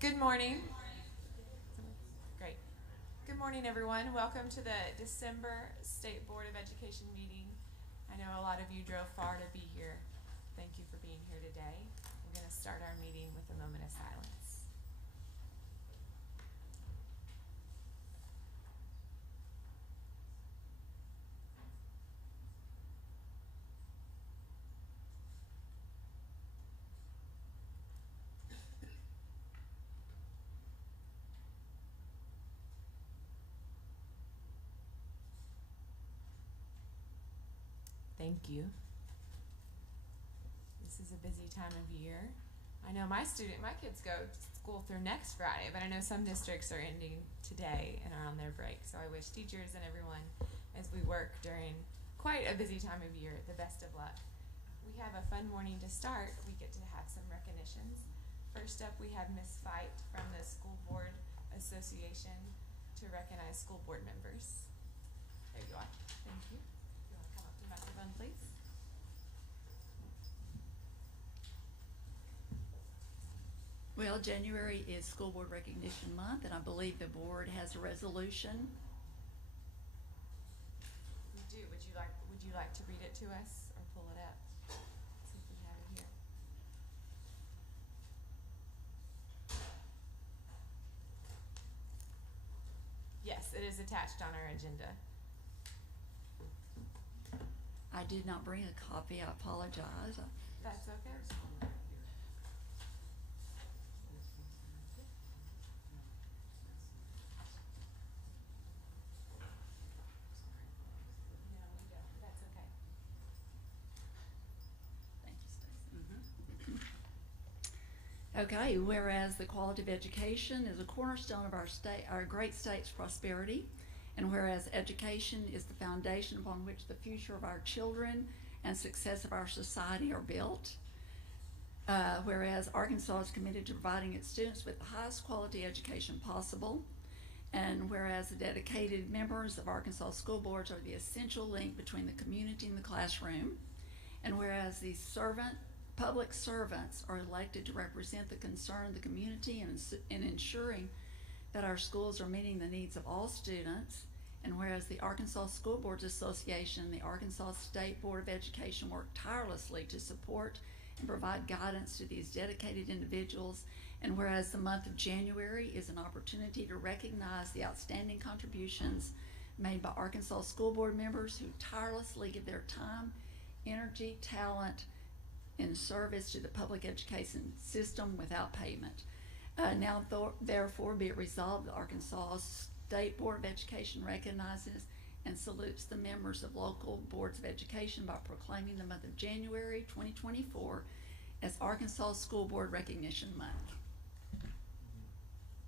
Good morning. Great. Good morning, everyone. Welcome to the December State Board of Education meeting. I know a lot of you drove far to be here. Thank you for being here today. We're going to start our meeting with a moment of silence. Thank you. This is a busy time of year. I know my kids go to school through next Friday, but I know some districts are ending today and are on their break. So I wish teachers and everyone, as we work during quite a busy time of year, the best of luck. We have a fun morning to start. We get to have some recognitions. First up, we have Miss Fight from the School Board Association to recognize school board members. There you are. Thank you. You want to come up to the microphone, please? Well, January is School Board Recognition Month, and I believe the board has a resolution. We do. Would you like to read it to us or pull it up? See if we have it here. Yes, it is attached on our agenda. I did not bring a copy. I apologize. That's okay. No, we don't. That's okay. Thank you, Stacy. Okay, whereas the quality of education is a cornerstone of our great state's prosperity, and whereas education is the foundation upon which the future of our children and success of our society are built, whereas Arkansas is committed to providing its students with the highest quality education possible, and whereas the dedicated members of Arkansas school boards are the essential link between the community and the classroom, and whereas the public servants are elected to represent the concern of the community in ensuring that our schools are meeting the needs of all students, and whereas the Arkansas School Boards Association and the Arkansas State Board of Education work tirelessly to support and provide guidance to these dedicated individuals, and whereas the month of January is an opportunity to recognize the outstanding contributions made by Arkansas School Board members who tirelessly give their time, energy, talent, in service to the public education system without payment. Now, therefore, be it resolved, the Arkansas State Board of Education recognizes and salutes the members of local boards of education by proclaiming the month of January 2024 as Arkansas School Board Recognition Month.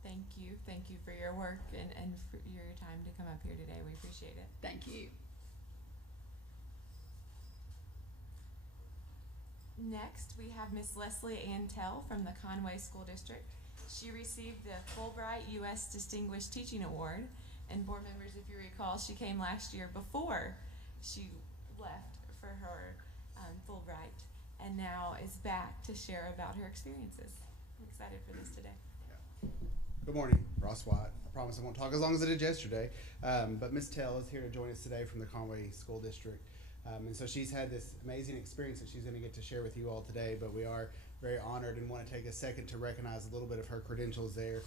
Thank you. Thank you for your work and for your time to come up here today. We appreciate it. Thank you. Next, we have Miss Leslie-Ann Tell from the Conway School District. She received the Fulbright U.S. Distinguished Teaching Award, and board members, if you recall, she came last year before she left for her Fulbright, and now is back to share about her experiences. I'm excited for this today. Yeah. Good morning, Ross White. I promise I won't talk as long as I did yesterday, but Ms. Tell is here to join us today from the Conway School District. And so she's had this amazing experience that she's going to get to share with you all today, but we are very honored and want to take a second to recognize a little bit of her credentials there.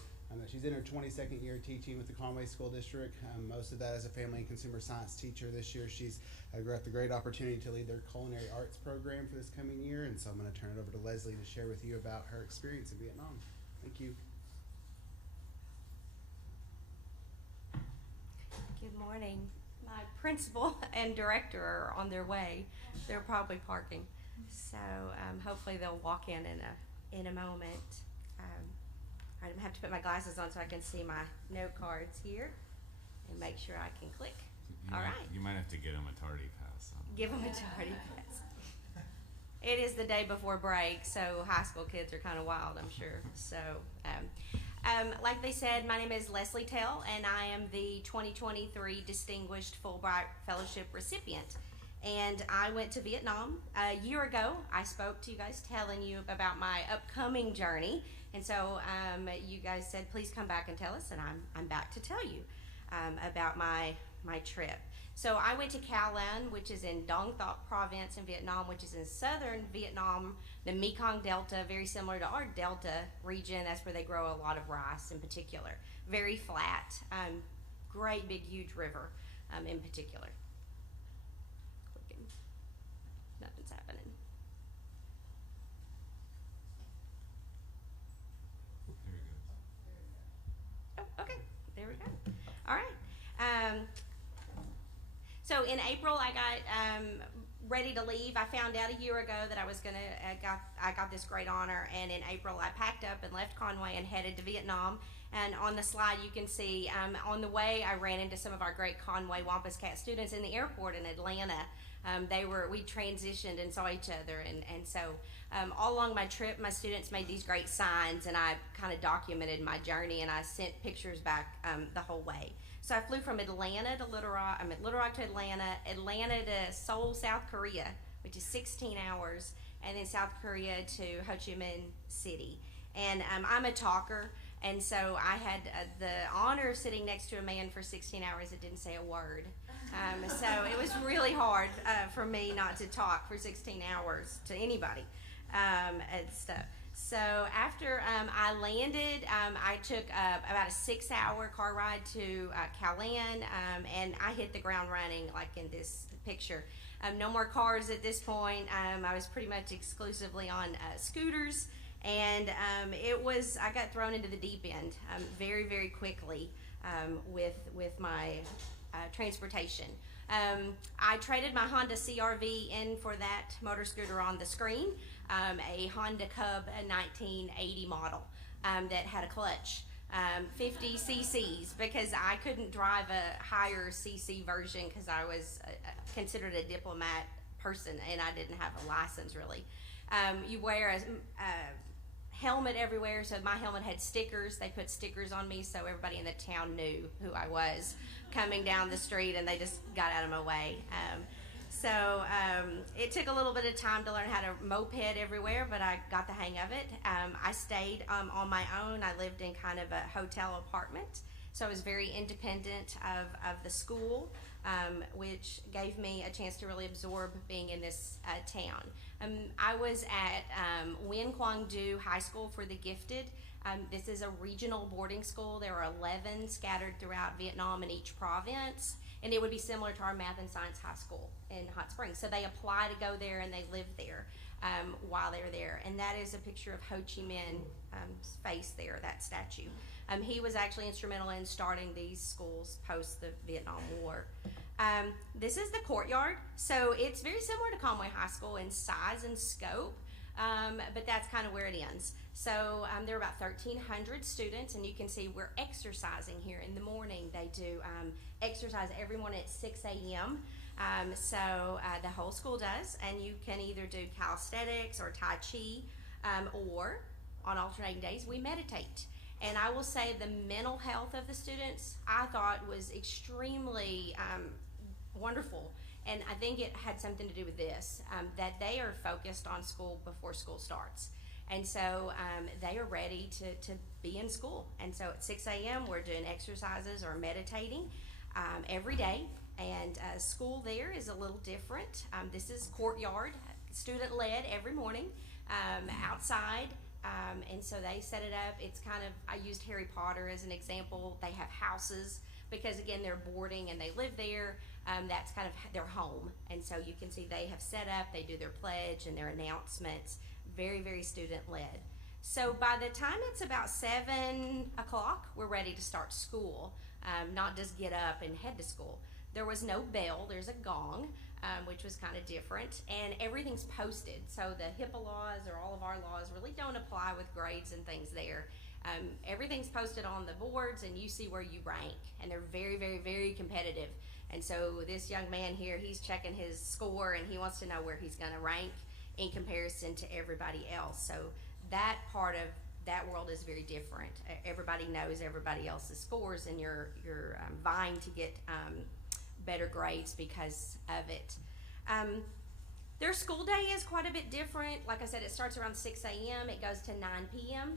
She's in her 22nd year teaching with the Conway School District, most of that as a family and consumer science teacher. This year she's got the great opportunity to lead their culinary arts program for this coming year, and so I'm going to turn it over to Leslie to share with you about her experience in Vietnam. Thank you. Good morning. My principal and director are on their way. They're probably parking, so hopefully they'll walk in a moment. I have to put my glasses on so I can see my note cards here and make sure I can click. All right. You might have to get them a tardy pass. Give them a tardy pass. It is the day before break, so high school kids are kind of wild, I'm sure. So, like they said, my name is Leslie Tell, and I am the 2023 Distinguished Fulbright Fellowship recipient. And I went to Vietnam a year ago. I spoke to you guys telling you about my upcoming journey And so you guys said, please come back and tell us, and I'm back to tell you about my trip. So I went to Cao Lan, which is in Dong Thop province in Vietnam, which is in southern Vietnam, the Mekong Delta, very similar to our Delta region. That's where they grow a lot of rice in particular. Very flat, great big huge river in particular. Clicking. Nothing's happening. There it goes. Oh, okay, there we go. All right. So in April, I got ready to leave. I found out a year ago that I was I got this great honor, and in April I packed up and left Conway and headed to Vietnam. And on the slide you can see on the way I ran into some of our great Conway Wampus Cat students in the airport in Atlanta. We transitioned and saw each other, and so all along my trip my students made these great signs, and I kind of documented my journey, and I sent pictures back the whole way. So I flew from Atlanta to Little Rock, Little Rock to Atlanta to Seoul, South Korea, which is 16 hours, and then South Korea to Ho Chi Minh City. And I'm a talker, and so I had the honor of sitting next to a man for 16 hours that didn't say a word. So it was really hard for me not to talk for 16 hours to anybody and stuff. So after I landed, I took about a 6-hour car ride to Cao Lan, and I hit the ground running like in this picture. No more cars at this point. I was pretty much exclusively on scooters, and I got thrown into the deep end very, very quickly with my transportation. I traded my Honda CR-V in for that motor scooter on the screen, a Honda Cub, a 1980 model that had a clutch, 50 cc's, because I couldn't drive a higher cc version because I was considered a diplomat person and I didn't have a license really. You wear a helmet everywhere, so my helmet had stickers. They put stickers on me so everybody in the town knew who I was coming down the street, and they just got out of my way. So it took a little bit of time to learn how to moped everywhere, but I got the hang of it. I stayed on my own. I lived in kind of a hotel apartment, so I was very independent of the school, which gave me a chance to really absorb being in this town. I was at Nguyen Quang Du High School for the Gifted. This is a regional boarding school. There are 11 scattered throughout Vietnam in each province, and it would be similar to our Math and Science High School in Hot Springs. So they apply to go there and they live there while they're there. And that is a picture of Ho Chi Minh's face there, that statue. He was actually instrumental in starting these schools post the Vietnam War. This is the courtyard. So it's very similar to Conway High School in size and scope, but that's kind of where it ends. So there are about 1,300 students, and you can see we're exercising here in the morning. They do exercise every morning at 6 a.m. So the whole school does, and you can either do calisthenics or Tai Chi, or on alternating days we meditate. And I will say the mental health of the students I thought was extremely wonderful. And I think it had something to do with this, that they are focused on school before school starts. And so they are ready to be in school. And so at 6 a.m. we're doing exercises or meditating every day. And school there is a little different. This is courtyard, student-led every morning, outside. And so they set it up. It's kind of, I used Harry Potter as an example. They have houses because, again, they're boarding and they live there. That's kind of their home. And so you can see they have set up, they do their pledge and their announcements. Very, very student-led. So by the time it's about 7 o'clock, we're ready to start school, not just get up and head to school. There was no bell, there's a gong, which was kind of different, and everything's posted. So the HIPAA laws or all of our laws really don't apply with grades and things there. Everything's posted on the boards, and you see where you rank, and they're very, very, very competitive. And so this young man here, he's checking his score, and he wants to know where he's going to rank in comparison to everybody else. So that part of that world is very different. Everybody knows everybody else's scores, and you're vying to get better grades because of it. Their school day is quite a bit different. Like I said, it starts around 6 a.m. It goes to 9 p.m.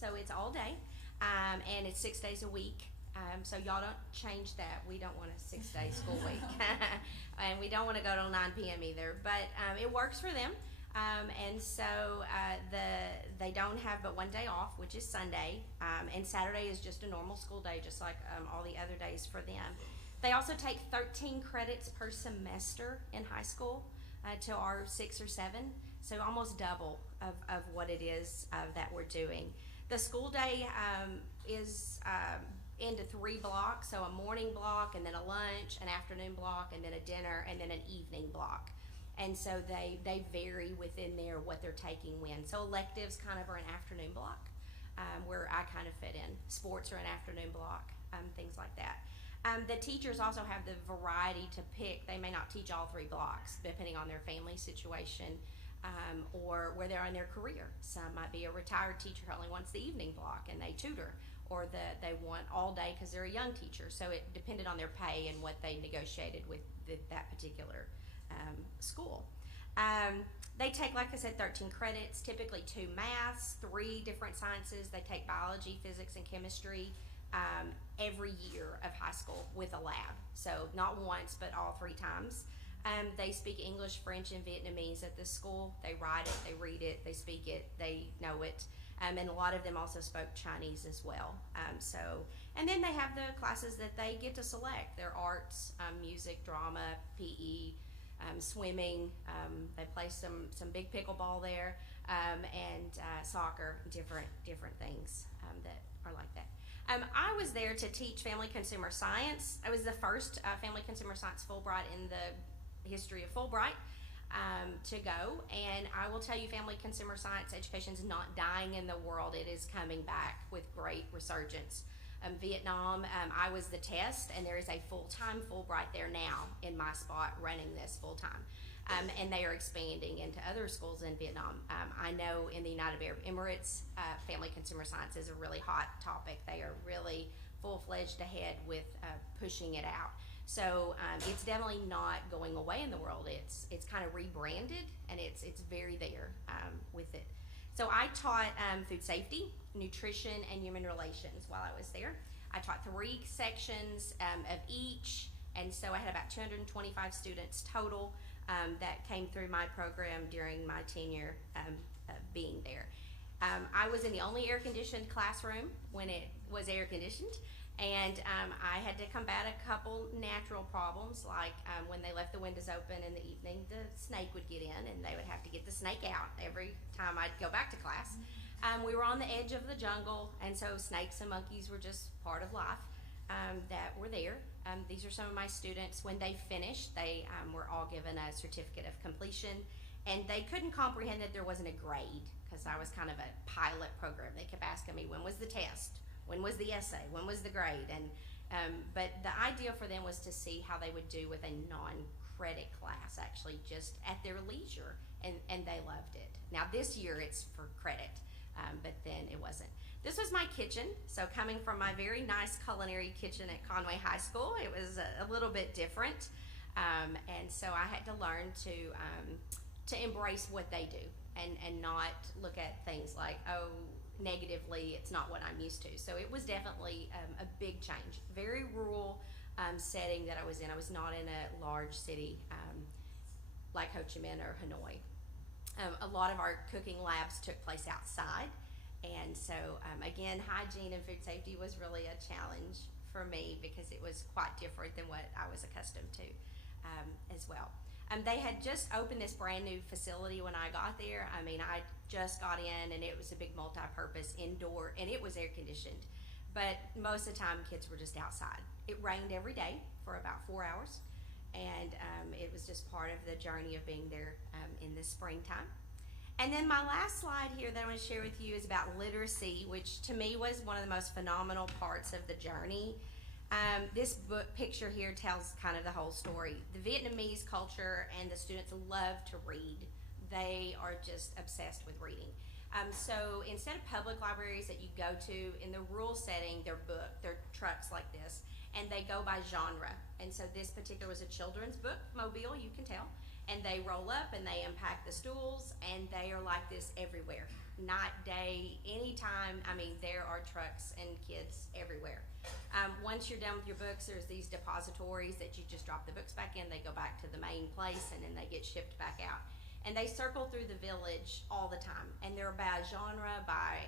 so it's all day, and it's 6 days a week. So y'all don't change that. We don't want a 6-day school week, and we don't want to go till 9 p.m. either. But it works for them, and so they don't have but one day off, which is Sunday, and Saturday is just a normal school day, just like all the other days for them. They also take 13 credits per semester in high school to our 6 or 7, so almost double of what it is that we're doing. The school day is into 3 blocks, so a morning block, and then a lunch, an afternoon block, and then a dinner, and then an evening block. And so they vary within there what they're taking when. So electives kind of are an afternoon block, where I kind of fit in. Sports are an afternoon block, things like that. The teachers also have the variety to pick. They may not teach all 3 blocks, depending on their family situation, or where they're in their career. Some might be a retired teacher who only wants the evening block and they tutor, or they want all day because they're a young teacher. So it depended on their pay and what they negotiated with that particular school. They take, like I said, 13 credits, typically 2 maths, 3 different sciences. They take biology, physics, and chemistry every year of high school with a lab. So not once, but all 3 times. They speak English, French, and Vietnamese at this school. They write it, they read it, they speak it, they know it. And a lot of them also spoke Chinese as well. And then they have the classes that they get to select. Their arts, music, drama, PE, swimming. They play some big pickleball there, and soccer, different things that are like that. I was there to teach family consumer science. I was the first family consumer science Fulbright in the history of Fulbright to go, and I will tell you, family consumer science education is not dying in the world. It is coming back with great resurgence. Vietnam, I was the test, and there is a full-time Fulbright there now in my spot running this full-time. And they are expanding into other schools in Vietnam. I know in the United Arab Emirates, family consumer science is a really hot topic. They are really full-fledged ahead with pushing it out. So it's definitely not going away in the world. It's kind of rebranded, and it's very there with it. So I taught food safety, nutrition, and human relations while I was there. I taught 3 sections of each, and so I had about 225 students total that came through my program during my tenure being there. I was in the only air-conditioned classroom when it was air-conditioned, and I had to combat a couple natural problems, like when they left the windows open in the evening, the snake would get in, and they would have to get the snake out every time I'd go back to class. We were on the edge of the jungle, and so snakes and monkeys were just part of life that were there. These are some of my students. When they finished, they were all given a certificate of completion, and they couldn't comprehend that there wasn't a grade, because I was kind of a pilot program. They kept asking me, when was the test? When was the essay? When was the grade? And but the idea for them was to see how they would do with a non-credit class, actually just at their leisure, and they loved it. Now this year it's for credit, but then it wasn't. This was my kitchen, so coming from my very nice culinary kitchen at Conway High School, it was a little bit different, and so I had to learn to embrace what they do and not look at things like, oh, negatively, it's not what I'm used to. So it was definitely a big change. Very rural setting that I was in. I was not in a large city like Ho Chi Minh or Hanoi. A lot of our cooking labs took place outside, and so again, hygiene and food safety was really a challenge for me because it was quite different than what I was accustomed to as well. They had just opened this brand new facility when I got there. I mean, I just got in, and it was a big multi-purpose indoor, and it was air conditioned, but most of the time kids were just outside. It rained every day for about 4 hours, and it was just part of the journey of being there in the springtime. And then my last slide here that I want to share with you is about literacy, which to me was one of the most phenomenal parts of the journey. This book picture here tells kind of the whole story. The Vietnamese culture and the students love to read. They are just obsessed with reading. So instead of public libraries that you go to in the rural setting, they're trucks like this, and they go by genre. And so this particular was a children's book, Mobile, you can tell, and they roll up and they unpack the stools, and they are like this everywhere. Night, day, anytime. I mean, there are trucks and kids everywhere. Once you're done with your books, there's these depositories that you just drop the books back in. They go back to the main place, and then they get shipped back out. And they circle through the village all the time. And they're by genre, by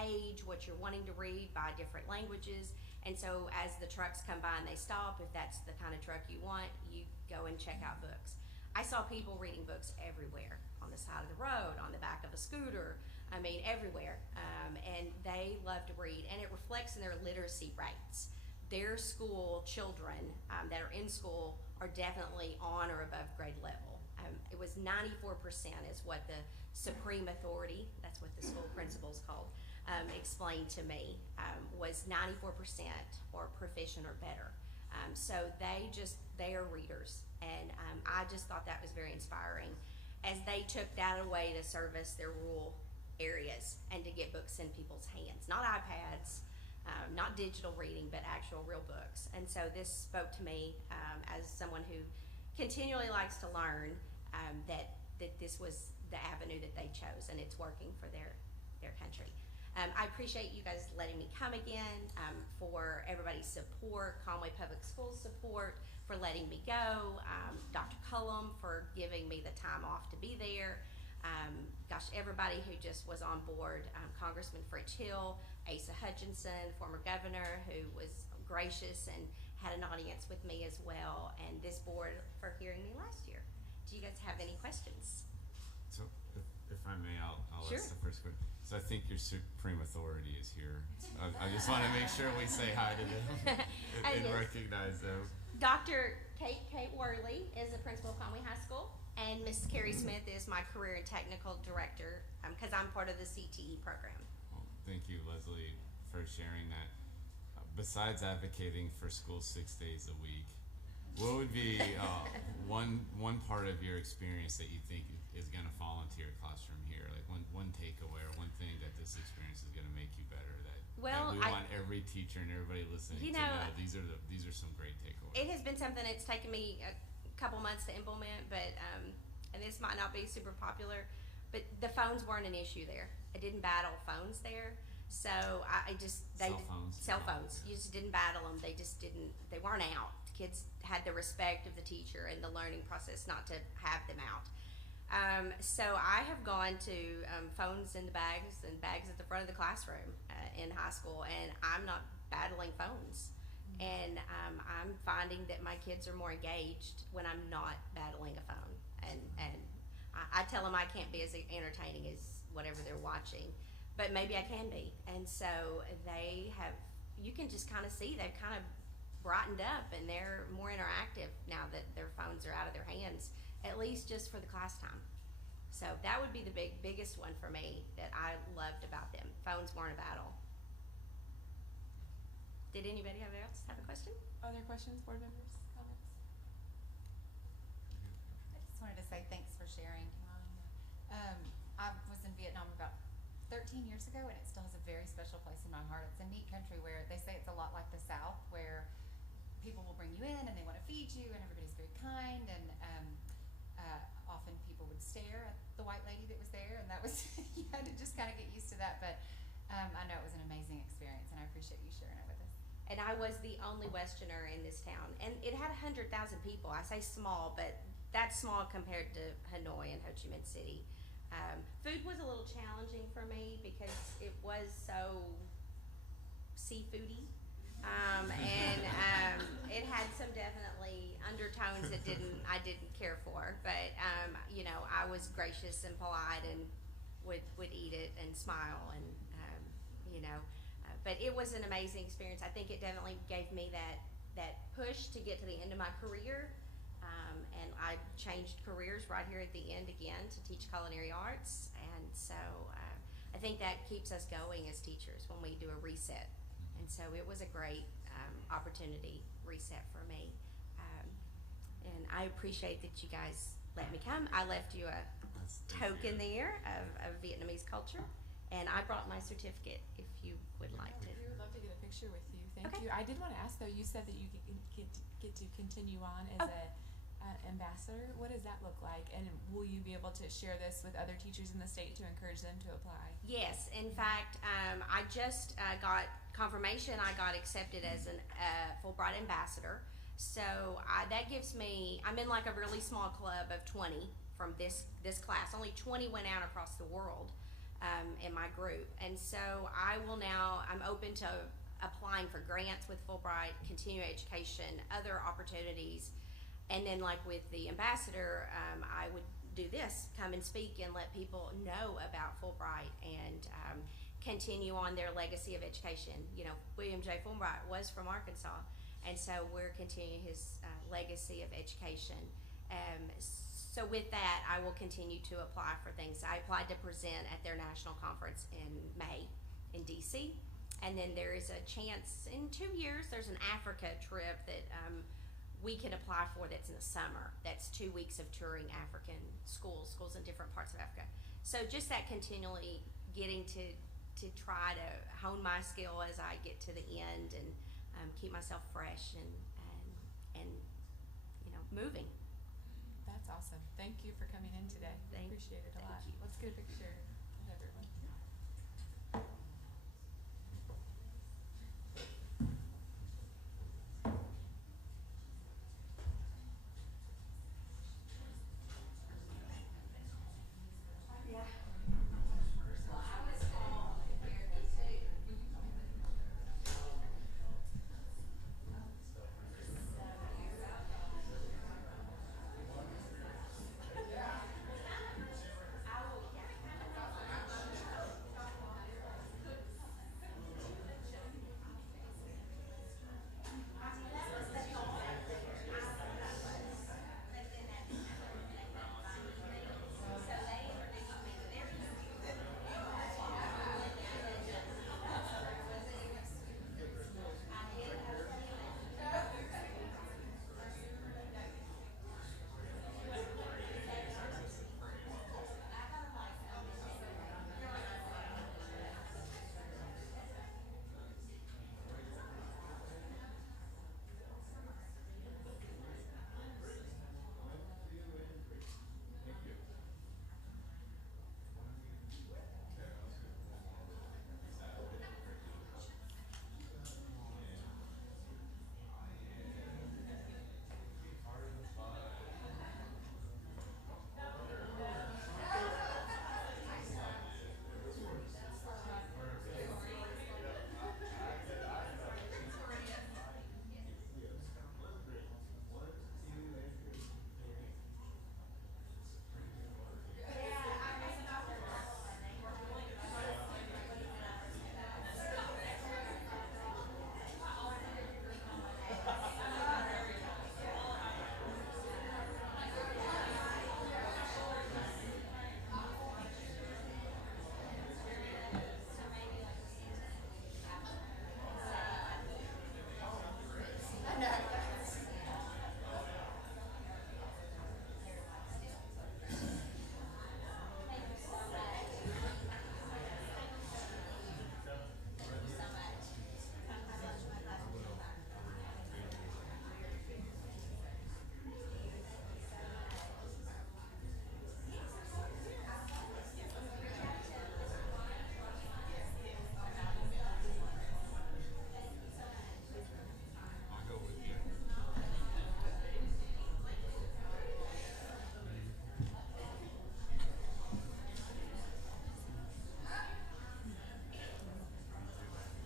age, what you're wanting to read, by different languages. And so as the trucks come by and they stop, if that's the kind of truck you want, you go and check out books. I saw people reading books everywhere, on the side of the road, on the back of a scooter, I mean, everywhere. And they love to read, and it reflects in their literacy rates. Their school children that are in school are definitely on or above grade level. It was 94% is what the Supreme Authority, that's what the school principal's called, explained to me, was 94% or proficient or better. So they are readers, and I just thought that was very inspiring as they took that away to service their rural areas and to get books in people's hands, not iPads, not digital reading, but actual real books. And so this spoke to me as someone who continually likes to learn, that this was the avenue that they chose, and it's working for their country. I appreciate you guys letting me come again, for everybody's support, Conway Public Schools support, for letting me go, Dr. Cullum for giving me the time off to be there, gosh, everybody who just was on board, Congressman Fritz Hill, Asa Hutchinson, former governor, who was gracious and had an audience with me as well, and this board for hearing me last year. Do you guys have any questions? So, if I may, I'll Sure. ask the first question. So I think your Supreme Authority is here. I just want to make sure we say hi to them and Yes. recognize them. Dr. Kate Worley is the principal of Conway High School, and Ms. Carrie Smith is my career and technical director, because I'm part of the CTE program. Well, thank you, Leslie, for sharing that. Besides advocating for school 6 days a week, what would be one part of your experience that you think is going to fall into your classroom here? Like one takeaway or one thing that this experience is going to make you better that we want every teacher and everybody listening to know. These are some great takeaways. It has been something that's taken me a couple months to implement, but and this might not be super popular, but the phones weren't an issue there. I didn't battle phones there. So cell phones. You just didn't battle them. They weren't out. Kids had the respect of the teacher and the learning process not to have them out. So I have gone to phones in the bags and bags at the front of the classroom in high school, and I'm not battling phones. And I'm finding that my kids are more engaged when I'm not battling a phone. And I tell them I can't be as entertaining as whatever they're watching, but maybe I can be. And so you can just kind of see they've kind of brightened up, and they're more interactive now that their phones are out of their hands, at least just for the class time. So that would be the biggest one for me that I loved about them. Phones weren't a battle. Did anybody else have a question? Other questions, board members, comments? I just wanted to say thanks for sharing. I was in Vietnam about 13 years ago, and it still has a very special place in my heart. It's a neat country where they say it's a lot like the South, where people will bring you in and they want to feed you, and everybody's very kind, and often people would stare at the white lady that was there, and that was you had to just kind of get used to that. But I know it was an amazing experience, and I appreciate you sharing it with us. And I was the only Westerner in this town, and it had 100,000 people. I say small, but that's small compared to Hanoi and Ho Chi Minh City. Food was a little challenging for me because it was so seafoody, and it had some definitely undertones that I didn't care for. But I was gracious and polite and would eat it and smile, and but it was an amazing experience. I think it definitely gave me that push to get to the end of my career. And I changed careers right here at the end again to teach culinary arts, and so I think that keeps us going as teachers when we do a reset. And so it was a great opportunity reset for me, and I appreciate that you guys let me come. I left you a token there of Vietnamese culture, and I brought my certificate if you would like to. We would love to get a picture with you. Thank Okay. you. I did want to ask though. You said that you get to continue on as a ambassador. What does that look like? And will you be able to share this with other teachers in the state to encourage them to apply? Yes, in fact, I just got confirmation I got accepted as an Fulbright ambassador. So that gives me, I'm in like a really small club of 20 from this class. Only 20 went out across the world in my group. And so I will now, I'm open to applying for grants with Fulbright, continuing education, other opportunities. And then like with the ambassador, I would do this, come and speak and let people know about Fulbright and continue on their legacy of education. You know, William J. Fulbright was from Arkansas, and so we're continuing his legacy of education. So with that, I will continue to apply for things. I applied to present at their national conference in May in DC, and then there is a chance in 2 years, there's an Africa trip that we can apply for that's in the summer. That's 2 weeks of touring African schools in different parts of Africa. So just that continually getting to try to hone my skill as I get to the end and keep myself fresh and you know, moving. That's awesome. Thank you for coming in today. Thank Appreciate it a lot. you. Let's get a picture of everyone.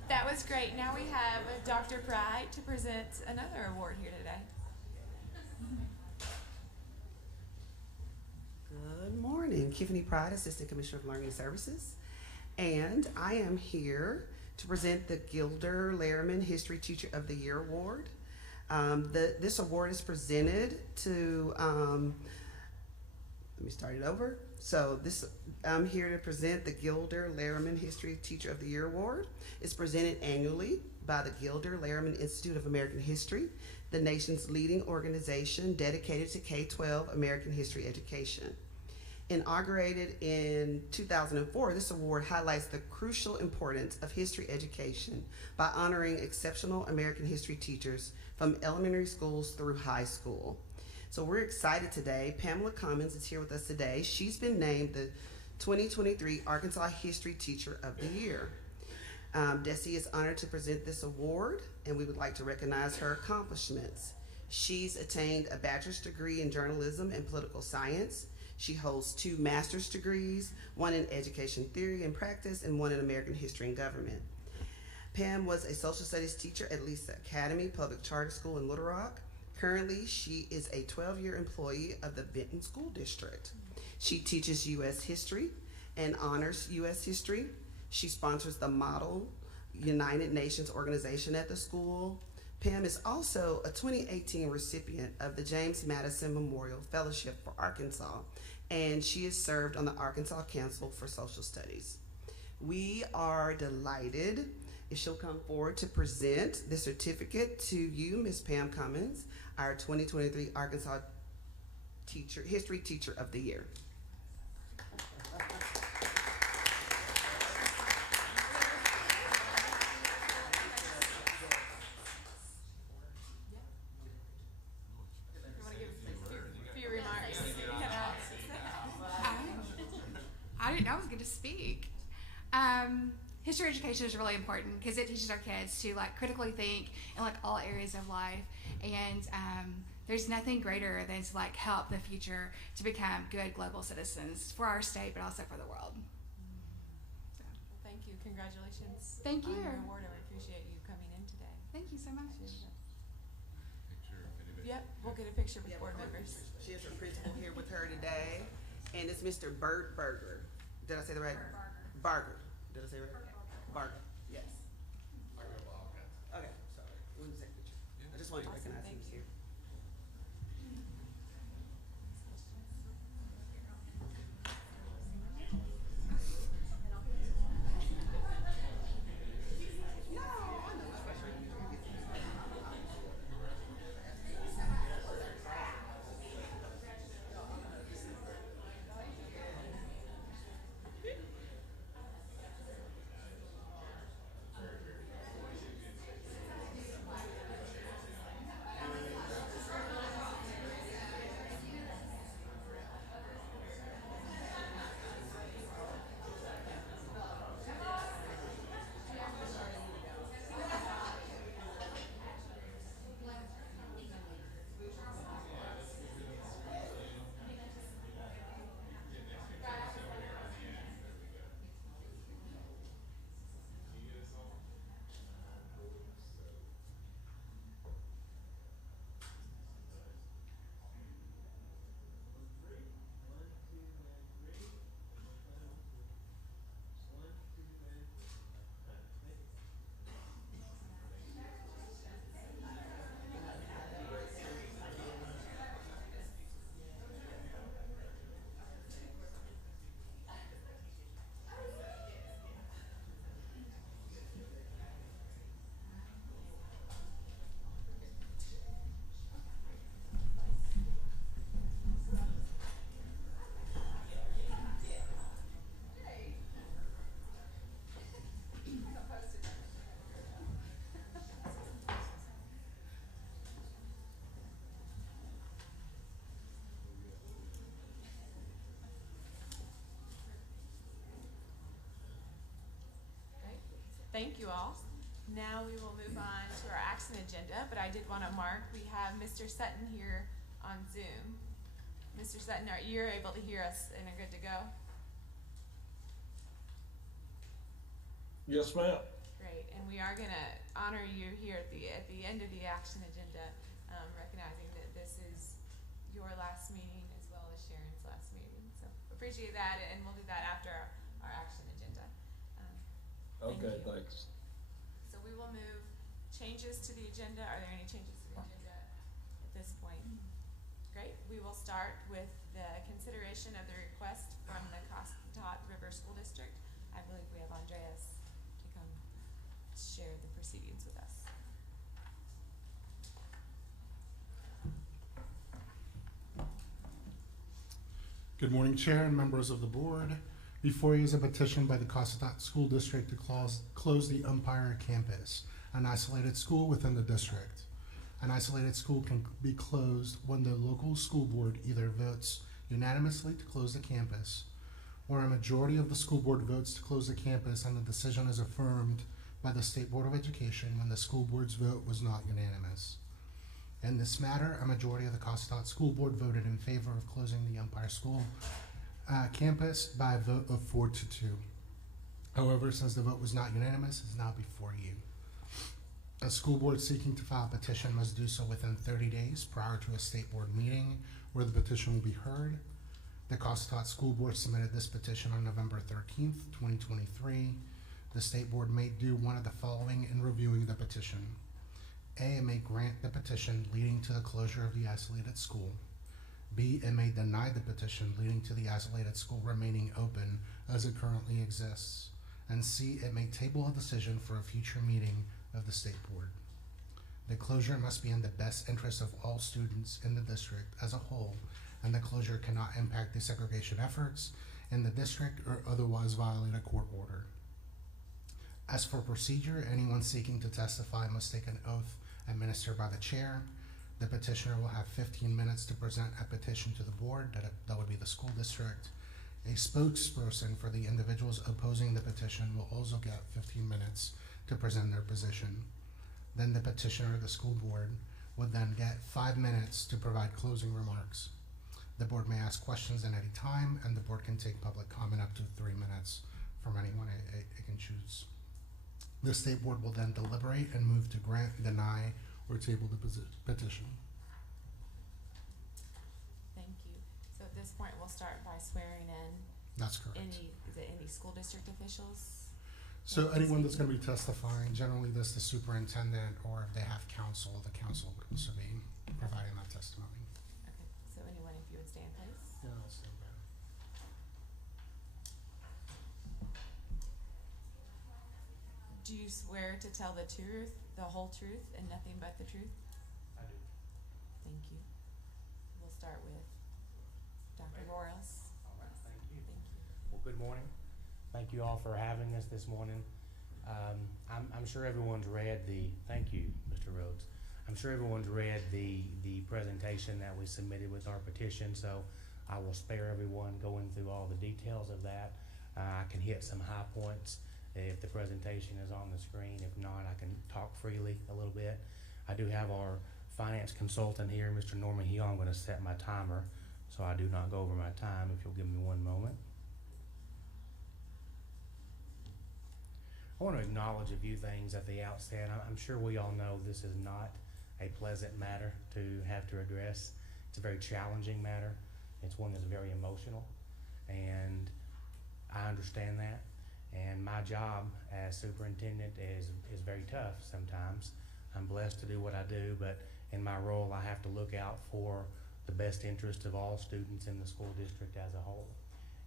That was great. Now we have Dr. Pride to present another award here today. Good morning. Tiffany Pride, Assistant Commissioner of Learning Services. And I am here to present the Gilder Lehrman History Teacher of the Year Award. This award is presented to, let me start it over. So I'm here to present the Gilder Lehrman History Teacher of the Year Award. It's presented annually by the Gilder Lehrman Institute of American History, the nation's leading organization dedicated to K-12 American history education. Inaugurated in 2004, this award highlights the crucial importance of history education by honoring exceptional American history teachers from elementary schools through high school. So we're excited today. Pamela Cummins is here with us today. She's been named the 2023 Arkansas History Teacher of the Year. Desi is honored to present this award, and we would like to recognize her accomplishments. She's attained a bachelor's degree in journalism and political science. She holds 2 master's degrees, one in education theory and practice, and one in American history and government. Pam was a social studies teacher at Lisa Academy Public Charter School in Little Rock. Currently, she is a 12-year employee of the Benton School District. She teaches U.S. history and honors U.S. history. She sponsors the Model United Nations organization at the school. Pam is also a 2018 recipient of the James Madison Memorial Fellowship for Arkansas, and she has served on the Arkansas Council for Social Studies. We are delighted if she'll come forward to present the certificate to you, Ms. Pam Cummins, our 2023 Arkansas History Teacher of the Year. I didn't know I was going to speak. History education is really important because it teaches our kids to like critically think in like all areas of life, and there's nothing greater than to like help the future to become good global citizens for our state, but also for the world. So, Well, thank you. Congratulations. Thank you. On your award. I appreciate you coming in today. thank you so much. Yep, we'll get a picture with board members. She has her principal here with her today, and it's Mr. Bert Berger. Did I say that right? Barger. Did I say it right? Barger. Yes. Okay, sorry. One second. I just wanted to Awesome, recognize thank him you. here. Thank you all. Now we will move on to our action agenda, but I did want to mark, we have Mr. Sutton here on Zoom. Mr. Sutton, are you able to hear us and are good to go? Yes, ma'am. Great, and we are gonna honor you here at the end of the action agenda, recognizing that this is your last meeting as well as Sharon's last meeting. So appreciate that, and we'll do that after our action agenda. Thank Okay, you. thanks. So we will move changes to the agenda. Are there any changes to the agenda at this point? Great. We will start with the consideration of the request from the Coscatot River School District. I believe we have Andreas to come share the proceedings with us. Good morning, Chair and members of the board. Before you is a petition by the Coscatot School District to close the Umpire campus, an isolated school within the district. An isolated school can be closed when the local school board either votes unanimously to close the campus, or a majority of the school board votes to close the campus and the decision is affirmed by the State Board of Education when the school board's vote was not unanimous. In this matter, a majority of the Costatoc School Board voted in favor of closing the Umpire School campus by a vote of 4-2. However, since the vote was not unanimous, it is now before you. A school board seeking to file a petition must do so within 30 days prior to a state board meeting where the petition will be heard. The Costatoc School Board submitted this petition on November 13th, 2023. The state board may do one of the following in reviewing the petition. A, it may grant the petition leading to the closure of the isolated school. B, it may deny the petition leading to the isolated school remaining open as it currently exists. And C, it may table a decision for a future meeting of the state board. The closure must be in the best interest of all students in the district as a whole, and the closure cannot impact the segregation efforts in the district or otherwise violate a court order. As for procedure, anyone seeking to testify must take an oath administered by the chair. The petitioner will have 15 minutes to present a petition to the board, that would be the school district. A spokesperson for the individuals opposing the petition will also get 15 minutes to present their position. Then the petitioner of the school board would then get 5 minutes to provide closing remarks. The board may ask questions at any time, and the board can take public comment up to 3 minutes from anyone it can choose. The state board will then deliberate and move to grant, deny, or table the petition. Thank you. So at this point, we'll start by swearing in That's correct. any school district officials? So anyone that's going to be testifying, generally this the superintendent, or if they have counsel, the counsel would also be providing that testimony. Okay, so anyone, if you would stand, please. Yeah, I'll stand there. Do you swear to tell the truth, the whole truth, and nothing but the truth? I do. Thank you. We'll start with Dr. Royals. All right, thank you. Thank you. Well, good morning. Thank you all for having us this morning. I'm sure everyone's read thank you, Mr. Rhodes. I'm sure everyone's read the presentation that we submitted with our petition, so I will spare everyone going through all the details of that. I can hit some high points if the presentation is on the screen. If not, I can talk freely a little bit. I do have our finance consultant here, Mr. Norman Hill. I'm going to set my timer so I do not go over my time, if you'll give me one moment. I want to acknowledge a few things at the outset. I'm sure we all know this is not a pleasant matter to have to address. It's a very challenging matter. It's one that's very emotional, and I understand that. And my job as superintendent is very tough sometimes. I'm blessed to do what I do, but in my role I have to look out for the best interest of all students in the school district as a whole.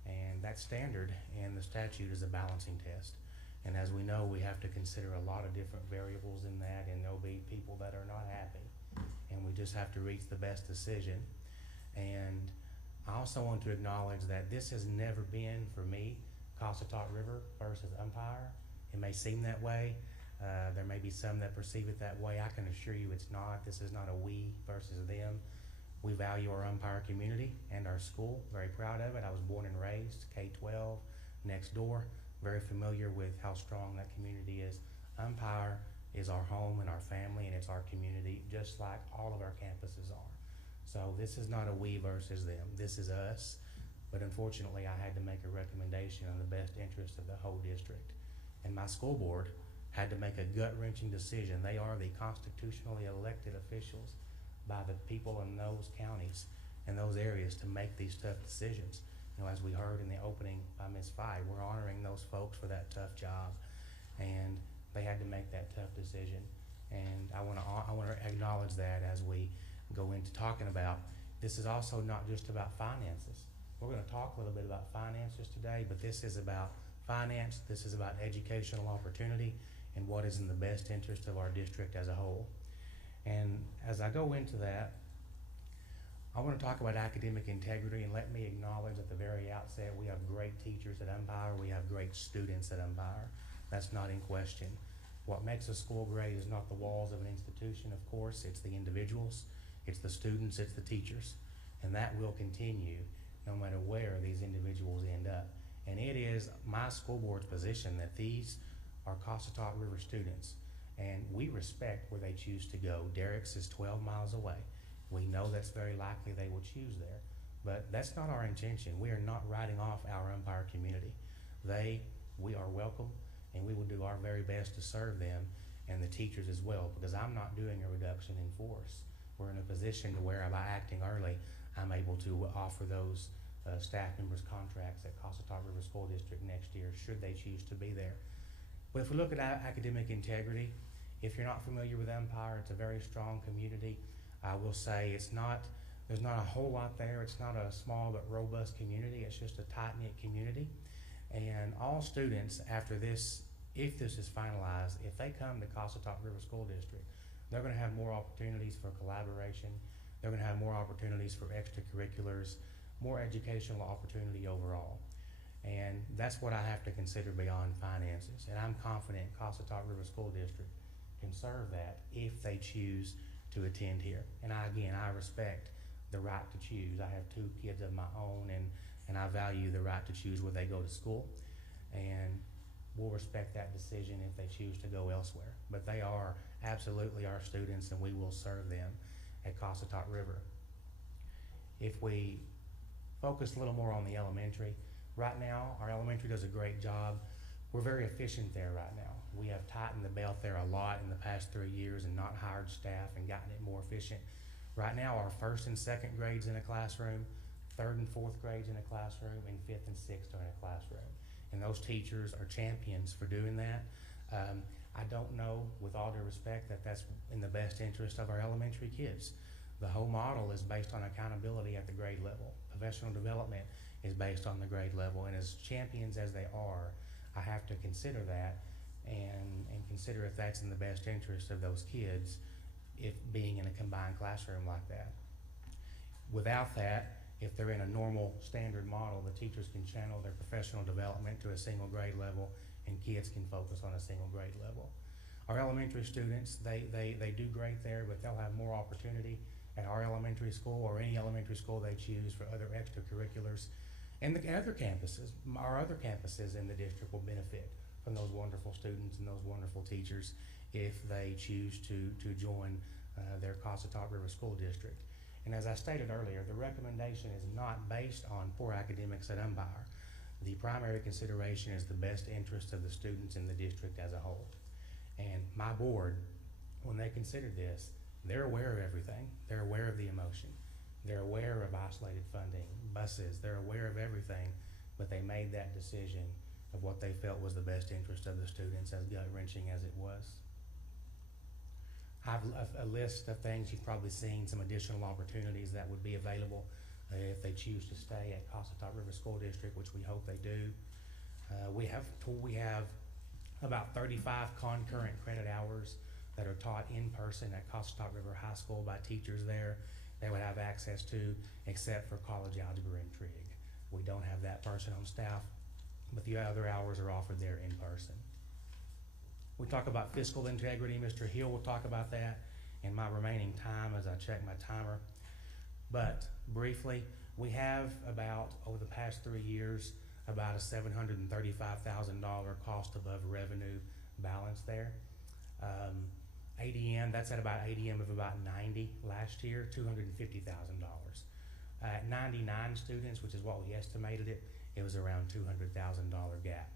And that standard in the statute is a balancing test. And as we know, we have to consider a lot of different variables in that, and there'll be people that are not happy. And we just have to reach the best decision. And I also want to acknowledge that this has never been, for me, Costatoc River versus Umpire. It may seem that way. There may be some that perceive it that way. I can assure you it's not. This is not a we versus them. We value our Umpire community and our school. Very proud of it. I was born and raised K-12 next door. Very familiar with how strong that community is. Umpire is our home and our family, and it's our community, just like all of our campuses are. So this is not a we versus them. This is us. But unfortunately, I had to make a recommendation in the best interest of the whole district. And my school board had to make a gut-wrenching decision. They are the constitutionally elected officials by the people in those counties and those areas to make these tough decisions. You know, as we heard in the opening by Ms. Fye, we're honoring those folks for that tough job, and they had to make that tough decision. And I want to acknowledge that as we go into talking about this. Is also not just about finances. We're going to talk a little bit about finances today, but this is about finance. This is about educational opportunity and what is in the best interest of our district as a whole. And as I go into that, I want to talk about academic integrity, and let me acknowledge at the very outset, we have great teachers at Umpire. We have great students at Umpire. That's not in question. What makes a school great is not the walls of an institution, of course, it's the individuals, it's the students, it's the teachers. And that will continue no matter where these individuals end up. And it is my school board's position that these are Cossatot River students, and we respect where they choose to go. Derrick's is 12 miles away. We know that's very likely they will choose there, but that's not our intention. We are not writing off our Umpire community. We are welcome, and we will do our very best to serve them and the teachers as well, because I'm not doing a reduction in force. We're in a position to where by acting early, I'm able to offer those staff members contracts at Cossatot River School District next year, should they choose to be there. But if we look at academic integrity, if you're not familiar with Umpire, it's a very strong community. I will say there's not a whole lot there. It's not a small but robust community. It's just a tight-knit community. And all students after this, if this is finalized, if they come to Cossatot River School District, they're gonna have more opportunities for collaboration. They're gonna have more opportunities for extracurriculars, more educational opportunity overall. And that's what I have to consider beyond finances. And I'm confident Cossatot River School District can serve that if they choose to attend here. And I respect the right to choose. I have 2 kids of my own, and I value the right to choose where they go to school. And we'll respect that decision if they choose to go elsewhere. But they are absolutely our students, and we will serve them at Cossatot River. If we focus a little more on the elementary, right now our elementary does a great job. We're very efficient there right now. We have tightened the belt there a lot in the past 3 years and not hired staff and gotten it more efficient. Right now our 1st and 2nd grades in a classroom, 3rd and 4th grades in a classroom, and 5th and 6th are in a classroom. And those teachers are champions for doing that. I don't know, with all due respect, that that's in the best interest of our elementary kids. The whole model is based on accountability at the grade level. Professional development is based on the grade level, and as champions as they are, I have to consider that and consider if that's in the best interest of those kids, if being in a combined classroom like that. Without that, if they're in a normal standard model, the teachers can channel their professional development to a single grade level, and kids can focus on a single grade level. Our elementary students, they do great there, but they'll have more opportunity at our elementary school or any elementary school they choose for other extracurriculars. And the other campuses, our other campuses in the district will benefit from those wonderful students and those wonderful teachers if they choose to join their Cossatot River School District. And as I stated earlier, the recommendation is not based on poor academics at Umpire. The primary consideration is the best interest of the students in the district as a whole. And my board, when they considered this, they're aware of everything. They're aware of the emotion. They're aware of isolated funding, buses, they're aware of everything, but they made that decision of what they felt was the best interest of the students, as gut-wrenching as it was. I have a list of things you've probably seen, some additional opportunities that would be available if they choose to stay at Cossatot River School District, which we hope they do. We have about 35 concurrent credit hours that are taught in person at Cossatot River High School by teachers there. They would have access to, except for college algebra and trig. We don't have that person on staff, but the other hours are offered there in person. We talk about fiscal integrity. Mr. Hill will talk about that in my remaining time as I check my timer. But briefly, we have about, over the past 3 years, about a $735,000 cost above revenue balance there. ADM, that's at about ADM of about 90 last year, $250,000. At 99 students, which is what we estimated it was around $200,000 gap.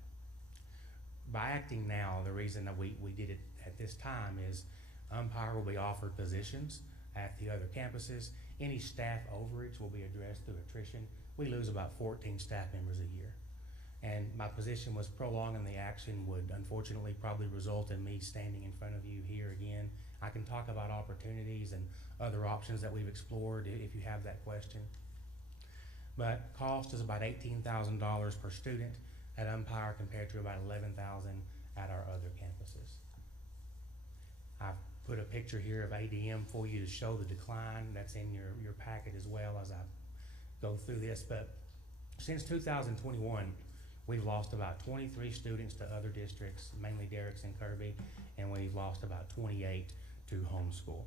By acting now, the reason that we did it at this time is Umpire will be offered positions at the other campuses. Any staff overage will be addressed through attrition. We lose about 14 staff members a year. And my position was prolonging the action would unfortunately probably result in me standing in front of you here again. I can talk about opportunities and other options that we've explored if you have that question. But cost is about $18,000 per student at Umpire compared to about $11,000 at our other campuses. I've put a picture here of ADM for you to show the decline. That's in your packet as well as I go through this. But since 2021, We've lost about 23 students to other districts, mainly Derricks and Kirby, and we've lost about 28 to homeschool.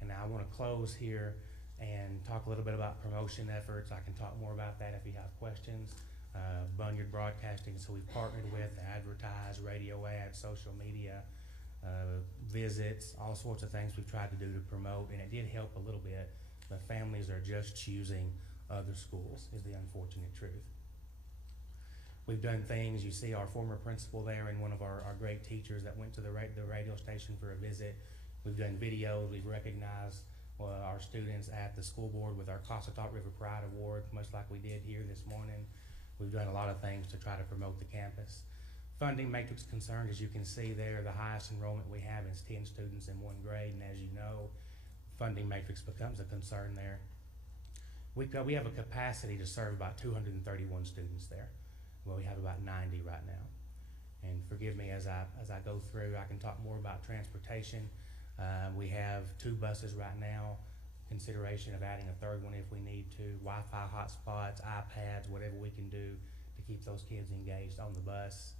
And now I want to close here and talk a little bit about promotion efforts. I can talk more about that if you have questions. Bunyard Broadcasting, so we've partnered with, advertise, radio ads, social media, visits, all sorts of things we've tried to do to promote, and it did help a little bit, but families are just choosing other schools is the unfortunate truth. We've done things, you see our former principal there and one of our great teachers that went to the radio station for a visit. We've done videos, we've recognized our students at the school board with our Cossatot River Pride Award, much like we did here this morning. We've done a lot of things to try to promote the campus. Funding matrix concerned, as you can see there, the highest enrollment we have is 10 students in one grade, and as you know, funding matrix becomes a concern there. We have a capacity to serve about 231 students there. Well, we have about 90 right now. And forgive me as I go through, I can talk more about transportation. We have 2 buses right now, consideration of adding a 3rd one if we need to, Wi-Fi hotspots, iPads, whatever we can do to keep those kids engaged on the bus.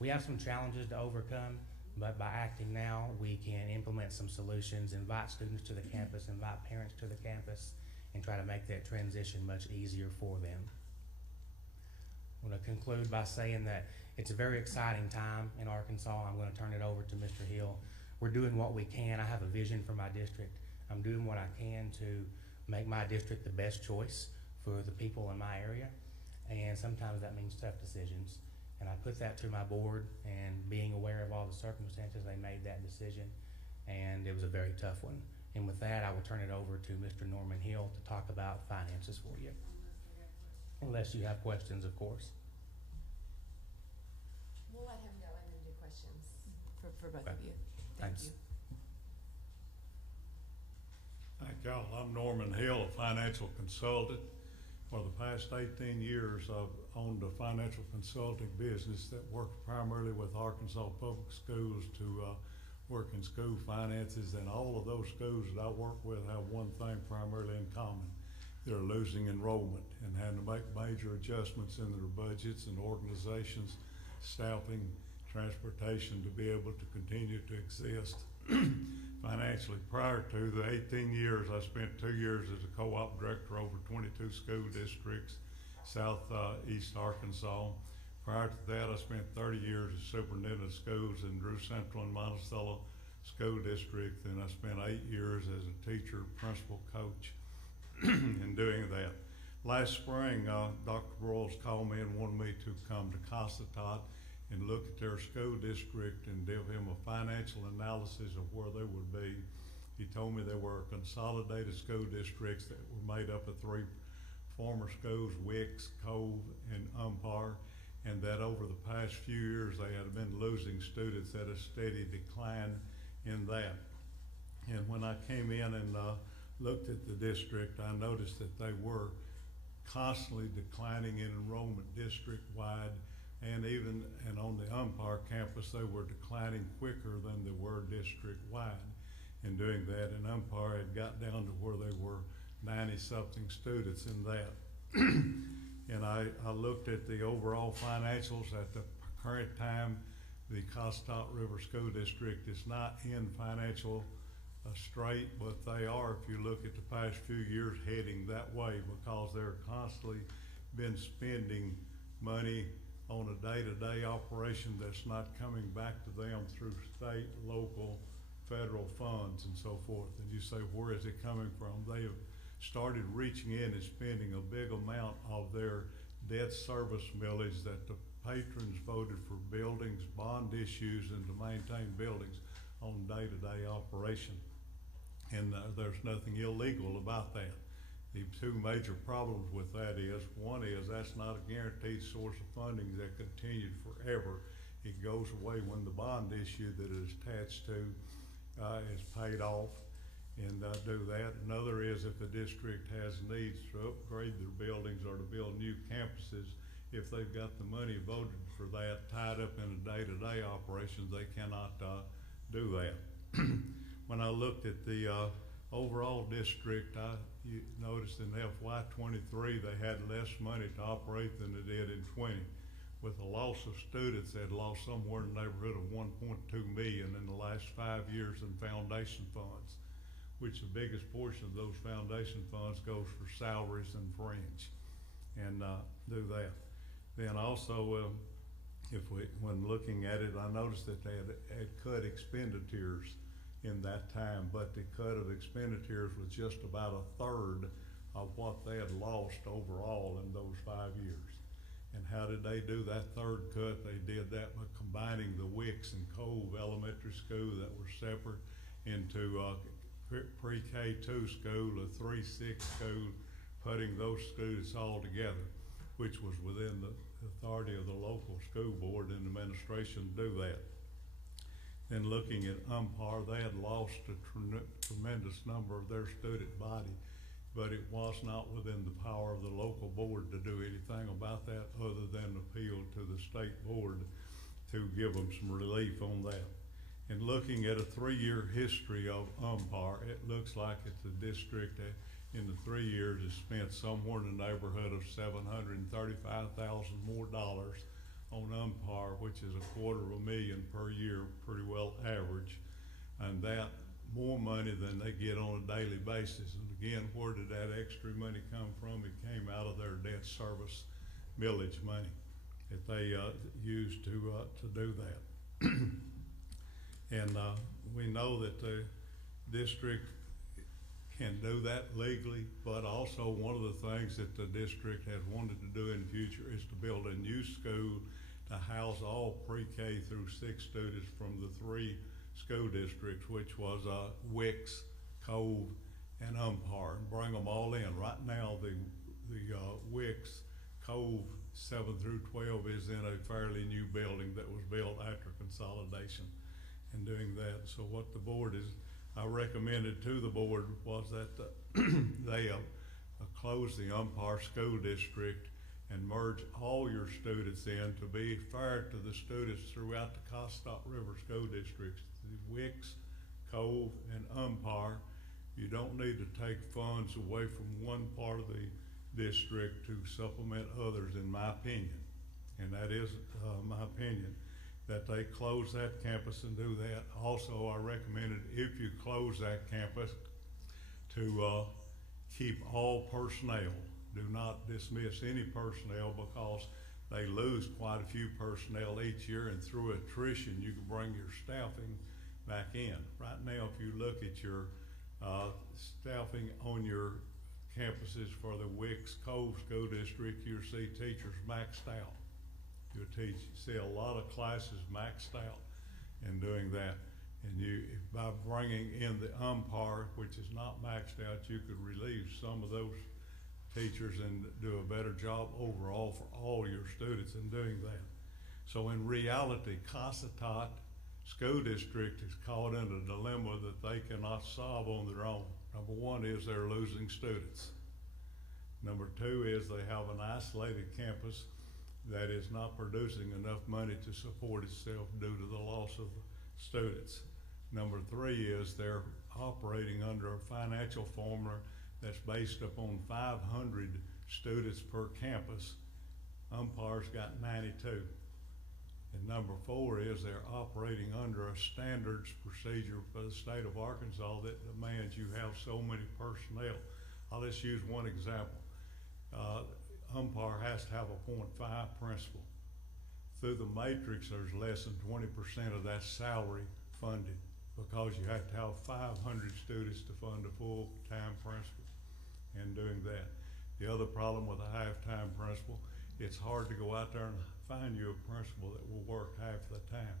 We have some challenges to overcome, but by acting now, we can implement some solutions, invite students to the campus, invite parents to the campus, and try to make that transition much easier for them. I'm going to conclude by saying that it's a very exciting time in Arkansas. I'm going to turn it over to Mr. Hill. We're doing what we can. I have a vision for my district. I'm doing what I can to make my district the best choice for the people in my area, and sometimes that means tough decisions. And I put that to my board, and being aware of all the circumstances, they made that decision, and it was a very tough one. And with that, I will turn it over to Mr. Norman Hill to talk about finances for you. Unless you have questions, of course. We'll let him go and then do questions for both Okay. of you. Thanks. Thank you. Thank y'all. I'm Norman Hill, a financial consultant. For the past 18 years, I've owned a financial consulting business that works primarily with Arkansas Public Schools to work in school finances, and all of those schools that I work with have one thing primarily in common. They're losing enrollment and having to make major adjustments in their budgets and organizations, staffing, transportation to be able to continue to exist financially. Prior to the 18 years, I spent 2 years as a co-op director over 22 school districts, southeast Arkansas. Prior to that, I spent 30 years as superintendent of schools in Drew Central and Monticello School District, and I spent 8 years as a teacher, principal, coach in doing that. Last spring, Dr. Broyles called me and wanted me to come to Cossatot and look at their school district and give him a financial analysis of where they would be. He told me there were consolidated school districts that were made up of 3 former schools, Wicks, Cove, and Umpire, and that over the past few years they had been losing students at a steady decline in that. And when I came in and looked at the district, I noticed that they were constantly declining in enrollment district-wide, and on the Umpire campus, they were declining quicker than they were district-wide in doing that. And Umpire had got down to where they were 90-something students in that. And I looked at the overall financials at the current time. The Cossatot River School District is not in financial straight, but they are, if you look at the past few years, heading that way, because they're constantly been spending money on a day-to-day operation that's not coming back to them through state, local, federal funds and so forth. And you say, where is it coming from? They have started reaching in and spending a big amount of their debt service millage that the patrons voted for buildings, bond issues, and to maintain buildings on day-to-day operation. And there's nothing illegal about that. The 2 major problems with that is, one is that's not a guaranteed source of funding that continued forever. It goes away when the bond issue that it is attached to is paid off, and do that. Another is if the district has needs to upgrade their buildings or to build new campuses, if they've got the money voted for that tied up in a day-to-day operations, they cannot do that. When I looked at the overall district, you noticed in FY '23, they had less money to operate than they did in '20. With the loss of students, they had lost somewhere in the neighborhood of 1.2 million in the last 5 years in foundation funds, which the biggest portion of those foundation funds goes for salaries and fringe, and do that. Then also, when looking at it, I noticed that they had cut expenditures in that time, but the cut of expenditures was just about a third of what they had lost overall in those 5 years. And how did they do that third cut? They did that by combining the Wicks and Cove Elementary School that were separate into pre-K2 school, a 3-6 school, putting those schools all together, which was within the authority of the local school board and administration to do that. Then looking at Umpire, they had lost a tremendous number of their student body, but it was not within the power of the local board to do anything about that other than appeal to the state board to give them some relief on that. And looking at a 3-year history of Umpire, it looks like it's a district that in the 3 years has spent somewhere in the neighborhood of $735,000 more on Umpire, which is $250,000 per year, pretty well average. And that more money than they get on a daily basis. And again, where did that extra money come from? It came out of their debt service millage money that they used to do that. And we know that the district can do that legally, but also one of the things that the district has wanted to do in the future is to build a new school to house all pre-K through 6 students from the 3 school districts, which was Wicks, Cove, and Umpire, and bring them all in. Right now, the Wicks, Cove 7 through 12 is in a fairly new building that was built after consolidation and doing that. So what the board is, I recommended to the board was that they close the Umpire School District and merge all your students in to be fair to the students throughout the Costop River School Districts. The Wicks, Cove, and Umpire, you don't need to take funds away from one part of the district to supplement others, in my opinion. And that is my opinion, that they close that campus and do that. Also, I recommended if you close that campus to keep all personnel. Do not dismiss any personnel, because they lose quite a few personnel each year, and through attrition you can bring your staffing back in. Right now, if you look at your staffing on your campuses for the Wicks Cove School District, you'll see teachers maxed out. You'll see a lot of classes maxed out in doing that. And by bringing in the Umpire, which is not maxed out, you could relieve some of those teachers and do a better job overall for all your students in doing that. So in reality, Costop School District is caught in a dilemma that they cannot solve on their own. Number one is they're losing students. Number two is they have an isolated campus that is not producing enough money to support itself due to the loss of students. Number three is they're operating under a financial formula that's based upon 500 students per campus. Umpire's got 92. And number four is they're operating under a standards procedure for the state of Arkansas that demands you have so many personnel. I'll just use one example. Umpire has to have a .5 principal. Through the matrix, there's less than 20% of that salary funded, because you have to have 500 students to fund a full-time principal and doing that. The other problem with a half-time principal, it's hard to go out there and find you a principal that will work half the time.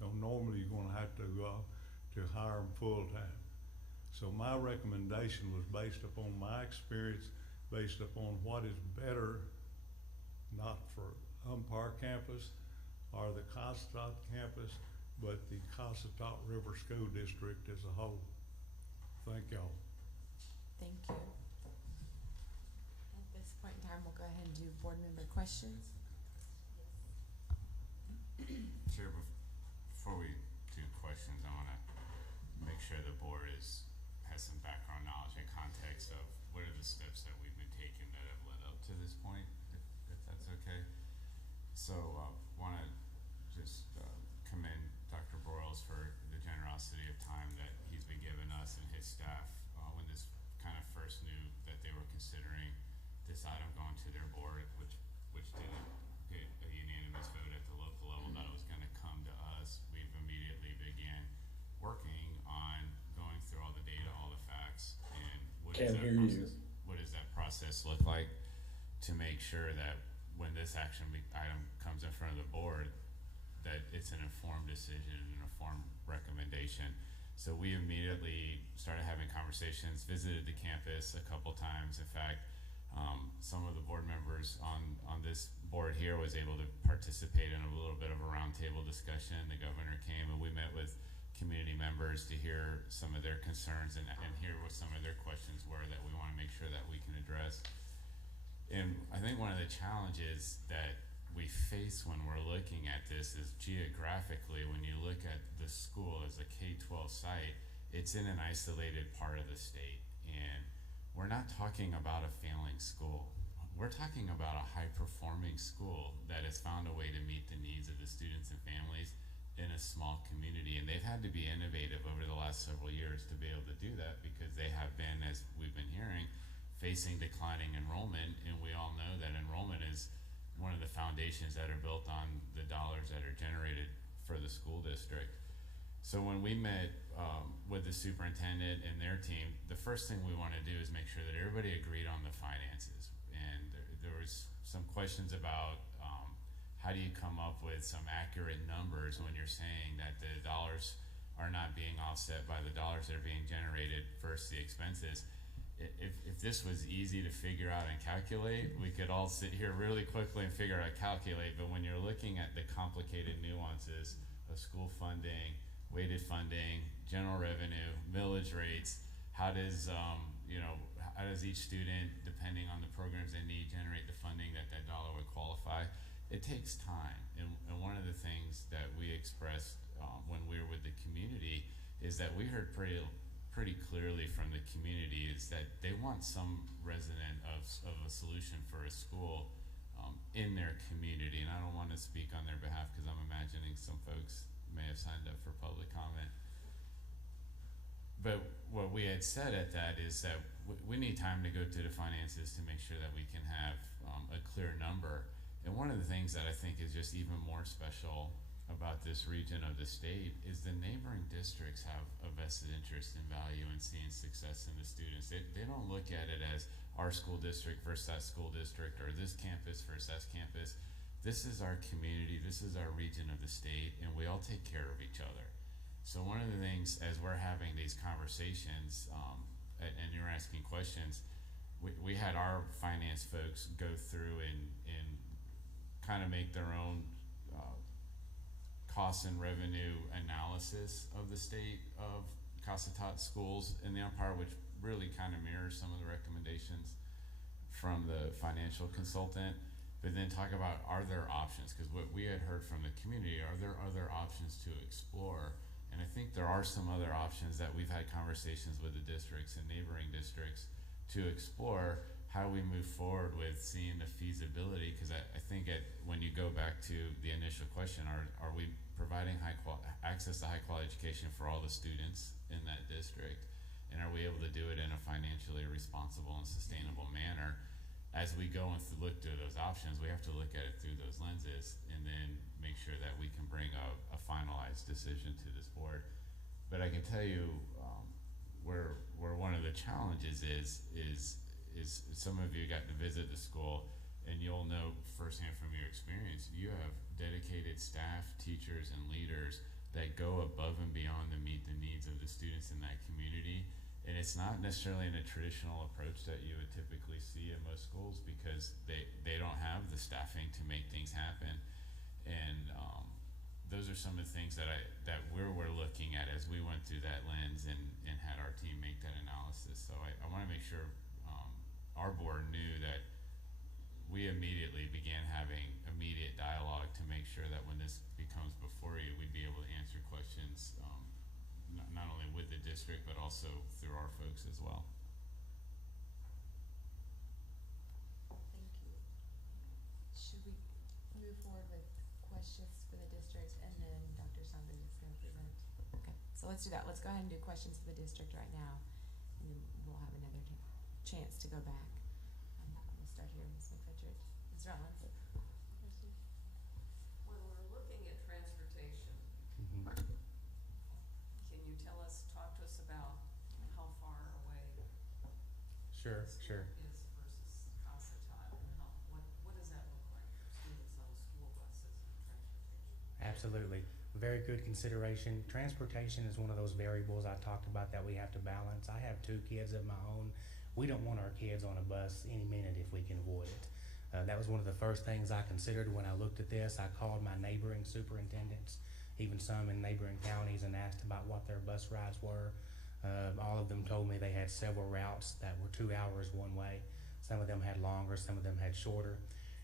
So normally you're gonna have to hire them full-time. So my recommendation was based upon my experience, based upon what is better, not for Umpire campus or the Costop campus, but the Costop River School District as a whole. Thank y'all. Thank you. At this point in time, we'll go ahead and do board member questions. Chair, before we do questions, I want to make sure the board has some background knowledge and context of what are the steps that we've been taking that have led up to this point, if that's okay. So want to just commend Dr. Broyles for the generosity of time that he's been giving us and his staff when this kind of first knew that they were considering this item going to their board, which didn't get a unanimous vote at the local level, that it was going to come to us. We've immediately began working on going through all the data, all the facts, and what does that process look like to make sure that when this item comes in front of the board, that it's an informed decision, an informed recommendation. So we immediately started having conversations, visited the campus a couple times. In fact, some of the board members on this board here was able to participate in a little bit of a roundtable discussion. The governor came and we met with community members to hear some of their concerns and hear what some of their questions were that we want to make sure that we can address. And I think one of the challenges that we face when we're looking at this is geographically, when you look at the school as a K-12 site, it's in an isolated part of the state. And we're not talking about a failing school. We're talking about a high-performing school that has found a way to meet the needs of the students and families in a small community. And they've had to be innovative over the last several years to be able to do that, because they have been, as we've been hearing, facing declining enrollment. And we all know that enrollment is one of the foundations that are built on the dollars that are generated for the school district. So when we met with the superintendent and their team, the first thing we want to do is make sure that everybody agreed on the finances. And there was some questions about how do you come up with some accurate numbers when you're saying that the dollars are not being offset by the dollars that are being generated versus the expenses. If this was easy to figure out and calculate, we could all sit here really quickly and figure out calculate, but when you're looking at the complicated nuances of school funding, weighted funding, general revenue, millage rates, how does how does each student, depending on the programs they need, generate the funding that dollar would qualify? It takes time, and one of the things that we expressed when we were with the community is that we heard pretty clearly from the community is that they want some resident of a solution for a school in their community. And I don't want to speak on their behalf because I'm imagining some folks may have signed up for public comment. But what we had said at that is that we need time to go through the finances to make sure that we can have a clear number. And one of the things that I think is just even more special about this region of the state is the neighboring districts have a vested interest and value in seeing success in the students. They don't look at it as our school district versus that school district or this campus versus that campus. This is our community, this is our region of the state, and we all take care of each other. So one of the things as we're having these conversations and you're asking questions, we had our finance folks go through and kind of make their own cost and revenue analysis of the state of Cossatot schools in the Empire, which really kind of mirrors some of the recommendations from the financial consultant, but then talk about are there options, because what we had heard from the community, are there other options to explore? And I think there are some other options that we've had conversations with the districts and neighboring districts to explore how we move forward with seeing the feasibility, because I think when you go back to the initial question, are we providing access to high quality education for all the students in that district? And are we able to do it in a financially responsible and sustainable manner? As we go and look through those options, we have to look at it through those lenses and then make sure that we can bring a finalized decision to this board. But I can tell you where one of the challenges is some of you got to visit the school, and you'll know firsthand from your experience, you have dedicated staff, teachers, and leaders that go above and beyond to meet the needs of the students in that community. And it's not necessarily in a traditional approach that you would typically see in most schools, because they don't have the staffing to make things happen. And those are some of the things that we're looking at as we went through that lens and had our team make that analysis. So I want to make sure our board knew that we immediately began having immediate dialogue to make sure that when this becomes before you, we'd be able to answer questions not only with the district, but also through our folks as well. Thank you. Should we move forward with questions for the district and then Dr. Saunders is going to present? Okay, so let's do that. Let's go ahead and do questions for the district right now, and then we'll have another chance to go back. We'll start here, Ms. McFetridge. Ms. Rollins. When we're looking at transportation, can you talk to us about how far away Sure, the sure. school is versus Cossatot, and what does that look like for students on school buses and transportation? Absolutely. Very good consideration. Transportation is one of those variables I talked about that we have to balance. I have 2 kids of my own. We don't want our kids on a bus any minute if we can avoid it. That was one of the first things I considered when I looked at this. I called my neighboring superintendents, even some in neighboring counties, and asked about what their bus rides were. All of them told me they had several routes that were 2 hours one way. Some of them had longer, some of them had shorter.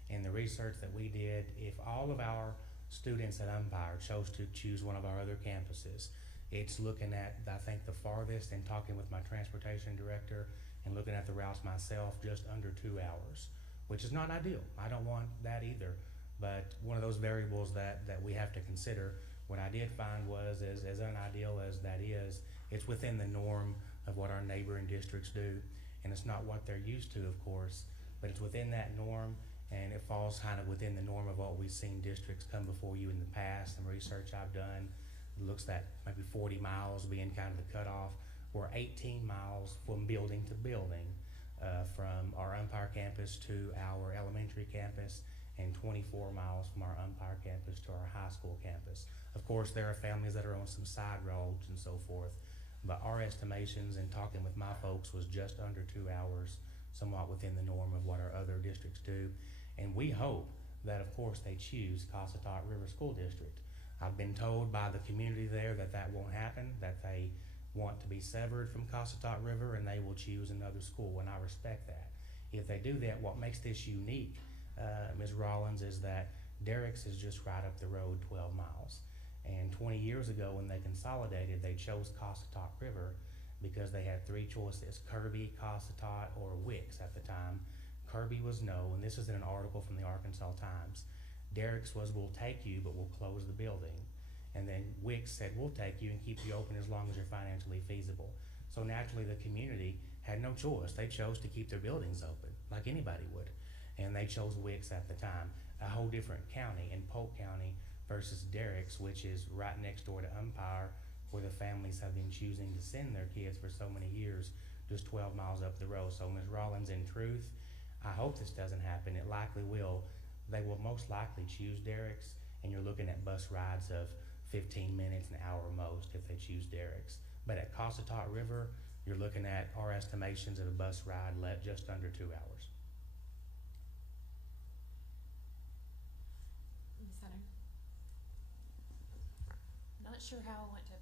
In the research that we did, if all of our students at Umpire chose to choose one of our other campuses, it's looking at, I think, the farthest, and talking with my transportation director and looking at the routes myself, just under 2 hours, which is not ideal. I don't want that either, but one of those variables that we have to consider. What I did find was, as unideal as that is, it's within the norm of what our neighboring districts do, and it's not what they're used to, of course, but it's within that norm, and it falls kind of within the norm of what we've seen districts come before you in the past. Some research I've done looks at maybe 40 miles being kind of the cutoff, or 18 miles from building to building, from our Umpire campus to our elementary campus, and 24 miles from our Umpire campus to our high school campus. Of course, there are families that are on some side roads and so forth, but our estimations and talking with my folks was just under 2 hours, somewhat within the norm of what our other districts do. And we hope that, of course, they choose Cossatot River School District. I've been told by the community there that that won't happen, that they want to be severed from Cossatot River and they will choose another school, and I respect that. If they do that, what makes this unique, Ms. Rollins, is that Derrick's is just right up the road 12 miles. And 20 years ago when they consolidated, they chose Cossatot River because they had 3 choices: Kirby, Cossatot, or Wicks at the time. Kirby was no, and this is in an article from the Arkansas Times. Derrick's was, we'll take you, but we'll close the building. And then Wicks said, we'll take you and keep you open as long as you're financially feasible. So naturally the community had no choice. They chose to keep their buildings open like anybody would. And they chose Wicks at the time. A whole different county in Polk County versus Derrick's, which is right next door to Umpire, where the families have been choosing to send their kids for so many years, just 12 miles up the road. So Ms. Rollins, in truth, I hope this doesn't happen. It likely will. They will most likely choose Derrick's, and you're looking at bus rides of 15 minutes, an hour most, if they choose Derrick's. But at Cossatot River, you're looking at our estimations of a bus ride just under 2 hours. Ms. Hunter. Not sure how I want to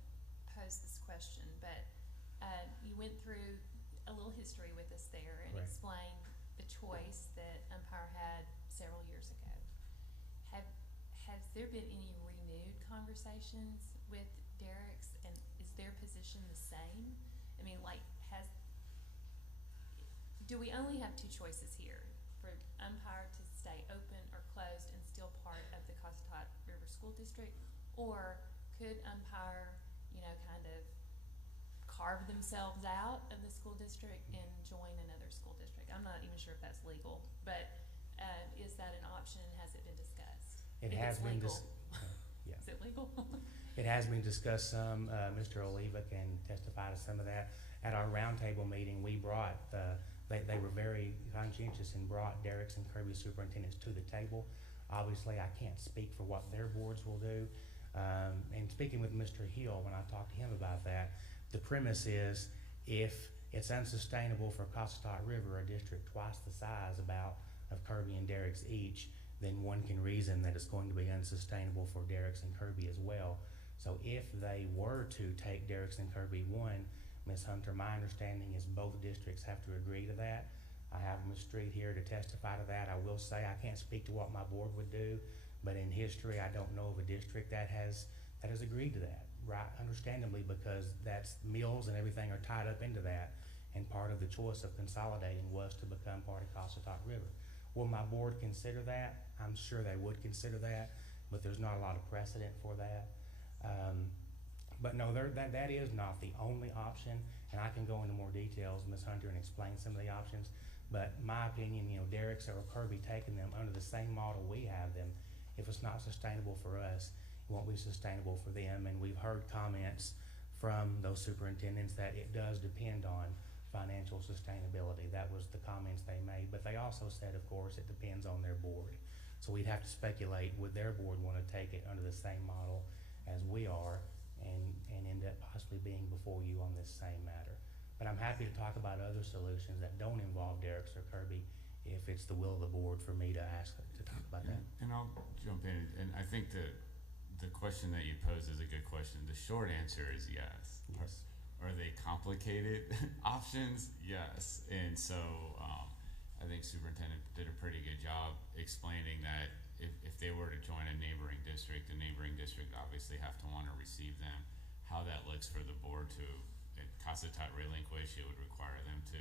pose this question, but you went through a little history with us there and Right. explained the choice that Umpire had several years ago. Has there been any renewed conversations with Derrick's, and is their position the same? I mean, like, do we only have 2 choices here, for Umpire to stay open or closed and still part of the Cossatot River School District, or could Umpire, kind of carve themselves out of the school district and join another school district? I'm not even sure if that's legal, but is that an option? Has it been discussed? It If has it's been legal. yeah. Is it legal? It has been discussed some. Mr. Oliva can testify to some of that. At our roundtable meeting, we brought, they were very conscientious and brought Derrick's and Kirby superintendents to the table. Obviously, I can't speak for what their boards will do. And speaking with Mr. Hill, when I talked to him about that, the premise is, if it's unsustainable for Cossatot River, a district twice the size of Kirby and Derrick's each, then one can reason that it's going to be unsustainable for Derrick's and Kirby as well. So if they were to take Derrick's and Kirby one, Ms. Hunter, my understanding is both districts have to agree to that. I have Ms. Street here to testify to that. I will say I can't speak to what my board would do, but in history I don't know of a district that has agreed to that. right, understandably, because that's meals and everything are tied up into that. And part of the choice of consolidating was to become part of Cossatot River. Will my board consider that? I'm sure they would consider that, but there's not a lot of precedent for that. But no, that is not the only option, and I can go into more details, Ms. Hunter, and explain some of the options. But my opinion, Derrick's or Kirby taking them under the same model we have them, if it's not sustainable for us, it won't be sustainable for them. And we've heard comments from those superintendents that it does depend on financial sustainability. That was the comments they made. But they also said, of course, it depends on their board. So we'd have to speculate, would their board want to take it under the same model as we are and end up possibly being before you on this same matter. But I'm happy to talk about other solutions that don't involve Derrick's or Kirby if it's the will of the board for me to ask to talk about that. And I'll jump in, and I think the question that you pose is a good question. The short answer is yes. Yes. Are they complicated options? Yes. And so I think superintendent did a pretty good job explaining that if they were to join a neighboring district, the neighboring district obviously have to want to receive them. How that looks for the board to Cossatot relinquish, it would require them to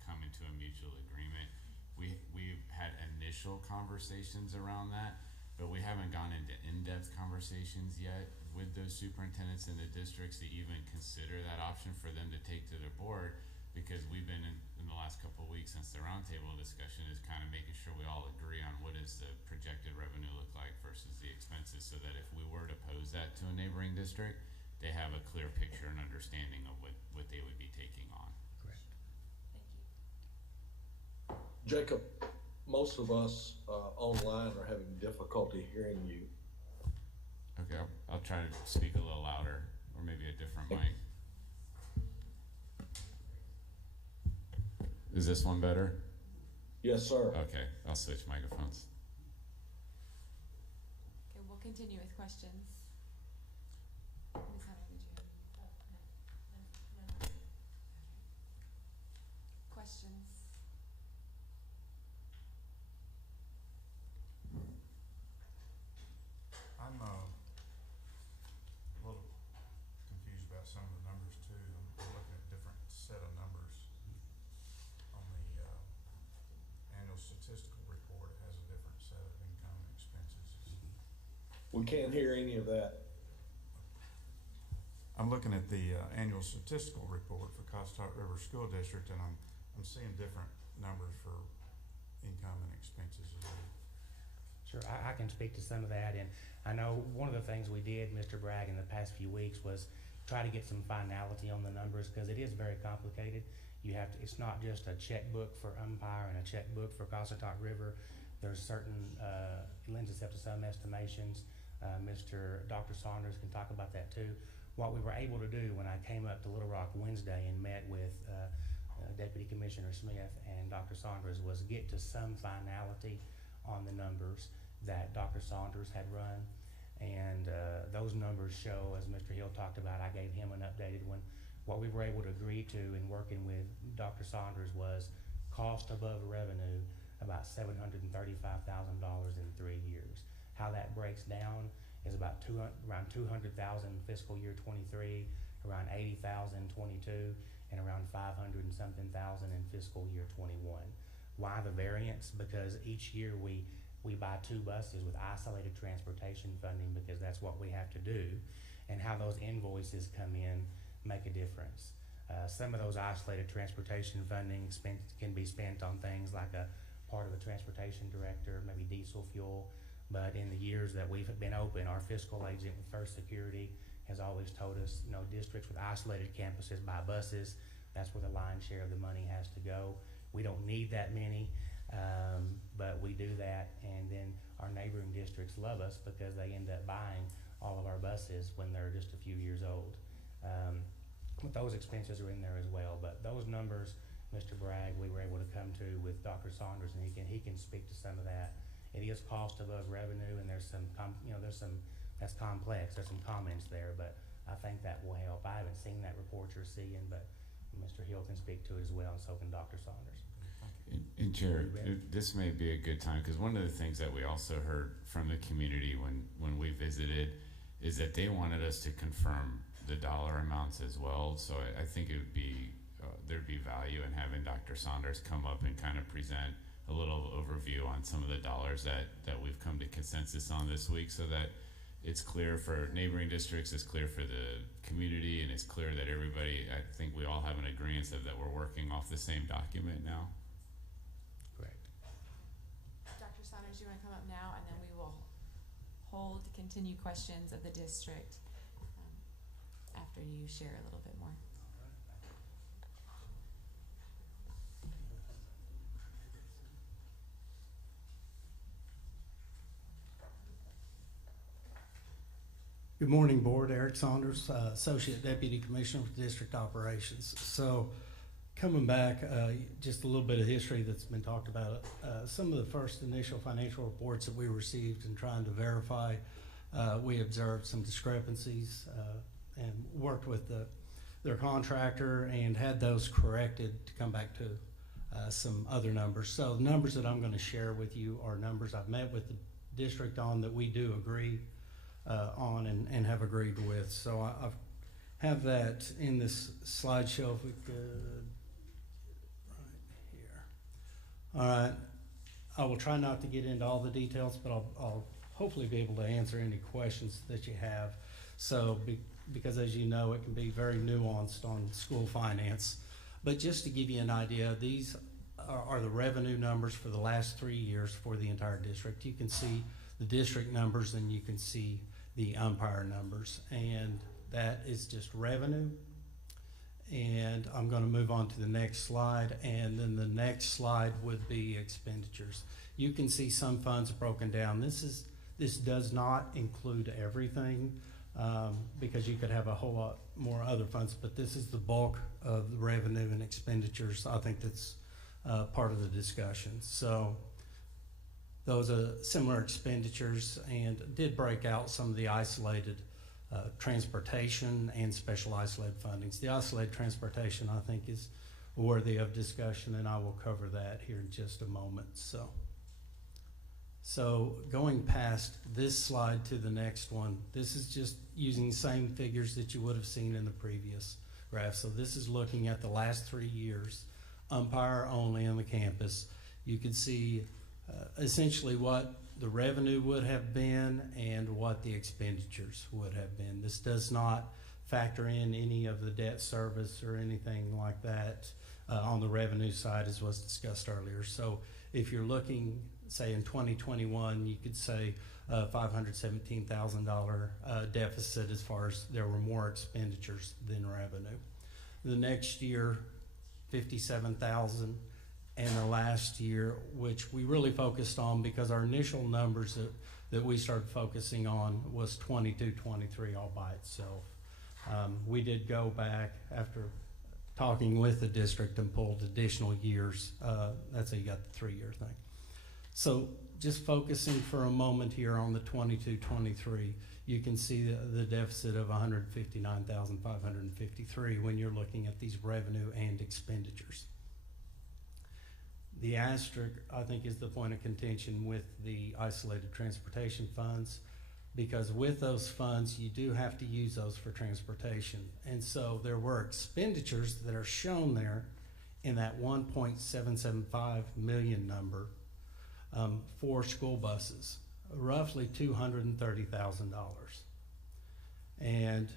come into a mutual agreement. We've had initial conversations around that, but we haven't gone into in-depth conversations yet with those superintendents in the districts to even consider that option for them to take to their board, because we've been in the last couple of weeks since the roundtable discussion is kind of making sure we all agree on what does the projected revenue look like versus the expenses, so that if we were to pose that to a neighboring district, they have a clear picture and understanding of what they would be taking on. Correct. Thank you. Jacob, most of us online are having difficulty hearing you. Okay, I'll try to speak a little louder, or maybe a different mic. Is this one better? Yes, sir. Okay, I'll switch microphones. Okay, we'll continue with questions. Ms. Hunter, did you have questions? I'm a little confused about some of the numbers too. I'm looking at a different set of numbers on the annual statistical report. It has a different set of income and expenses. We can't hear any of that. I'm looking at the annual statistical report for Cossatot River School District, and I'm seeing different numbers for income and expenses as well. Sure, I can speak to some of that, and I know one of the things we did, Mr. Bragg, in the past few weeks was try to get some finality on the numbers, because it is very complicated. You have to, it's not just a checkbook for umpire and a checkbook for Cossatot River. There's certain, it lends itself to some estimations. Dr. Saunders can talk about that too. What we were able to do when I came up to Little Rock Wednesday and met with Deputy Commissioner Smith and Dr. Saunders was get to some finality on the numbers that Dr. Saunders had run. And those numbers show, as Mr. Hill talked about, I gave him an updated one. What we were able to agree to in working with Dr. Saunders was cost above revenue about $735,000 in 3 years. How that breaks down is about around 200,000 fiscal year 23, around 80,000 22, and around 500 and something thousand in fiscal year 21. Why the variance? Because each year we buy 2 buses with isolated transportation funding, because that's what we have to do, and how those invoices come in make a difference. Some of those isolated transportation funding can be spent on things like a part of a transportation director, maybe diesel fuel. But in the years that we've been open, our fiscal agent with First Security has always told us, districts with isolated campuses buy buses. That's where the lion's share of the money has to go. We don't need that many, but we do that, and then our neighboring districts love us because they end up buying all of our buses when they're just a few years old. But those expenses are in there as well. But those numbers, Mr. Bragg, we were able to come to with Dr. Saunders, and he can speak to some of that. It is cost above revenue, and there's some that's complex. There's some comments there, but I think that will help. I haven't seen that report you're seeing, but Mr. Hill can speak to it as well, and so can Dr. Saunders. And Chair, this may be a good time, because one of the things that we also heard from the community when we visited is that they wanted us to confirm the dollar amounts as well. So I think it would be, there'd be value in having Dr. Saunders come up and kind of present a little overview on some of the dollars that we've come to consensus on this week, so that it's clear for neighboring districts, it's clear for the community, and it's clear that everybody, I think we all have an agreement that we're working off the same document now. Correct. Dr. Saunders, you want to come up now, and then we will hold to continue questions of the district after you share a little bit more. Good morning, Board. Eric Saunders, Associate Deputy Commissioner for District Operations. So coming back, just a little bit of history that's been talked about. Some of the first initial financial reports that we received and trying to verify, we observed some discrepancies and worked with their contractor and had those corrected to come back to some other numbers. So the numbers that I'm going to share with you are numbers I've met with the district on that we do agree on and have agreed with. So I have that in this slideshow if we could, right here. All right, I will try not to get into all the details, but I'll hopefully be able to answer any questions that you have. So because as you know, it can be very nuanced on school finance. But just to give you an idea, these are the revenue numbers for the last 3 years for the entire district. You can see the district numbers and you can see the umpire numbers, and that is just revenue. And I'm going to move on to the next slide, and then the next slide would be expenditures. You can see some funds broken down. This does not include everything because you could have a whole lot more other funds, but this is the bulk of the revenue and expenditures. I think that's part of the discussion. So those are similar expenditures, and did break out some of the isolated transportation and special isolated fundings. The isolated transportation, I think, is worthy of discussion, and I will cover that here in just a moment. So going past this slide to the next one, this is just using the same figures that you would have seen in the previous graph. So this is looking at the last 3 years, umpire only on the campus. You can see essentially what the revenue would have been and what the expenditures would have been. This does not factor in any of the debt service or anything like that on the revenue side, as was discussed earlier. So if you're looking, say in 2021, you could say $517,000 deficit as far as there were more expenditures than revenue. The next year, $57,000. And the last year, which we really focused on because our initial numbers that we started focusing on was 22-23 all by itself. We did go back after talking with the district and pulled additional years. That's how you got the 3-year thing. So just focusing for a moment here on the 22-23, you can see the deficit of $159,553 when you're looking at these revenue and expenditures. The asterisk, I think, is the point of contention with the isolated transportation funds, because with those funds, you do have to use those for transportation. And so there were expenditures that are shown there in that 1.775 million number for school buses, roughly $230,000. And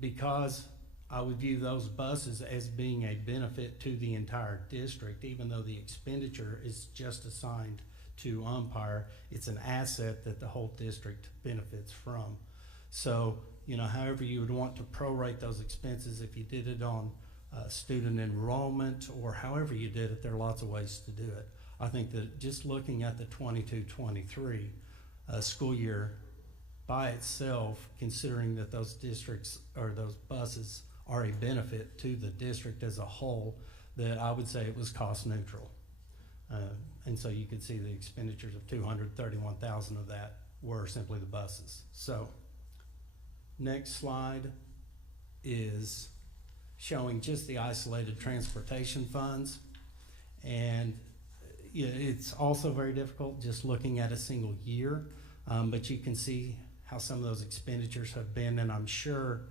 because I would view those buses as being a benefit to the entire district, even though the expenditure is just assigned to umpire, it's an asset that the whole district benefits from. So, you know, however you would want to prorate those expenses, if you did it on student enrollment or however you did it, there are lots of ways to do it. I think that just looking at the 22-23 school year by itself, considering that those districts or those buses are a benefit to the district as a whole, that I would say it was cost neutral. And so you could see the expenditures of $231,000 of that were simply the buses. So next slide is showing just the isolated transportation funds. And it's also very difficult just looking at a single year, but you can see how some of those expenditures have been, and I'm sure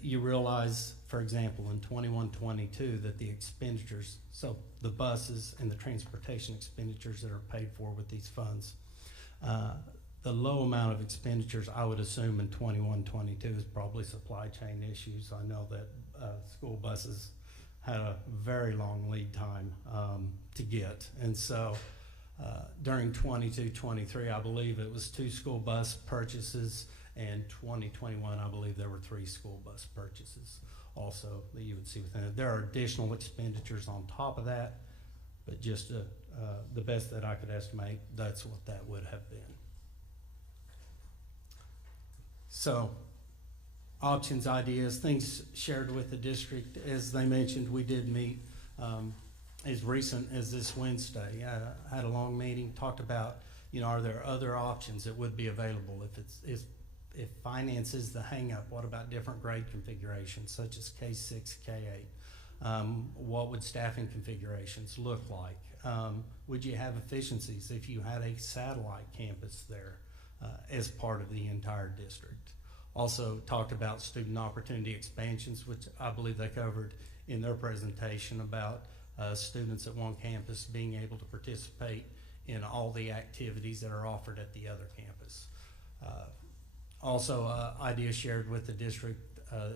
you realize, for example, in 21-22 that the expenditures, so the buses and the transportation expenditures that are paid for with these funds, the low amount of expenditures I would assume in 21-22 is probably supply chain issues. I know that school buses had a very long lead time to get, and so during 22-23 I believe it was 2 school bus purchases, and 2021 I believe there were 3 school bus purchases also that you would see within it. There are additional expenditures on top of that, but just the best that I could estimate, that's what that would have been. So, options, ideas, things shared with the district. As they mentioned, we did meet as recent as this Wednesday. Had a long meeting, talked about, are there other options that would be available if finance is the hang-up? What about different grade configurations such as K6, K8? What would staffing configurations look like? Would you have efficiencies if you had a satellite campus there as part of the entire district? Also talked about student opportunity expansions, which I believe they covered in their presentation about students at one campus being able to participate in all the activities that are offered at the other campus. Also, ideas shared with the district,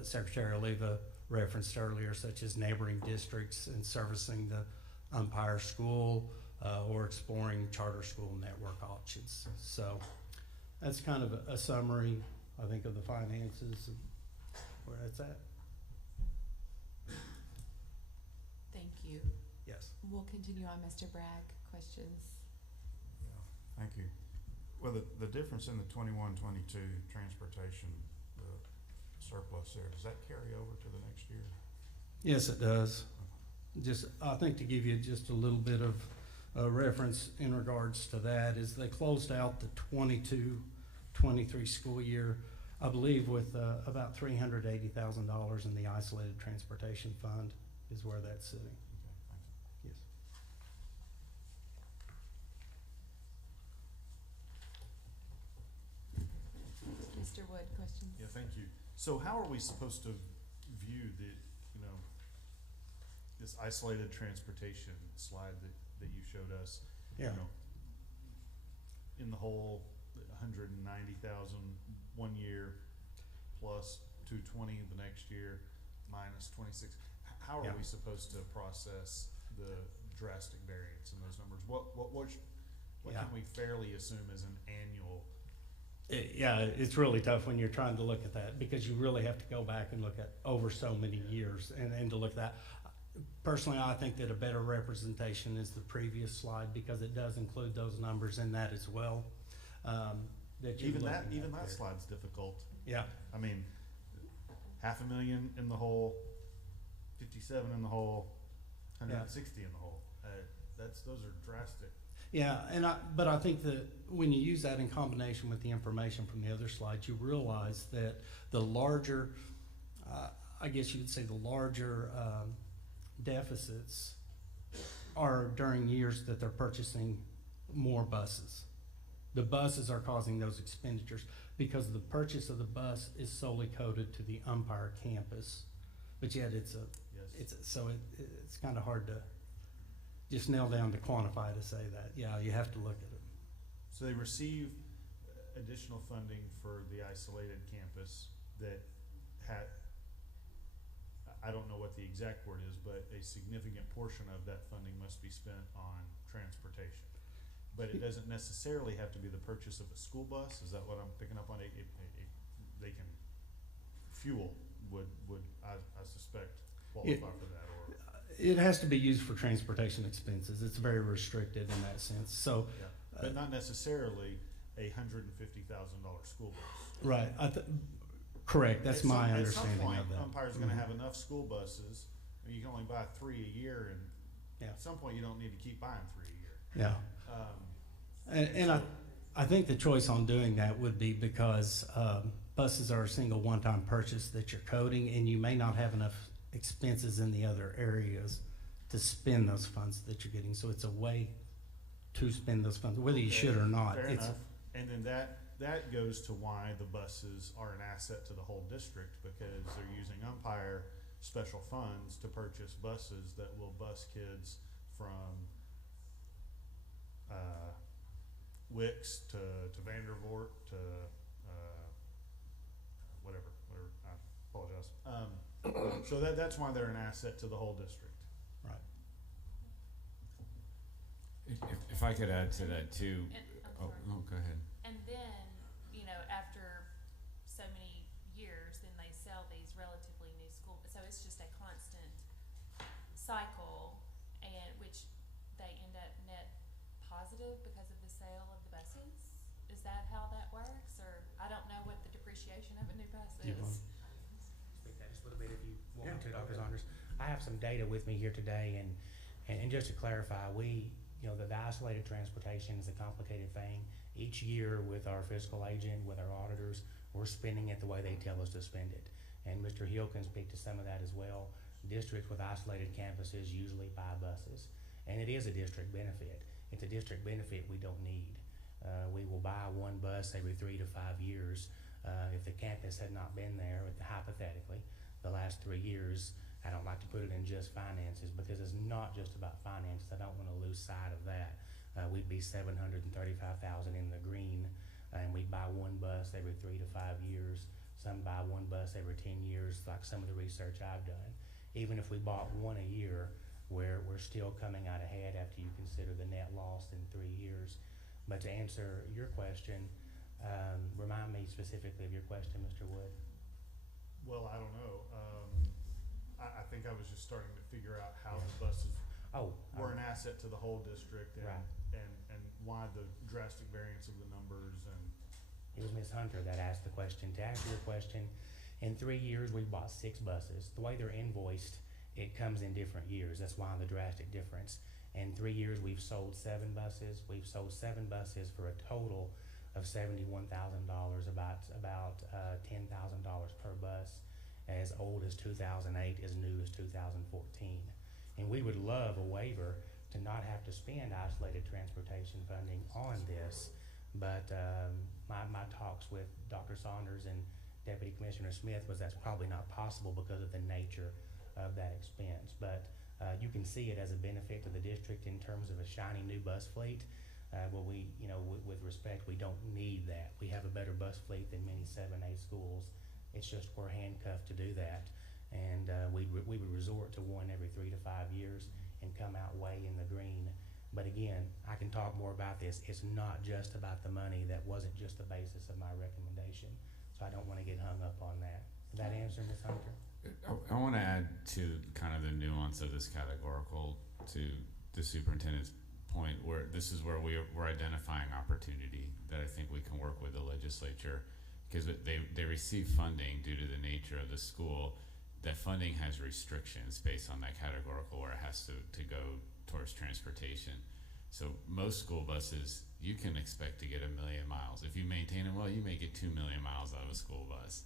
Secretary Oliva referenced earlier, such as neighboring districts and servicing the umpire school or exploring charter school network options. So that's kind of a summary, I think, of the finances and where that's at. Thank you. Yes. We'll continue on, Mr. Bragg. Questions? Yeah, thank you. Well, the difference in the 21-22 transportation, the surplus there, does that carry over to the next year? Yes, it does. Just, I think to give you just a little bit of reference in regards to that is they closed out the 22-23 school year, I believe, with about $380,000 in the isolated transportation fund is where that's sitting. Okay, thanks. Yes. Mr. Wood, questions? Yeah, thank you. So how are we supposed to view this isolated transportation slide that you showed us? Yeah. In the whole 190,000 one year plus 220 the next year minus 26. How are we supposed to process the drastic variance in those numbers? What can we fairly assume as an annual? It's really tough when you're trying to look at that because you really have to go back and look at over so many years and to look at that. Personally, I think that a better representation is the previous slide because it does include those numbers in that as well. Even that slide's difficult. Yeah. I mean, 500,000 in the hole, 57 in the hole, 160 in the hole. Those are drastic. Yeah, but I think that when you use that in combination with the information from the other slides, you realize that the larger, I guess you could say the larger deficits are during years that they're purchasing more buses. The buses are causing those expenditures because the purchase of the bus is solely coded to the umpire campus, but yet it's kind of hard to just nail down to quantify to say that. Yeah, you have to look at it. So they receive additional funding for the isolated campus that had, I don't know what the exact word is, but a significant portion of that funding must be spent on transportation. But it doesn't necessarily have to be the purchase of a school bus. Is that what I'm picking up on? They can, fuel would I suspect qualify for that, or it has to be used for transportation expenses. It's very restricted in that sense. So, but not necessarily a $150,000 school bus. Right. Correct. That's my understanding at some point, of that. Umpire's going to have enough school buses. I mean, you can only buy 3 a year, and at some point, you don't need to keep buying 3 a year. Yeah. And I think the choice on doing that would be because buses are a single one-time purchase that you're coding, and you may not have enough expenses in the other areas to spend those funds that you're getting. So it's a way to spend those funds, whether you should or not. Fair enough. And then that goes to why the buses are an asset to the whole district, because they're using umpire special funds to purchase buses that will bus kids from Wicks to Vandervoort to whatever, I apologize. So that's why they're an asset to the whole district. Right. If I could add to that too. And, No, go ahead. And then, you know, after so many years, then they sell these relatively new school, so it's just a constant cycle, and which they end up net positive because of the sale of the buses? Is that how that works, or I don't know what the depreciation of a new bus You want- is. Speak that just a little bit if you want to, Dr. Saunders. I have some data with me here today, and just to clarify, the isolated transportation is a complicated thing. Each year with our fiscal agent, with our auditors, we're spending it the way they tell us to spend it. And Mr. Hill can speak to some of that as well. Districts with isolated campuses usually buy buses, and it is a district benefit. It's a district benefit we don't need. We will buy one bus every 3 to 5 years. If the campus had not been there, hypothetically, the last 3 years, I don't like to put it in just finances because it's not just about finances. I don't want to lose sight of that. We'd be $735,000 in the green, and we'd buy one bus every 3 to 5 years. Some buy one bus every 10 years, like some of the research I've done. Even if we bought one a year, we're still coming out ahead after you consider the net loss in 3 years. But to answer your question, remind me specifically of your question, Mr. Wood. Well, I don't know. I think I was just starting to figure out how the buses were an asset to the whole district, and, Right. and why the drastic variance of the numbers. And It was Ms. Hunter that asked the question. To answer your question, in 3 years, we bought 6 buses. The way they're invoiced, it comes in different years. That's why the drastic difference. In 3 years, we've sold 7 buses. We've sold 7 buses for a total of $71,000, about $10,000 per bus, as old as 2008, as new as 2014. And we would love a waiver to not have to spend isolated transportation funding on this, but my talks with Dr. Saunders and Deputy Commissioner Smith was that's probably not possible because of the nature of that expense. But you can see it as a benefit to the district in terms of a shiny new bus fleet. Well, with respect, we don't need that. We have a better bus fleet than many 7A schools. It's just we're handcuffed to do that. And we would resort to one every 3 to 5 years and come out way in the green. But again, I can talk more about this. It's not just about the money. That wasn't just the basis of my recommendation. So I don't want to get hung up on that. Did that answer, Ms. Hunter? I want to add to kind of the nuance of this categorical to the superintendent's point, where this is where we're identifying opportunity that I think we can work with the legislature, because they receive funding due to the nature of the school. That funding has restrictions based on that categorical where it has to go towards transportation. So most school buses, you can expect to get 1 million miles. If you maintain them well, you may get 2 million miles out of a school bus.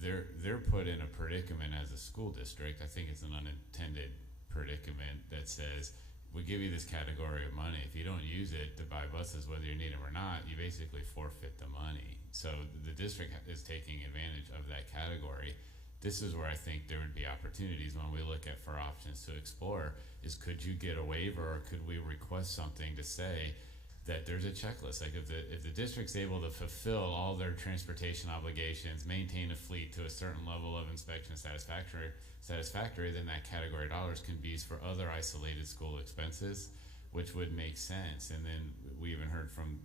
They're put in a predicament as a school district. I think it's an unintended predicament that says, we give you this category of money. If you don't use it to buy buses, whether you need them or not, you basically forfeit the money. So the district is taking advantage of that category. This is where I think there would be opportunities when we look at for options to explore is, could you get a waiver, or could we request something to say that there's a checklist? Like if the district's able to fulfill all their transportation obligations, maintain a fleet to a certain level of inspection satisfactory, then that category of dollars can be used for other isolated school expenses, which would make sense. And then we even heard from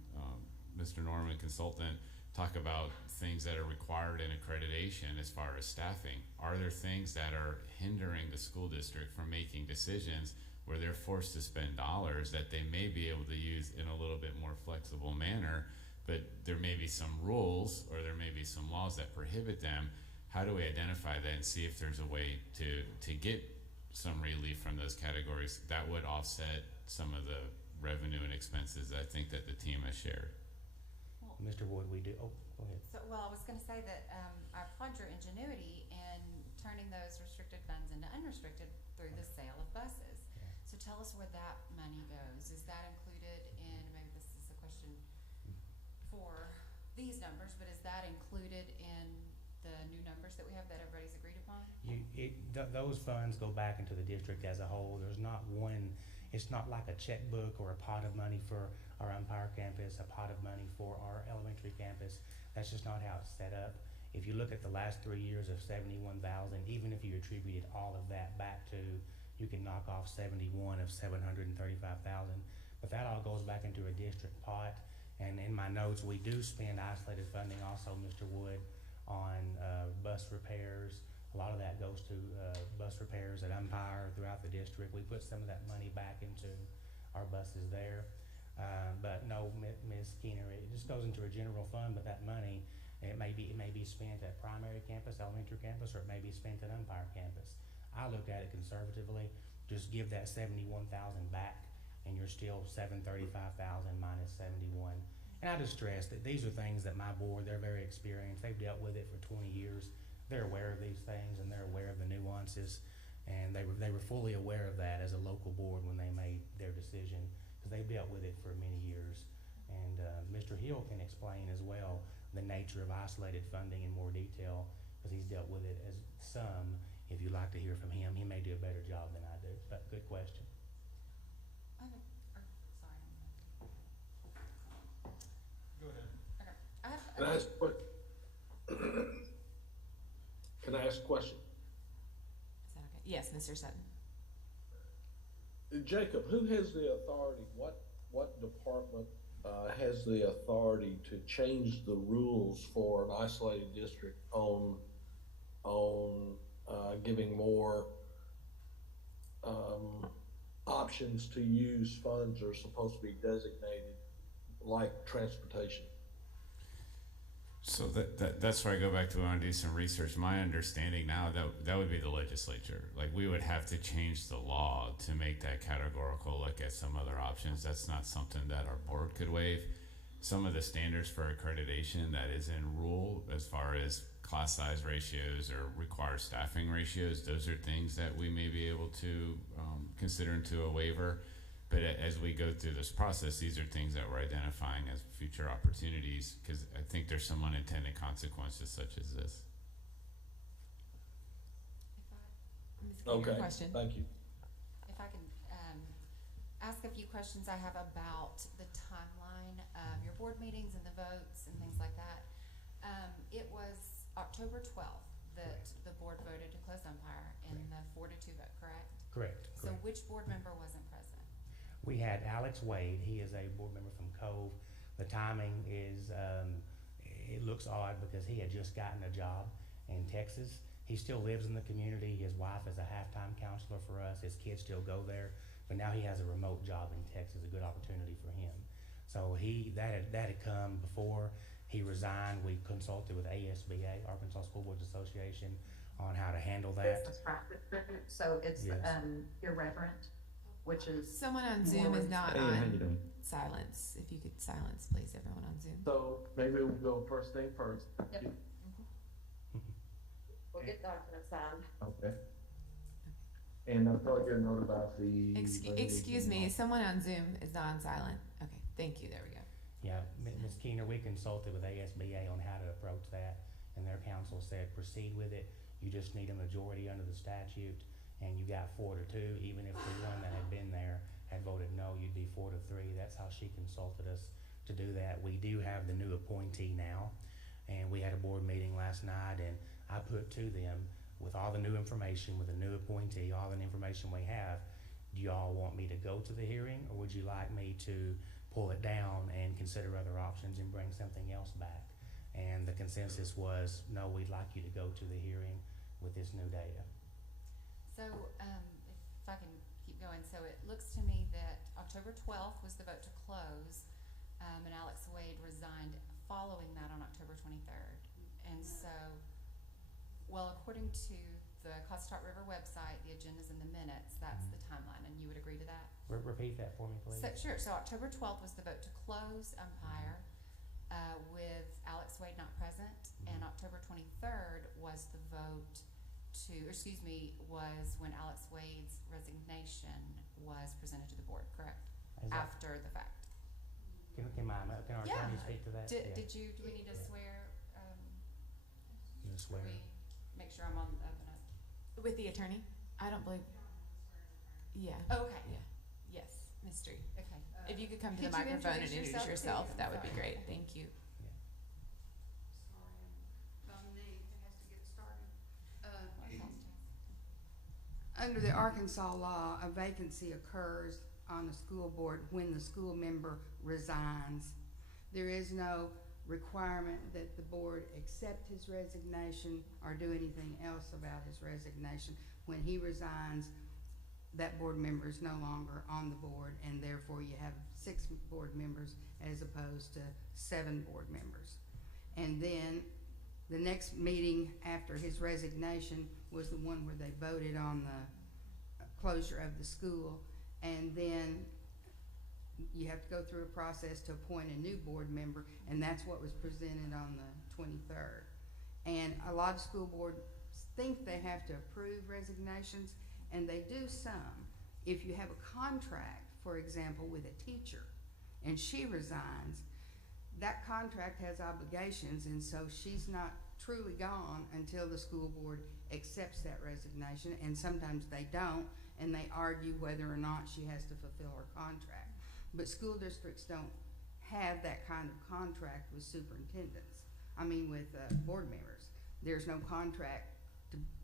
Mr. Norman, consultant, talk about things that are required in accreditation as far as staffing. Are there things that are hindering the school district from making decisions where they're forced to spend dollars that they may be able to use in a little bit more flexible manner, but there may be some rules or there may be some laws that prohibit them? How do we identify that and see if there's a way to get some relief from those categories that would offset some of the revenue and expenses I think that the team has shared? Mr. Wood, we do. Oh, go ahead. So, well, I was going to say that I applaud your ingenuity in turning those restricted funds into unrestricted through the sale of buses. Yeah. So tell us where that money goes. Is that included in, maybe this is a question for these numbers, but is that included in the new numbers that we have that everybody's agreed upon? Those funds go back into the district as a whole. There's not one, it's not like a checkbook or a pot of money for our Umpire campus, a pot of money for our elementary campus. That's just not how it's set up. If you look at the last 3 years of 71,000, even if you attributed all of that back to, you can knock off 71 of 735,000. But that all goes back into a district pot. And in my notes, we do spend isolated funding also, Mr. Wood, on bus repairs. A lot of that goes to bus repairs at Umpire throughout the district. We put some of that money back into our buses there. But no, Ms. Keener, it just goes into a general fund, but that money, it may be spent at primary campus, elementary campus, or it may be spent at Umpire campus. I look at it conservatively, just give that 71,000 back, and you're still 735,000 minus 71. And I just stress that these are things that my board, they're very experienced. They've dealt with it for 20 years. They're aware of these things, and they're aware of the nuances. And they were fully aware of that as a local board when they made their decision, because they've dealt with it for many years. And Mr. Hill can explain as well the nature of isolated funding in more detail, because he's dealt with it as some. If you'd like to hear from him, he may do a better job than I do. But good question. Go ahead. Okay. I have Can I ask Can I ask a question? Is that okay? Yes, Mr. Sutton. Jacob, who has the authority, what department has the authority to change the rules for an isolated district on giving more options to use funds that are supposed to be designated, like transportation? So that's where I go back to when I do some research. My understanding now that would be the legislature. Like, we would have to change the law to make that categorical look at some other options. That's not something that our board could waive. Some of the standards for accreditation that is in rule as far as class size ratios or required staffing ratios, those are things that we may be able to consider into a waiver. But as we go through this process, these are things that we're identifying as future opportunities, because I think there's some unintended consequences such as this. Okay, question. thank you. If I can ask a few questions I have about the timeline of your board meetings and the votes and things like that. It was October 12th that the board voted to close Umpire in the 4-2 vote, correct? Correct. So which board member wasn't present? We had Alex Wade. He is a board member from Cove. The timing is, it looks odd because he had just gotten a job in Texas. He still lives in the community. His wife is a half-time counselor for us. His kids still go there, but now he has a remote job in Texas, a good opportunity for him. So that had come before he resigned. We consulted with ASBA, Arkansas School Boards Association, on how to handle that. Business practice, so it's Yes. irreverent, which is Someone on Zoom is not on silence. If you could silence, please, everyone on Zoom. So maybe we'll go first thing first. Yep. We'll get documents signed. Okay. And I thought you note about the. Excuse me, someone on Zoom is not on silent. Okay, thank you, there we go. Yeah, Ms. Keener, we consulted with ASBA on how to approach that, and their counsel said proceed with it. You just need a majority under the statute, and you got 4-2. Even if the one that had been there had voted no, you'd be 4-3. That's how she consulted us to do that. We do have the new appointee now, and we had a board meeting last night, and I put to them, with all the new information, with the new appointee, all the information we have, do y'all want me to go to the hearing, or would you like me to pull it down and consider other options and bring something else back? And the consensus was, no, we'd like you to go to the hearing with this new data. So if I can keep going, so it looks to me that October 12th was the vote to close, and Alex Wade resigned following that on October 23rd. And so, well, according to the Cossatot River website, the agendas in the minutes, that's the timeline, and you would agree to that? Repeat that for me, please. So, sure. So October 12th was the vote to close Umpire, with Alex Wade not present, and October 23rd was the vote was when Alex Wade's resignation was presented to the board, correct? After the fact. Can our Yeah. attorney speak to that? Do Yeah. we need to swear, You just swear. should we make sure I'm on, up and up? With the attorney? I don't believe. Yeah. Oh, okay. Yeah. Yes, Ms. Street. Okay. If you could come to Could the you microphone and introduce introduce yourself, yourself, too? that would be Sorry. great. Thank you. Under the Arkansas law, a vacancy occurs on the school board when the school member resigns. There is no requirement that the board accept his resignation or do anything else about his resignation. When he resigns, that board member is no longer on the board, and therefore you have 6 board members as opposed to 7 board members. And then the next meeting after his resignation was the one where they voted on the closure of the school, and then you have to go through a process to appoint a new board member, and that's what was presented on the 23rd. And a lot of school boards think they have to approve resignations, and they do some. If you have a contract, for example, with a teacher, and she resigns, that contract has obligations, and so she's not truly gone until the school board accepts that resignation, and sometimes they don't, and they argue whether or not she has to fulfill her contract. But school districts don't have that kind of contract with superintendents, with board members. There's no contract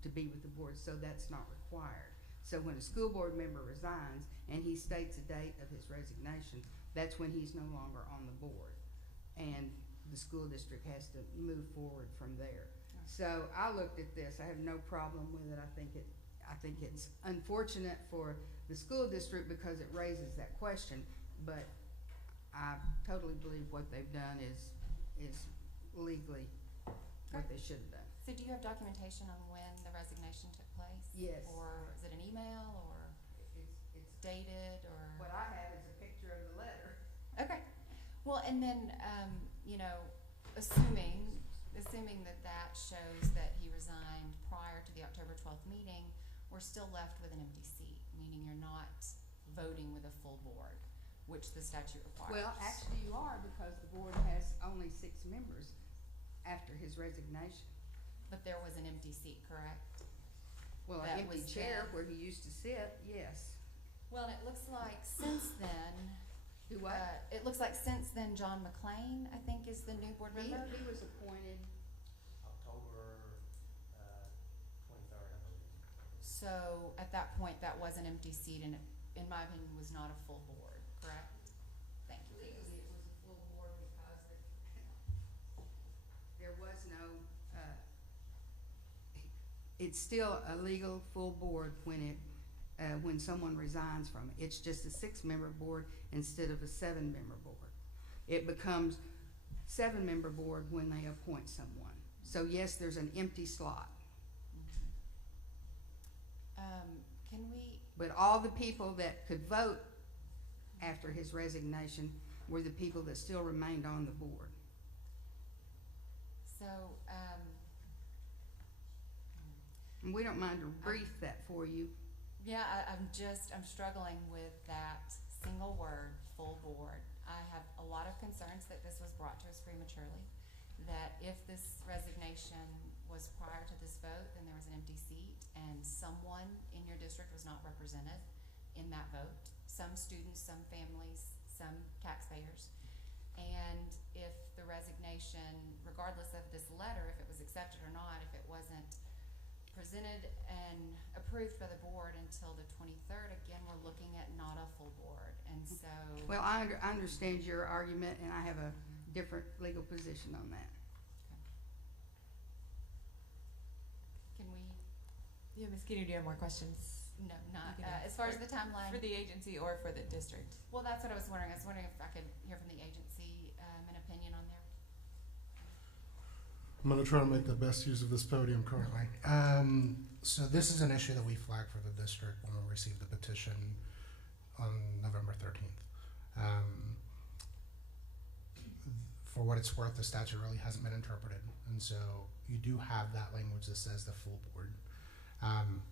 to be with the board, so that's not required. So when a school board member resigns and he states a date of his resignation, that's when he's no longer on the board, and the school district has to move forward from there. So I looked at this. I have no problem with it. I think it's unfortunate for the school district because it raises that question, but I totally believe what they've done is legally what they should have done. So do you have documentation on when the resignation took place? Yes. Or is it an email, or It's dated, or? what I have is a picture of the letter. Okay. Well, and then, assuming that shows that he resigned prior to the October 12th meeting, we're still left with an empty seat, meaning you're not voting with a full board, which the statute requires. Well, actually you are, because the board has only 6 members after his resignation. But there was an empty seat, correct? Well, That an empty was chair then. where he used to sit, yes. Well, and it looks like since then, Do what? it looks like since then, John McLean, I think, is the new board member. He was appointed, October 23rd, I believe. So at that point, that was an empty seat, and it, in my opinion, was not a full board, correct? Thank you. legally it was a full board because there was no, it's still a legal full board when someone resigns from it. It's just a 6-member board instead of a 7-member board. It becomes 7-member board when they appoint someone. So yes, there's an empty slot. Can we, But all the people that could vote after his resignation were the people that still remained on the board. so, And we don't mind to brief that for you. yeah, I'm struggling with that single word, full board. I have a lot of concerns that this was brought to us prematurely, that if this resignation was prior to this vote, then there was an empty seat, and someone in your district was not represented in that vote. Some students, some families, some taxpayers. And if the resignation, regardless of this letter, if it was accepted or not, if it wasn't presented and approved by the board until the 23rd, again, we're looking at not a full board. And so, Well, I understand your argument, and I have a different legal position on that. can we, Yeah, Ms. Skeeter, do you have more questions? no, not, You can as far as ask the timeline. For the agency or for the district? Well, that's what I was wondering. I was wondering if I could hear from the agency, an opinion on there. I'm going to try to make the best use of this podium currently. So this is an issue that we flagged for the district when we received the petition on November 13th. For what it's worth, the statute really hasn't been interpreted, and so you do have that language that says the full board.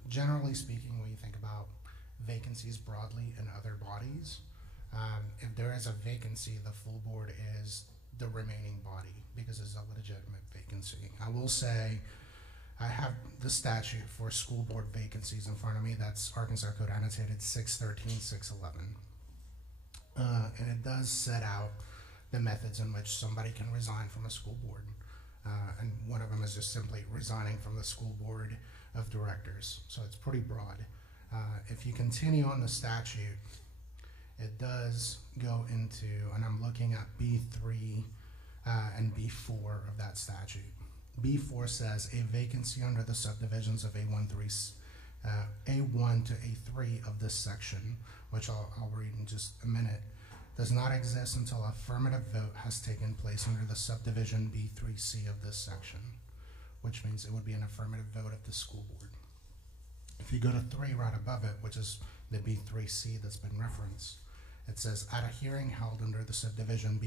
Generally speaking, when you think about vacancies broadly in other bodies, If there is a vacancy, the full board is the remaining body because it's a legitimate vacancy. I will say I have the statute for school board vacancies in front of me. That's Arkansas Code annotated 613, 611. And it does set out the methods in which somebody can resign from a school board. And one of them is just simply resigning from the school board of directors. So it's pretty broad. If you continue on the statute, it does go into, and I'm looking at B3 and B4 of that statute. B4 says a vacancy under the subdivisions of A1 to A3 of this section, which I'll read in just a minute, does not exist until affirmative vote has taken place under the subdivision B3C of this section, which means it would be an affirmative vote of the school board. If you go to 3 right above it, which is the B3C that's been referenced, it says, at a hearing held under the subdivision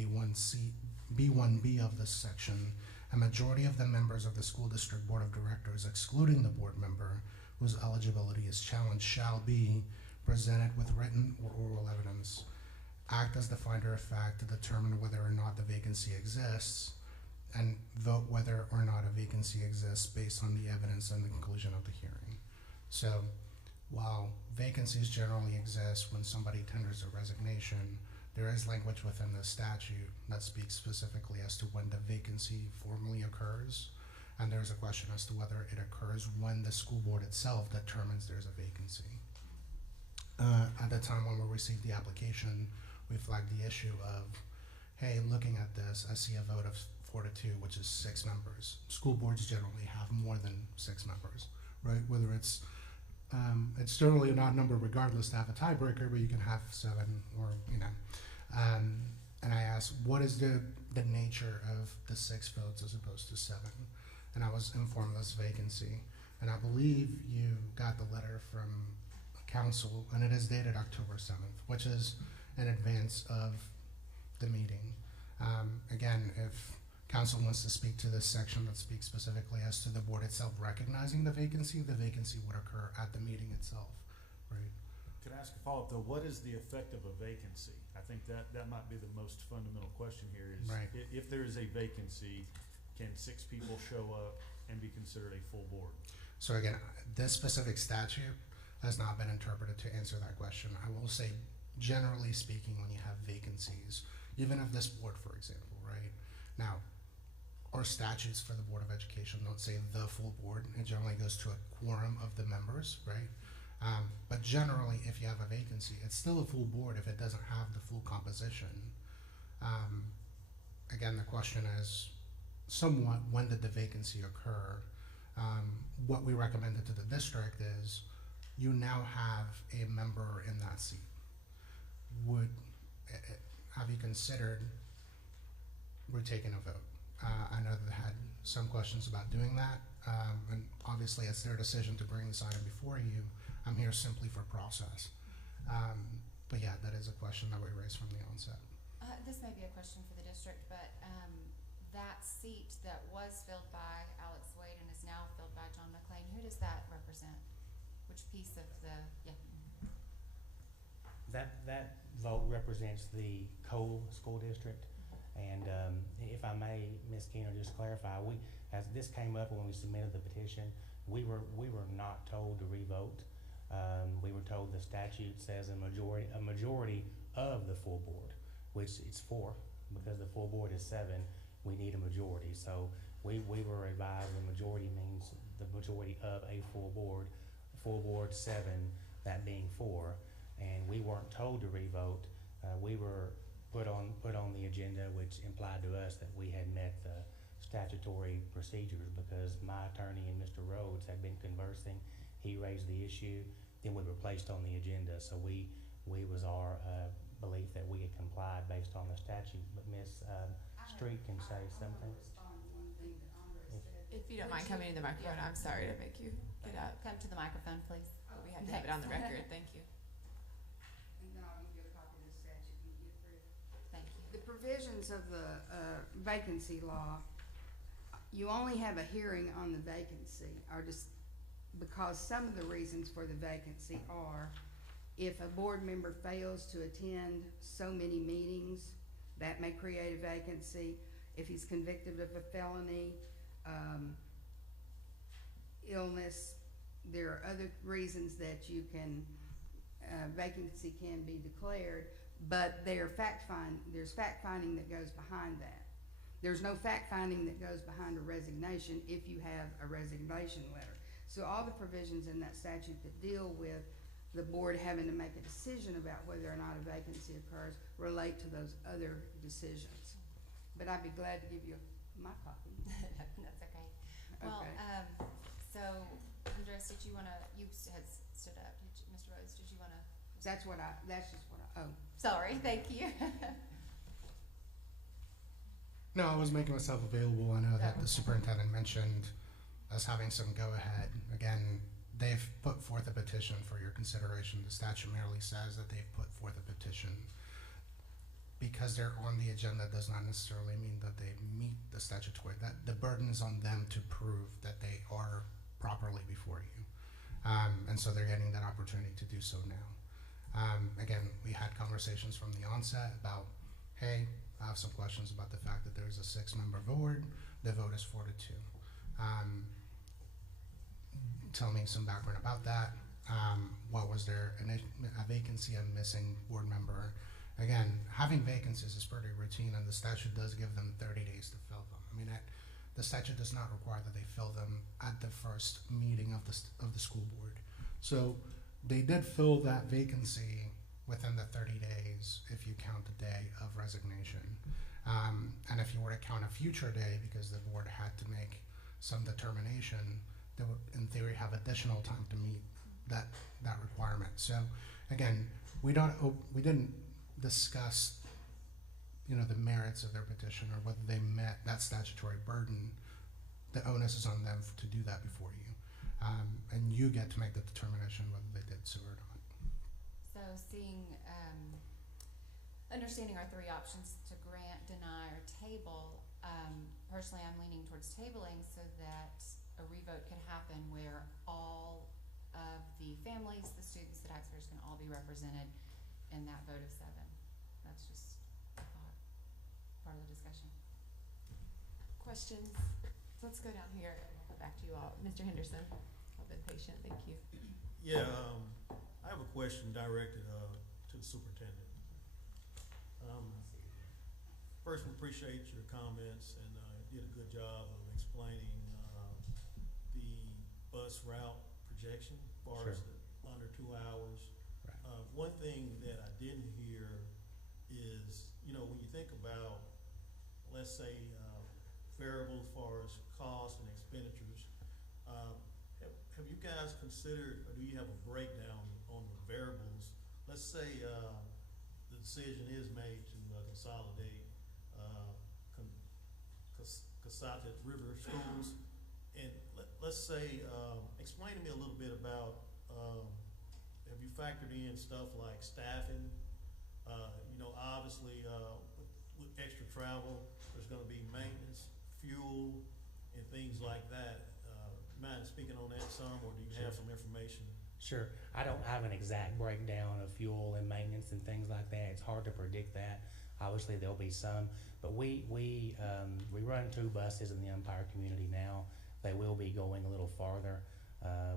B1B of this section, a majority of the members of the school district board of directors, excluding the board member whose eligibility is challenged, shall be presented with written or oral evidence, act as the finder of fact to determine whether or not the vacancy exists, and vote whether or not a vacancy exists based on the evidence and the conclusion of the hearing. So while vacancies generally exist when somebody tenders a resignation, there is language within the statute that speaks specifically as to when the vacancy formally occurs, and there's a question as to whether it occurs when the school board itself determines there's a vacancy. At the time when we received the application, we flagged the issue of, hey, looking at this, I see a vote of 4 to 2, which is 6 members. School boards generally have more than 6 members, right? Whether it's generally an odd number regardless to have a tiebreaker, but you can have 7 or, you know. And I asked, what is the nature of the 6 votes as opposed to 7? And I was informed this vacancy. And I believe you got the letter from council, and it is dated October 7th, which is in advance of the meeting. Again, if council wants to speak to this section that speaks specifically as to the board itself recognizing the vacancy would occur at the meeting itself, right? Could I ask a follow-up though? What is the effect of a vacancy? I think that might be the most fundamental question here is, right, if there is a vacancy, can 6 people show up and be considered a full board? So again, this specific statute has not been interpreted to answer that question. I will say, generally speaking, when you have vacancies, even of this board, for example, right? Now, our statutes for the Board of Education don't say the full board. It generally goes to a quorum of the members, right? But generally, if you have a vacancy, it's still a full board if it doesn't have the full composition. Again, the question is somewhat, when did the vacancy occur? What we recommended to the district is you now have a member in that seat. Have you considered retaking a vote? I know that they had some questions about doing that, and obviously it's their decision to bring this item before you. I'm here simply for process. But yeah, that is a question that we raised from the onset. This may be a question for the district, but that seat that was filled by Alex Wade and is now filled by John McLean, who does that represent? Which piece of the, yeah? That vote represents the Cole School District. And if I may, Ms. Keener, just clarify, as this came up when we submitted the petition, we were not told to revote. We were told the statute says a majority of the full board, which it's 4, because the full board is 7. We need a majority. So we were advised the majority means the majority of a full board 7, that being 4, and we weren't told to revote. We were put on the agenda, which implied to us that we had met the statutory procedures, because my attorney and Mr. Rhodes had been conversing. He raised the issue, then we were placed on the agenda. So we was our belief that we had complied based on the statute. But Ms. Street can say something. If you don't mind coming to the microphone, I'm sorry to make you get up. Come to the microphone, please. We have to have it on the record. Thank you. And then I'll give you a copy of the statute when you get through. Thank you. The provisions of the vacancy law, you only have a hearing on the vacancy, or just because some of the reasons for the vacancy are If a board member fails to attend so many meetings, that may create a vacancy. If he's convicted of a felony, illness, there are other reasons that you can, vacancy can be declared, but there's fact finding that goes behind that. There's no fact finding that goes behind a resignation if you have a resignation letter. So all the provisions in that statute that deal with the board having to make a decision about whether or not a vacancy occurs relate to those other decisions. But I'd be glad to give you my copy. That's okay. Well, Okay. so Andres, did you wanna, you had stood up, Mr. Rhodes, did you wanna? That's just what I, oh. Sorry, thank you. No, I was making myself available. I know that the superintendent mentioned us having some go-ahead. Again, they've put forth a petition for your consideration. The statute merely says that they've put forth a petition. Because they're on the agenda does not necessarily mean that they meet the statutory, that the burden is on them to prove that they are properly before you. And so they're getting that opportunity to do so now. Again, we had conversations from the onset about, hey, I have some questions about the fact that there's a 6-member board. The vote is 4-2. Tell me some background about that. What was there a vacancy, a missing board member? Again, having vacancies is pretty routine, and the statute does give them 30 days to fill them. I mean, the statute does not require that they fill them at the first meeting of the school board. So they did fill that vacancy within the 30 days if you count the day of resignation. And if you were to count a future day because the board had to make some determination, they would, in theory, have additional time to meet that requirement. So again, we didn't discuss, the merits of their petition or whether they met that statutory burden. The onus is on them to do that before you, and you get to make the determination whether they did so or not. So understanding our 3 options to grant, deny, or table, personally I'm leaning towards tabling so that a revote can happen where all of the families, the students, the taxpayers can all be represented in that vote of 7. That's just a thought, part of the discussion. Questions? Let's go down here and we'll come back to you all. Mr. Henderson, I've been patient, thank you. Yeah, I have a question directed to the superintendent. First, we appreciate your comments, and you did a good job of explaining the bus route projection as far as under 2 hours. Right. One thing that I didn't hear is, when you think about, let's say, variables as far as cost and expenditures, have you guys considered, or do you have a breakdown on the variables? Let's say the decision is made to consolidate Cosata River schools, and let's say, explain to me a little bit about, have you factored in stuff like staffing? Obviously, with extra travel, there's going to be maintenance, fuel, and things like that. Mind speaking on that some, or do you have some information? Sure. I don't have an exact breakdown of fuel and maintenance and things like that. It's hard to predict that. Obviously, there'll be some, but we run 2 buses in the Empire community now. They will be going a little farther.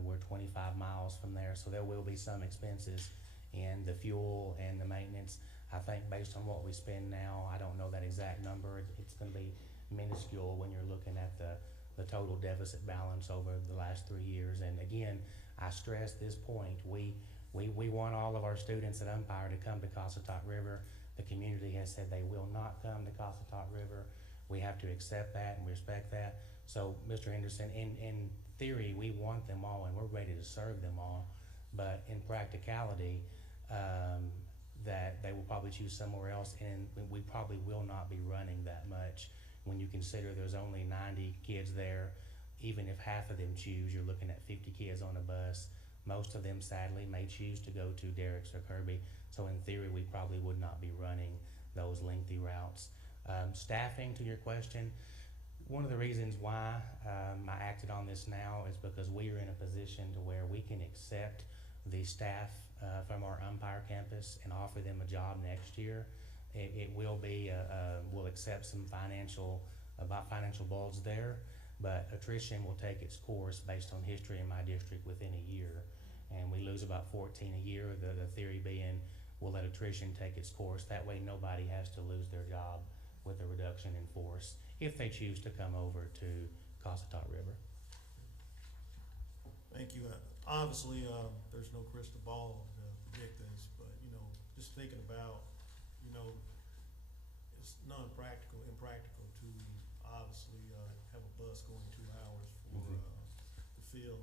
We're 25 miles from there, so there will be some expenses in the fuel and the maintenance. I think based on what we spend now, I don't know that exact number. It's going to be minuscule when you're looking at the total deficit balance over the last 3 years. And again, I stress this point. We want all of our students at Empire to come to Cossatot River. The community has said they will not come to Cossatot River. We have to accept that and respect that. So, Mr. Henderson, in theory, we want them all and we're ready to serve them all. But in practicality, that they will probably choose somewhere else, and we probably will not be running that much. When you consider there's only 90 kids there, even if half of them choose, you're looking at 50 kids on a bus. Most of them, sadly, may choose to go to Derrick's or Kirby. So in theory, we probably would not be running those lengthy routes. Staffing, to your question, one of the reasons why I acted on this now is because we are in a position to where we can accept the staff from our Umpire campus and offer them a job next year. It will be, we'll accept some financial bulge there, but attrition will take its course based on history in my district within a year. And we lose about 14 a year, the theory being we'll let attrition take its course. That way nobody has to lose their job with a reduction in force if they choose to come over to Cossatot River. Thank you. Obviously, there's no crystal ball to predict this, but, just thinking about, it's impractical to obviously have a bus going 2 hours for to fill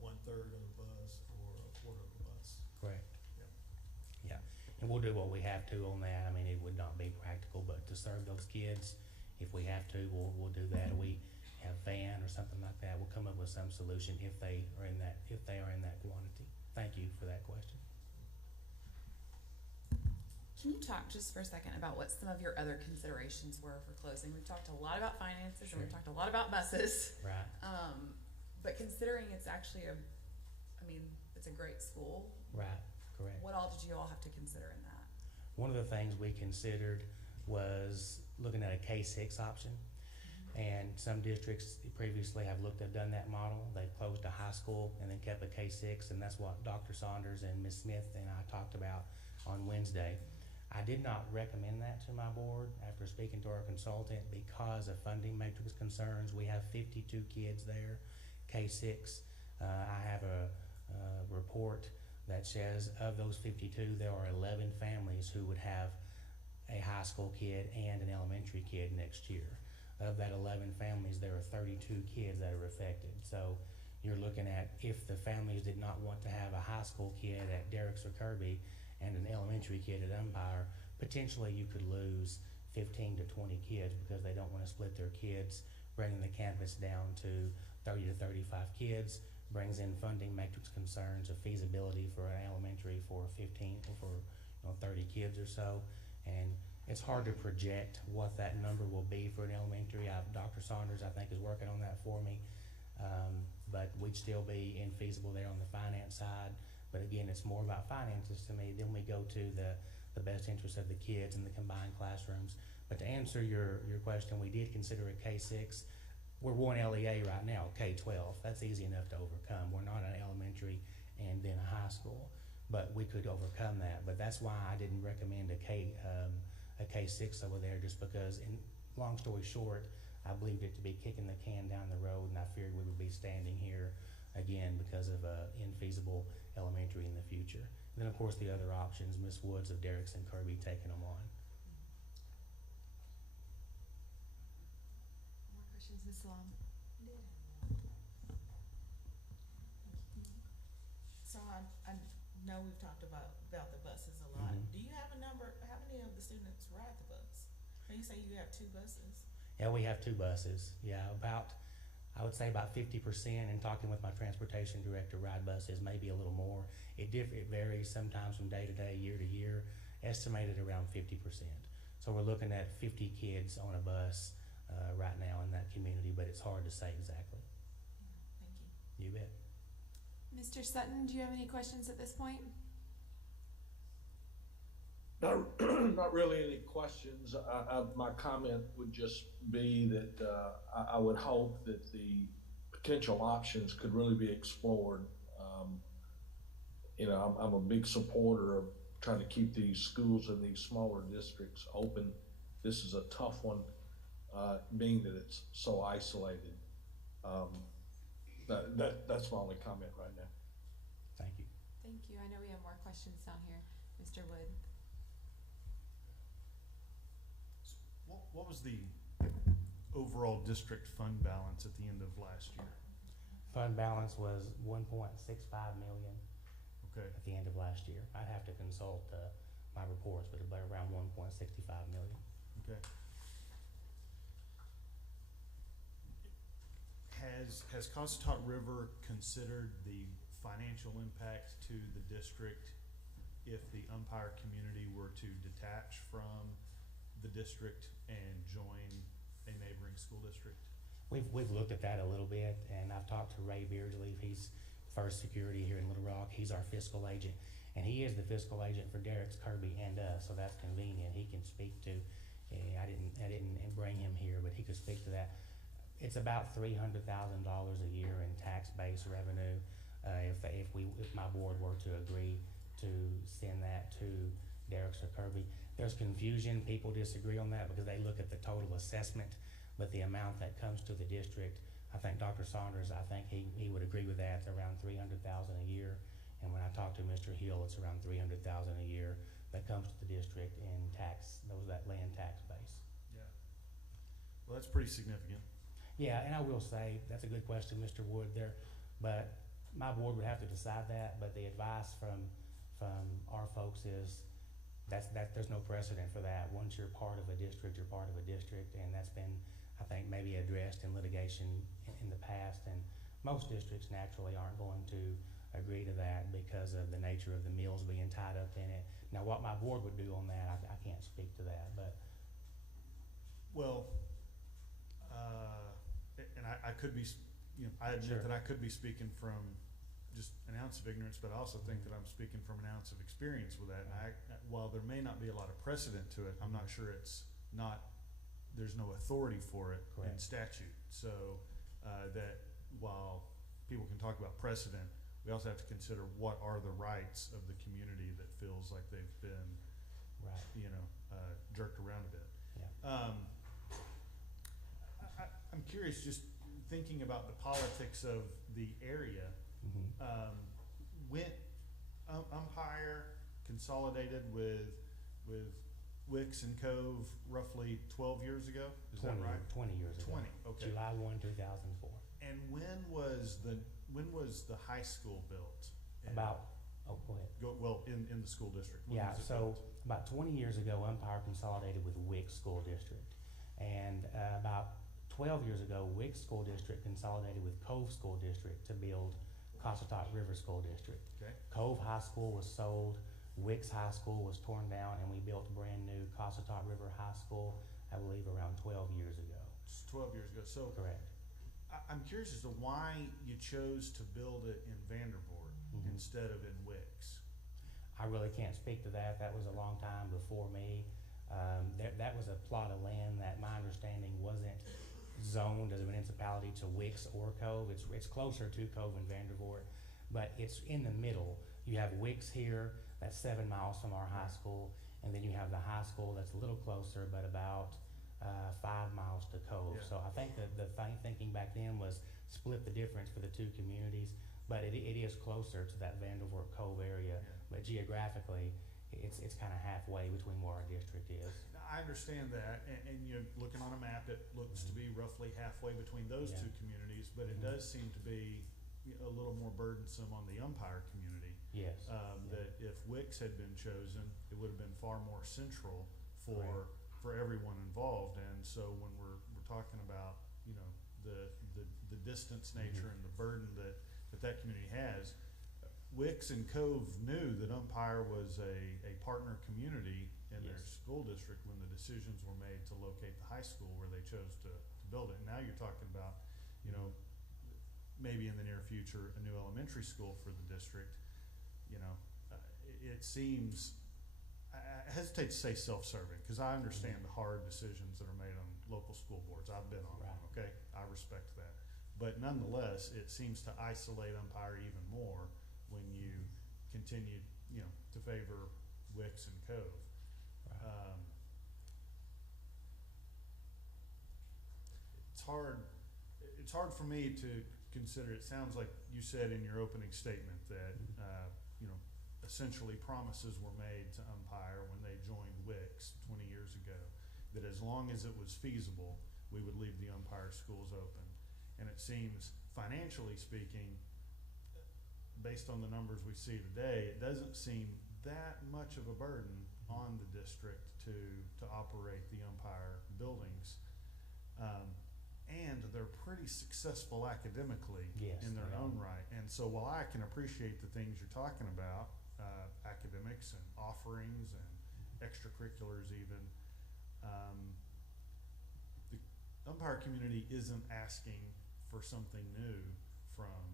1/3 of the bus or a quarter of the bus. Correct. Yep. Yeah, and we'll do what we have to on that. I mean, it would not be practical, but to serve those kids, if we have to, we'll do that. We have van or something like that. We'll come up with some solution if they are in that quantity. Thank you for that question. Can you talk just for a second about what some of your other considerations were for closing? We've talked a lot about finances and we've talked a lot about buses. Right. But considering it's actually it's a great school. Right, correct. What all did you all have to consider in that? One of the things we considered was looking at a K-6 option. And some districts previously have done that model. They've closed a high school and then kept a K-6, and that's what Dr. Saunders and Ms. Smith and I talked about on Wednesday. I did not recommend that to my board after speaking to our consultant because of funding matrix concerns. We have 52 kids there, K-6. I have a report that says of those 52, there are 11 families who would have a high school kid and an elementary kid next year. Of that 11 families, there are 32 kids that are affected. So you're looking at if the families did not want to have a high school kid at Derricks or Kirby and an elementary kid at Umpire, potentially you could lose 15 to 20 kids because they don't want to split their kids, bringing the campus down to 30 to 35 kids, brings in funding matrix concerns of feasibility for an elementary for 15 or for 30 kids or so. And it's hard to project what that number will be for an elementary. Dr. Saunders, I think, is working on that for me. But we'd still be infeasible there on the finance side. But again, it's more about finances to me. Then we go to the best interest of the kids in the combined classrooms. But to answer your question, we did consider a K-6. We're one LEA right now, K-12. That's easy enough to overcome. We're not an elementary and then a high school, but we could overcome that. But that's why I didn't recommend a K-6 over there, just because, in long story short, I believed it to be kicking the can down the road, and I feared we would be standing here again because of infeasible elementary in the future. And then, of course, the other options, Miss Woods of Derricks and Kirby taking them on. More questions, Ms. Long? So I know we've talked about the buses a lot. Mm-hmm. Do you have a number? How many of the students ride the bus? You say you have 2 buses. Yeah, we have 2 buses. Yeah, I would say about 50%, and talking with my transportation director, ride buses, maybe a little more. It varies sometimes from day to day, year to year, estimated around 50%. So we're looking at 50 kids on a bus right now in that community, but it's hard to say exactly. Thank you. You bet. Mr. Sutton, do you have any questions at this point? Not really any questions. My comment would just be that I would hope that the potential options could really be explored. I'm a big supporter of trying to keep these schools in these smaller districts open. This is a tough one, being that it's so isolated. That's my only comment right now. Thank you. Thank you. I know we have more questions down here. Mr. Wood. What was the overall district fund balance at the end of last year? Fund balance was 1.65 million. Okay. At the end of last year. I'd have to consult my reports, but about around 1.65 million. Okay. Has Cossatot River considered the financial impact to the district if the Umpire community were to detach from the district and join a neighboring school district? We've looked at that a little bit, and I've talked to Ray Beardsley. He's First Security here in Little Rock. He's our fiscal agent, and he is the fiscal agent for Derek's, Kirby, and us, so that's convenient. He can speak to, I didn't bring him here, but he could speak to that. It's about $300,000 a year in tax-based revenue. If my board were to agree to send that to Derek's or Kirby. There's confusion. People disagree on that because they look at the total assessment, but the amount that comes to the district, I think Dr. Saunders, I think he would agree with that. It's around $300,000 a year. And when I talked to Mr. Hill, it's around $300,000 a year that comes to the district in tax, that land tax base. Yeah. Well, that's pretty significant. Yeah, and I will say, that's a good question, Mr. Wood, there, but my board would have to decide that, but the advice from our folks is there's no precedent for that. Once you're part of a district, you're part of a district, and that's been, I think, maybe addressed in litigation in the past, and most districts naturally aren't going to agree to that because of the nature of the mills being tied up in it. Now, what my board would do on that, I can't speak to that, but. Well, and I could be, I admit that I could be speaking from just an ounce of ignorance, but I also think that I'm speaking from an ounce of experience with that. And while there may not be a lot of precedent to it, I'm not sure there's no authority for it in statute. So that while people can talk about precedent, we also have to consider what are the rights of the community that feels like they've been, jerked around a bit. Yeah. I'm curious, just thinking about the politics of the area. When Umpire consolidated with Wicks and Cove roughly 12 years ago, is that right? 20 years ago. 20, okay. July 1, 2004. And when was the high school built? Go ahead. In the school district. Yeah, so about 20 years ago, Umpire consolidated with Wicks School District. And about 12 years ago, Wicks School District consolidated with Cove School District to build Cossatot River School District. Okay. Cove High School was sold, Wicks High School was torn down, and we built brand new Cossatot River High School, I believe around 12 years ago. It's 12 years ago. So correct. I'm curious as to why you chose to build it in Vandervoort instead of in Wicks. I really can't speak to that. That was a long time before me. That was a plot of land that my understanding wasn't zoned as a municipality to Wicks or Cove. It's closer to Cove and Vandervoort, but it's in the middle. You have Wicks here, that's 7 miles from our high school, and then you have the high school that's a little closer, but about 5 miles to Cove. Yeah. So I think that the thinking back then was split the difference for the two communities, but it is closer to that Vandervoort Cove area. Yeah. But geographically, it's kind of halfway between where our district is. I understand that, and you're looking on a map, it looks to be roughly halfway between those two communities, but it does seem to be a little more burdensome on the Umpire community. Yes. That if Wicks had been chosen, it would have been far more central for everyone involved. And so when we're talking about the distance nature and the burden that community has, Wicks and Cove knew that Umpire was a partner community in their school district when the decisions were made to locate the high school where they chose to build it. And now you're talking about, maybe in the near future, a new elementary school for the district. It seems, I hesitate to say self-serving, because I understand the hard decisions that are made on local school boards. I've been on them, okay? I respect that. But nonetheless, it seems to isolate Umpire even more when you continue, to favor Wicks and Cove. It's hard for me to consider. It sounds like you said in your opening statement that essentially promises were made to Umpire when they joined Wicks 20 years ago, that as long as it was feasible, we would leave the Umpire schools open. And it seems, financially speaking, based on the numbers we see today, it doesn't seem that much of a burden on the district to operate the Umpire buildings. And they're pretty successful academically in their own right. And so while I can appreciate the things you're talking about, academics and offerings and extracurriculars even, the Umpire community isn't asking for something new from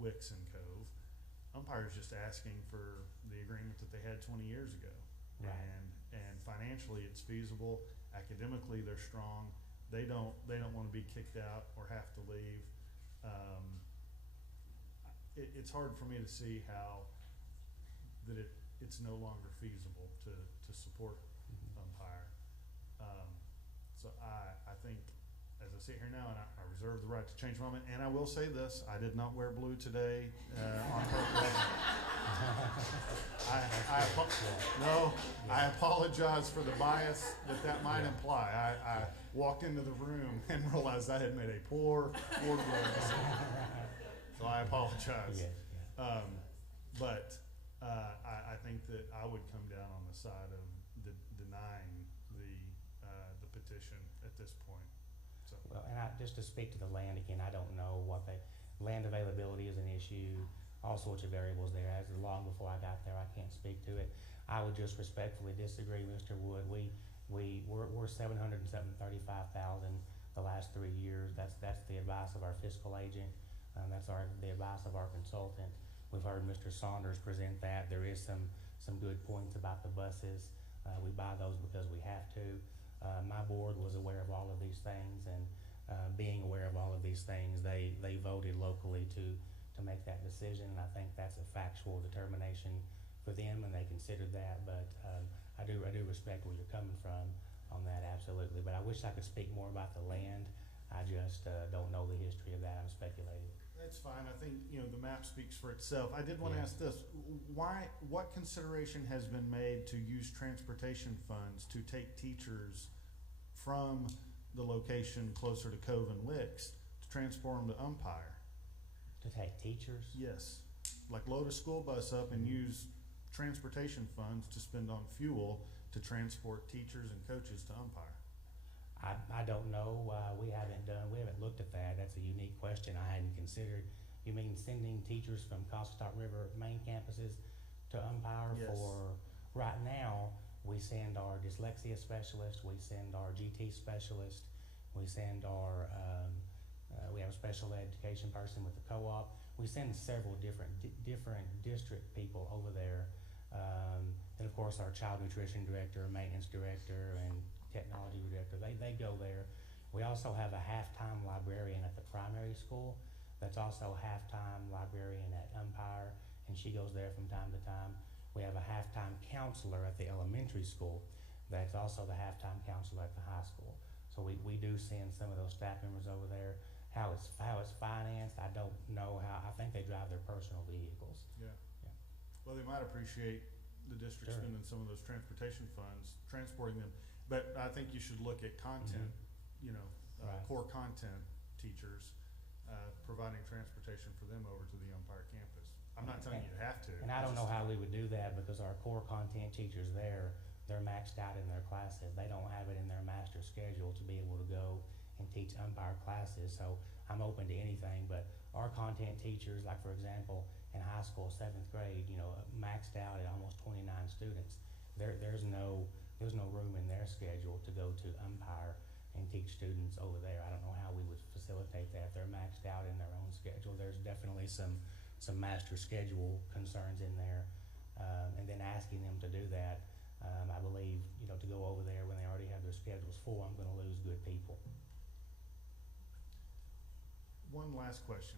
Wicks and Cove. Umpire's just asking for the agreement that they had 20 years ago. Right. And financially it's feasible, academically they're strong, they don't want to be kicked out or have to leave. It's hard for me to see how that it's no longer feasible to support Umpire. So I think, as I sit here now, and I reserve the right to change my mind, and I will say this, I did not wear blue today on purpose. I apologize for the bias that might imply. I walked into the room and realized I had made a poor wardrobe decision. So I apologize. But I think that I would come down on the side of denying the petition at this point. So. Well, and just to speak to the land again, I don't know land availability is an issue, all sorts of variables there. As long before I got there, I can't speak to it. I would just respectfully disagree, Mr. Wood. We're $735,000 the last 3 years. That's the advice of our fiscal agent. That's the advice of our consultant. We've heard Mr. Saunders present that. There is some good points about the buses. We buy those because we have to. My board was aware of all of these things, and being aware of all of these things, they voted locally to make that decision, and I think that's a factual determination for them, and they considered that. But I do respect where you're coming from on that, absolutely. But I wish I could speak more about the land. I just don't know the history of that. I'm speculating. That's fine. I think the map speaks for itself. I did want to ask this: what consideration has been made to use transportation funds to take teachers from the location closer to Cove and Wicks to transport them to Umpire? To take teachers? Yes, like load a school bus up and use transportation funds to spend on fuel to transport teachers and coaches to Umpire. I don't know. We haven't looked at that. That's a unique question I hadn't considered. You mean sending teachers from Cossatot River main campuses to Umpire? Yes. For right now, we send our dyslexia specialist, we send our GT specialist, we send our, we have a special education person with the co-op. We send several different district people over there. And of course our child nutrition director, maintenance director, and technology director, they go there. We also have a half-time librarian at the primary school that's also a half-time librarian at Umpire, and she goes there from time to time. We have a half-time counselor at the elementary school that's also the half-time counselor at the high school. So we do send some of those staff members over there. How it's financed, I don't know how. I think they drive their personal vehicles. Yeah. Well, they might appreciate the district Sure. spending some of those transportation funds, transporting them. But I think you should look at content, Right. core content teachers, providing transportation for them over to the Umpire campus. I'm not telling you have to. And I don't know how we would do that because our core content teachers there, they're maxed out in their classes. They don't have it in their master schedule to be able to go and teach Umpire classes. So I'm open to anything, but our content teachers, like for example, in high school, 7th grade, maxed out at almost 29 students. There's no room in their schedule to go to Umpire and teach students over there. I don't know how we would facilitate that. If they're maxed out in their own schedule, there's definitely some master schedule concerns in there. And then asking them to do that, I believe, to go over there when they already have their schedules full, I'm going to lose good people. One last question.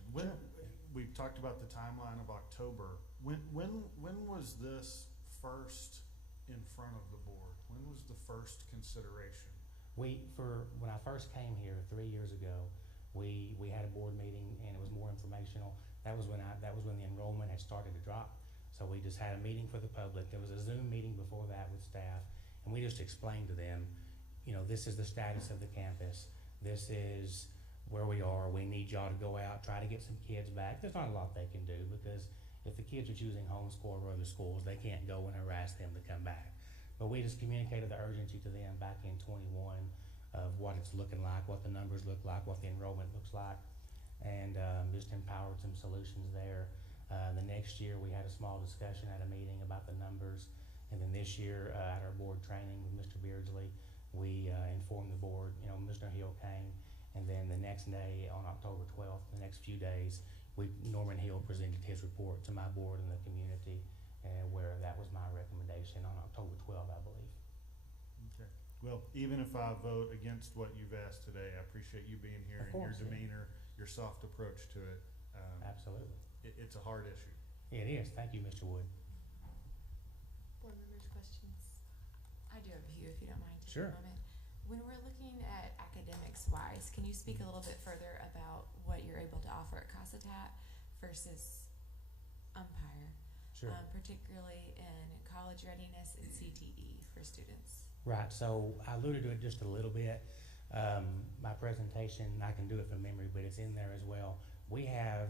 We've talked about the timeline of October. When was this first in front of the board? When was the first consideration? When I first came here 3 years ago, we had a board meeting and it was more informational. That was when the enrollment had started to drop. So we just had a meeting for the public. There was a Zoom meeting before that with staff, and we just explained to them, this is the status of the campus. This is where we are. We need y'all to go out, try to get some kids back. There's not a lot they can do because if the kids are choosing homeschool or other schools, they can't go and harass them to come back. But we just communicated the urgency to them back in 21 of what it's looking like, what the numbers look like, what the enrollment looks like, and just empowered some solutions there. The next year we had a small discussion at a meeting about the numbers, and then this year at our board training with Mr. Beardsley, we informed the board, Mr. Hill came, and then the next day on October 12th, the next few days, Norman Hill presented his report to my board and the community, and where that was my recommendation on October 12th, I believe. Okay. Well, even if I vote against what you've asked today, I appreciate you being here and your demeanor, your soft approach to it. Absolutely. It's a hard issue. It is. Thank you, Mr. Wood. Board members, questions? I do have a few, if you don't mind. taking Sure. a moment. When we're looking at academics-wise, can you speak a little bit further about what you're able to offer at Cossatat versus Umpire? Sure. Particularly in college readiness and CTE for students. Right, so I alluded to it just a little bit. My presentation, I can do it from memory, but it's in there as well. We have,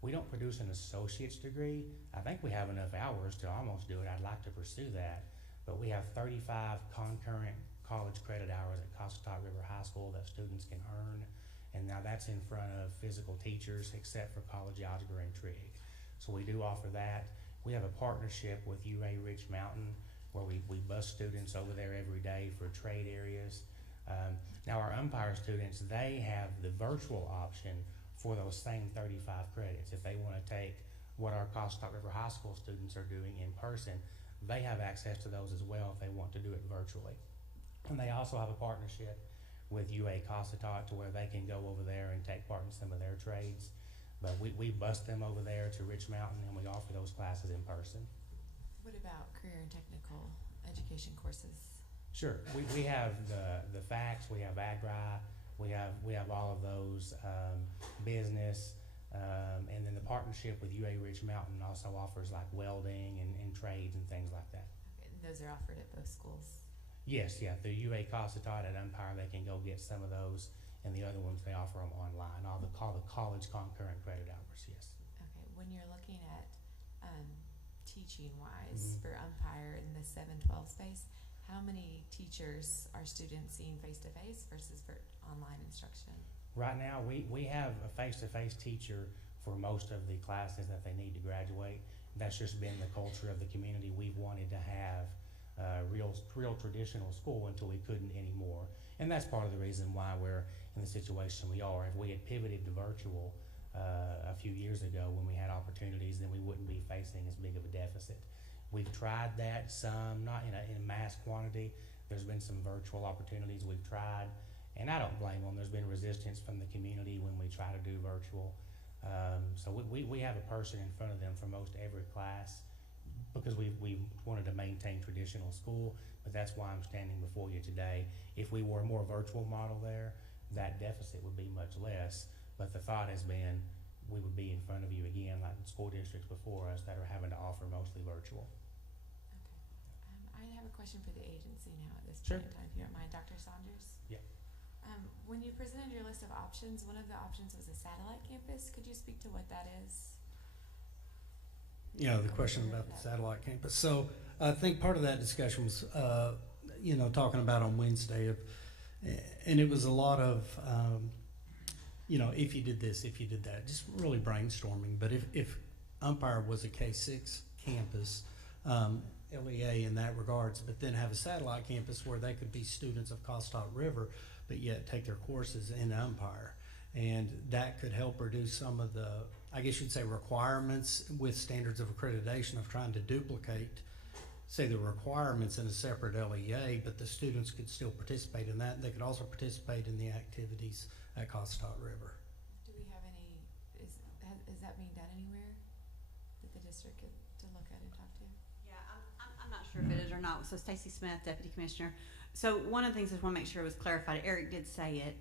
we don't produce an associate's degree. I think we have enough hours to almost do it. I'd like to pursue that. But we have 35 concurrent college credit hours at Cossatot River High School that students can earn. And now that's in front of physical teachers, except for college algebra and trig. So we do offer that. We have a partnership with UA Rich Mountain, where we bus students over there every day for trade areas. Now our Umpire students, they have the virtual option for those same 35 credits. If they want to take what our Cossatot River High School students are doing in person, they have access to those as well if they want to do it virtually. And they also have a partnership with UA Cossatot to where they can go over there and take part in some of their trades. But we bus them over there to Rich Mountain, and we offer those classes in person. What about career and technical education courses? Sure. We have the FACS, we have AGRI, we have all of those, business, and then the partnership with UA Rich Mountain also offers like welding and trades and things like that. Okay, and those are offered at both schools? Yes, yeah. The UA Cossatot at Umpire, they can go get some of those, and the other ones they offer them online. All the college concurrent credit hours. Yes. Okay. When you're looking at teaching-wise for Umpire in the 7-12 space, how many teachers are students seeing face-to-face versus for online instruction? Right now, we have a face-to-face teacher for most of the classes that they need to graduate. That's just been the culture of the community. We've wanted to have real traditional school until we couldn't anymore. And that's part of the reason why we're in the situation we are. If we had pivoted to virtual a few years ago when we had opportunities, then we wouldn't be facing as big of a deficit. We've tried that some, not in a mass quantity. There's been some virtual opportunities we've tried, and I don't blame them. There's been resistance from the community when we try to do virtual. So we have a person in front of them for most every class because we wanted to maintain traditional school, but that's why I'm standing before you today. If we were a more virtual model there, that deficit would be much less, but the thought has been we would be in front of you again like the school districts before us that are having to offer mostly virtual. Okay. I have a question for the agency now at this Sure. point in time, if you don't mind. Dr. Saunders? Yeah. When you presented your list of options, one of the options was a satellite campus. Could you speak to what that is? Yeah, the question about the satellite campus. So I think part of that discussion was, talking about on Wednesday, and it was a lot of, if you did this, if you did that, just really brainstorming. But if Umpire was a K-6 campus, LEA in that regards, but then have a satellite campus where they could be students of Cossatot River, but yet take their courses in Umpire. And that could help reduce some of the, I guess you'd say, requirements with standards of accreditation of trying to duplicate, say, the requirements in a separate LEA, but the students could still participate in that. They could also participate in the activities at Cossatot River. Do we have any, is that being done anywhere that the district could to look at and talk to? Yeah, I'm not sure if it is or not. So Stacy Smith, Deputy Commissioner. So one of the things I just want to make sure was clarified. Eric did say it,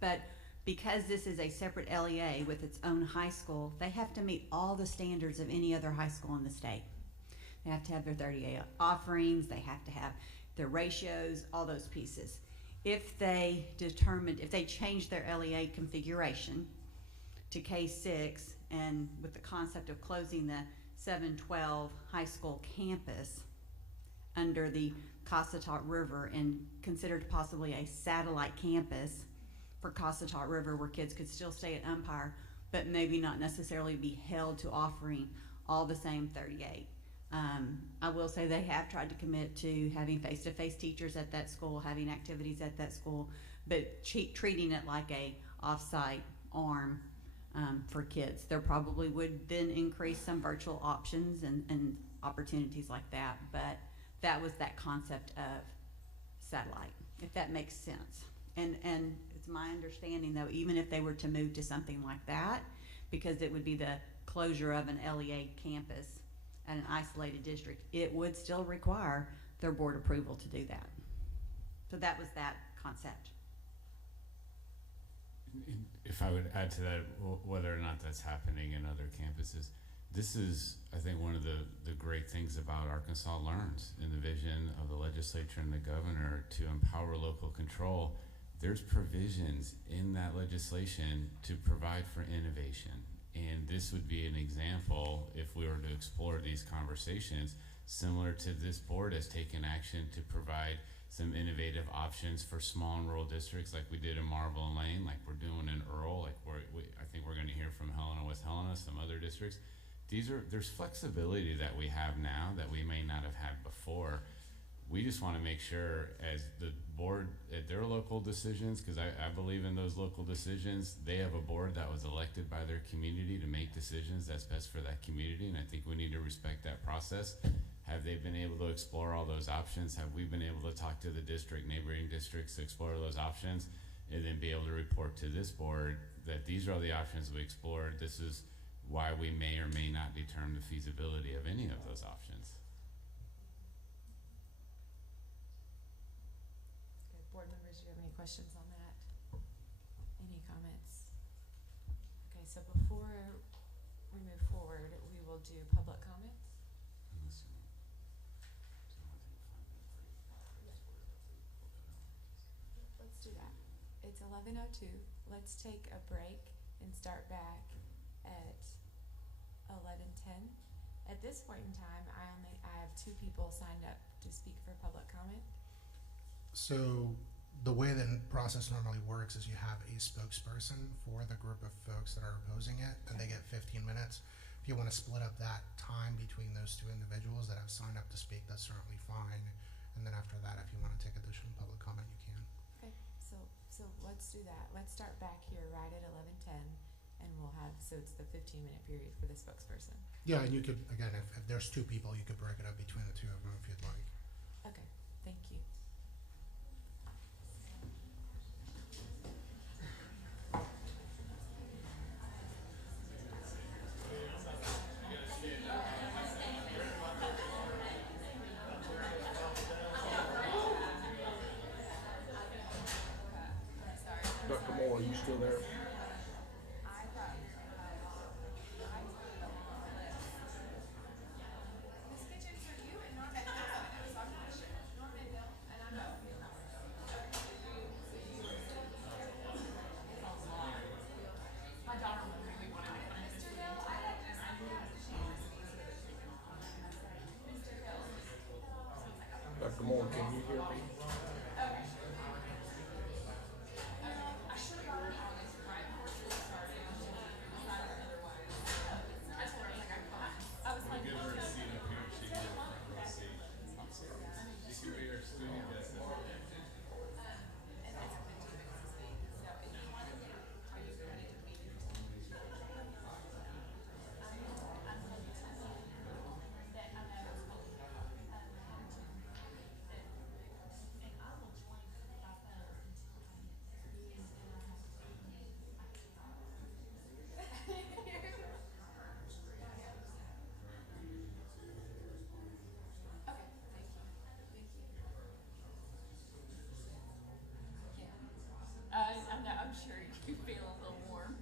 but because this is a separate LEA with its own high school, they have to meet all the standards of any other high school in the state. They have to have their 38 offerings, they have to have their ratios, all those pieces. If they change their LEA configuration to K-6 and with the concept of closing the 7-12 high school campus under the Cossatot River and considered possibly a satellite campus for Cossatot River where kids could still stay at Umpire, but maybe not necessarily be held to offering all the same 38. I will say they have tried to commit to having face-to-face teachers at that school, having activities at that school, but treating it like a off-site arm for kids. There probably would then increase some virtual options and opportunities like that, but that was that concept of satellite, if that makes sense. And it's my understanding, though, even if they were to move to something like that, because it would be the closure of an LEA campus at an isolated district, it would still require their board approval to do that. So that was that concept. If I would add to that, whether or not that's happening in other campuses, this is, I think, one of the great things about Arkansas Learns in the vision of the legislature and the governor to empower local control. There's provisions in that legislation to provide for innovation. And this would be an example, if we were to explore these conversations, similar to this board has taken action to provide some innovative options for small and rural districts like we did in Marvell-Elaine, like we're doing in Earl, like I think we're going to hear from Helena, West Helena, some other districts. There's flexibility that we have now that we may not have had before. We just want to make sure as the board at their local decisions, because I believe in those local decisions, they have a board that was elected by their community to make decisions that's best for that community, and I think we need to respect that process. Have they been able to explore all those options? Have we been able to talk to the district, neighboring districts to explore those options, and then be able to report to this board that these are all the options we explored, this is why we may or may not determine the feasibility of any of those options. Okay, board members, do you have any questions on that? Any comments? Okay, so before we move forward, we will do public comments. Let's do that. It's 11:02. Let's take a break and start back at 11:10. At this point in time, I have 2 people signed up to speak for public comment. So the way the process normally works is you have a spokesperson for the group of folks that are opposing it, and they get 15 minutes. If you want to split up that time between those 2 individuals that have signed up to speak, that's certainly fine. And then after that, if you want to take additional public comment, you can. Okay, so let's do that. Let's start back here right at 11:10, and we'll have, so it's the 15-minute period for the spokesperson. Yeah, and you could, again, if there's 2 people, you could break it up between the 2 of them if you'd like. Okay, thank you. Dr. Moore, are you still there? Dr. Moore, can you hear me? I'm sure you feel a little warm.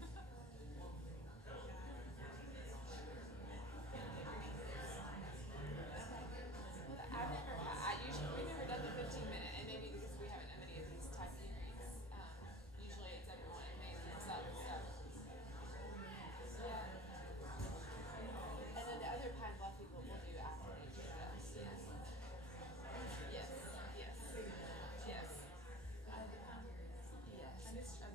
We've never done the 15-minute, and maybe because we haven't done many of these type of hearings. Usually it's everyone and maybe themselves, so. Yeah. And then the other Pine Bluff people will do after they do that. Yes. Yes. Yes. Yes. Yes. Mr.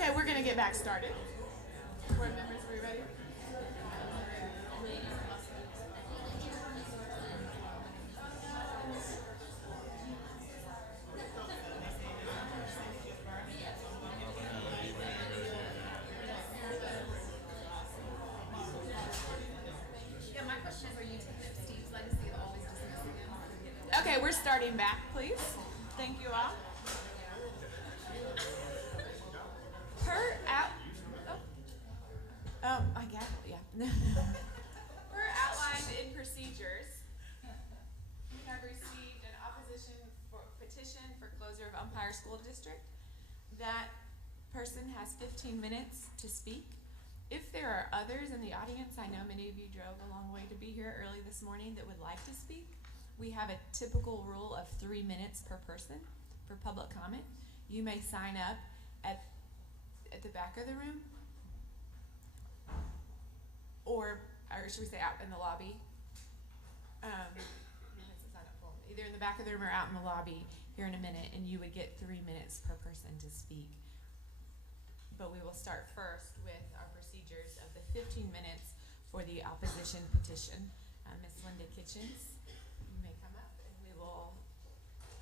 Okay, we're gonna get back started. Board members, are we ready? Yeah, my question is, are you taking up Steve's legacy of always dismissing him? Okay, we're starting back, please. Thank you all. Per out. Oh, I got it. Yeah. Per outlined in procedures, we have received an opposition petition for closure of Umpire School District. That person has 15 minutes to speak. If there are others in the audience, I know many of you drove a long way to be here early this morning that would like to speak. We have a typical rule of 3 minutes per person for public comment. You may sign up at the back of the room, or should we say out in the lobby? Either in the back of the room or out in the lobby here in a minute, and you would get 3 minutes per person to speak. But we will start first with our procedures of the 15 minutes for the opposition petition. Ms. Linda Kitchens, you may come up, and we will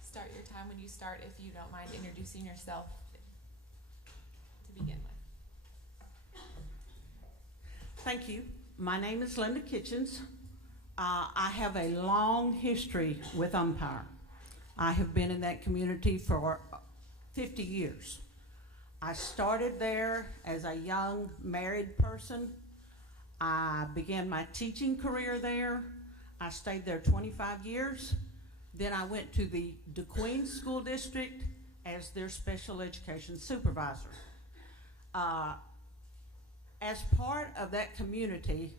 start your time when you start, if you don't mind introducing yourself to begin with. Thank you. My name is Linda Kitchens. I have a long history with Umpire. I have been in that community for 50 years. I started there as a young married person. I began my teaching career there. I stayed there 25 years. Then I went to the DeQueen School District as their special education supervisor. As part of that community,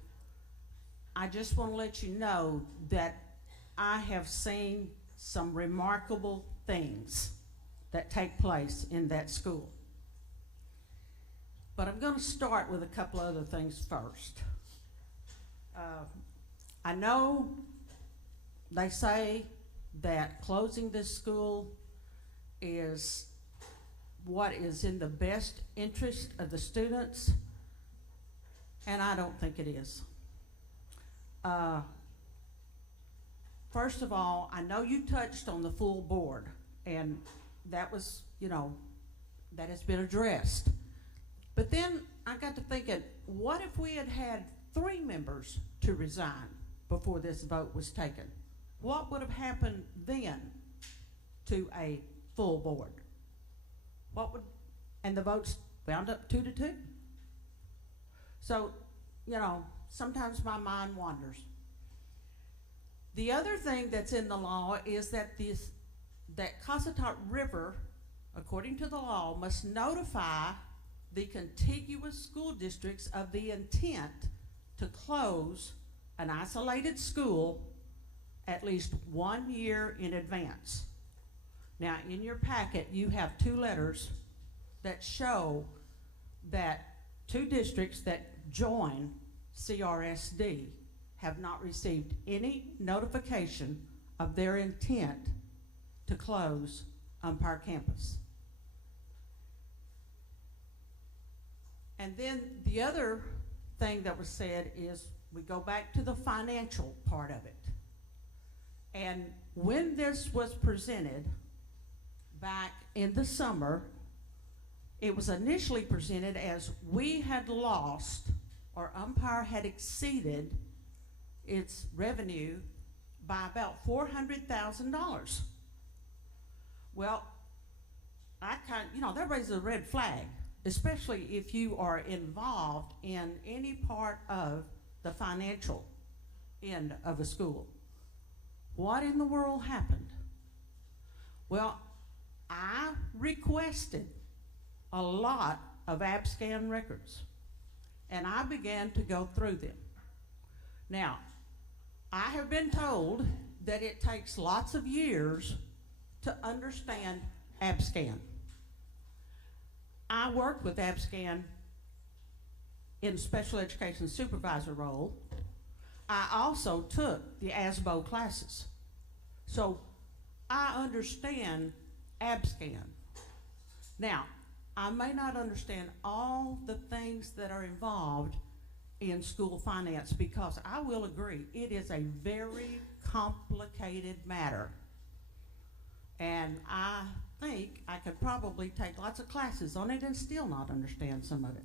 I just want to let you know that I have seen some remarkable things that take place in that school. But I'm going to start with a couple other things first. I know they say that closing this school is what is in the best interest of the students, and I don't think it is. First of all, I know you touched on the full board, and that was, that has been addressed. But then I got to thinking, what if we had had 3 members to resign before this vote was taken? What would have happened then to a full board? And the votes wound up 2-2. So, sometimes my mind wanders. The other thing that's in the law is that that Cossatot River, according to the law, must notify the contiguous school districts of the intent to close an isolated school at least 1 year in advance. Now, in your packet, you have 2 letters that show that 2 districts that join CRSD have not received any notification of their intent to close Umpire Campus. And then the other thing that was said is we go back to the financial part of it. And when this was presented back in the summer, it was initially presented as we had lost, or Umpire had exceeded its revenue by about $400,000. Well, that raises a red flag, especially if you are involved in any part of the financial end of a school. What in the world happened? Well, I requested a lot of ABSCAN records, and I began to go through them. Now, I have been told that it takes lots of years to understand ABSCAN. I worked with ABSCAN in special education supervisor role. I also took the ASBO classes. So I understand ABSCAN. Now, I may not understand all the things that are involved in school finance, because I will agree, it is a very complicated matter. And I think I could probably take lots of classes on it and still not understand some of it.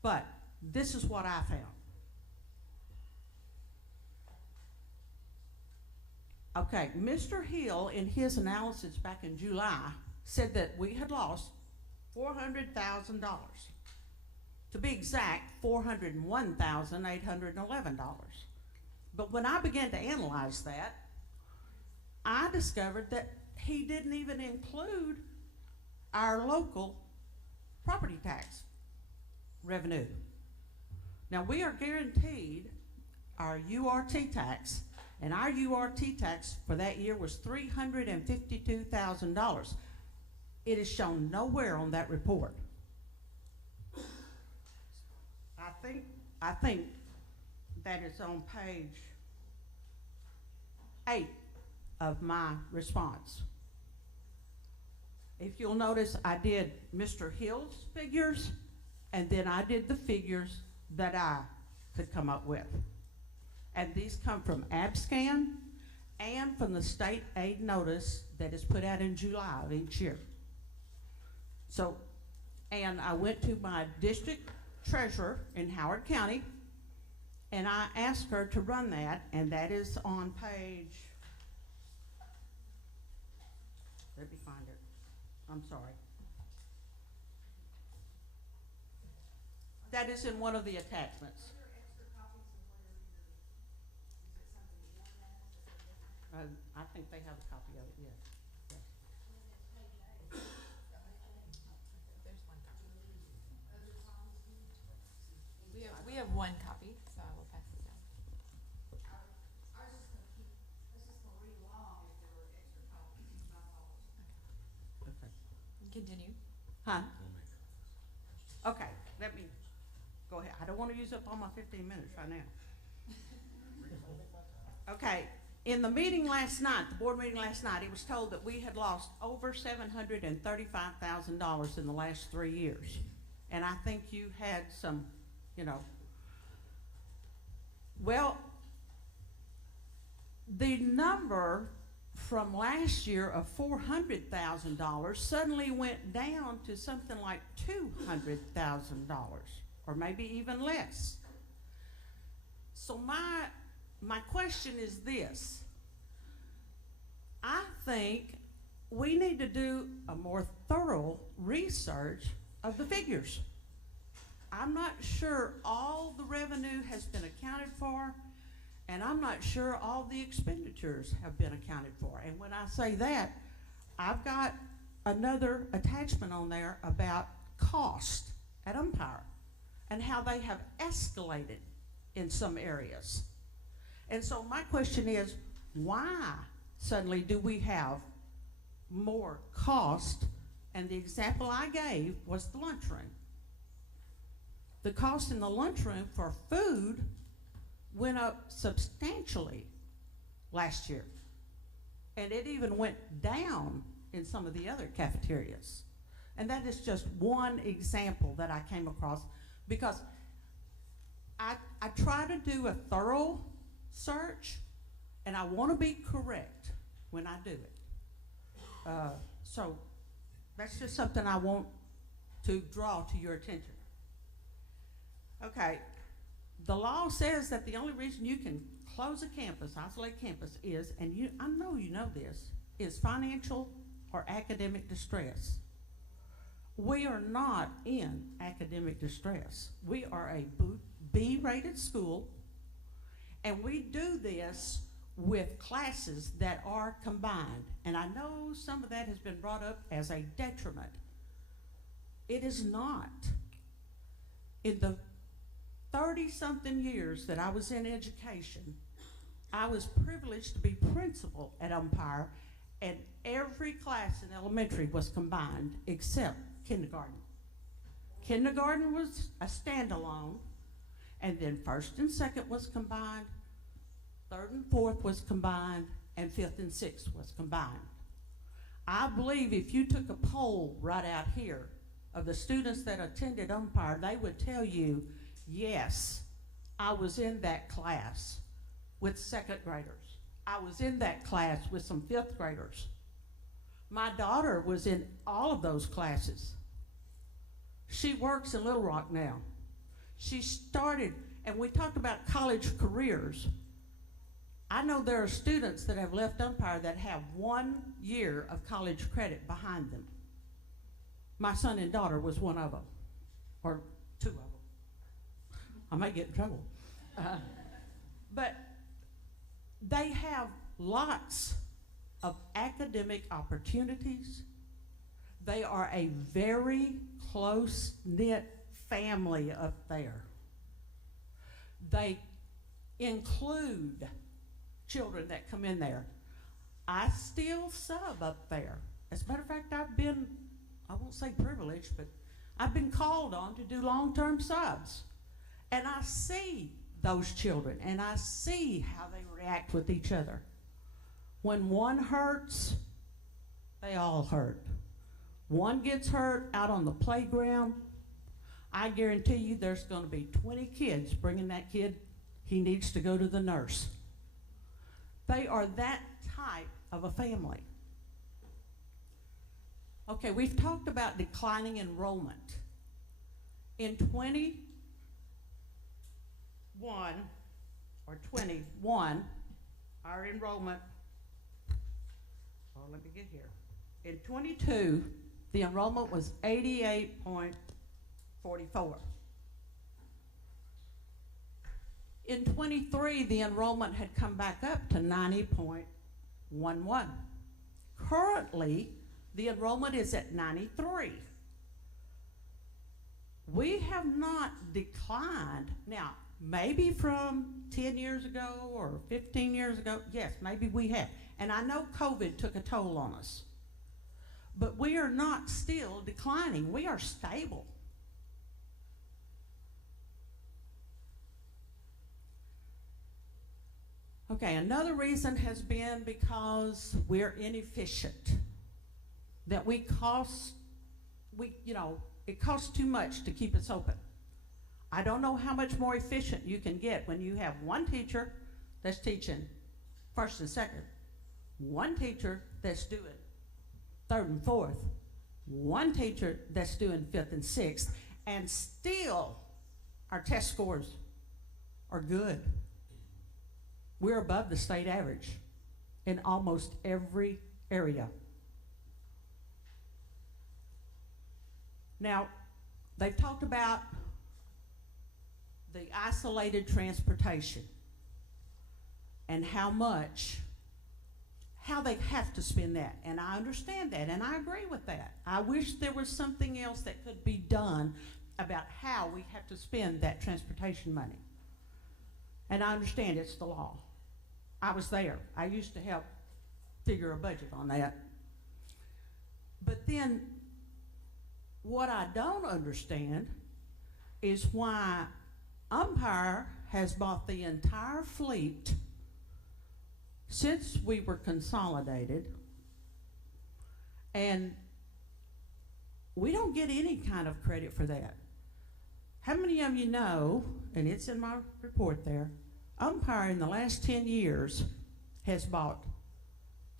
But this is what I found. Okay, Mr. Hill, in his analysis back in July, said that we had lost $400,000. To be exact, $401,811. But when I began to analyze that, I discovered that he didn't even include our local property tax revenue. Now, we are guaranteed our URT tax, and our URT tax for that year was $352,000. It is shown nowhere on that report. I think that is on page 8 of my response. If you'll notice, I did Mr. Hill's figures, and then I did the figures that I could come up with. And these come from ABSCAN and from the state aid notice that is put out in July of each year. So, and I went to my district treasurer in Howard County, and I asked her to run that, and that is on page, let me find it, I'm sorry. That is in one of the attachments. I think they have a copy of it, yes. We have one copy, so I will pass it down. Okay. Continue. Huh? Okay, let me go ahead. I don't want to use up all my 15 minutes right now. Okay, in the meeting last night, the board meeting last night, it was told that we had lost over $735,000 in the last 3 years. And I think you had some, you know, well, the number from last year of $400,000 suddenly went down to something like $200,000, or maybe even less. So my question is this. I think we need to do a more thorough research of the figures. I'm not sure all the revenue has been accounted for, and I'm not sure all the expenditures have been accounted for. And when I say that, I've got another attachment on there about cost at Umpire and how they have escalated in some areas. And so my question is, why suddenly do we have more cost? And the example I gave was the lunchroom. The cost in the lunchroom for food went up substantially last year. And it even went down in some of the other cafeterias. And that is just one example that I came across, because I try to do a thorough search, and I want to be correct when I do it. So that's just something I want to draw to your attention. Okay, the law says that the only reason you can close a campus, isolate campus, is, and I know you know this, is financial or academic distress. We are not in academic distress. We are a B-rated school, and we do this with classes that are combined. And I know some of that has been brought up as a detriment. It is not. In the 30-something years that I was in education, I was privileged to be principal at Umpire, and every class in elementary was combined except kindergarten. Kindergarten was a standalone, and then first and second was combined, third and fourth was combined, and fifth and sixth was combined. I believe if you took a poll right out here of the students that attended umpire, they would tell you, yes, I was in that class with second graders. I was in that class with some fifth graders. My daughter was in all of those classes. She works in Little Rock now. She started, and we talked about college careers. I know there are students that have left umpire that have 1 year of college credit behind them. My son and daughter was one of them, or two of them. I may get in trouble. But they have lots of academic opportunities. They are a very close-knit family up there. They include children that come in there. I still sub up there. As a matter of fact, I've been, I won't say privileged, but I've been called on to do long-term subs. And I see those children, and I see how they react with each other. When one hurts, they all hurt. One gets hurt out on the playground, I guarantee you there's going to be 20 kids bringing that kid, he needs to go to the nurse. They are that type of a family. Okay, we've talked about declining enrollment. In 21, our enrollment, well, let me get here. In 22, the enrollment was 88.44. In 23, the enrollment had come back up to 90.11. Currently, the enrollment is at 93. We have not declined. Now, maybe from 10 years ago or 15 years ago, yes, maybe we have. And I know COVID took a toll on us. But we are not still declining. We are stable. Okay, another reason has been because we're inefficient. That it costs too much to keep us open. I don't know how much more efficient you can get when you have one teacher that's teaching first and second, one teacher that's doing third and fourth, one teacher that's doing fifth and sixth, and still our test scores are good. We're above the state average in almost every area. Now, they've talked about the isolated transportation and how they have to spend that. And I understand that, and I agree with that. I wish there was something else that could be done about how we have to spend that transportation money. And I understand it's the law. I was there. I used to help figure a budget on that. But then, what I don't understand is why Umpire has bought the entire fleet since we were consolidated, and we don't get any kind of credit for that. How many of you know, and it's in my report there, Umpire in the last 10 years has bought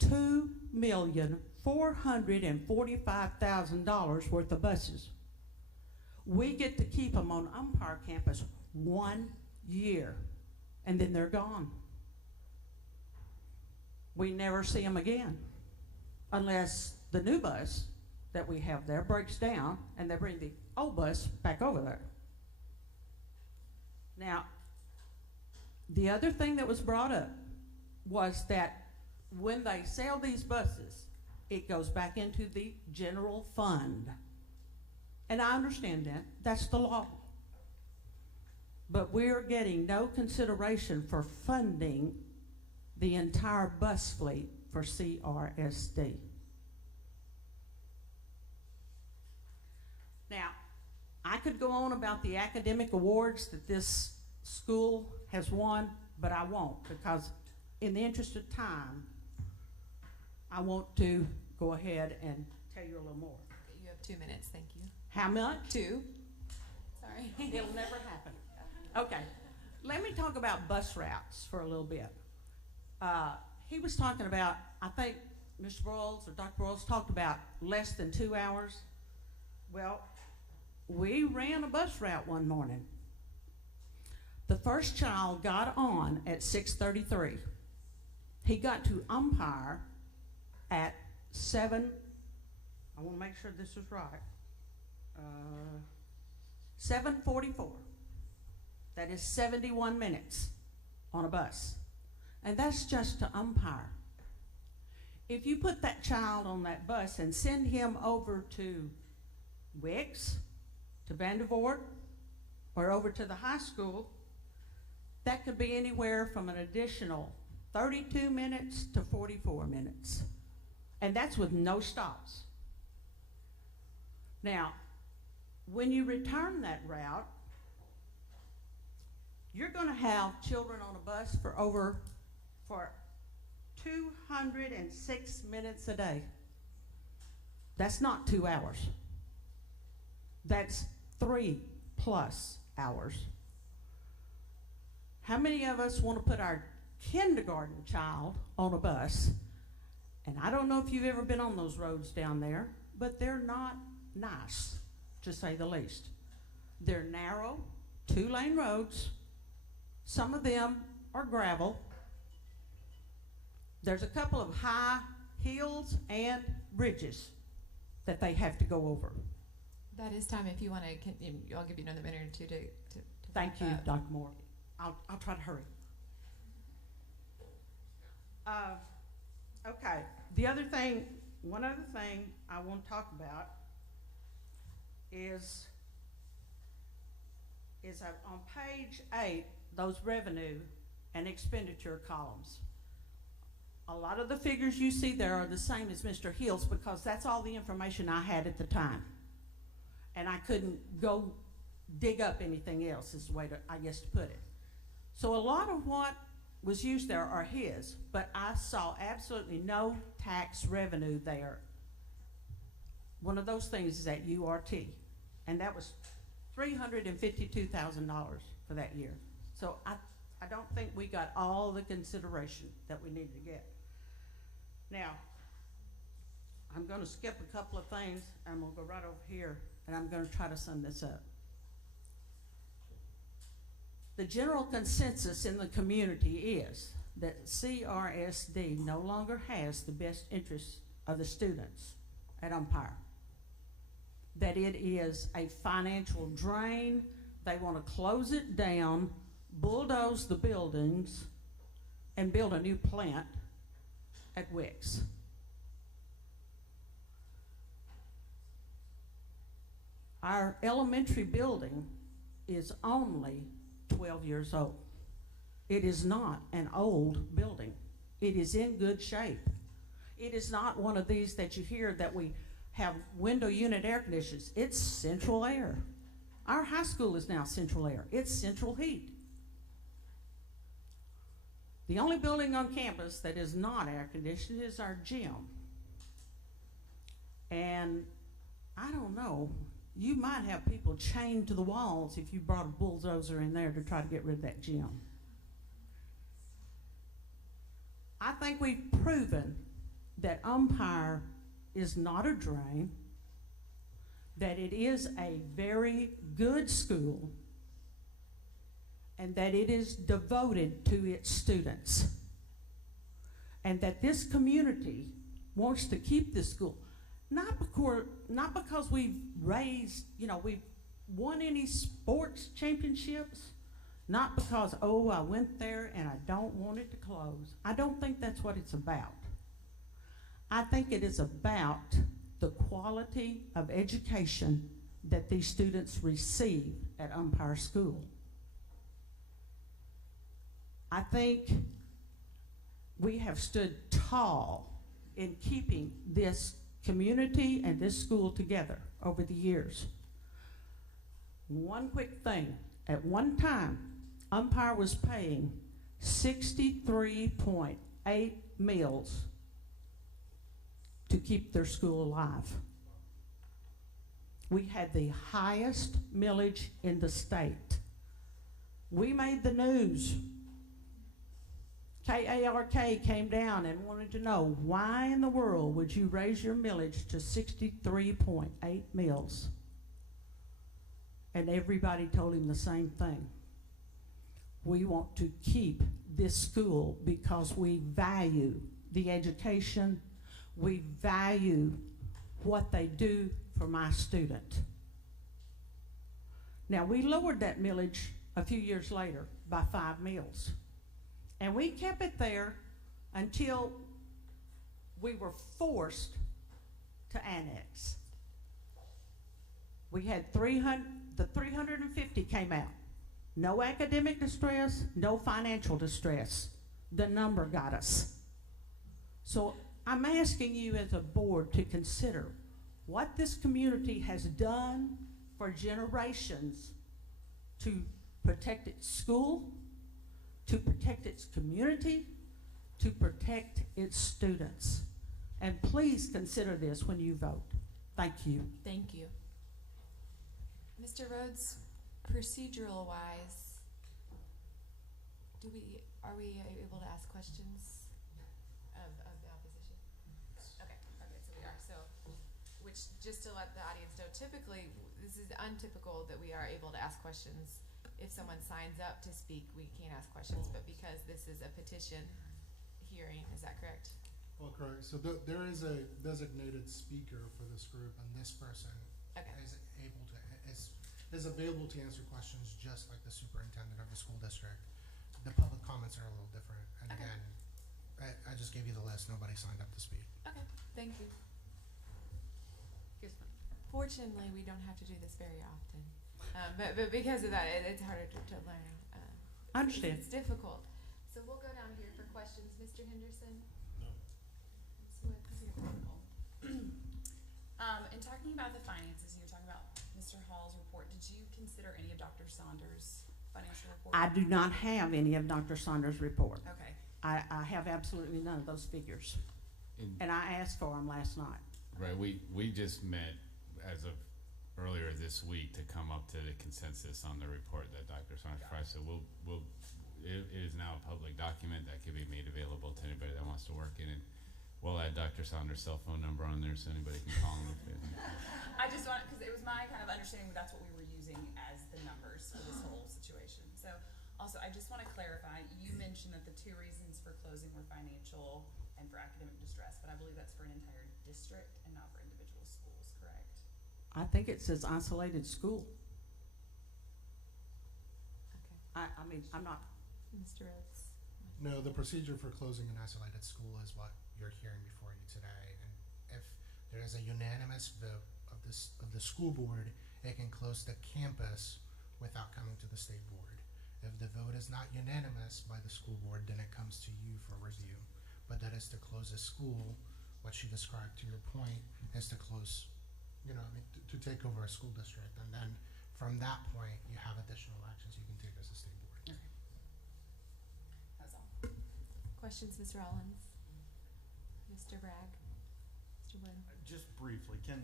$2,445,000 worth of buses. We get to keep them on Umpire campus 1 year, and then they're gone. We never see them again unless the new bus that we have there breaks down and they bring the old bus back over there. Now, the other thing that was brought up was that when they sell these buses, it goes back into the general fund. And I understand that. That's the law. But we're getting no consideration for funding the entire bus fleet for CRSD. Now, I could go on about the academic awards that this school has won, but I won't, because in the interest of time, I want to go ahead and tell you a little more. You have 2 minutes, thank you. How much? 2. Sorry. It'll never happen. Okay, let me talk about bus routes for a little bit. He was talking about, I think Mr. Broyles or Dr. Broyles talked about less than 2 hours. Well, we ran a bus route one morning. The first child got on at 6:33. He got to Umpire at 7, I want to make sure this is right, 7:44. That is 71 minutes on a bus. And that's just to Umpire. If you put that child on that bus and send him over to Wicks, to Vandervoort, or over to the high school, that could be anywhere from an additional 32 minutes to 44 minutes. And that's with no stops. Now, when you return that route, you're going to have children on a bus for 206 minutes a day. That's not 2 hours. That's 3+ hours. How many of us want to put our kindergarten child on a bus? And I don't know if you've ever been on those roads down there, but they're not nice, to say the least. They're narrow, 2-lane roads. Some of them are gravel. There's a couple of high hills and bridges that they have to go over. That is time if you want to, I'll give you another minute or two to Thank you, Dr. Moore. I'll try to hurry. Okay, one other thing I want to talk about is on page 8, those revenue and expenditure columns. A lot of the figures you see there are the same as Mr. Hill's because that's all the information I had at the time. And I couldn't go dig up anything else is the way to, I guess, to put it. So a lot of what was used there are his, but I saw absolutely no tax revenue there. One of those things is at URT, and that was $352,000 for that year. So I don't think we got all the consideration that we needed to get. Now, I'm going to skip a couple of things, and we'll go right over here, and I'm going to try to sum this up. The general consensus in the community is that CRSD no longer has the best interests of the students at Umpire. That it is a financial drain. They want to close it down, bulldoze the buildings, and build a new plant at Wicks. Our elementary building is only 12 years old. It is not an old building. It is in good shape. It is not one of these that you hear that we have window unit air conditioners. It's central air. Our high school is now central air. It's central heat. The only building on campus that is not air conditioned is our gym. And I don't know, you might have people chained to the walls if you brought a bulldozer in there to try to get rid of that gym. I think we've proven that Umpire is not a drain, that it is a very good school, and that it is devoted to its students, and that this community wants to keep this school. Not because we've raised, we've won any sports championships, not because, I went there and I don't want it to close. I don't think that's what it's about. I think it is about the quality of education that these students receive at Umpire School. I think we have stood tall in keeping this community and this school together over the years. One quick thing, at one time, Umpire was paying 63.8 meals to keep their school alive. we had the highest millage in the state. We made the news. KARK came down and wanted to know, why in the world would you raise your millage to 63.8 mills? And everybody told him the same thing. We want to keep this school because we value the education, we value what they do for my student. Now, we lowered that millage a few years later by 5 mills. And we kept it there until we were forced to annex. We had the 350 came out. No academic distress, no financial distress. The number got us. So I'm asking you as a board to consider what this community has done for generations to protect its school, to protect its community, to protect its students. And please consider this when you vote. Thank you. Thank you. Mr. Rhodes, procedural wise, are we able to ask questions of the opposition? Okay, so we are. So, which, just to let the audience know, typically, this is untypical that we are able to ask questions. If someone signs up to speak, we can't ask questions, but because this is a petition hearing, is that correct? Well, correct. So there is a designated speaker for this group, and this person is available to answer questions just like the superintendent of the school district. The public comments are a little different. And again, I just gave you the list. Nobody signed up to speak. Okay, thank you. Fortunately, we don't have to do this very often. But because of that, it's harder to learn. I understand. It's difficult. So we'll go down here for questions. Mr. Henderson? No. In talking about the finances, you were talking about Mr. Hall's report. Did you consider any of Dr. Saunders' financial report? I do not have any of Dr. Saunders' report. Okay. I have absolutely none of those figures. And I asked for them last night. Right, we just met as of earlier this week to come up to the consensus on the report that Dr. Saunders provided. So it is now a public document that can be made available to anybody that wants to work in it. We'll add Dr. Saunders' cell phone number on there so anybody can call him. I just want, because it was my kind of understanding that that's what we were using as the numbers for this whole situation. So also, I just want to clarify, you mentioned that the 2 reasons for closing were financial and for academic distress, but I believe that's for an entire district and not for individual schools, correct? I think it says isolated school. Okay. I mean, I'm not. Mr. Rhodes? No, the procedure for closing an isolated school is what you're hearing before you today. And if there is a unanimous vote of the school board, it can close the campus without coming to the state board. If the vote is not unanimous by the school board, then it comes to you for review. But that is to close a school. What she described, to your point, is to close, to take over a school district. And then from that point, you have additional actions you can take as a state board. Okay. That's all. Questions, Ms. Rollins? Mr. Bragg? Mr. Wood? Just briefly, can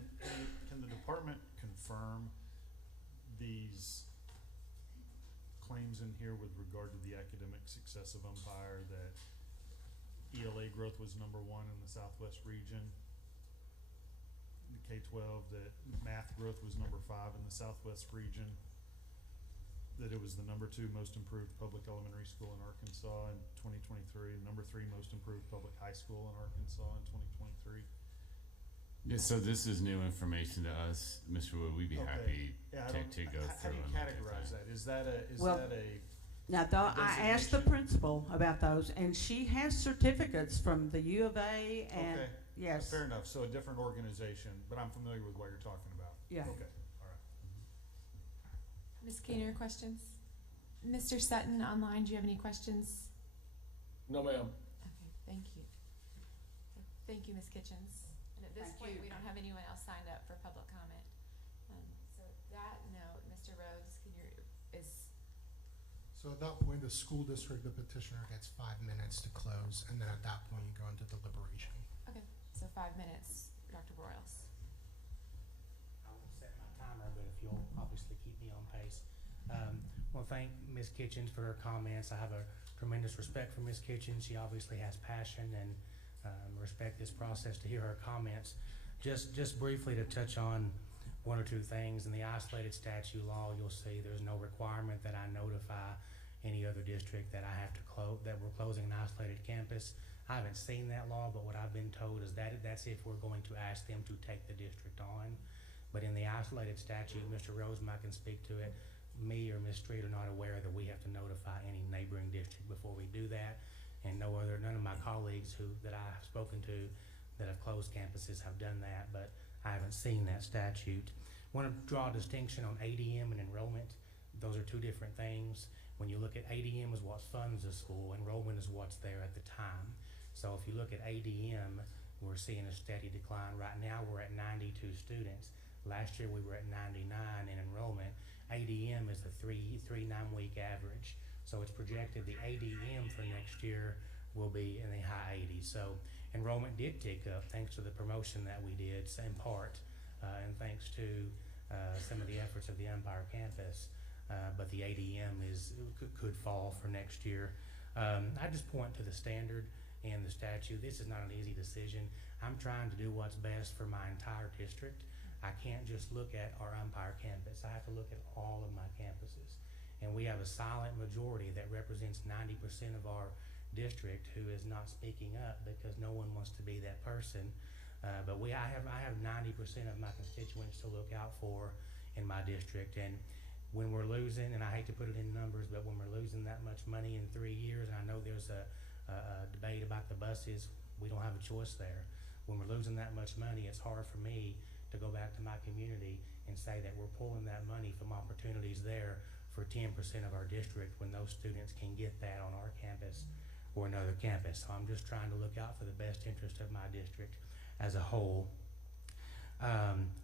the department confirm these claims in here with regard to the academic success of umpire, that ELA growth was #1 in the Southwest region, the K-12, that math growth was #5 in the Southwest region, that it was the #2 most improved public elementary school in Arkansas in 2023, #3 most improved public high school in Arkansas in 2023? Yeah, so this is new information to us, Mr. Wood. We'd be happy to go through. How do you categorize that? Is that a Now, I asked the principal about those, and she has certificates from the U of A and okay. yes. Fair enough. So a different organization, but I'm familiar with what you're talking about. Yeah. Okay. All right. Ms. Keener, questions? Mr. Sutton online, do you have any questions? No, ma'am. Okay, thank you. Thank you, Ms. Kitchens. And at this point, we don't have anyone else signed up for public comment. So that note, Mr. Rhodes, So at that point, the school district, the petitioner gets 5 minutes to close, and then at that point, you go into deliberation. Okay, so 5 minutes, Dr. Broyles. I will set my thank Ms. Kitchens for her comments. I have a tremendous respect for Ms. Kitchens. She obviously has passion and respect this process. To hear her comments, just briefly to touch on one or two things. In the isolated statute law, you'll see there's no requirement that I notify any other district that I have to that we're closing an isolated campus. I haven't seen that law, but what I've been told is that that's if we're going to ask them to take the district on. But in the isolated statute, Mr. Roseman can speak to it. Me or Ms. Street are not aware that we have to notify any neighboring district before we do that, and none of my colleagues that I have spoken to that have closed campuses have done that, but I haven't seen that statute. Want to draw a distinction on ADM and enrollment. Those are two different things. When you look at ADM is what funds the school, enrollment is what's there at the time. So if you look at ADM, we're seeing a steady decline. Right now we're at 92 students. Last year we were at 99 in enrollment. ADM is the 9-week average. So it's projected the ADM for next year will be in the high 80s. So enrollment did tick up thanks to the promotion that we did, in part, and thanks to some of the efforts of the Empire campus. But the ADM could fall for next year. I just point to the standard and the statute. This is not an easy decision. I'm trying to do what's best for my entire district. I can't just look at our Empire campus. I have to look at all of my campuses. And we have a silent majority that represents 90% of our district who is not speaking up because no one wants to be that person. But I have 90% of my constituents to look out for in my district. And when we're losing, and I hate to put it in numbers, but when we're losing that much money in 3 years, and I know there's a debate about the buses, we don't have a choice there. When we're losing that much money, it's hard for me to go back to my community and say that we're pulling that money from opportunities there for 10% of our district when those students can get that on our campus or another campus. So I'm just trying to look out for the best interest of my district as a whole.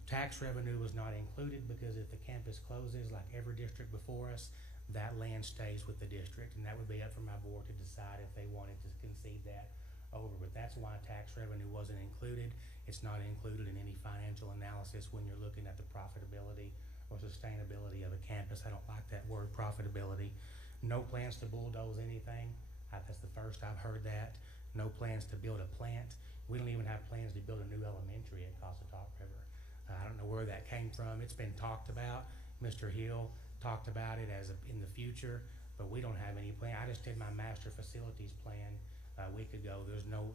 Tax revenue was not included because if the campus closes, like every district before us, that land stays with the district, and that would be up for my board to decide if they wanted to concede that over. But that's why tax revenue wasn't included. It's not included in any financial analysis when you're looking at the profitability or sustainability of a campus. I don't like that word, profitability. No plans to bulldoze anything. That's the first I've heard that. No plans to build a plant. We don't even have plans to build a new elementary at Cossatot River. I don't know where that came from. It's been talked about. Mr. Hill talked about it in the future, but we don't have any plan. I just did my master facilities plan a week ago. There's no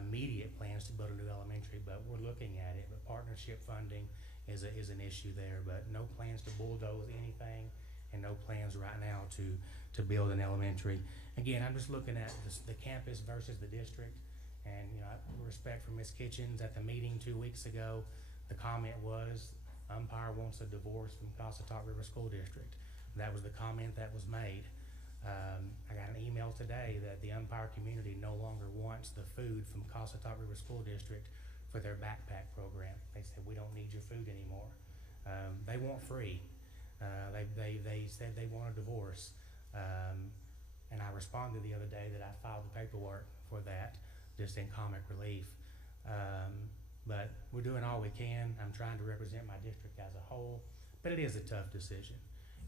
immediate plans to build a new elementary, but we're looking at it. But partnership funding is an issue there, but no plans to bulldoze anything, and no plans right now to build an elementary. Again, I'm just looking at the campus versus the district. And respect for Ms. Kitchens. At the meeting 2 weeks ago, the comment was Umpire wants a divorce from Cossatot River School District. That was the comment that was made. I got an email today that the Umpire community no longer wants the food from Cossatot River School District for their backpack program. They said we don't need your food anymore. They want free. They said they want a divorce. And I responded the other day that I filed the paperwork for that, just in comic relief. But we're doing all we can. I'm trying to represent my district as a whole, but it is a tough decision.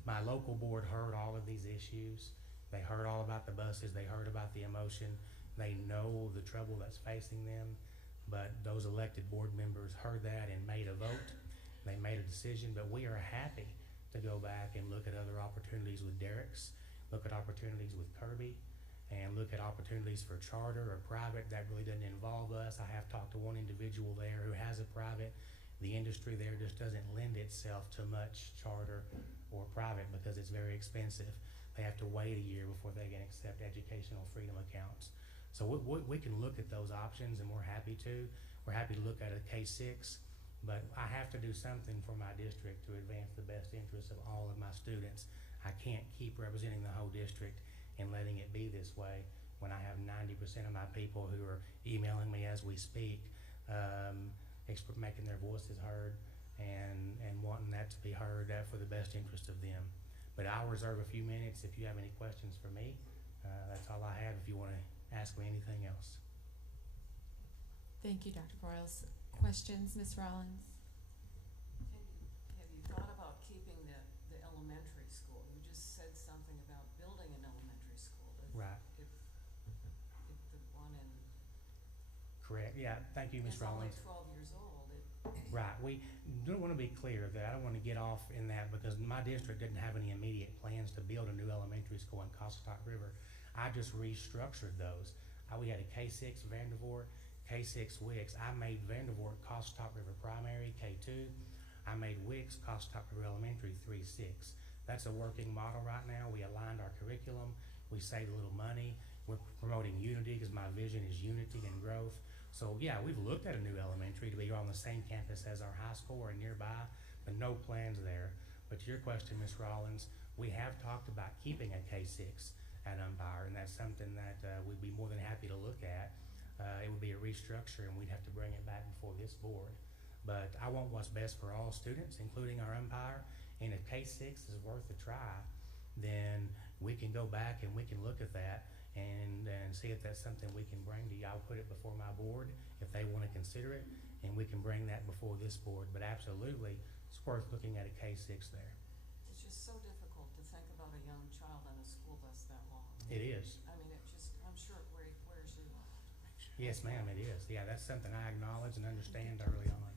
My local board heard all of these issues. They heard all about the buses. They heard about the emotion. They know the trouble that's facing them, but those elected board members heard that and made a vote. They made a decision, but we are happy to go back and look at other opportunities with Derek's, look at opportunities with Kirby, and look at opportunities for charter or private. That really doesn't involve us. I have talked to one individual there who has a private. The industry there just doesn't lend itself to much charter or private because it's very expensive. They have to wait a year before they can accept educational freedom accounts. So we can look at those options, and we're happy to. We're happy to look at a K-6, but I have to do something for my district to advance the best interests of all of my students. I can't keep representing the whole district and letting it be this way when I have 90% of my people who are emailing me as we speak, making their voices heard and wanting that to be heard for the best interest of them. But I'll reserve a few minutes if you have any questions for me. That's all I have if you want to ask me anything else. Thank you, Dr. Broyles. Questions, Ms. Rollins? Have you thought about keeping the elementary school? You something about building an elementary school. Right. If the one in Correct. Yeah. Thank you, Ms. is only Rollins. 12 years old, Right. We don't want to be clear that I don't want to get off in that because my district didn't have any immediate plans to build a new elementary school in Cossatot River. I just restructured those. We had a K-6 Vandervoort, K-6 Wicks. I made Vandervoort Cossatot River Primary, K2. I made Wicks Cossatot River Elementary 3-6. That's a working model right now. We aligned our curriculum. We saved a little money. We're promoting unity because my vision is unity and growth. So yeah, we've looked at a new elementary to be on the same campus as our high school or nearby, but no plans there. But to your question, Ms. Rollins, we have talked about keeping a K-6 at Umpire, and that's something that we'd be more than happy to look at. It would be a restructure, and we'd have to bring it back before this board. But I want what's best for all students, including our Umpire, and if K-6 is worth a try, then we can go back and we can look at that and see if that's something we can bring to you. I'll put it before my board if they want to consider it, and we can bring that before this board. But absolutely, it's worth looking at a K-6 there. it's just so difficult to think about a young child on a school bus that long. It is. I mean, I'm sure it wears you out. Yes, ma'am, it is. Yeah, that's something I acknowledge and understand early on.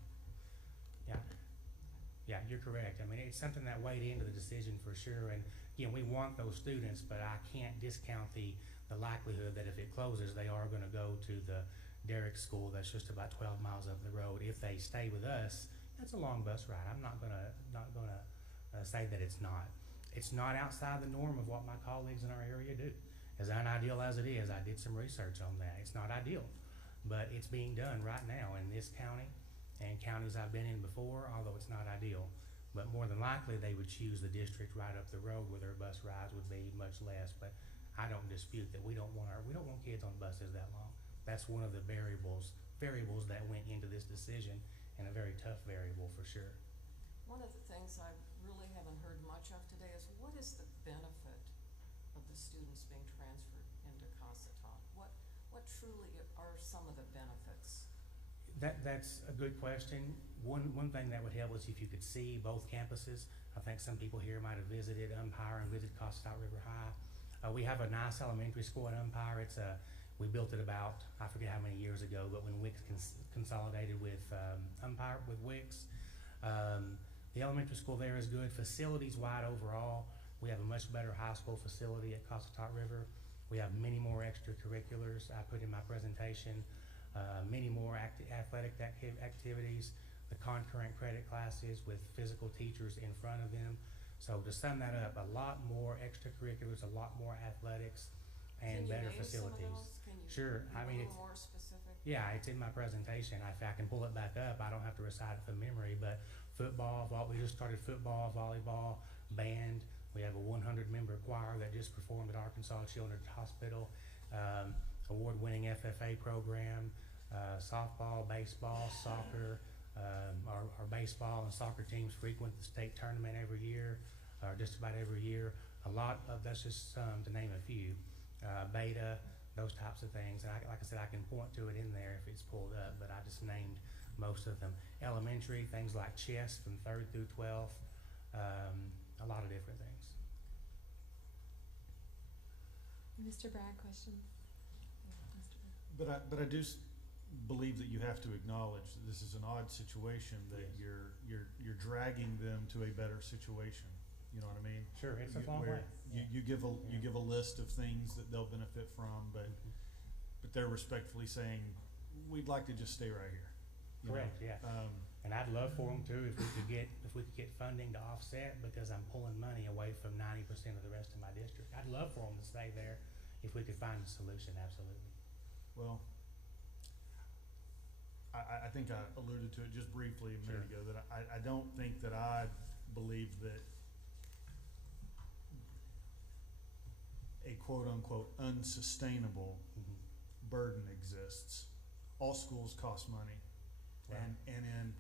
Yeah. Yeah, you're correct. I mean, it's something that weighed into the decision for sure. And again, we want those students, but I can't discount the likelihood that if it closes, they are going to go to the Derrick School that's just about 12 miles up the road. If they stay with us, that's a long bus ride. I'm not gonna say that it's not. It's not outside the norm of what my colleagues in our area do. As unideal as it is, I did some research on that. It's not ideal, but it's being done right now in this county and counties I've been in before, although it's not ideal. But more than likely, they would choose the district right up the road where their bus rides would be much less. But I don't dispute that we don't want kids on buses that long. That's one of the variables that went into this decision, and a very tough variable for sure. One of the things I really haven't heard much of today is what is the benefit of the students being transferred into Cossatot? What truly are some of the benefits? That's a good question. One thing that would help is if you could see both campuses. I think some people here might have visited Umpire and visited Cossatot River High. We have a nice elementary school at Umpire. We built it about, I forget how many years ago, but when Wicks consolidated with Umpire, with Wicks. The elementary school there is good. Facilities-wide overall, we have a much better high school facility at Cossatot River. We have many more extracurriculars I put in my presentation, many more athletic activities, the concurrent credit classes with physical teachers in front of them. So to sum that up, a lot more extracurriculars, a lot more athletics, and better facilities. Sure. I mean, it's more specific. Yeah, it's in my presentation. If I can pull it back up, I don't have to recite it from memory. But football, we just started football, volleyball, band. We have a 100-member choir that just performed at Arkansas Children's Hospital. Award-winning FFA program, softball, baseball, soccer. Our baseball and soccer teams frequent the state tournament every year, or just about every year. A lot of, that's just some to name a few. Beta, those types of things. And like I said, I can point to it in there if it's pulled up, but I just named most of them. Elementary, things like chess from 3rd through 12th, a lot of different things. Mr. Bragg, questions? But I do believe that you have to acknowledge that this is an odd situation, that you're dragging them to a better situation. You know what I mean? Sure, it's a long way. You give a list of things that they'll benefit from, but they're respectfully saying, we'd like to just stay right here. Correct. Yeah. And I'd love for them to if we could get funding to offset, because I'm pulling money away from 90% of the rest of my district. I'd love for them to stay there if we could find a solution. Absolutely. Well, I think I alluded to it just briefly a minute ago that I don't think that I believe that a quote-unquote unsustainable burden exists. All schools cost money. Right. And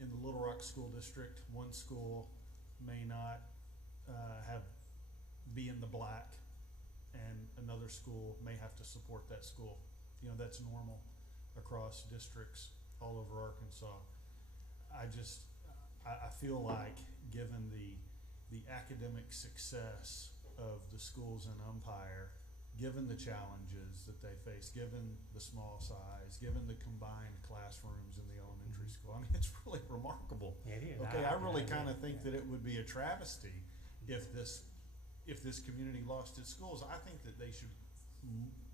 in the Little Rock School District, one school may not be in the black, and another school may have to support that school. You know, that's normal across districts all over Arkansas. I feel like, given the academic success of the schools in Umpire, given the challenges that they face, given the small size, given the combined classrooms in the elementary school. I mean, it's really remarkable. Yeah, it is. Okay, I really kind of think that it would be a travesty if this community lost its schools. I think that they should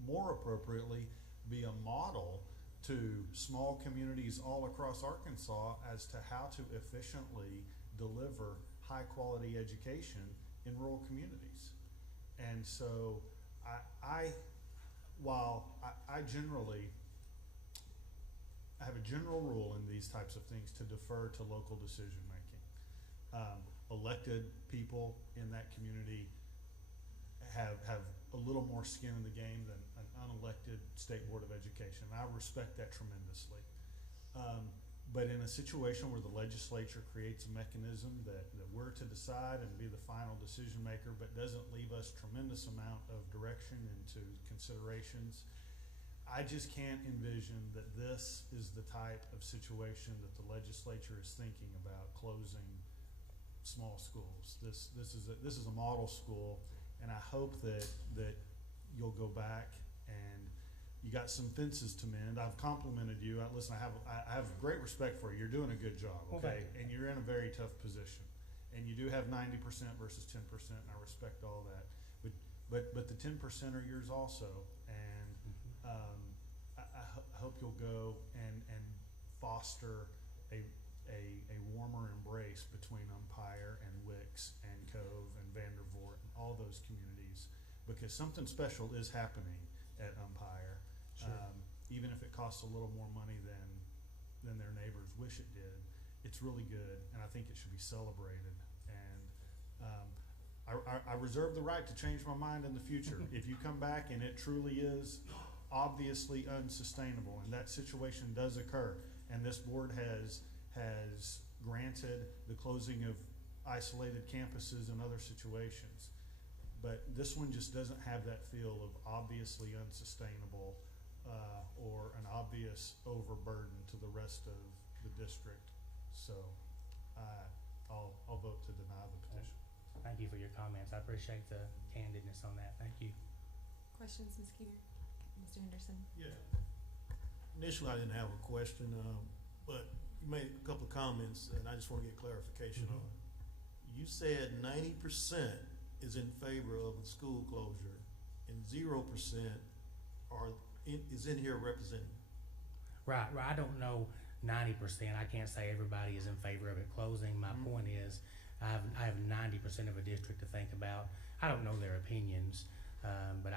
more appropriately be a model to small communities all across Arkansas as to how to efficiently deliver high quality education in rural communities. And so I generally, I have a general rule in these types of things to defer to local decision making. Elected people in that community have a little more skin in the game than an unelected state board of education. I respect that tremendously. But in a situation where the legislature creates a mechanism that we're to decide and be the final decision maker, but doesn't leave us tremendous amount of direction into considerations, I just can't envision that this is the type of situation that the legislature is thinking about closing small schools. This is a model school, and I hope that you'll go back and you got some fences to mend. I've complimented you. Listen, I have great respect for you. You're doing a good job, okay? And you're in a very tough position. And you do have 90% versus 10%, and I respect all that. But the 10% are yours also. And I hope you'll go and foster a warmer embrace between Umpire and Wicks and Cove and Vandervoort and all those communities, because something special is happening at Umpire. Sure. Even if it costs a little more money than their neighbors wish it did, it's really good, and I think it should be celebrated. And I reserve the right to change my mind in the future. If you come back and it truly is obviously unsustainable, and that situation does occur, and this board has granted the closing of isolated campuses and other situations, but this one just doesn't have that feel of obviously unsustainable or an obvious overburden to the rest of the district. So I'll vote to deny the petition. Thank you for your comments. I appreciate the candidness on that. Thank you. Questions, Ms. Keeter? Mr. Henderson? Yeah. Initially, I didn't have a question, but you made a couple of comments, and I just want to get clarification on. You said 90% is in favor of a school closure, and 0% is in here representing. Right. I don't know 90%. I can't say everybody is in favor of it closing. My point is, I have 90% of a district to think about. I don't know their opinions, but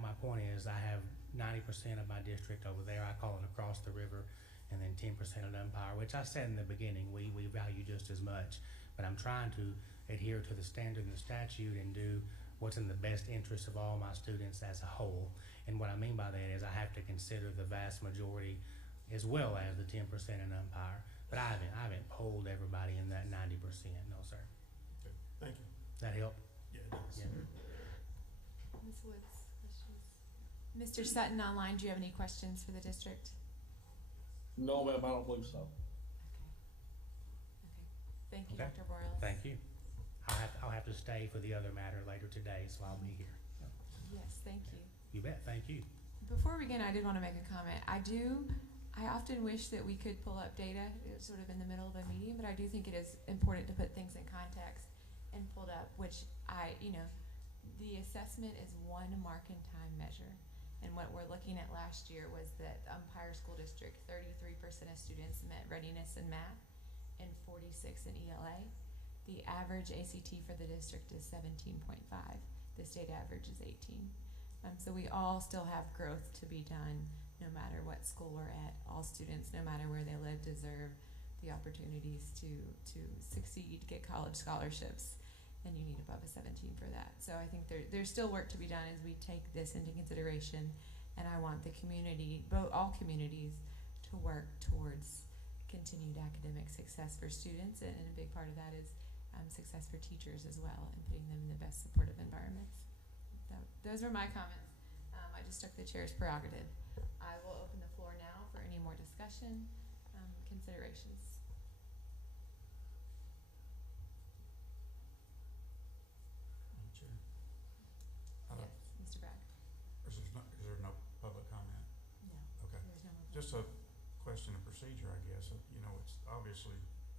my point is, I have 90% of my district over there. I call it across the river, and then 10% at Umpire, which I said in the beginning, we value just as much. But I'm trying to adhere to the standard and the statute and do what's in the best interest of all my students as a whole. And what I mean by that is I have to consider the vast majority as well as the 10% in Umpire. But I haven't polled everybody in that 90%. No, sir. Okay. Thank you. That help? Yeah, it does. Yeah. Ms. Woods, questions? Mr. Sutton online, do you have any questions for the district? No, ma'am, I don't believe so. Okay. Thank you, Okay. Dr. Borealis. Thank you. I'll have to stay for the other matter later today, so I'll be here. Yes, thank you. You bet. Thank you. Before we begin, I did want to make a comment. I often wish that we could pull up data sort of in the middle of a meeting, but I do think it is important to put things in context and pulled up, which the assessment is one mark in time measure. And what we're looking at last year was that the Umpire School District, 33% of students met readiness in math and 46 in ELA. The average ACT for the district is 17.5. The state average is 18. So we all still have growth to be done, no matter what school we're at. All students, no matter where they live, deserve the opportunities to succeed, get college scholarships, and you need above a 17 for that. So I think there's still work to be done as we take this into consideration, and I want the community, all communities, to work towards continued academic success for students, and a big part of that is success for teachers as well, and putting them in the best supportive environments. Those were my comments. I just took the chair's prerogative. I will open the floor now for any more discussion, considerations.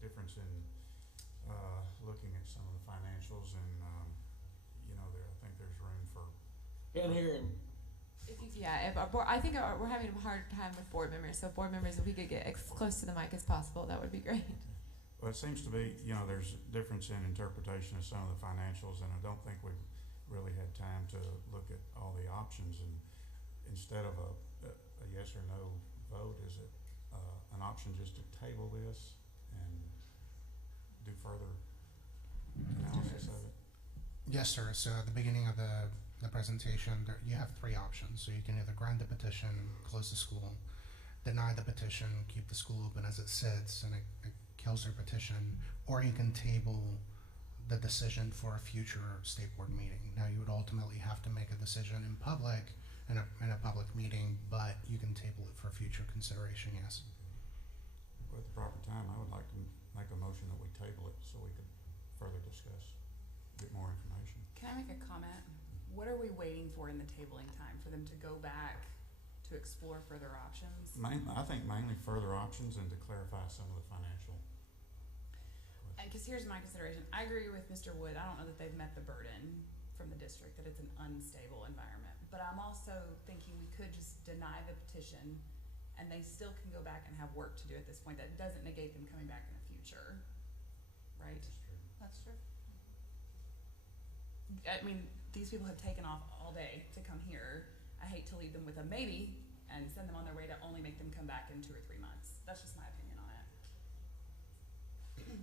difference in looking at some of the financials, and I think there's room for. Can't hear him. If our board, I think we're having a hard time with board members. So board members, if we could get as close to the mic as possible, that would be great. Well, it seems to be, there's a difference in interpretation of some of the financials, and I don't think we've really had time to look at all the options. And instead of a yes or no vote, is it an option just to table this and do further analysis of it? Yes, sir. So at the beginning of the presentation, you have three options. So you can either grant the petition, close the school, deny the petition, keep the school open as it sits, and it kills their petition, or you can table the decision for a future state board meeting. Now, you would ultimately have to make a decision in public, in a public meeting, but you can table it for future consideration, yes. Well, at the proper time, I would like to make a motion that we table it so we could further discuss, get more information. Can I make a comment? What are we waiting for in the tabling time? For them to go back to explore further options? I think mainly further options and to clarify some of the financial. Because here's my consideration. I agree with Mr. Wood. I don't know that they've met the burden from the district, that it's an unstable environment. But I'm also thinking we could just deny the petition and they still can go back and have work to do at this point. That doesn't negate them coming back in the future, right? That's true. I mean, these people have taken off all day to come here. I hate to leave them with a maybe and send them on their way to only make them come back in 2 or 3 months. That's just my opinion on it. Okay.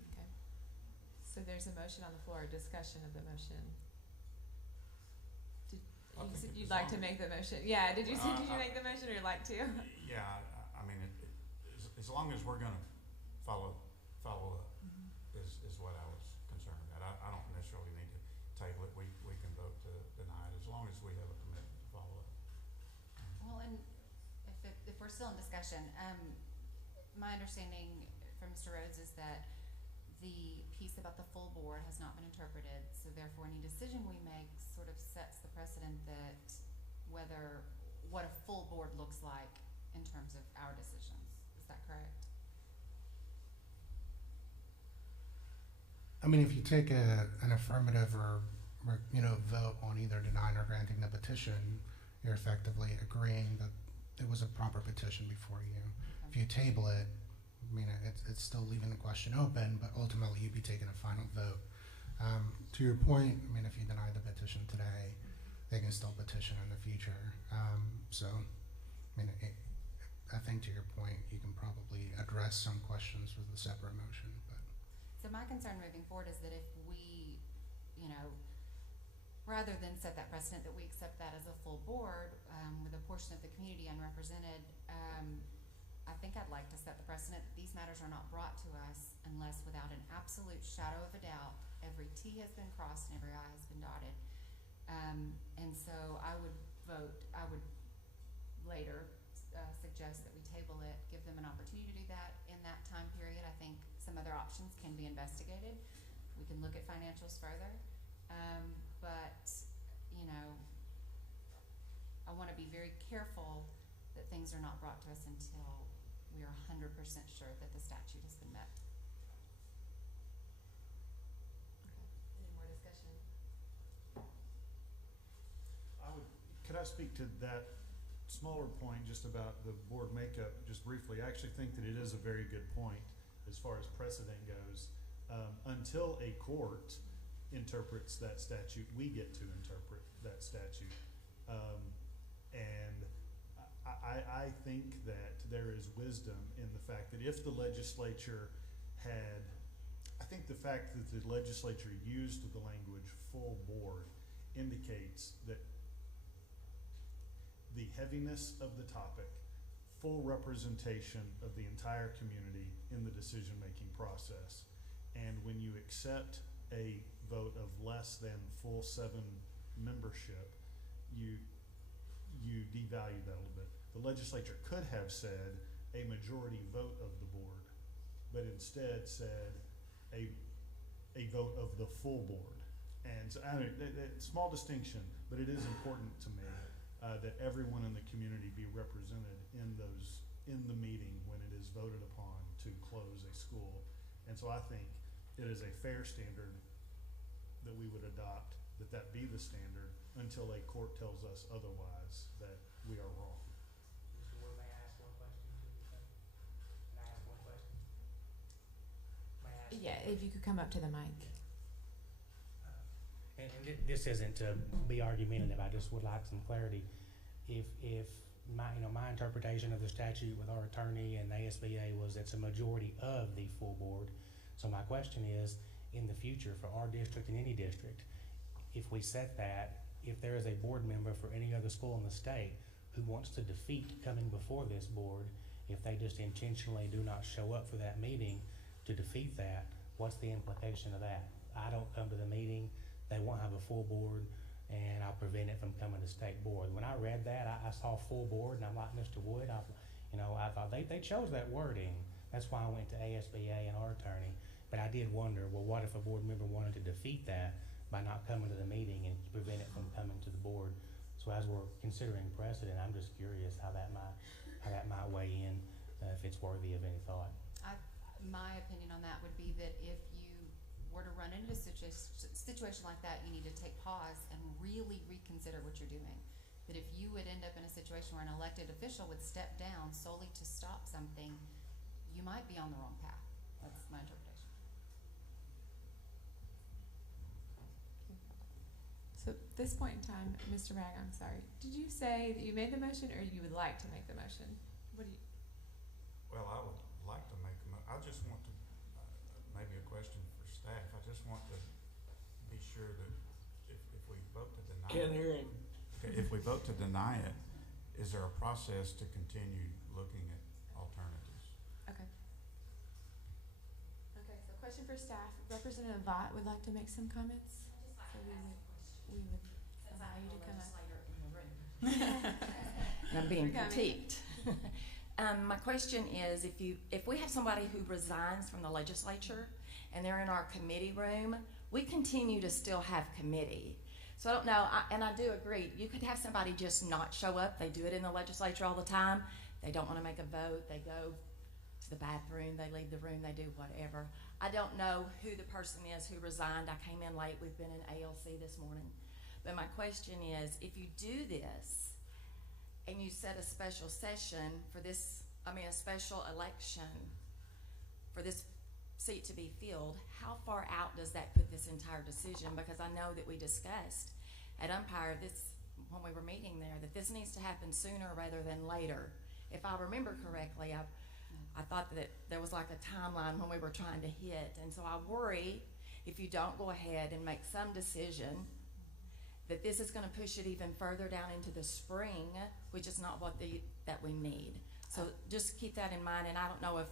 So there's a motion on the floor, a discussion of the motion. You said you'd like to make the motion. Yeah, did you make the motion or you'd like to? Yeah, I mean, as long as we're gonna follow up, is what I was concerned about. I don't necessarily need to table it. We can vote to deny it as long as we have a commitment to follow up. Well, and if we're still in discussion, my understanding from Mr. Rhodes is that the piece about the full board has not been interpreted, so therefore any decision we make sort of sets the precedent that what a full board looks like in terms of our decisions. Is that correct? I mean, if you take an affirmative or vote on either denying or granting the petition, you're effectively agreeing that it was a proper petition before you. Okay. If you table it, I mean, it's still leaving the question open, but ultimately you'd be taking a final vote. To your point, I mean, if you deny the petition today, they can still petition in the future. So, I mean, I think to your point, you can probably address some questions with a separate motion. But So my concern moving forward is that if we, rather than set that precedent that we accept that as a full board with a portion of the community unrepresented, I think I'd like to set the precedent that these matters are not brought to us unless without an absolute shadow of a doubt, every T has been crossed and every I has been dotted. And so I would later suggest that we table it, give them an opportunity to do that in that time period. I think some other options can be investigated. We can look at financials further. But, I want to be very careful that things are not brought to us until we are 100% sure that the statute has been met. Any more discussion? Could I speak to that smaller point just about the board makeup just briefly? I actually think that it is a very good point as far as precedent goes. Until a court interprets that statute, we get to interpret that statute. And I think that there is wisdom in the fact that if the legislature had, I think the fact that the legislature used the language full board indicates that the heaviness of the topic, full representation of the entire community in the decision-making process. And when you accept a vote of less than full 7 membership, you devalue that a little bit. The legislature could have said a majority vote of the board, but instead said a vote of the full board. And so, small distinction, but it is important to me that everyone in the community be represented in the meeting when it is voted upon to close a school. And so I think it is a fair standard that we would adopt, that be the standard until a court tells us otherwise that we are wrong. Mr. Wood, may I ask one question? Can I ask one question? May I ask Yeah, if you could come up to the mic. And this isn't to be argumentative, I just would like some clarity. If my interpretation of the statute with our attorney and the ASBA was it's a majority of the full board. So my question is, in the future, for our district and any district, if we set that, if there is a board member for any other school in the state who wants to defeat coming before this board, if they just intentionally do not show up for that meeting to defeat that, what's the implication of that? I don't come to the meeting, they won't have a full board, and I'll prevent it from coming to state board. When I read that, I saw full board, and I'm like Mr. Wood, I thought they chose that wording. That's why I went to ASBA and our attorney. But I did wonder, well, what if a board member wanted to defeat that by not coming to the meeting and prevent it from coming to the board? So as we're considering precedent, I'm just curious how that might weigh in, if it's worthy of any thought. My opinion on that would be that if you were to run into a situation like that, you need to take pause and really reconsider what you're doing. That if you would end up in a situation where an elected official would step down solely to stop something, you might be on the wrong path. That's my interpretation. So at this point in time, Mr. Bragg, I'm sorry, did you say that you made the motion or you would like to make the motion? What do you? Well, I would like to make I just want to, maybe a question for staff, I just want to be sure that if we vote to deny Can't hear him. Okay, if we vote to deny it, is there a process to continue looking at alternatives? Okay. Okay, so question for staff. Representative Vaught would like to make some comments. So we would allow you to come up. And I'm being critiqued. My question is, if we have somebody who resigns from the legislature and they're in our committee room, we continue to still have committee. So I don't know, and I do agree, you could have somebody just not show up. They do it in the legislature all the time. They don't want to make a vote. They go to the bathroom. They leave the room. They do whatever. I don't know who the person is who resigned. I came in late. We've been in ALC this morning. But my question is, if you do this and you set a special session for this, a special election for this seat to be filled, how far out does that put this entire decision? Because I know that we discussed at umpire this, when we were meeting there, that this needs to happen sooner rather than later. If I remember correctly, I thought that there was like a timeline when we were trying to hit, and so I worry if you don't go ahead and make some decision that this is going to push it even further down into the spring, which is not what that we need. So just keep that in mind, and I don't know if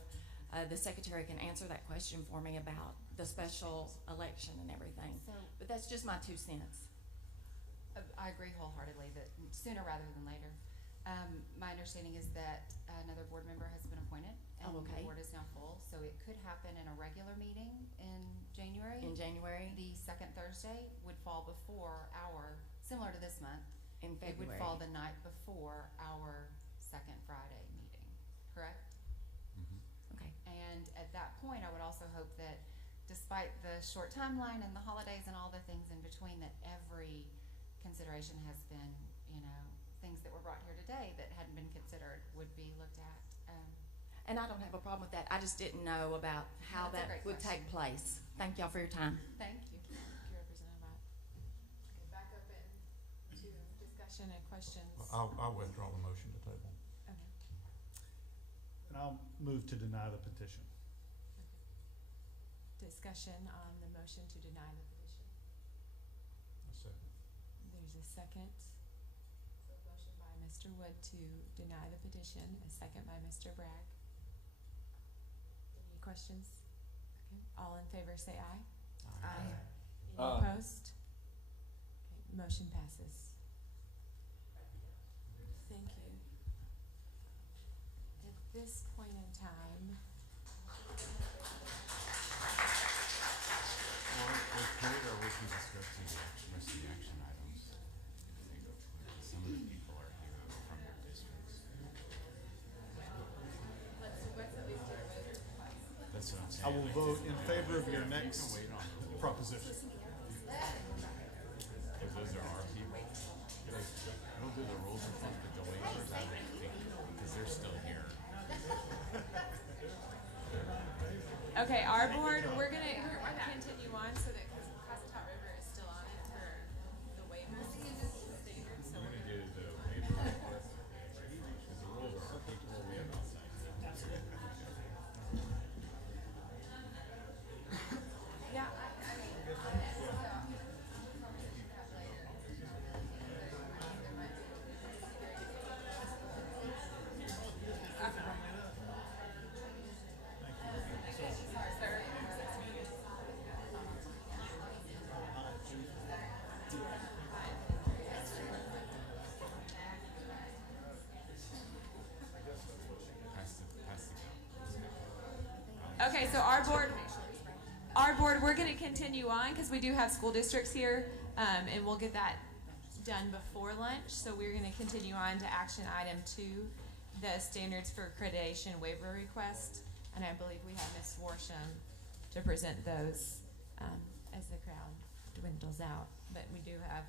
the secretary can answer that question for me about the special election and everything. But that's just my 2 cents. I agree wholeheartedly that sooner rather than later. My understanding is that another board member has been appointed, and the board is now full, so it could happen in a regular meeting in January. In January? The second Thursday would fall before similar to this month, in February. It would fall the night before our second Friday meeting, correct? Mm-hmm. Okay. And at that point, I would also hope that despite the short timeline and the holidays and all the things in between, that every consideration has been, things that were brought here today that hadn't been considered would be looked at. And I don't have a problem with that. I just didn't know about how that would take place. Thank y'all for your time. Thank you. Thank you, Representative Vaught. Okay, back up into discussion and questions. I'll withdraw the motion to table. Okay. And I'll move to deny the petition. Discussion on the motion to deny the petition. A second. There's a second. So motion by Mr. Wood to deny the petition, a second by Mr. Bragg. Any questions? Okay. All in favor say aye. Aye. Any opposed? Okay. Motion passes. Thank you. At this point in time, We could, or we can discuss the rest of the action items. Some of the people are here from their districts. let's at least do a vote. That's what I'm saying. I will vote in favor of your next proposition. Because those are our people. Like, we'll do the rules and stuff, but the waivers, I don't think, because they're still here. Okay, our board, we're gonna continue on so that Cossatot River is still on it for the waivers standards, so We're we're gonna do the waiver request. Because the rules are our people, we have outside. yeah, Okay, so our board, we're going to continue on because we do have school districts here, and we'll get that done before lunch. So we're going to continue on to action item 2, the standards for accreditation waiver request, and I believe we have Ms. Worsham to present those as the crowd dwindles out. But we do have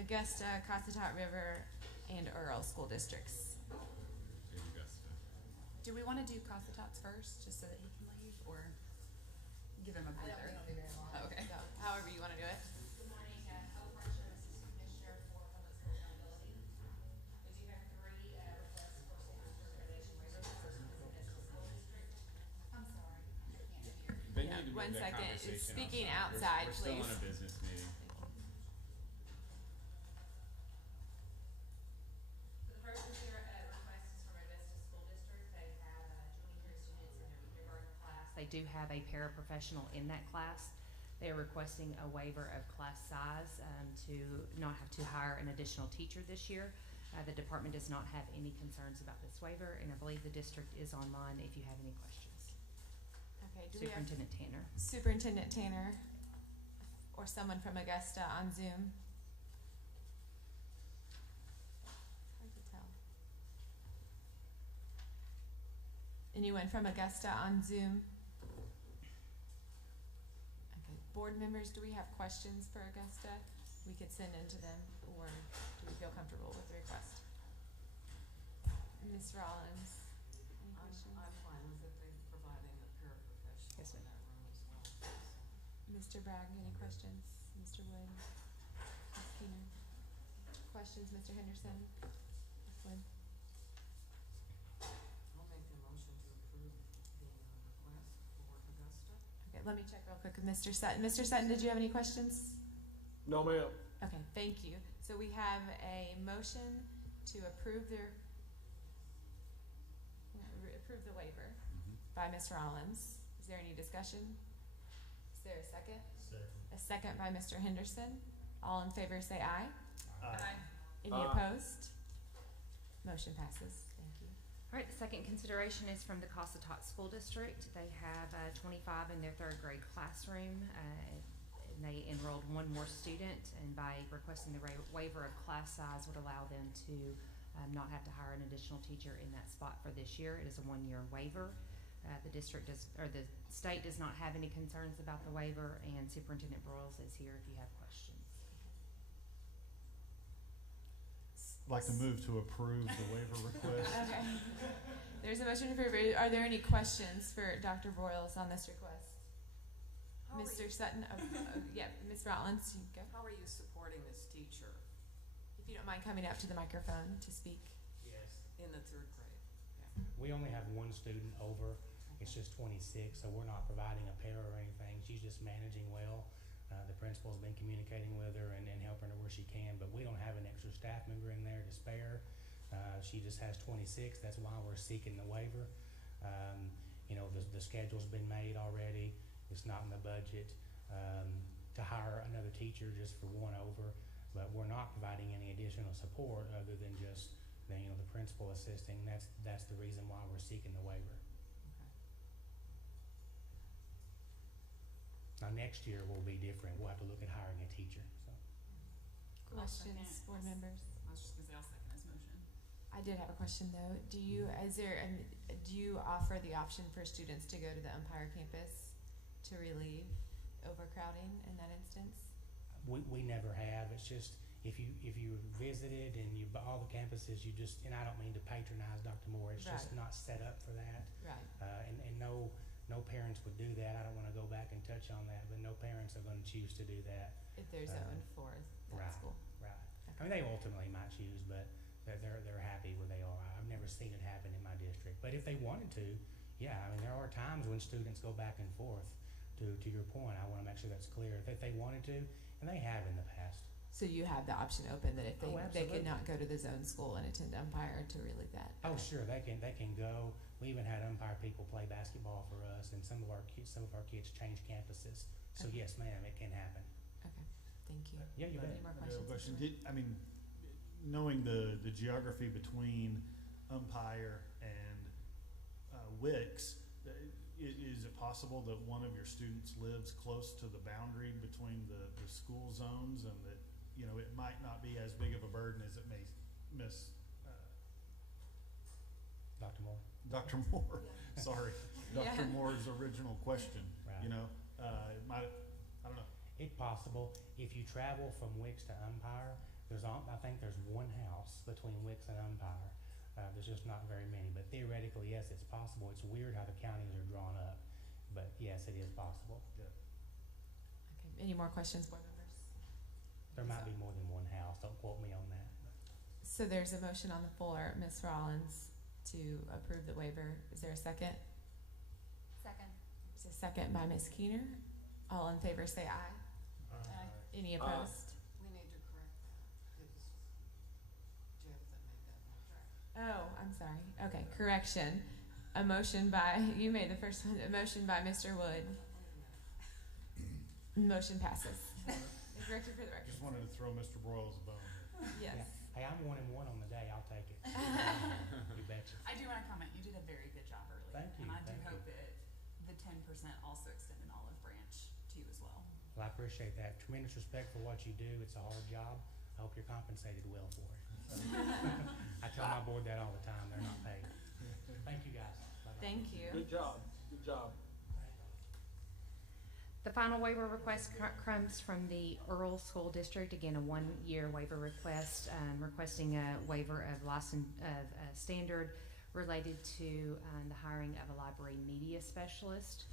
Augusta, Cossatot River, and Earl school districts. Do we want to do Cossatot first, just so that he can leave, or give him a breather? I don't think it'll be very long. Oh, okay. So, however you want to do it. Good morning, Hope Worsham, Assistant Commissioner for Public School Accountability. We do have 3 requests for standards for accreditation waivers. The first one is the National School District. I'm sorry, I can't hear. They need to move One that second. conversation Speaking outside. outside, We're still please. in a business meeting. So the first request is from Augusta School District. They have 23 students in their kindergarten class. They do have a paraprofessional in that class. They are requesting a waiver of class size to not have to hire an additional teacher this year. The department does not have any concerns about this waiver, and I believe the district is online if you have any questions. Okay, do we have Superintendent Tanner. Superintendent Tanner or someone from Augusta on Zoom? Hard to tell. Anyone from Augusta on Zoom? Okay, board members, do we have questions for Augusta? We could send in to them, or do we feel comfortable with the request? Ms. Rollins, any questions? I'm fine with it, they providing a paraprofessional Yes, in ma'am. that room as well. Mr. Bragg, any questions? Mr. Wood? Ms. Keener? Questions, Mr. Henderson? Ms. Wood? I'll make the motion to approve the request for Augusta. Okay, let me check real quick with Mr. Sutton. Mr. Sutton, did you have any questions? No, ma'am. Okay, thank you. So we have a motion to approve the waiver by Ms. Rollins. Is there any discussion? Is there a second? Second. A second by Mr. Henderson. All in favor say aye. Aye. Any Aye. opposed? Motion passes. Thank you. All right, the second consideration is from the Cossatot School District. They have 25 in their 3rd grade classroom. And they enrolled 1 more student, and by requesting the waiver of class size would allow them to not have to hire an additional teacher in that spot for this year. It is a 1-year waiver. The district does, or the state does not have any concerns about the waiver, and Superintendent Broyles is here if you have questions. Like to move to approve the waiver request. Okay. There's a motion to approve. Are there any questions for Dr. Broyles on this request? How are Mr. you- Sutton, yeah, Ms. Rollins, you go. How are you supporting this teacher If you don't mind coming up to the microphone to speak. Yes. in the 3rd grade? We only have 1 student over. It's just 26, so we're not providing a pair or anything. She's just managing well. The principal's been communicating with her and helping her where she can, but we don't have an extra staff member in there to spare. She just has 26. That's why we're seeking the waiver. You know, the schedule's been made already. It's not in the budget to hire another teacher just for 1 over, but we're not providing any additional support other than just the principal assisting. That's the reason why we're seeking the waiver. Now, next year will be different. We'll have to look at hiring a teacher, so. Questions, board members? I was just gonna say I'll second his motion. I did have a question though. Do you offer the option for students to go to the Umpire campus to relieve overcrowding in that instance? We never have. It's just if you visited and all the campuses, you just, and I don't mean to patronize Dr. Moore, it's just Right. not set up for that. Right. And no parents would do that. I don't want to go back and touch on that, but no parents are going to choose to do that. If they're zoned for that Right. school. Right. I mean, they ultimately might choose, but they're happy where they are. I've never seen it happen in my district. But if they wanted to, yeah, I mean, there are times when students go back and forth. To your point, I want to make sure that's clear. If they wanted to, and they have in the past. So you have the option open that if they absolutely. could not go to the zone school and attend Umpire to relieve that. Oh, sure, they can go. We even had Umpire people play basketball for us, and some of our kids change campuses. So Okay. yes, ma'am, it can happen. Okay, thank you. Yeah, you bet. Any more I do have a questions? question. Knowing the geography between Umpire and Wicks, is it possible that one of your students lives close to the boundary between the school zones, and that, it might not be as big of a burden as it may miss Dr. Moore? Dr. Moore, sorry, Dr. Yeah. Moore's original question, Right. it might, I don't know. It's possible. If you travel from Wicks to Umpire, I think there's one house between Wicks and Umpire. There's just not very many, but theoretically, yes, it's possible. It's weird how the counties are drawn up, but yes, it is possible. Yeah. Okay, any more questions, board members? There might be more than one house. Don't quote me on that. So there's a motion on the floor, Ms. Rollins, to approve the waiver. Is there a second? Second. There's a second by Ms. Keener. All in favor say aye. Aye. Any opposed? We need to correct that. It was Jeff that made that motion. Oh, I'm sorry. Okay, correction. You made the first one, a motion by Mr. Wood. Motion passes. Corrected for the record. Just wanted to throw Mr. Broyles a bone. Yes. Hey, I'm 1-1 on the day. I'll take it. You betcha. I do want to comment, you did a very good job earlier. Thank you, And I do thank you. hope that the 10% also extend an Olive Branch to you as well. Well, I appreciate that. Tremendous respect for what you do. It's a hard job. I hope you're compensated well for it. I tell my board that all the time. They're not paid. Thank you, guys. Bye-bye. Thank you. Good job, good job. The final waiver request comes from the Earl School District. Again, a one-year waiver request, requesting a waiver of standard related to the hiring of a library media specialist.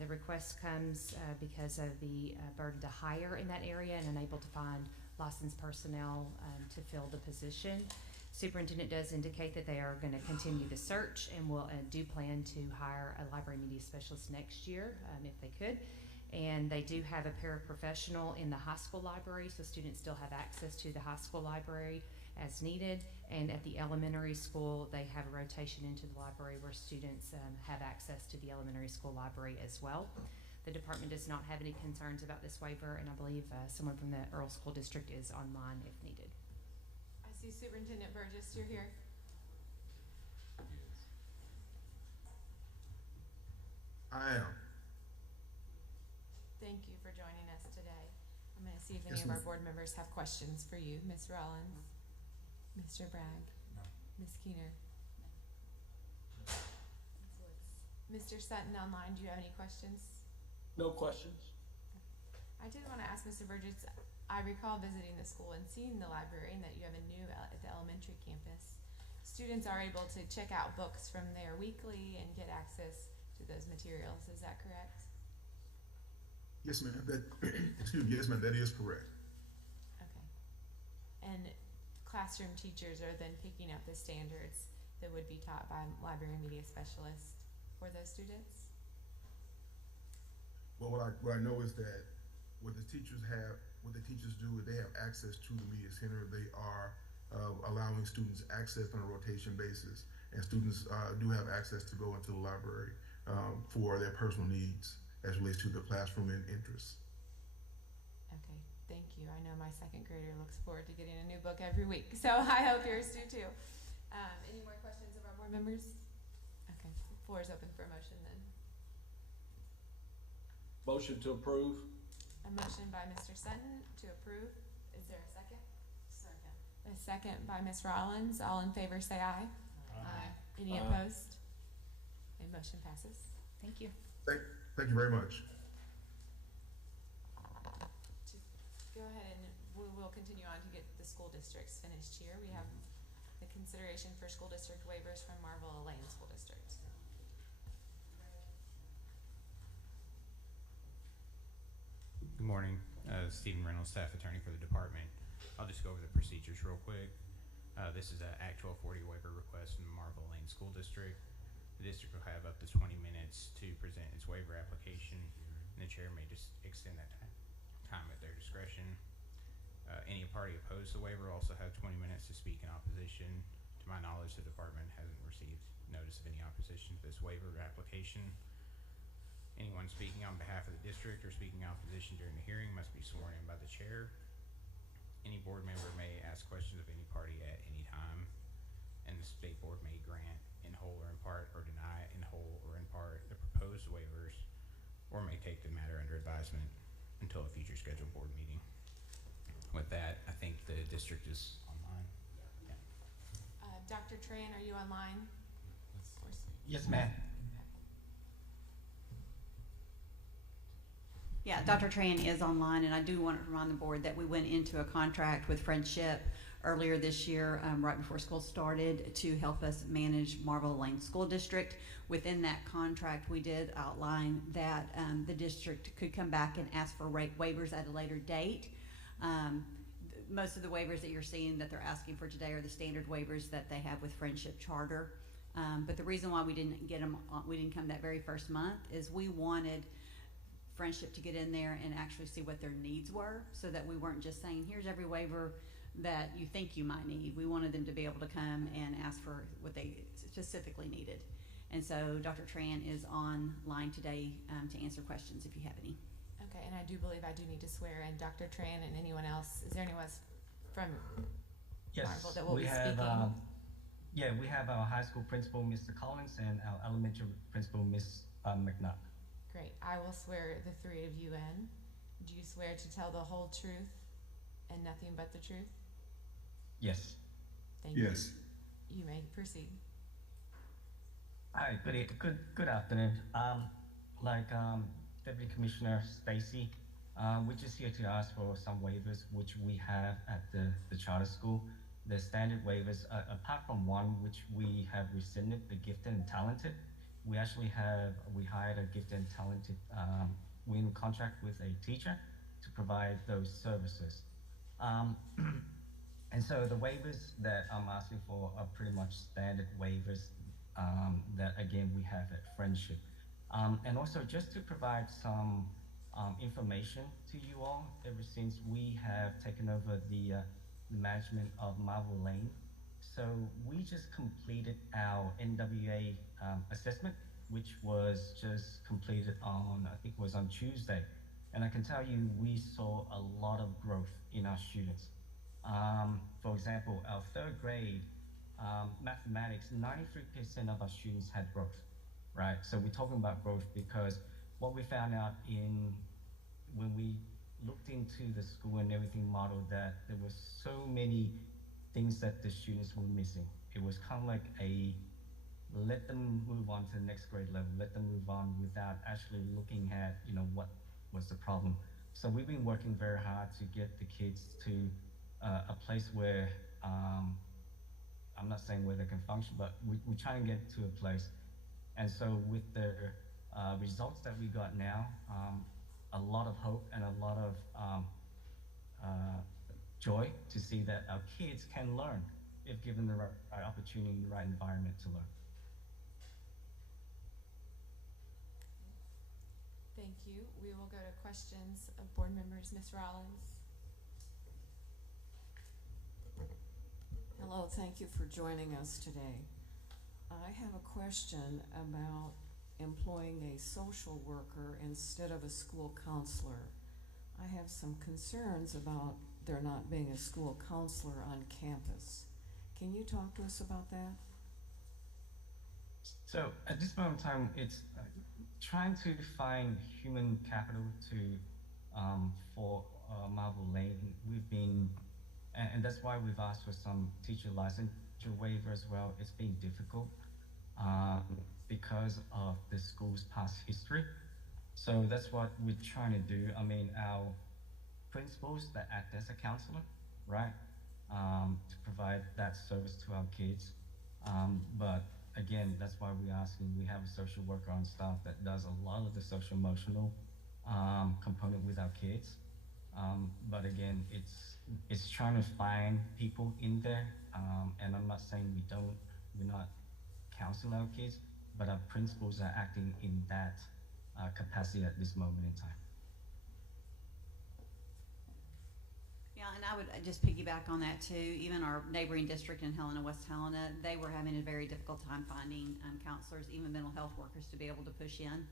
The request comes because of the burden to hire in that area and unable to find licensed personnel to fill the position. Superintendent does indicate that they are going to continue the search and will do plan to hire a library media specialist next year if they could. And they do have a paraprofessional in the high school library, so students still have access to the high school library as needed. And at the elementary school, they have a rotation into the library where students have access to the elementary school library as well. The department does not have any concerns about this waiver, and I believe someone from the Earl School District is online if needed. I see Superintendent Burgess, you're here. I am. Thank you for joining us today. I'm going to see if any Yes, of our ma'am. board members have questions for you. Ms. Rollins? Mr. Bragg? No. Ms. Keener? Mr. Sutton online, do you have any questions? No questions? I did want to ask Mr. Burgess, I recall visiting the school and seeing the library and that you have a new at the elementary campus. Students are able to check out books from there weekly and get access to those materials. Is that correct? Yes, ma'am. Excuse me. Yes, ma'am. That is correct. Okay. And classroom teachers are then picking up the standards that would be taught by library media specialists for those students? Well, what I know is that what the teachers do is they have access to the media center. They are allowing students access on a rotation basis, and students do have access to go into the library for their personal needs as relates to the classroom and interests. Okay, thank you. I know my second grader looks forward to getting a new book every week, so I hope yours do too. Any more questions of our board members? Okay, the floor is open for a motion then. Motion to approve? A motion by Mr. Sutton to approve. Is there a second? Second. A second by Ms. Rollins. All in favor say aye. Aye. Any opposed? And motion passes. Thank you. Thank you very much. Go ahead and we will continue on to get the school districts finished here. We have the consideration for school district waivers from Marvell-Elaine School District. Good morning, Stephen Reynolds, staff attorney for the department. I'll just go over the procedures real quick. This is an Act 1240 waiver request from the Marvell-Elaine School District. The district will have up to 20 minutes to present its waiver application, and the chair may just extend that time at their discretion. Any party opposed to the waiver also have 20 minutes to speak in opposition. To my knowledge, the department hasn't received notice of any opposition to this waiver application. Anyone speaking on behalf of the district or speaking in opposition during the hearing must be sworn in by the chair. Any board member may ask questions of any party at any time, and the state board may grant in whole or in part or deny in whole or in part the proposed waivers, or may take the matter under advisement until a future scheduled board meeting. With that, I think the district is online. Yeah. Dr. Tran, are you online? Yes, ma'am. Yeah, Dr. Tran is online, and I do want to remind the board that we went into a contract with Friendship earlier this year, right before school started, to help us manage Marvell-Elaine School District. Within that contract, we did outline that the district could come back and ask for rate waivers at a later date. Most of the waivers that you're seeing that they're asking for today are the standard waivers that they have with Friendship Charter. But the reason why we didn't get them, we didn't come that very first month, is we wanted Friendship to get in there and actually see what their needs were, so that we weren't just saying, here's every waiver that you think you might need. We wanted them to be able to come and ask for what they specifically needed. And so Dr. Tran is online today to answer questions if you have any. Okay, and I do believe I do need to swear in Dr. Tran and anyone else. Is there anyone else from Marvel that will be speaking? Yeah, we have our high school principal, Mr. Collins, and our elementary principal, Ms. McNutt. Great. I will swear the three of you in. Do you swear to tell the whole truth and nothing but the truth? Yes. Thank you. Yes. You may proceed. Hi, good afternoon. Deputy Commissioner Stacy, we're just here to ask for some waivers which we have at the charter school. The standard waivers, apart from one which we have rescinded, the gifted and talented. We hired a gifted and talented, we're in contract with a teacher to provide those services. And so the waivers that I'm asking for are pretty much standard waivers that again we have at Friendship. And also just to provide some information to you all, ever since we have taken over the management of Marvell-Elaine. So we just completed our NWA assessment, which was just completed on, I think it was on Tuesday. And I can tell you, we saw a lot of growth in our students. For example, our third grade mathematics, 93% of our students had growth, right? So we're talking about growth because what we found out when we looked into the school and everything model, that there was so many things that the students were missing. It was kind of like let them move on to the next grade level, let them move on without actually looking at, what was the problem. So we've been working very hard to get the kids to a place where, I'm not saying where they can function, but we try and get to a place. And so with the results that we got now, a lot of hope and a lot of joy to see that our kids can learn if given the right opportunity, the right environment to learn. Thank you. We will go to questions of board members. Ms. Rollins. Hello, thank you for joining us today. I have a question about employing a social worker instead of a school counselor. I have some concerns about there not being a school counselor on campus. Can you talk to us about that? So at this moment in time, it's trying to find human capital for Marvell-Elaine. We've been and that's why we've asked for some teacher licensure waiver as well. It's been difficult because of the school's past history. So that's what we're trying to do. I mean, our principals that act as a counselor, right, to provide that service to our kids. But again, that's why we're asking. We have a social worker on staff that does a lot of the social emotional component with our kids. But again, it's trying to find people in there. And I'm not saying we're not counseling our kids, but our principals are acting in that capacity at this moment in time. Yeah, and I would just piggyback on that too. Even our neighboring district in Helena, West Helena, they were having a very difficult time finding counselors, even mental health workers, to be able to push in.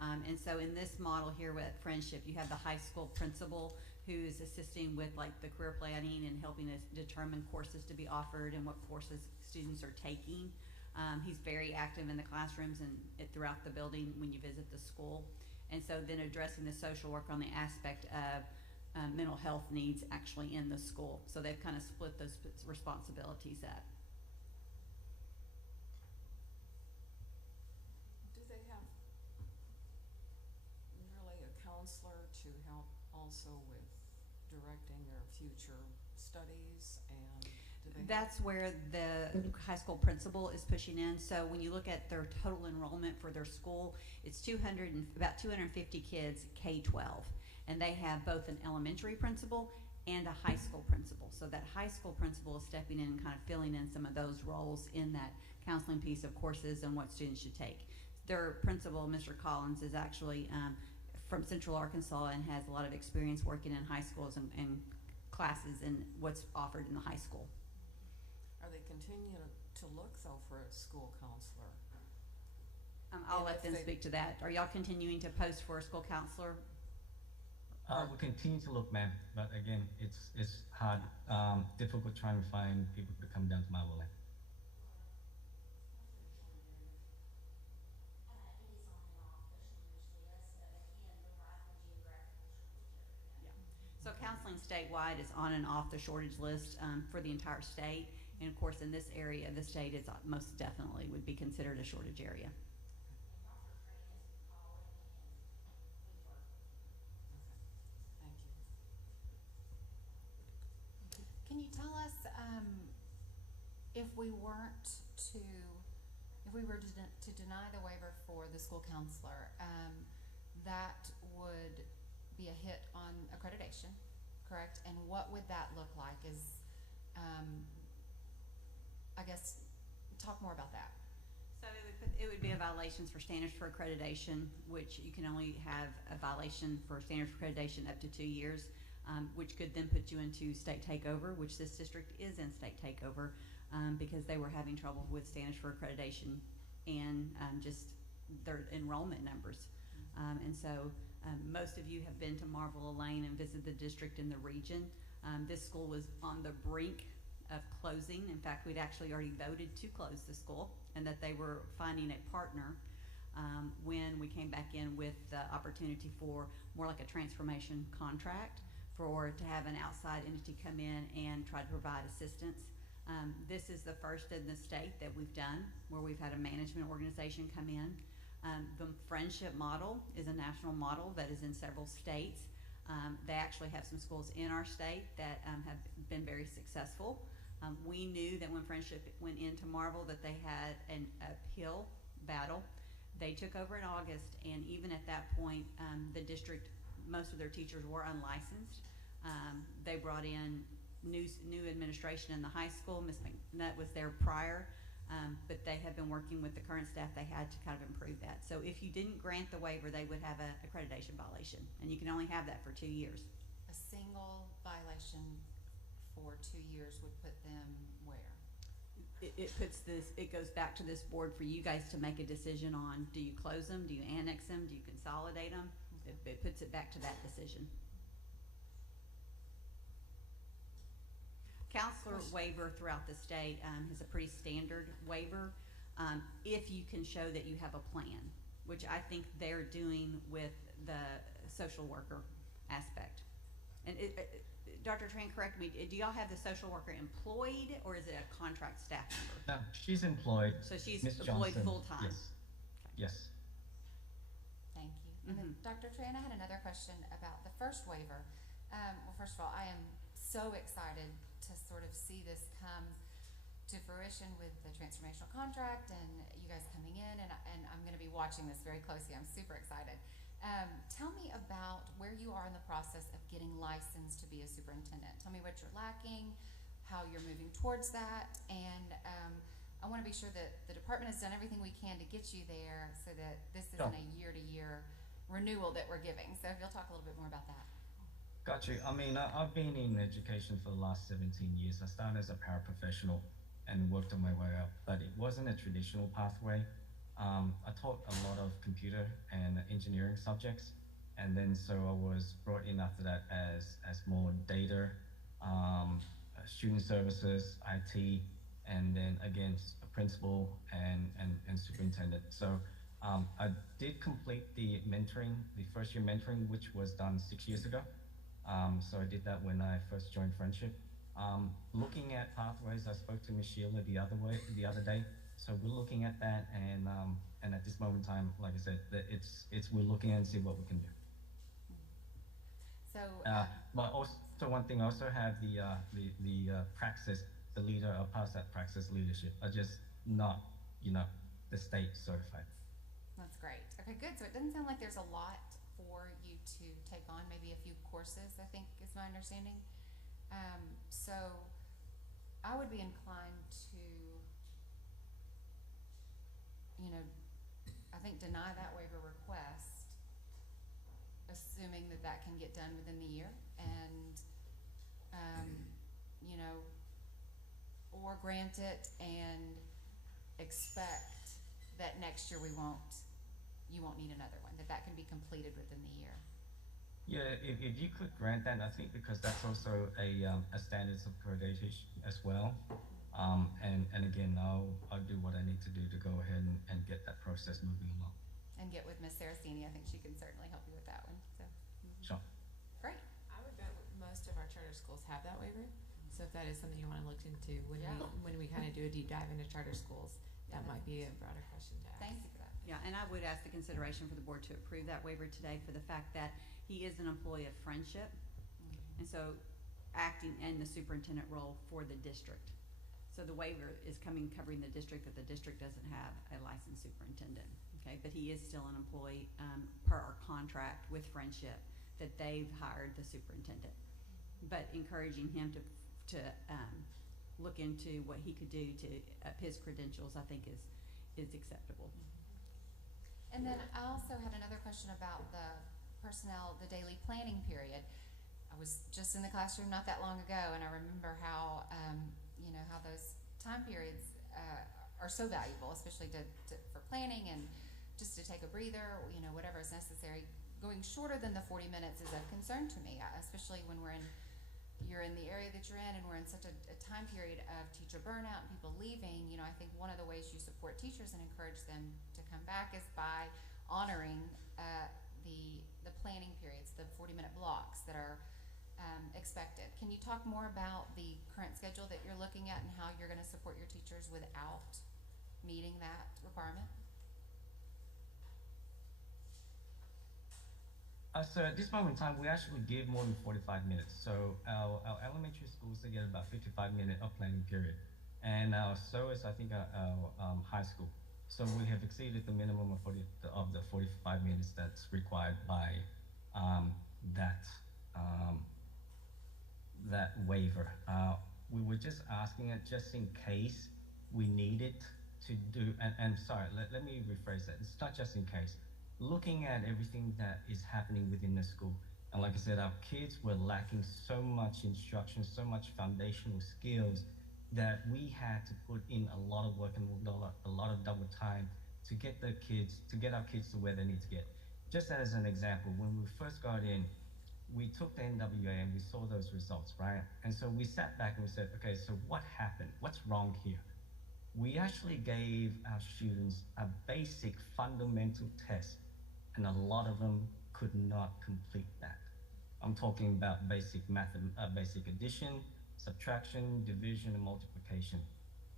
And so in this model here with Friendship, you have the high school principal who's assisting with like the career planning and helping us determine courses to be offered and what courses students are taking. He's very active in the classrooms and throughout the building when you visit the school. And so then addressing the social work on the aspect of mental health needs actually in the school. So they've kind of split those responsibilities up. Do they have really a counselor to help also with directing their future studies, and do they That's where the high school principal is pushing in. So when you look at their total enrollment for their school, it's about 250 kids K-12. And they have both an elementary principal and a high school principal. So that high school principal is stepping in and kind of filling in some of those roles in that counseling piece of courses and what students should take. Their principal, Mr. Collins, is actually from Central Arkansas and has a lot of experience working in high schools and classes and what's offered in the high school. Are they continuing to look though for a school counselor? I'll let them speak to that. Are y'all continuing to post for a school counselor? We continue to look, ma'am, but again, it's hard, difficult trying to find people to come down to Marvell-Elaine. So counseling statewide is on and off the shortage list for the entire state. And of course, in this area, the state is most definitely would be considered a shortage area. Can you tell us if we were to deny the waiver for the school counselor, that would be a hit on accreditation, correct? And what would that look like? I guess, talk more about that. So it would be a violations for standards for accreditation, which you can only have a violation for standards for accreditation up to 2 years. Which could then put you into state takeover, which this district is in state takeover because they were having trouble with standards for accreditation and just their enrollment numbers. And so most of you have been to Marvell-Elaine and visited the district in the region. This school was on the brink of closing. In fact, we'd actually already voted to close the school and that they were finding a partner when we came back in with the opportunity for more like a transformation contract to have an outside entity come in and try to provide assistance. This is the first in the state that we've done where we've had a management organization come in. The Friendship model is a national model that is in several states. They actually have some schools in our state that have been very successful. We knew that when Friendship went into Marvell that they had an uphill battle. They took over in August, and even at that point, the district, most of their teachers were unlicensed. They brought in new administration in the high school. Ms. McNutt was there prior, but they have been working with the current staff they had to kind of improve that. So if you didn't grant the waiver, they would have an accreditation violation, and you can only have that for 2 years. A single violation for 2 years would put them where? It goes back to this board for you guys to make a decision on, do you close them, do you annex them, do you consolidate them? It puts it back to that decision. Counselor waiver throughout the state is a pretty standard waiver if you can show that you have a plan, which I think they're doing with the social worker aspect. And Dr. Tran, correct me, do y'all have the social worker employed, or is it a contract staff member? No, she's employed. So she's Ms. employed Johnson. full-time? Yes. Yes. Thank you. And then, Dr. Tran, I had another question about the first waiver. Well, first of all, I am so excited to sort of see this come to fruition with the transformational contract and you guys coming in, and I'm going to be watching this very closely. I'm super excited. Tell me about where you are in the process of getting licensed to be a superintendent. Tell me what you're lacking, how you're moving towards that, and I want to be sure that the department has done everything we can to get you there so that this isn't a year-to-year renewal that we're giving. So if you'll talk a little bit more about that. Got you. I mean, I've been in education for the last 17 years. I started as a paraprofessional and worked on my way up, but it wasn't a traditional pathway. I taught a lot of computer and engineering subjects, and then so I was brought in after that as more data, student services, IT, and then again a principal and superintendent. So I did complete the mentoring, the first year mentoring, which was done 6 years ago. So I did that when I first joined Friendship. Looking at pathways, I spoke to Ms. Sheila the other day. So we're looking at that, and at this moment in time, like I said, that we're looking and see what we can do. So, but also one thing, I also have the praxis, the leader of past that praxis leadership. I just not, the state certified. That's great. Okay, good. So it doesn't sound like there's a lot for you to take on. Maybe a few courses, I think, is my understanding. So I would be inclined to, I think deny that waiver request, assuming that that can get done within the year, and, or grant it and expect that next year you won't need another one, that can be completed within the year. Yeah, if you could grant that, I think because that's also a standards of accreditation as well. And again, I'll do what I need to do to go ahead and get that process moving along. And get with Ms. Saraceni. I think she can certainly help you with that one. So. Sure. Great. I would bet most of our charter schools have that waiver. So if that is something you want to look into when we kind of do a deep dive into charter schools, that might be a broader question to ask. Thank you for that. Yeah, and I would ask the consideration for the board to approve that waiver today for the fact that he is an employee of Friendship, and so acting in the superintendent role for the district. So the waiver is covering the district, that the district doesn't have a licensed superintendent, okay? But he is still an employee per our contract with Friendship that they've hired the superintendent. But encouraging him to look into what he could do to up his credentials, I think is acceptable. And then I also had another question about the personnel, the daily planning period. I was just in the classroom not that long ago, and I remember how, how those time periods are so valuable, especially for planning and just to take a breather, whatever is necessary. Going shorter than the 40 minutes is of concern to me, especially when you're in the area that you're in, and we're in such a time period of teacher burnout and people leaving. I think one of the ways you support teachers and encourage them to come back is by honoring the planning periods, the 40-minute blocks that are expected. Can you talk more about the current schedule that you're looking at and how you're going to support your teachers without meeting that requirement? So at this moment in time, we actually give more than 45 minutes. So our elementary schools, they get about 55 minutes of planning period. And so is, I think, our high school. So we have exceeded the minimum of the 45 minutes that's required by that waiver. We were just asking it just in case we need it to do, and sorry, let me rephrase that. It's not just in case. Looking at everything that is happening within the school, and like I said, our kids were lacking so much instruction, so much foundational skills that we had to put in a lot of work and a lot of double time to get our kids to where they need to get. Just as an example, when we first got in, we took the NWA and we saw those results, right? And so we sat back and we said, okay, so what happened? What's wrong here? We actually gave our students a basic fundamental test, and a lot of them could not complete that. I'm talking about basic basic addition, subtraction, division, and multiplication.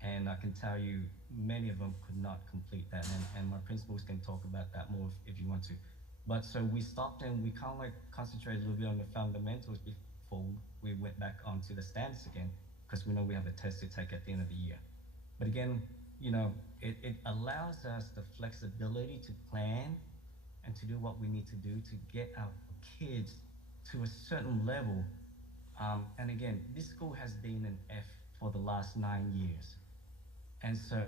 And I can tell you, many of them could not complete that, and my principals can talk about that more if you want to. But so we stopped and we kind of like concentrated a little bit on the fundamentals before we went back onto the standards again, because we know we have a test to take at the end of the year. But again, you know, it allows us the flexibility to plan and to do what we need to do to get our kids to a certain level. And again, this school has been an F for the last 9 years. And so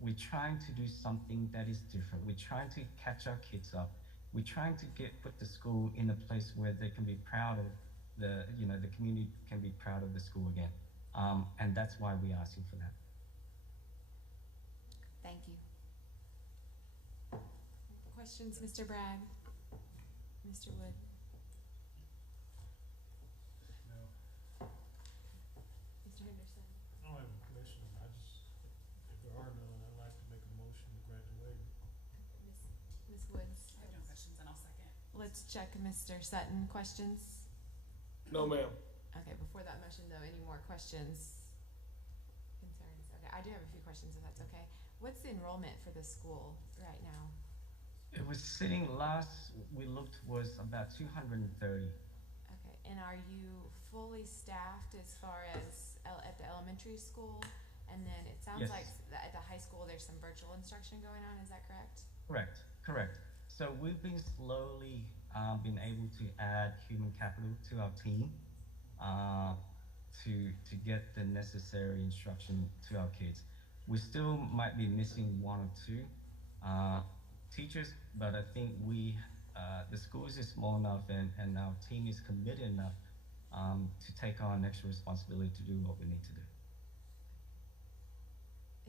we're trying to do something that is different. We're trying to catch our kids up. We're trying to put the school in a place where they can be proud of the community can be proud of the school again. And that's why we're asking for that. Thank you. Questions, Mr. Bragg? Mr. Wood? Mr. Henderson? I don't have a question. If there are none, I'd like to make a motion to grant the waiver. Ms. Woods? I have no questions, and I'll second. Let's check Mr. Sutton. Questions? No, ma'am. Okay, before that motion though, any more questions? Concerns? Okay, I do have a few questions if that's okay. What's the enrollment for the school right now? It was sitting last we looked was about 230. Okay, and are you fully staffed as far as at the elementary school? And then it sounds Yes. like at the high school there's some virtual instruction going on, is that correct? Correct. So we've been slowly been able to add human capital to our team to get the necessary instruction to our kids. We still might be missing one or two teachers, but I think the schools is small enough and our team is committed enough to take on extra responsibility to do what we need to do.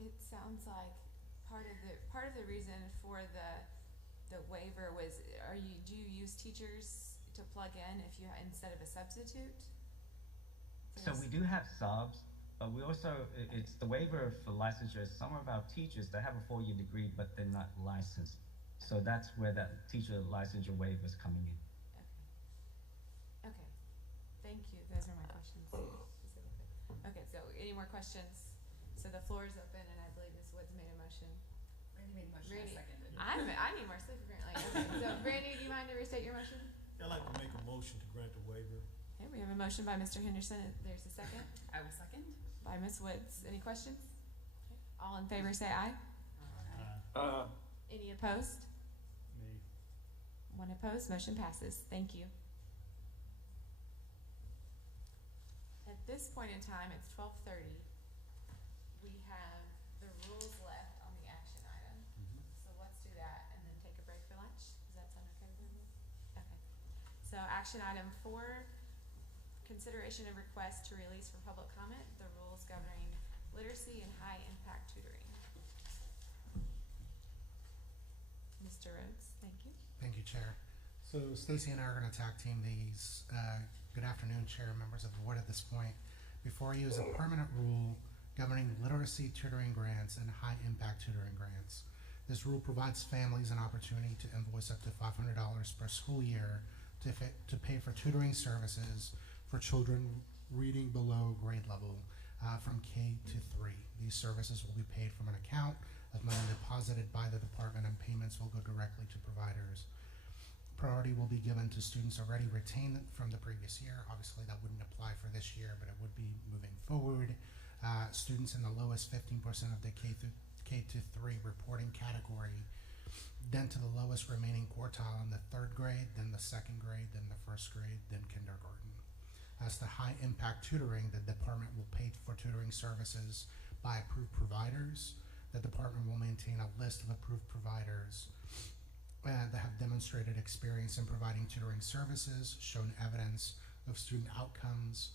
It sounds like part of the reason for the waiver was, do you use teachers to plug in instead of a substitute? So we do have subs, but we also, it's the waiver for licensure. Some of our teachers, they have a 4-year degree, but they're not licensed. So that's where that teacher licensure waiver is coming in. Okay, thank you. Those are my questions. Okay, so any more questions? So the floor is open, and I believe Ms. Woods made a motion. Randy made a motion, I seconded. I need more sleep apparently. Okay, so Brandy, do you mind to restate your motion? I'd like to make a motion to grant the waiver. Okay, we have a motion by Mr. Henderson. There's a second. I will second. By Ms. Woods. Any questions? Okay. All in favor say aye. Any opposed? Me. One opposed. Motion passes. Thank you. At this point in time, it's 12:30. We have the rules left on the action item. So let's do that and then take a break for lunch. Does that sound okay with everyone? Okay. So action item 4, consideration of request to release for public comment the rules governing literacy and high impact tutoring. Mr. Rhodes, thank you. Thank you, Chair. So Stacy and I are going to tag team these. Good afternoon, Chair, members of the board. At this point, before you is a permanent rule governing literacy tutoring grants and high impact tutoring grants. This rule provides families an opportunity to invoice up to $500 per school year to pay for tutoring services for children reading below grade level from K to 3. These services will be paid from an account of money deposited by the department, and payments will go directly to providers. Priority will be given to students already retained from the previous year. Obviously, that wouldn't apply for this year, but it would be moving forward. Students in the lowest 15% of the K to 3 reporting category, then to the lowest remaining quartile in the 3rd grade, then the 2nd grade, then the 1st grade, then kindergarten. As to high impact tutoring, the department will pay for tutoring services by approved providers. The department will maintain a list of approved providers that have demonstrated experience in providing tutoring services, shown evidence of student outcomes,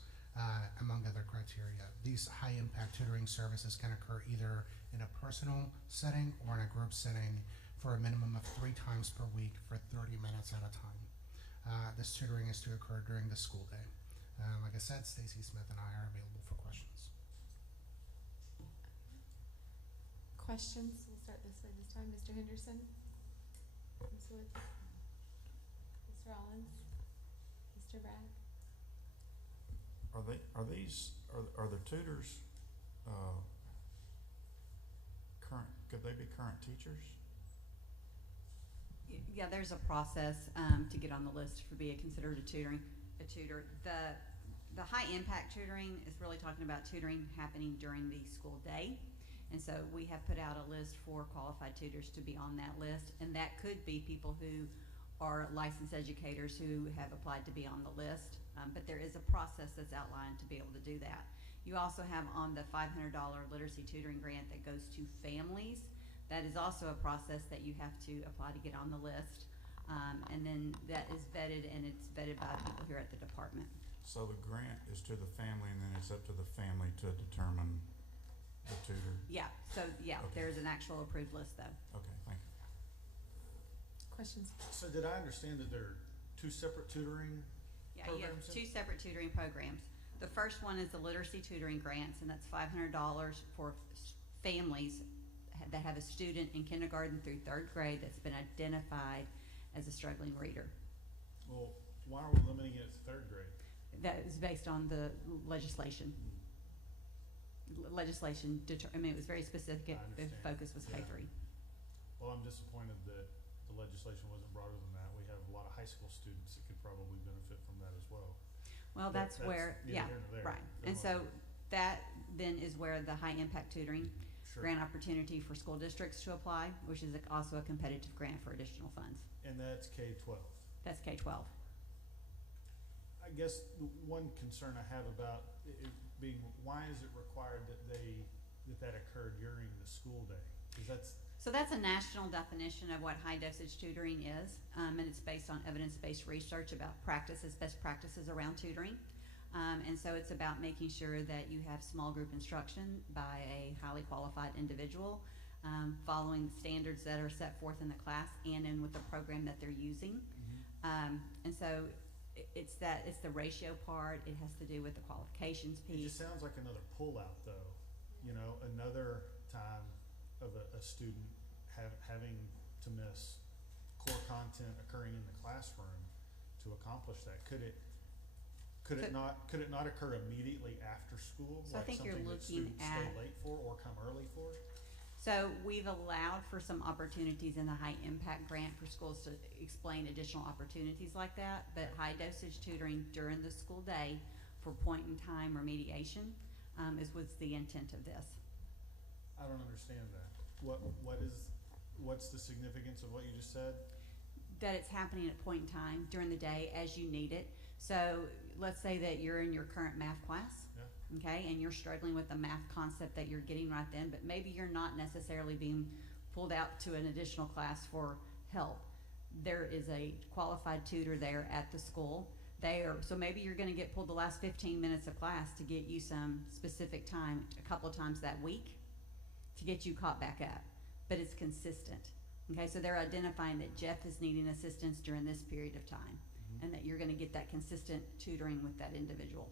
among other criteria. These high impact tutoring services can occur either in a personal setting or in a group setting for a minimum of 3 times per week for 30 minutes at a time. This tutoring is to occur during the school day. Like I said, Stacy Smith and I are available for questions. Questions? We'll start this way this time. Mr. Henderson? Ms. Woods? Mr. Rollins? Mr. Mr. Bragg? Are the tutors, current, could they be current teachers? Yeah, there's a process to get on the list for being considered a tutor. The high impact tutoring is really talking about tutoring happening during the school day. And so we have put out a list for qualified tutors to be on that list, and that could be people who are licensed educators who have applied to be on the list. But there is a process that's outlined to be able to do that. You also have on the $500 literacy tutoring grant that goes to families. That is also a process that you have to apply to get on the list. And then that is vetted, and it's vetted by people here at the department. So the grant is to the family, and then it's up to the family to determine the tutor? Yeah, so yeah, Okay. there's an actual approved list though. Okay, thank you. Questions? So did I understand that there are two separate tutoring Yeah, you have programs? two separate tutoring programs. The first one is the literacy tutoring grants, and that's $500 for families that have a student in kindergarten through third grade that's been identified as a struggling reader. Well, why are we limiting it to third grade? That is based on the legislation. I mean, it was very specific. I The understand. focus was Yeah. K3. Well, I'm disappointed that the legislation wasn't broader than that. We have a lot of high school students that could probably benefit from that as well. Well, But that's where, neither yeah, here nor there. right. Go And on. so that then is where the high impact tutoring Sure. grant opportunity for school districts to apply, which is also a competitive grant for additional funds. And that's K-12. That's K-12. I guess the one concern I have about it being, why is it required that that occur during the school day? Because So that's a national definition of what high dosage tutoring is, and it's based on evidence-based research about best practices around tutoring. And so it's about making sure that you have small group instruction by a highly qualified individual, following standards that are set forth in the class and in with the program that they're using. And so it's the ratio part. It has to do with the qualifications it just piece. sounds like another pullout, though. You know, another time of a student having to miss core content occurring in the classroom to accomplish that. Could it not occur immediately after school? So I think you're something that looking students stay at- late for or come early for? So we've allowed for some opportunities in the high impact grant for schools to explain additional opportunities like that, but high dosage tutoring during the school day for point in time remediation was the intent of this. I don't understand that. What's the significance of what you just said? That it's happening at a point in time during the day as you need it. So let's say that you're in your current math class. Yeah. Okay, and you're struggling with the math concept that you're getting right then, but maybe you're not necessarily being pulled out to an additional class for help. There is a qualified tutor there at the school. So maybe you're going to get pulled the last 15 minutes of class to get you some specific time a couple of times that week to get you caught back up, but it's consistent. Okay, so they're identifying that Jeff is needing assistance during this period of time, and that you're going to get that consistent tutoring with that individual.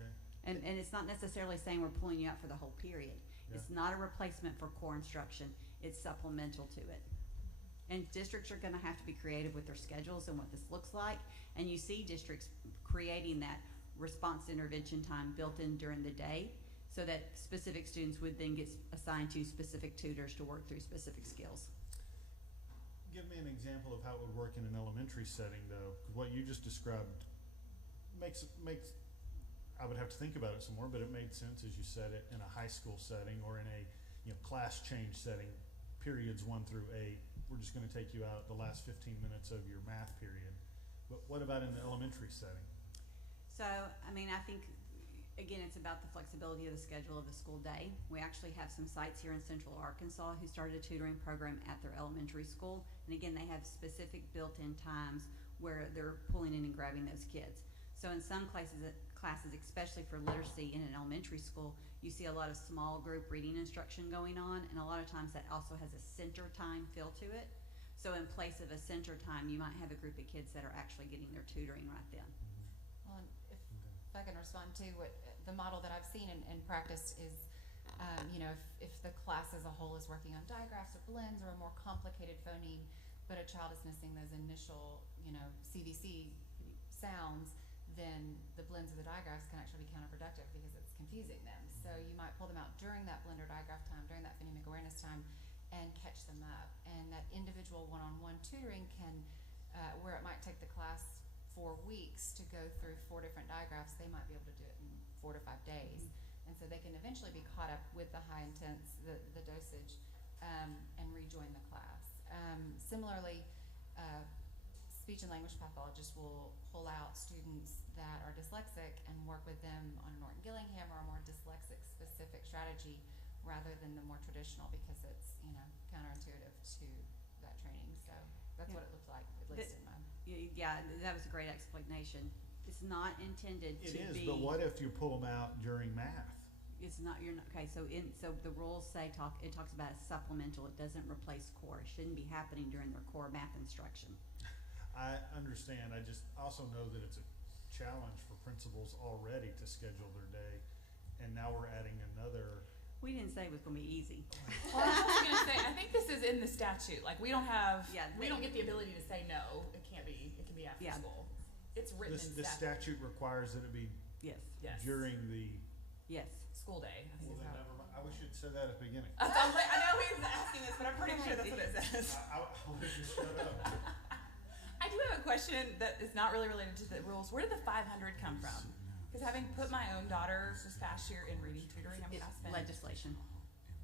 Okay. And it's not necessarily saying we're pulling you out for the whole period. Yeah. It's not a replacement for core instruction. It's supplemental to it. And districts are going to have to be creative with their schedules and what this looks like. And you see districts creating that response intervention time built in during the day so that specific students would then get assigned to specific tutors to work through specific skills. Give me an example of how it would work in an elementary setting, though. 'Cause what you just described makes I would have to think about it some more, but it made sense as you said it in a high school setting or in a class change setting, periods 1 through 8. We're just going to take you out the last 15 minutes of your math period. But what about in the elementary setting? So, I mean, I think, again, it's about the flexibility of the schedule of the school day. We actually have some sites here in Central Arkansas who started a tutoring program at their elementary school. And again, they have specific built-in times where they're pulling in and grabbing those kids. So in some classes, especially for literacy in an elementary school, you see a lot of small group reading instruction going on, and a lot of times that also has a center time feel to it. So in place of a center time, you might have a group of kids that are actually getting their tutoring right then. Well, and if I can respond to what the model that I've seen in practice is, if the class as a whole is working on digraphs or blends or a more complicated phoneme, but a child is missing those initial, CVC sounds, then the blends or the digraphs can actually be counterproductive because it's confusing them. So you might pull them out during that blend or digraph time, during that phonemic awareness time, and catch them up. And that individual one-on-one tutoring can, where it might take the class 4 weeks to go through 4 different digraphs, they might be able to do it in 4 to 5 days. And so they can eventually be caught up with the high intense, the dosage, and rejoin the class. Similarly, speech and language pathologists will pull out students that are dyslexic and work with them on a Norton-Gillingham or a more dyslexic specific strategy rather than the more traditional, because it's, you know, counterintuitive to that training. So that's what it looked like, at least in my. Yeah, that was a great explanation. It's not intended to be. It is, but what if you pull them out during math? It's not, you're not, okay, so the rules say it talks about supplemental, it doesn't replace core. It shouldn't be happening during their core math instruction. I understand. I just also know that it's a challenge for principals already to schedule their day, and now we're adding another. We didn't say it was gonna be easy. Well, I was also gonna say, I think this is in the statute. Like, we don't have, we don't get the ability to say no, it can't be, it can be after school. It's written in The statute. statute requires that it be Yes. during the. Yes. School day. Well, then never mind. I wish you'd said that at the beginning. I was like, I know he's asking this, but I'm pretty sure that's what it says. I wish you shut up. I do have a question that is not really related to the rules. Where did the 500 come from? Because having put my own daughter this past year in reading tutoring, I mean, I spent legislation.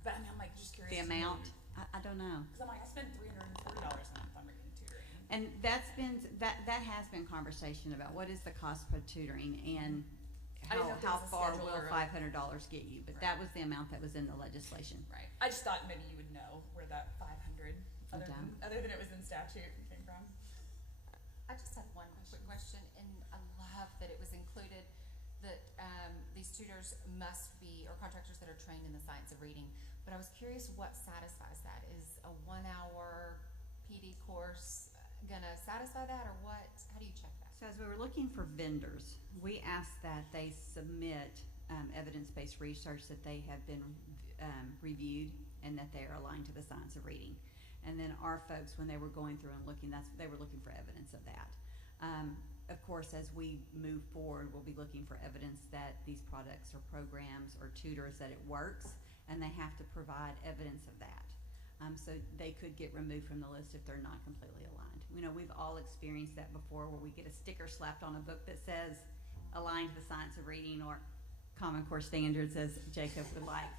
But I mean, I'm like just curious. The amount, I don't know. Because I'm like, I spend $340 a month on reading tutoring. And that has been conversation about what is the cost of tutoring and how far will $500 get you? But that was the amount that was in the legislation. Right. I just thought maybe you would know where that 500, other than it was in statute, came from. I just have one quick question, and I love that it was included that these tutors must be, or contractors that are trained in the science of reading. But I was curious what satisfies that. Is a 1-hour PD course gonna satisfy that, or what? How do you check that? So as we were looking for vendors, we asked that they submit evidence-based research that they have been reviewed and that they are aligned to the science of reading. And then our folks, when they were going through and looking, they were looking for evidence of that. Of course, as we move forward, we'll be looking for evidence that these products or programs or tutors, that it works, and they have to provide evidence of that. So they could get removed from the list if they're not completely aligned. You know, we've all experienced that before, where we get a sticker slapped on a book that says aligned to the science of reading or Common Core Standards, as Jacob would like.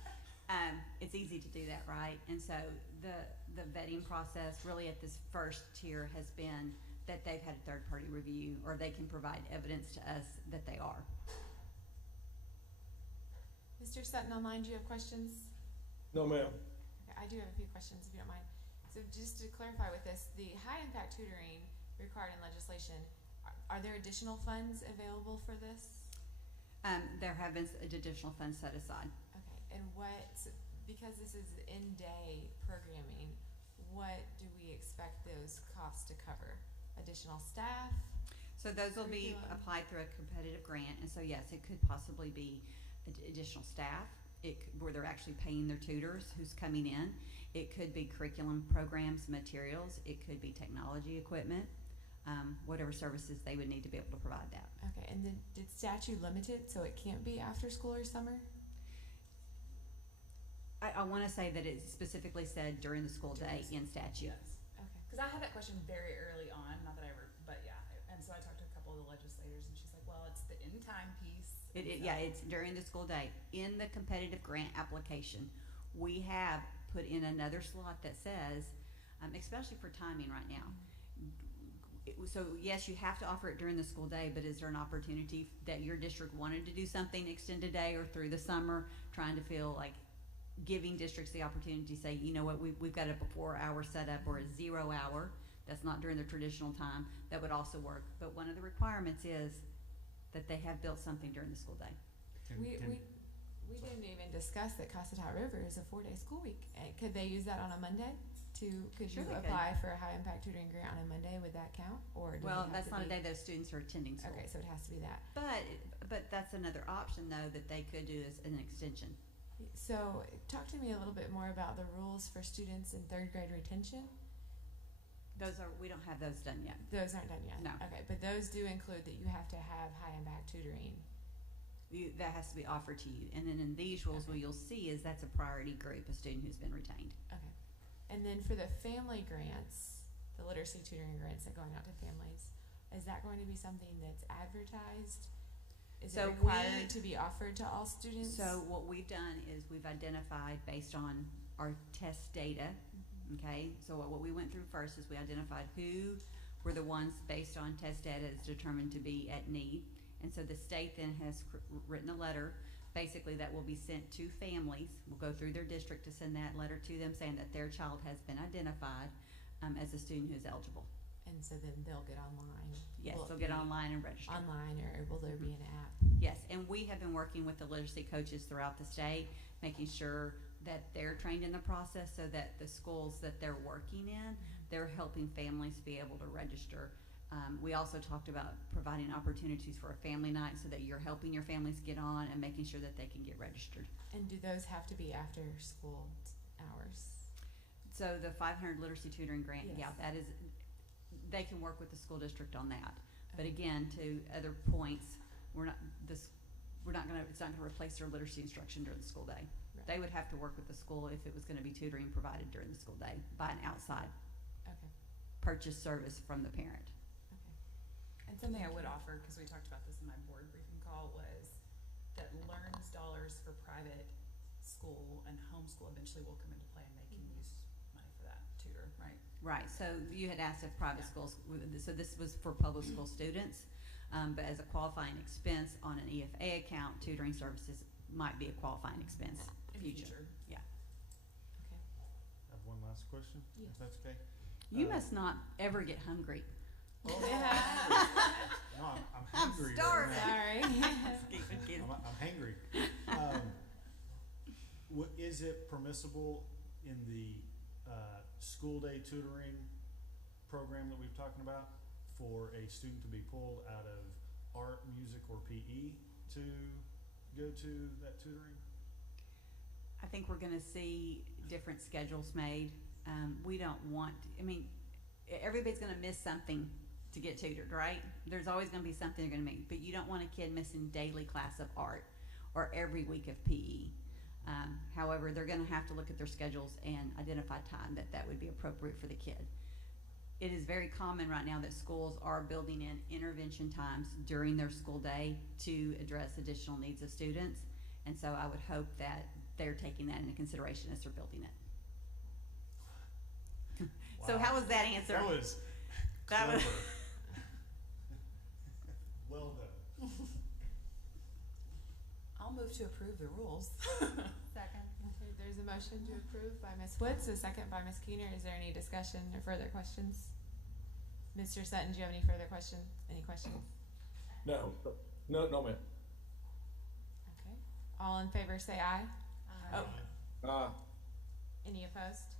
It's easy to do that, right? And so the vetting process really at this first tier has been that they've had a third-party review, or they can provide evidence to us that they are. Mr. Sutton online, do you have questions? No, ma'am. Okay, I do have a few questions if you don't mind. So just to clarify with this, the high impact tutoring required in legislation, are there additional funds available for this? There have been additional funds set aside. Okay, and because this is in-day programming, what do we expect those costs to cover? Additional staff? So those will be applied through a competitive grant, and so yes, it could possibly be additional staff. Where they're actually paying their tutors who's coming in. It could be curriculum programs, materials. It could be technology equipment, whatever services they would need to be able to provide that. Okay, and then did statute limit it so it can't be after school or summer? I want to say that it specifically said during the school day in statute. Yes. Okay. Because I had that question very early on, not that I ever, but yeah. And so I talked to a couple of the legislators, and she's like, well, it's the in-time piece. Yeah, it's during the school day. In the competitive grant application, we have put in another slot that says, especially for timing right now. So yes, you have to offer it during the school day, but is there an opportunity that your district wanted to do something extended day or through the summer, trying to feel like giving districts the opportunity to say, you know what, we've got a 4-hour setup or a 0 hour, that's not during the traditional time, that would also work. But one of the requirements is that they have built something during the school day. We didn't even discuss that Cossatot River is a 4-day school week. Could they use that on a Monday? Could you apply for a high impact tutoring grant on a Monday? Would that count? Or well, that's not a day those students are attending school. Okay, so it has to be that. But that's another option though that they could do as an extension. So talk to me a little bit more about the rules for students in 3rd grade retention. We don't have those done yet. Those aren't done yet? No. Okay, but those do include that you have to have high impact tutoring. That has to be offered to you. And then in these rules, what you'll see is that's a priority group, a student who's been retained. Okay. And then for the family grants, the literacy tutoring grants that going out to families, is that going to be something that's advertised? Is it required to be offered to all students? So what we've done is we've identified based on our test data, okay? So what we went through first is we identified who were the ones based on test data is determined to be at need. And so the state then has written a letter, basically that will be sent to families. We'll go through their district to send that letter to them saying that their child has been identified as a student who is eligible. And so then they'll get online? Yes, they'll get online and register. Online, or will there be an app? Yes, and we have been working with the literacy coaches throughout the state, making sure that they're trained in the process so that the schools that they're working in, they're helping families be able to register. We also talked about providing opportunities for a family night so that you're helping your families get on and making sure that they can get registered. And do those have to be after school hours? So the 500 literacy tutoring grant, Yes. yeah, that is, they can work with the school district on that. But again, to other points, it's not gonna replace their literacy instruction during the school day. Right. They would have to work with the school if it was gonna be tutoring provided during the school day by an outside Okay. purchase service from the parent. And something I would offer, because we talked about this in my board briefing call, was that LEARN's dollars for private school and homeschool eventually will come into play, and they can use money for that tutor, right? Right, so you had asked if private schools, so this was for public school students, but as a qualifying expense on an EFA account, tutoring services might be a qualifying expense In the future. Yeah. Okay. I have one last question, Yes. if that's okay. You must not ever get hungry. Oh, no, I'm hungry. right starving. now. Sorry. I'm hangry. Is it permissible in the school day tutoring program that we've talking about for a student to be pulled out of art, music, or PE to go to that tutoring? I think we're gonna see different schedules made. We don't want, everybody's gonna miss something to get tutored, right? There's always gonna be something they're gonna miss, but you don't want a kid missing daily class of art or every week of PE. However, they're gonna have to look at their schedules and identify time that would be appropriate for the kid. It is very common right now that schools are building in intervention times during their school day to address additional needs of students. And so I would hope that they're taking that into consideration as they're building it. So Wow. how was that answer? That was That was- clever. Well done. I'll move to approve the rules. Second. Okay, there's a motion to approve by Ms. Woods, a second by Ms. Keener. Is there any discussion or further questions? Mr. Sutton, do you have any further questions? Any questions? No, ma'am. Okay. All in favor say aye. Oh, Uh, any opposed?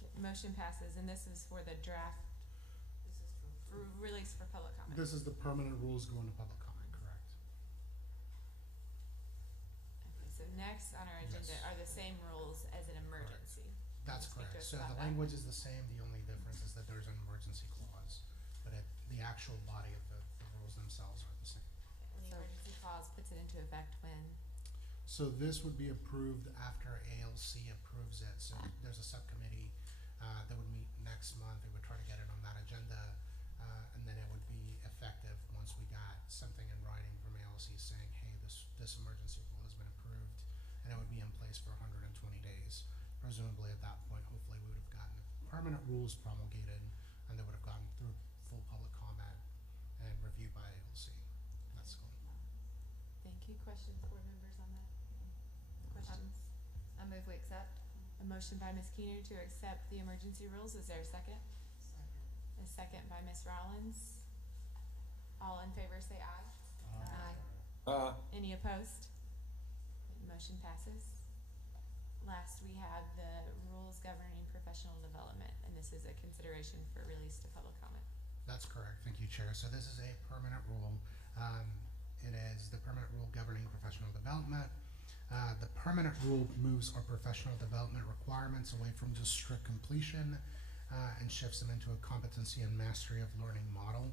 Okay, motion passes, and this is for the draft release for public comment. This is the permanent rules going to public comment, correct? Okay, so next on our agenda are the same rules as an emergency. That's Speak to correct. us So about the that. language is the same, the only difference is that there's an emergency clause, but the actual body of the rules themselves are the same. And the emergency clause puts it into effect when? So this would be approved after ALC approves it, so there's a subcommittee, that would meet next month, they would try to get it on that agenda, and then it would be effective once we got something in writing from ALC saying, hey, this emergency rule has been approved, and it would be in place for 120 days. Presumably at that point, hopefully we would have gotten permanent rules promulgated, and they would have gone through full public comment and review by ALC. That's cool. Thank you. Questions, board members on that? Questions? I move we accept. A motion by Ms. Keener to accept the emergency rules. Is there a second? A second by Ms. Rollins. All in favor say aye. Aye. Any opposed? Motion passes. Last, we have the rules governing professional development, and this is a consideration for release to public comment. That's correct. Thank you, Chair. So this is a permanent rule. It is the permanent rule governing professional development. The permanent rule moves our professional development requirements away from just strict completion and shifts them into a competency and mastery of learning model.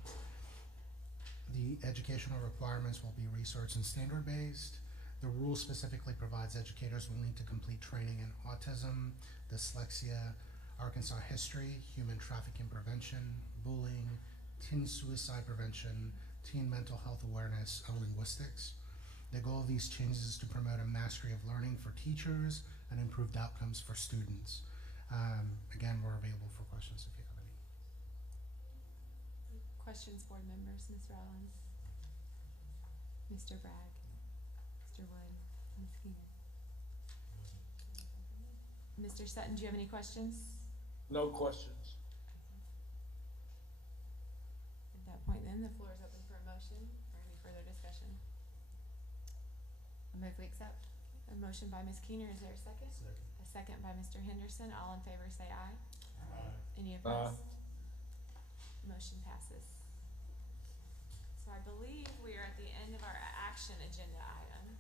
The educational requirements will be research and standard based. The rule specifically provides educators will need to complete training in autism, dyslexia, Arkansas history, human trafficking prevention, bullying, teen suicide prevention, teen mental health awareness, and linguistics. The goal of these changes is to promote a mastery of learning for teachers and improved outcomes for students. Again, we're available for questions if you have any. Questions, board members? Ms. Rollins, Mr. Bragg, Mr. Wood, Ms. Keener. Mr. Sutton, do you have any questions? No questions. At that point then, the floor is open for a motion or any further discussion. I move we accept. A motion by Ms. Keener, is there a second? Second. A second by Mr. Henderson. All in favor say aye. Aye. Any opposed? Motion passes. So I believe we are at the end of our action agenda item.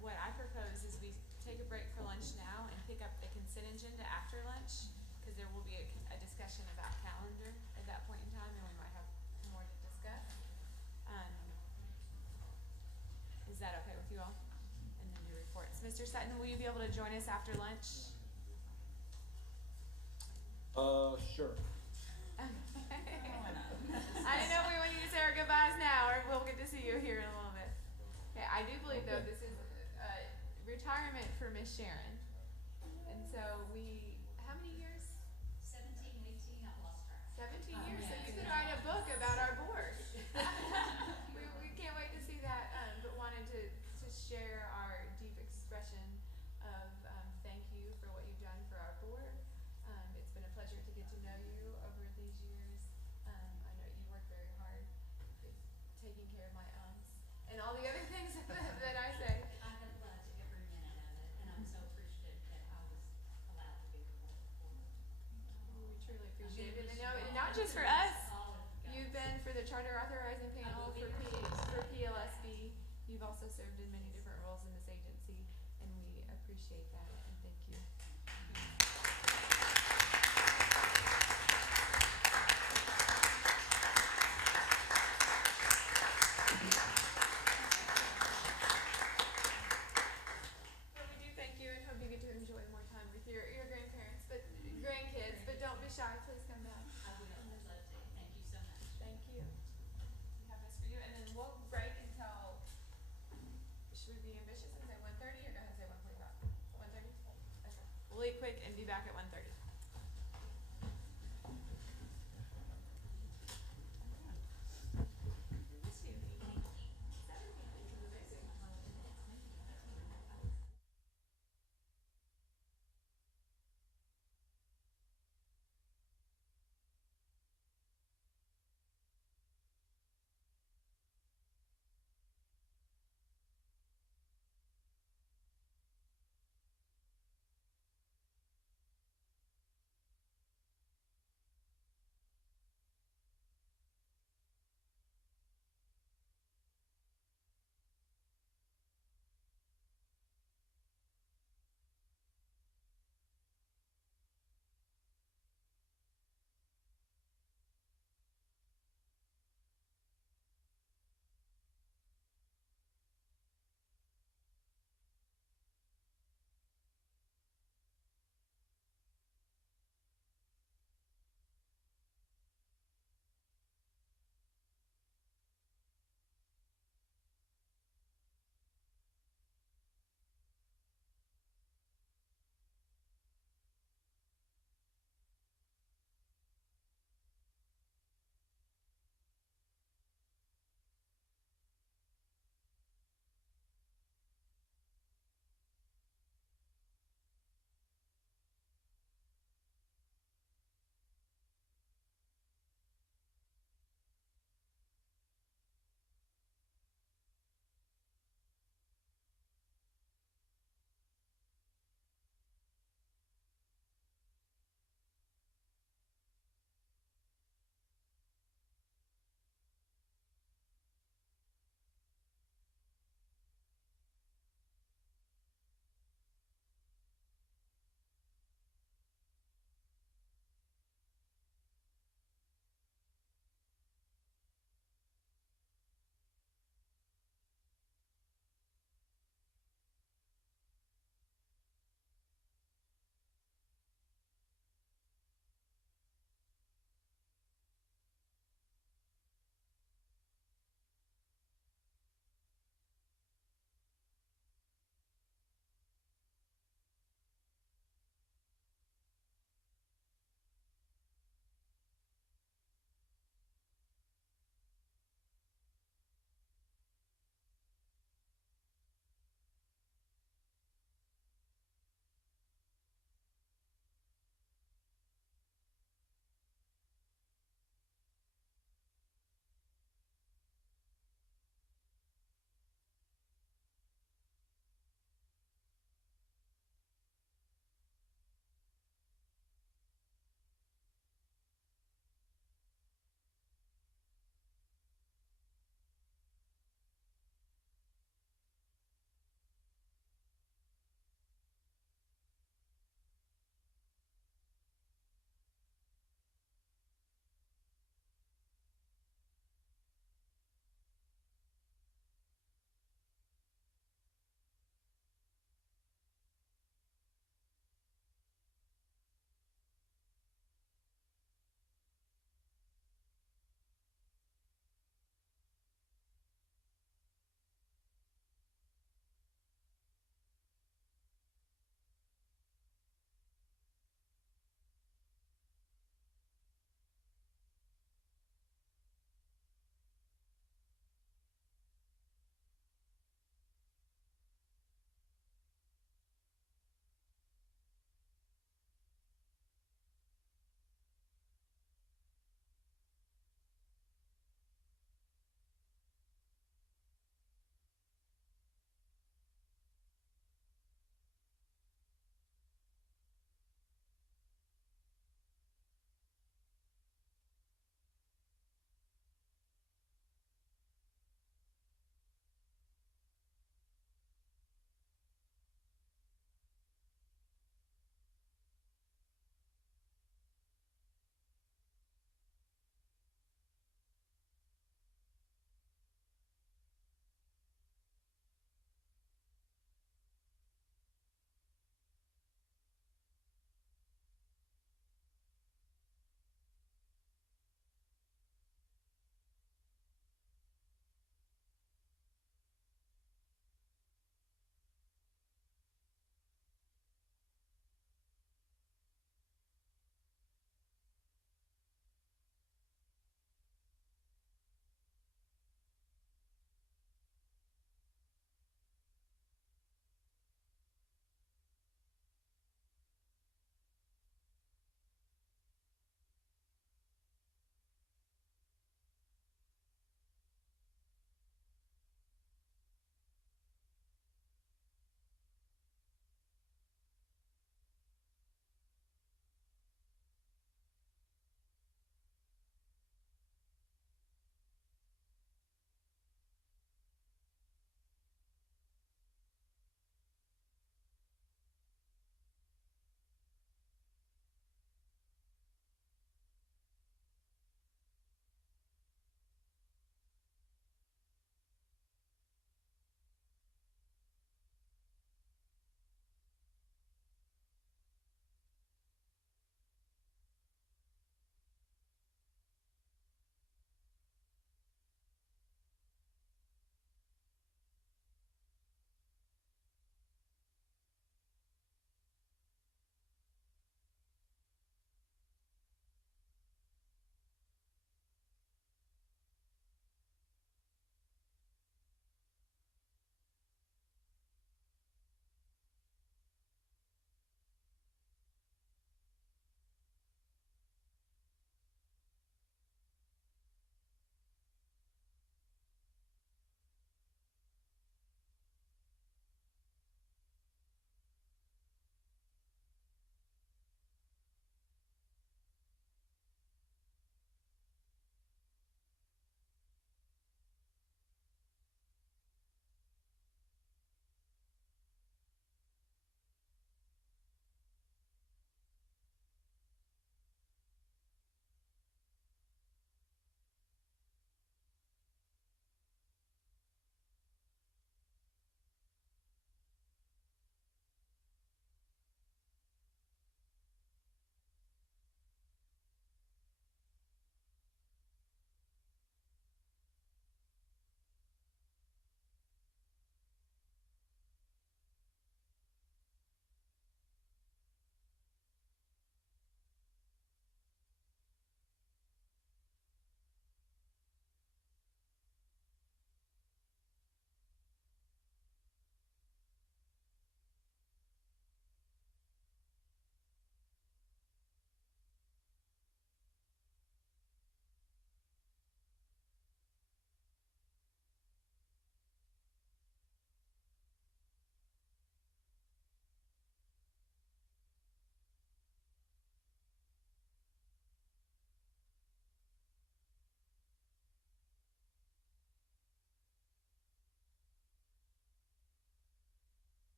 What I propose is we take a break for lunch now and pick up the consent agenda after lunch, because there will be a discussion about calendar at that point in time, and we might have more to discuss. Is that okay with you all? And then do reports. Mr. Sutton, will you be able to join us after lunch? Sure. I didn't know if we want you to say our goodbyes now, or we'll get to see you here in a little bit. Okay, I do believe though this is retirement for Miss Sharon, and so how many years? 17, 18, I've lost track. 17 years. So you could write a book about our board. we can't wait to see that, but wanted to share our deep expression of thank you for what you've done for our board. It's been a pleasure to get to know you over these years. I know you work very hard with taking care of my aunts and all the other things that I say. I have loved every minute of it, and I'm so appreciative that I was allowed to be the board. We truly appreciate it. And appreciate no, all not of just for you. us. All of you guys. You've been for the charter authorizing panel, will be for PLSB. You've also served in many different roles in this agency, and we appreciate that, and thank you. Well, we do thank you and hope you get to enjoy more time with your grandparents, but grandkids, but don't be shy, please come back. I will. I'd love to. Thank you so much. Thank you. We have this for you, and then we'll break until, should we be ambitious and say 1:30 or go ahead and say 1:45? 1:30? Okay.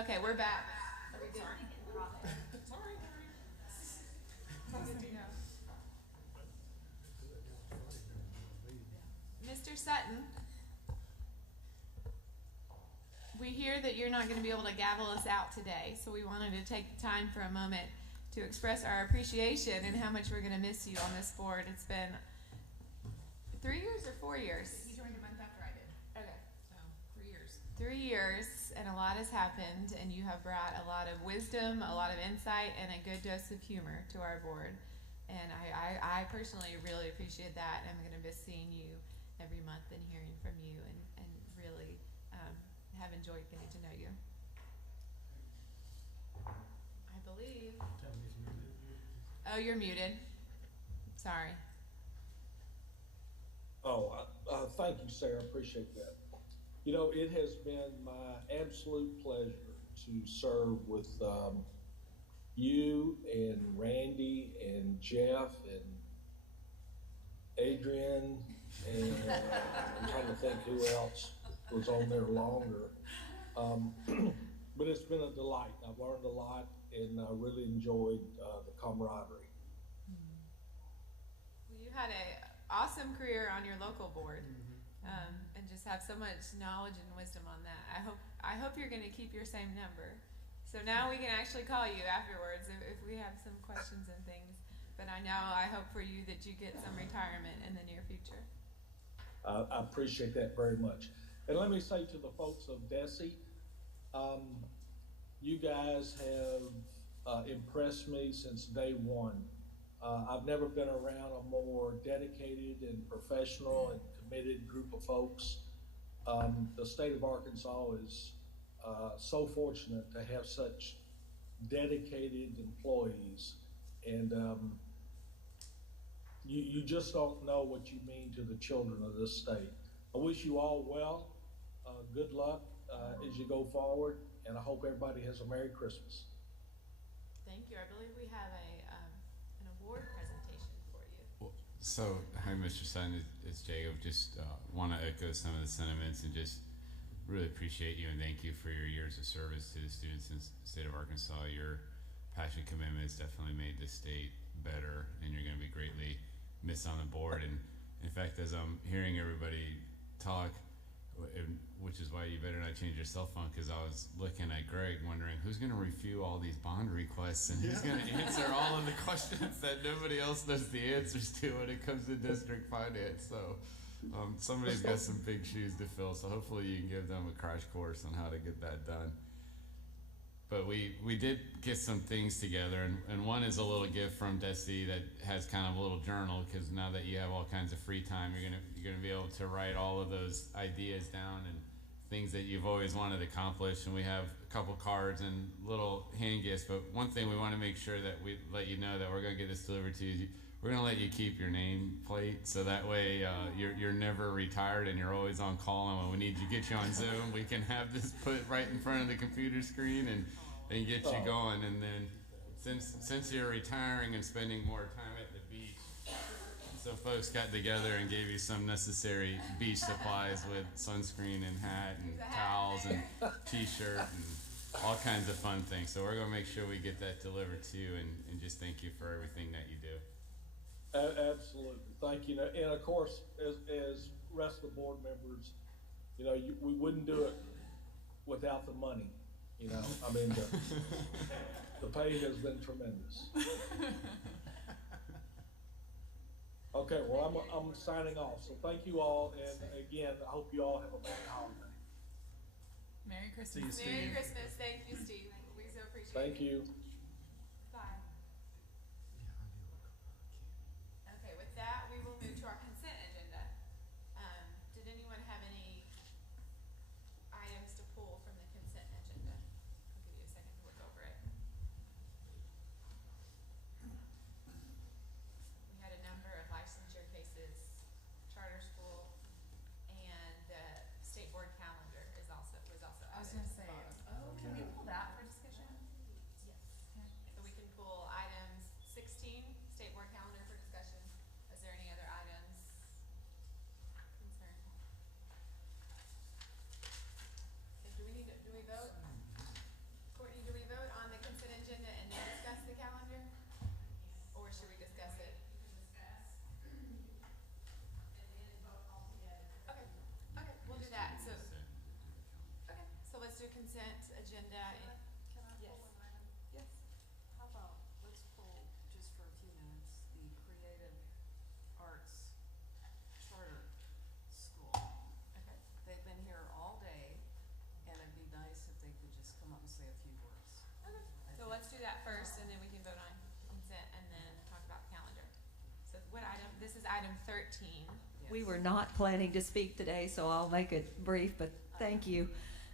Okay, we're back. Are we good? Sorry. Good to go. Mr. Sutton, we hear that you're not going to be able to gavel us out today, so we wanted to take the time for a moment to express our appreciation and how much we're going to miss you on this board. It's been 3 years or 4 years? He joined a month after I did. Okay. So 3 years. 3 years, and a lot has happened, and you have brought a lot of wisdom, a lot of insight, and a good dose of humor to our board. And I personally really appreciate that. I'm going to miss seeing you every month and hearing from you, and really have enjoyed getting to know you. I believe. Oh, you're muted. Sorry. Oh, thank you, Sarah. Appreciate that. You know, it has been my absolute pleasure to serve with you and Randy and Jeff and Adrian and I'm trying to think who else was on there longer. But it's been a delight. I've learned a lot and I really enjoyed the camaraderie. Well, you had an awesome career on your local board, and just have so much knowledge and wisdom on that. I hope you're going to keep your same number. So now we can actually call you afterwards if we have some questions and things. But I hope for you that you get some retirement in the near future. I appreciate that very much. And let me say to the folks of DESE, you guys have impressed me since day one. I've never been around a more dedicated and professional and committed group of folks. The state of Arkansas is so fortunate to have such dedicated employees, and you just don't know what you mean to the children of this state. I wish you all well, good luck as you go forward, and I hope everybody has a Merry Christmas. Thank you. I believe we have an award presentation for you. Well, so, hi, Mr. Sutton, it's Jacob. Just want to echo some of the sentiments and just really appreciate you and thank you for your years of service to the students in the state of Arkansas. Your passion and commitment has definitely made this state better, and you're going to be greatly missed on the board. And in fact, as I'm hearing everybody talk, which is why you better not change your cell phone, because I was looking at Greg wondering who's going to review all these bond requests and who's going to answer all of the questions that nobody else knows the answers to when it comes to district finance. So somebody's got some big shoes to fill, so hopefully you can give them a crash course on how to get that done. But we did get some things together, and one is a little gift from DESE that has kind of a little journal, because now that you have all kinds of free time, you're gonna be able to write all of those ideas down and things that you've always wanted to accomplish. And we have a couple cards and little hand gifts. But one thing we want to make sure that we let you know that we're gonna get this delivered to you. We're gonna let you keep your name plate, so that way you're never retired and you're always on call. And when we need to get you on Zoom, we can have this put right in front of the computer screen and get you going. And then since you're retiring and spending more time at the beach, so folks got together and gave you some necessary beach supplies with sunscreen and hat and towels and t-shirt and all kinds of fun things. So we're gonna make sure we get that delivered to you, and just thank you for everything that you do. Absolutely, thank you. And of course, as rest of the board members, you know, we wouldn't do it without the money. You know, I mean, the pay has been tremendous. Okay, well, I'm signing off. So thank you all, and again, I hope you all have a Merry holiday. Merry Christmas. Merry Christmas. Thank you, Steve. We so appreciate it. Thank you. Bye. Okay, with that, we will move to our consent agenda. Did anyone have any items to pull from the consent agenda? I'll give you a second to look over it. We had a number of licensure cases, charter school, and the state board calendar was also I was added gonna at the say, bottom. can we pull that for discussion? Yes. consent agenda. Can I Yes. pull an item? Yes. How about, let's pull, just for a few minutes, the Creative Arts Charter School. Okay. They've been here all day, and it'd be nice if they could just come up and say a few words. Okay. So let's do that first, and then we can vote on consent, and then talk about calendar. So what item? This is item 13. We were not planning to speak today, so I'll make it brief, but thank you.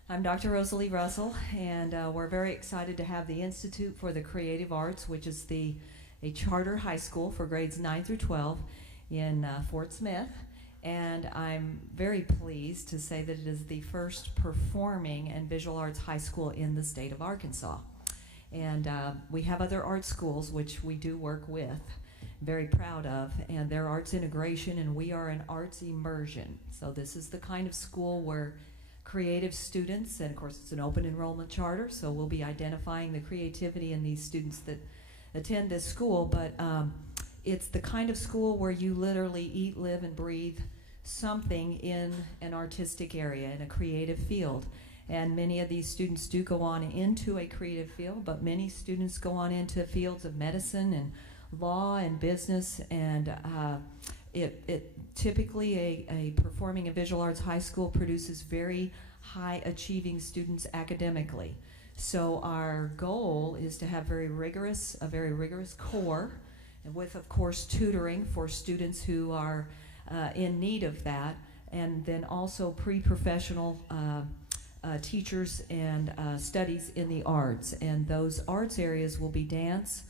I'm Dr. Rosalie Russell, and we're very excited to have the Institute for the Creative Arts, which is a charter high school for grades 9 through 12 in Fort Smith. And I'm very pleased to say that it is the first performing and visual arts high school in the state of Arkansas. And we have other art schools which we do work with, very proud of, and their arts integration, and we are an arts immersion. So this is the kind of school where creative students, and of course it's an open enrollment charter, so we'll be identifying the creativity in these students that attend this school, but it's the kind of school where you literally eat, live, and breathe something in an artistic area, in a creative field. And many of these students do go on into a creative field, but many students go on into fields of medicine and law and business, and it typically a performing and visual arts high school produces very high achieving students academically. So our goal is to have a very rigorous core, and with of course tutoring for students who are in need of that, and then also pre-professional teachers and studies in the arts. And those arts areas will be dance,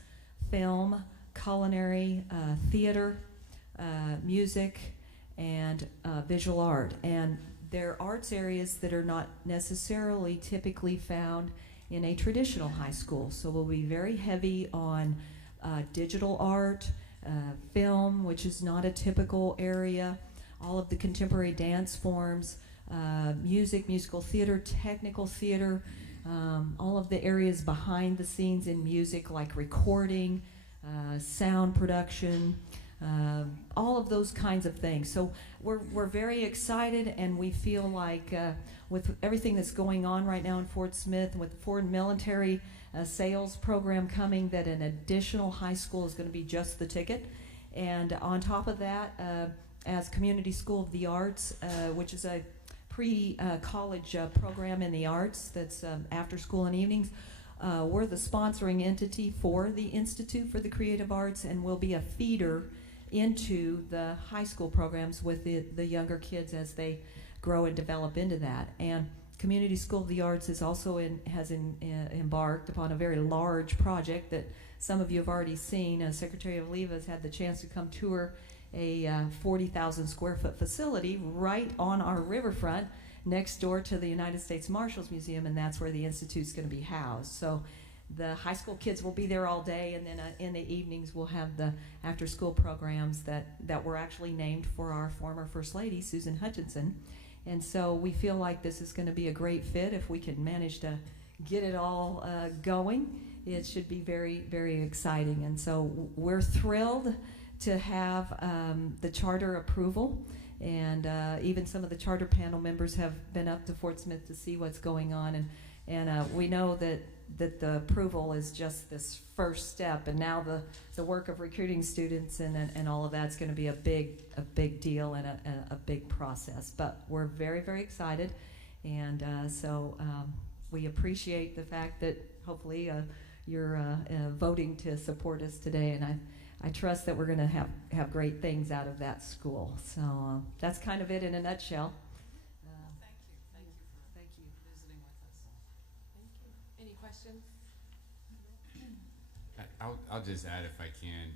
film, culinary, theater, music, and visual art. And they're arts areas that are not necessarily typically found in a traditional high school. So we'll be very heavy on digital art, film, which is not a typical area, all of the contemporary dance forms, music, musical theater, technical theater, all of the areas behind the scenes in music like recording, sound production, all of those kinds of things. So we're very excited, and we feel like with everything that's going on right now in Fort Smith, with the foreign military sales program coming, that an additional high school is going to be just the ticket. And on top of that, as Community School of the Arts, which is a pre-college program in the arts that's after school and evenings, we're the sponsoring entity for the Institute for the Creative Arts, and we'll be a feeder into the high school programs with the younger kids as they grow and develop into that. And Community School of the Arts is also embarked upon a very large project that some of you have already seen. Secretary of Leva has had the chance to come tour a 40,000 square foot facility right on our riverfront next door to the United States Marshals Museum, and that's where the Institute's going to be housed. So the high school kids will be there all day, and then in the evenings we'll have the after school programs that were actually named for our former First Lady, Susan Hutchinson. And so we feel like this is going to be a great fit. If we can manage to get it all going, it should be very, very exciting. And so we're thrilled to have the charter approval, and even some of the charter panel members have been up to Fort Smith to see what's going on, and we know that the approval is just this first step, and now the work of recruiting students and all of that's going to be a big deal and a big process. But we're very, very excited, and so we appreciate the fact that hopefully you're voting to support us today, and I trust that we're going to have great things out of that school. So that's kind of it in a nutshell. Thank you for visiting with us. Thank you. Any questions? I'll just add, if I can,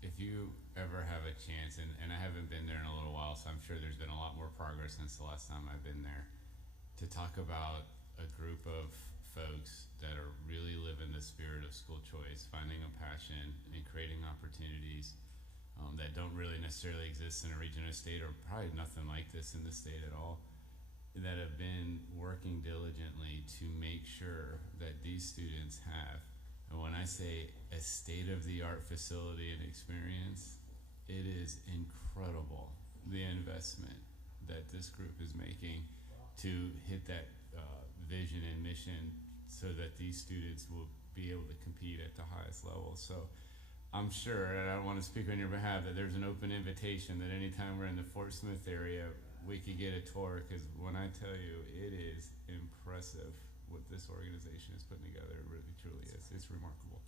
if you ever have a chance, and I haven't been there in a little while, so I'm sure there's been a lot more progress since the last time I've been there, to talk about a group of folks that are really living the spirit of school choice, finding a passion and creating opportunities that don't really necessarily exist in a region or state, or probably nothing like this in the state at all, that have been working diligently to make sure that these students have, and when I say a state-of-the-art facility and experience, it is incredible the investment that this group is making to hit that vision and mission so that these students will be able to compete at the highest level. So I'm sure, and I don't want to speak on your behalf, that there's an open invitation that anytime we're in the Fort Smith area, we could get a tour, because when I tell you, it is impressive what this organization is putting together. It really truly is. It's remarkable.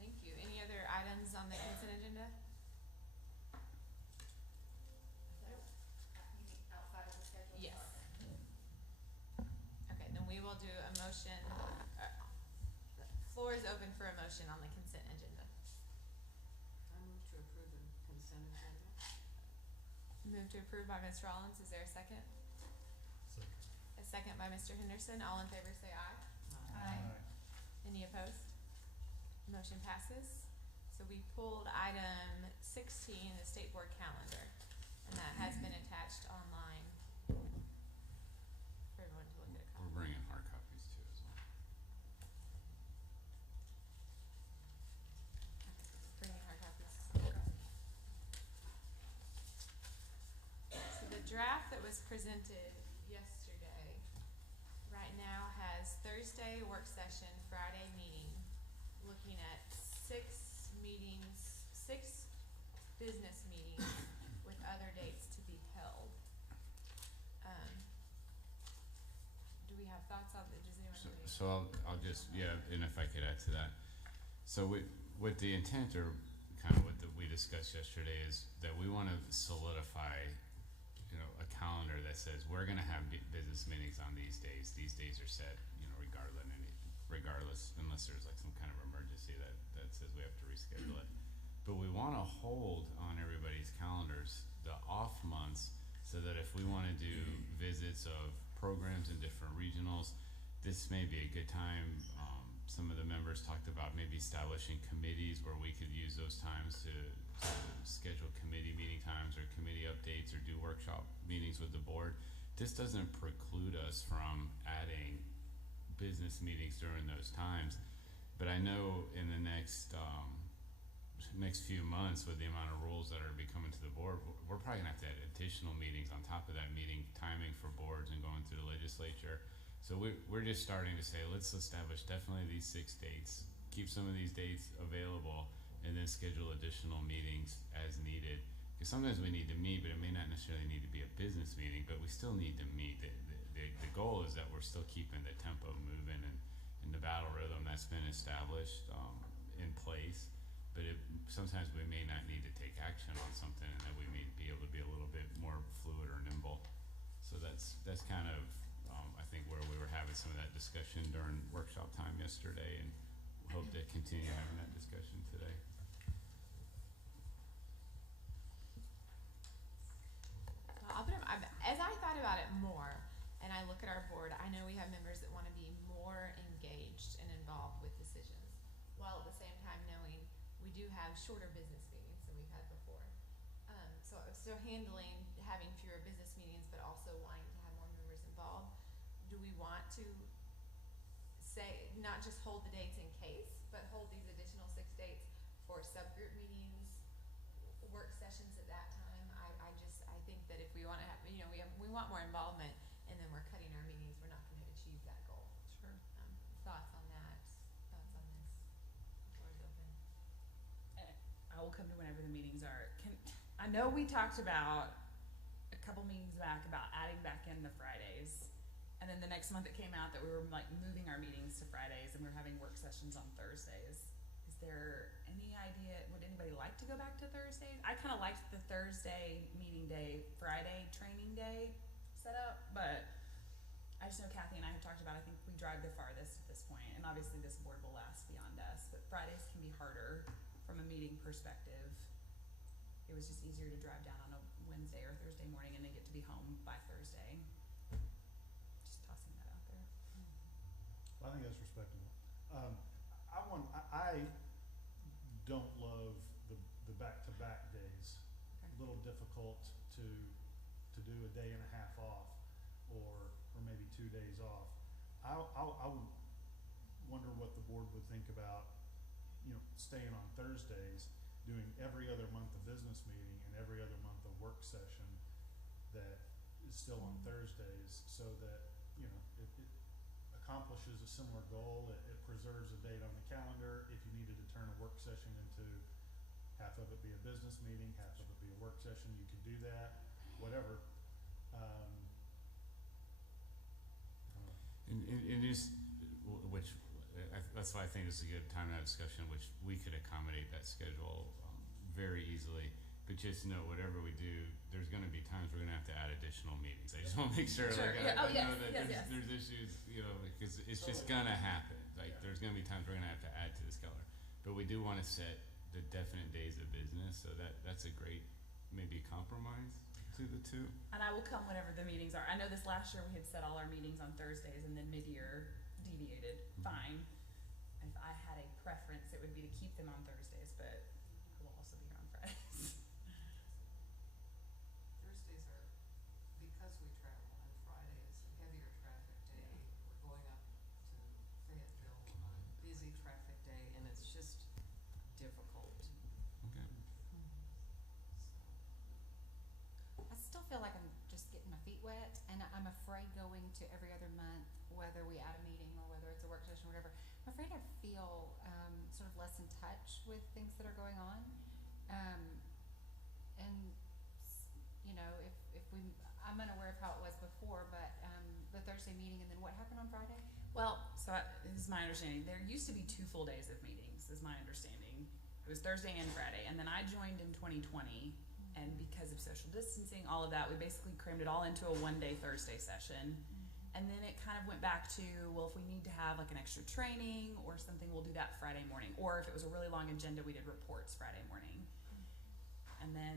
Thank you. Any other items on the consent agenda? Outside of the schedule? Yes. Okay, then we will do a motion. The floor is open for a motion on the consent agenda. I move to approve the consent agenda. Move to approve by Ms. Rollins. Is there a second? Second. A second by Mr. Henderson. All in favor say aye. Aye. Any opposed? Motion passes. So we pulled item 16, the state board calendar, and that has been attached online for everyone to look at a copy. We're bringing hard copies too as well. Bringing hard copies. So the draft that was presented yesterday right now has Thursday work session, Friday meeting, looking at 6 business meetings with other dates to be held. Do we have thoughts on that? Does anyone have any? So I'll just, yeah, and if I could add to that. So with the intent, or kind of what we discussed yesterday, is that we want to solidify, you know, a calendar that says we're going to have business meetings on these days. These days are set, you know, regardless, unless there's like some kind of emergency that says we have to reschedule it. But we want to hold on everybody's calendars the off months, so that if we want to do visits of programs in different regionals, this may be a good time. Some of the members talked about maybe establishing committees where we could use those times to schedule committee meeting times or committee updates or do workshop meetings with the board. This doesn't preclude us from adding business meetings during those times, but I know in the next few months, with the amount of rules that are coming to the board, we're probably gonna have to add additional meetings on top of that meeting timing for boards and going through the legislature. So we're just starting to say, let's establish definitely these 6 dates, keep some of these dates available, and then schedule additional meetings as needed. Because sometimes we need to meet, but it may not necessarily need to be a business meeting, but we still need to meet. The goal is that we're still keeping the tempo moving and the battle rhythm that's been established in place. But sometimes we may not need to take action on something, and that we may be able to be a little bit more fluid or nimble. So that's kind of, I think, where we were having some of that discussion during workshop time yesterday, and hope to continue having that discussion today. Well, as I thought about it more, and I look at our board, I know we have members that want to be more engaged and involved with decisions, while at the same time knowing we do have shorter business meetings than we've had before. So having fewer business meetings, but also wanting to have more members involved. Do we want to say, not just hold the dates in case, but hold these additional 6 dates for subgroup meetings, work sessions at that time? I think that if we want to have, you know, we want more involvement, and then we're cutting our meetings, we're not going to achieve that goal. Sure. Thoughts on that? Thoughts on this? The floor is open. I will come to whenever the meetings are. I know we talked about a couple meetings back about adding back in the Fridays, and then the next month it came out that we were like moving our meetings to Fridays, and we were having work sessions on Thursdays. Is there any idea, would anybody like to go back to Thursdays? I kind of liked the Thursday meeting day, Friday training day setup, but I just know Kathy and I have talked about, I think we drive the farthest at this point, and obviously this board will last beyond us, but Fridays can be harder from a meeting perspective. It was just easier to drive down on a Wednesday or Thursday morning and then get to be home by Thursday. Just tossing that out there. Well, I think that's respectable. I don't love the back-to-back days. A little difficult to do a day and a half off, or maybe 2 days off. I would wonder what the board would think about, you know, staying on Thursdays, doing every other month a business meeting and every other month a work session that is still on Thursdays, so that, you know, it accomplishes a similar goal. It preserves a date on the calendar. If you needed to turn a work session into half of it be a business meeting, half of it be a work session, you could do that, whatever. And just, which, that's why I think it's a good time to have discussion, which we could accommodate that schedule very easily. But just know, whatever we do, there's going to be times we're going to have to add additional meetings. I just want to make sure, Sure. like, Yeah. I Oh, yes. know that Yes, there's issues, you know, because it's just going to happen. Like, there's going to be times we're going to have to add to this calendar. But we do want to set the definite days of business, so that's a great, maybe, compromise to the two. And I will come whenever the meetings are. I know this last year we had set all our meetings on Thursdays and then mid-year deviated. Fine. If I had a preference, it would be to keep them on Thursdays, but I will also be here on Fridays. Thursdays are, because we travel, and Friday is a heavier traffic day. We're going up to Fayetteville on a busy traffic day, and it's just difficult. Okay. I still feel like I'm just getting my feet wet, and I'm afraid going to every other month, whether we add a meeting or whether it's a work session or whatever, I'm afraid I feel sort of less in touch with things that are going on. You know, if I'm unaware of how it was before, but the Thursday meeting, and then what happened on Friday? Well, this is my understanding. There used to be 2 full days of meetings, is my understanding. It was Thursday and Friday, and then I joined in 2020, and because of social distancing, all of that, we basically crammed it all into a 1-day Thursday session. And then it kind of went back to, well, if we need to have like an extra training or something, we'll do that Friday morning. Or if it was a really long agenda, we did reports Friday morning. And then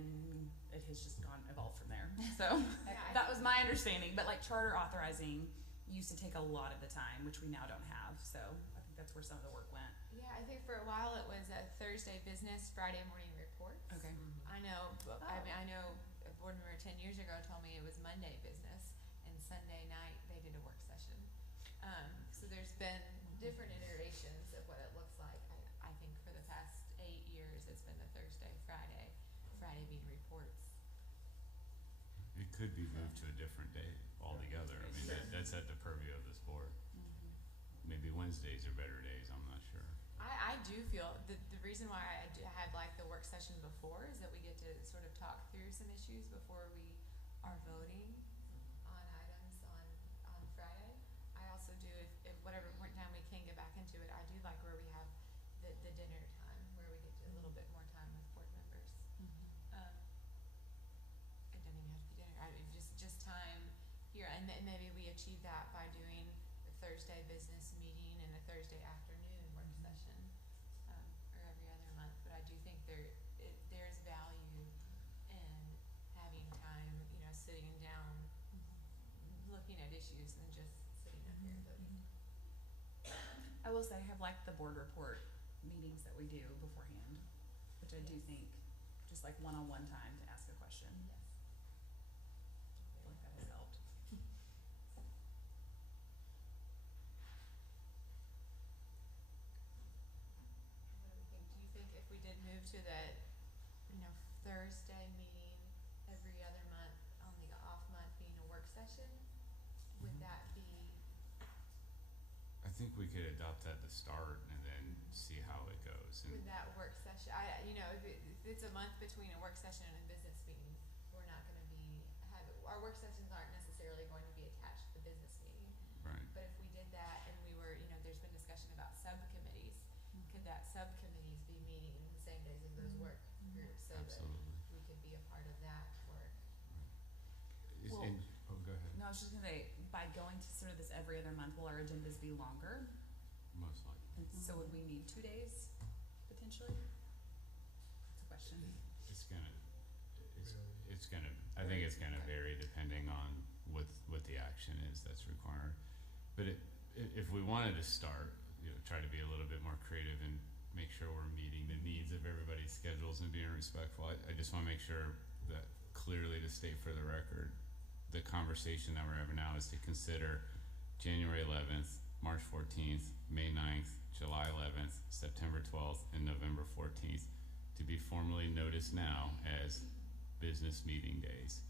it has just evolved from there. So that was my understanding. But like charter authorizing used to take a lot of the time, which we now don't have. So I think that's where some of the work went. Yeah, I think for a while it was a Thursday business, Friday morning reports. Okay. I know, I know a board member 10 years ago told me it was Monday business, and Sunday night they did a work session. So there's been different iterations of what it looks like. I think for the past 8 years it's been the Thursday, Friday being reports. It could be moved to a different day altogether. I mean, that's at the purview of this board. Maybe Wednesdays are better days, I'm not sure. I do feel the reason why I had like the work session before is that we get to sort of talk through some issues before we are voting on items on Friday. I also do, if whatever point time we can get back into it, I do like where we have the dinner time, where we get to a little bit more time with board members. It doesn't even have to be dinner, just time here, and maybe we achieve that by doing a Thursday business meeting and a Thursday afternoon work session, or every other month. But I do think there's value in having time, you know, sitting down, looking at issues, than just sitting up here voting. I will say I have liked the board report meetings that we do beforehand, which I do think just like one-on-one time to ask a question. Yes. I feel like that has helped. What do we think? Do you think if we did move to the, you know, Thursday meeting every other month, on the off month being a work session, would that be? I think we could adopt that to start and then see how it goes. And With that work session, you know, if it's a month between a work session and a business meeting, we're not gonna our work sessions aren't necessarily going to be attached to the business meeting. Right. But if we did that and we were, you know, there's been discussion about subcommittees, could that subcommittees be meeting in the same days as those work groups, so Absolutely. that we could be a part of that work? Go ahead. No, I was just gonna say, by going to sort of this every other month, will our agendas be longer? Most likely. And so would we need 2 days potentially? That's a question. I think it's gonna vary depending on what the action is that's required. But if we wanted to start, you know, try to be a little bit more creative and make sure we're meeting the needs of everybody's schedules and being respectful, I just wanna make sure that clearly to state for the record, the conversation that we're having now is to consider January 11th, March 14th, May 9th, July 11th, September 12th, and November 14th to be formally noticed now as business meeting days.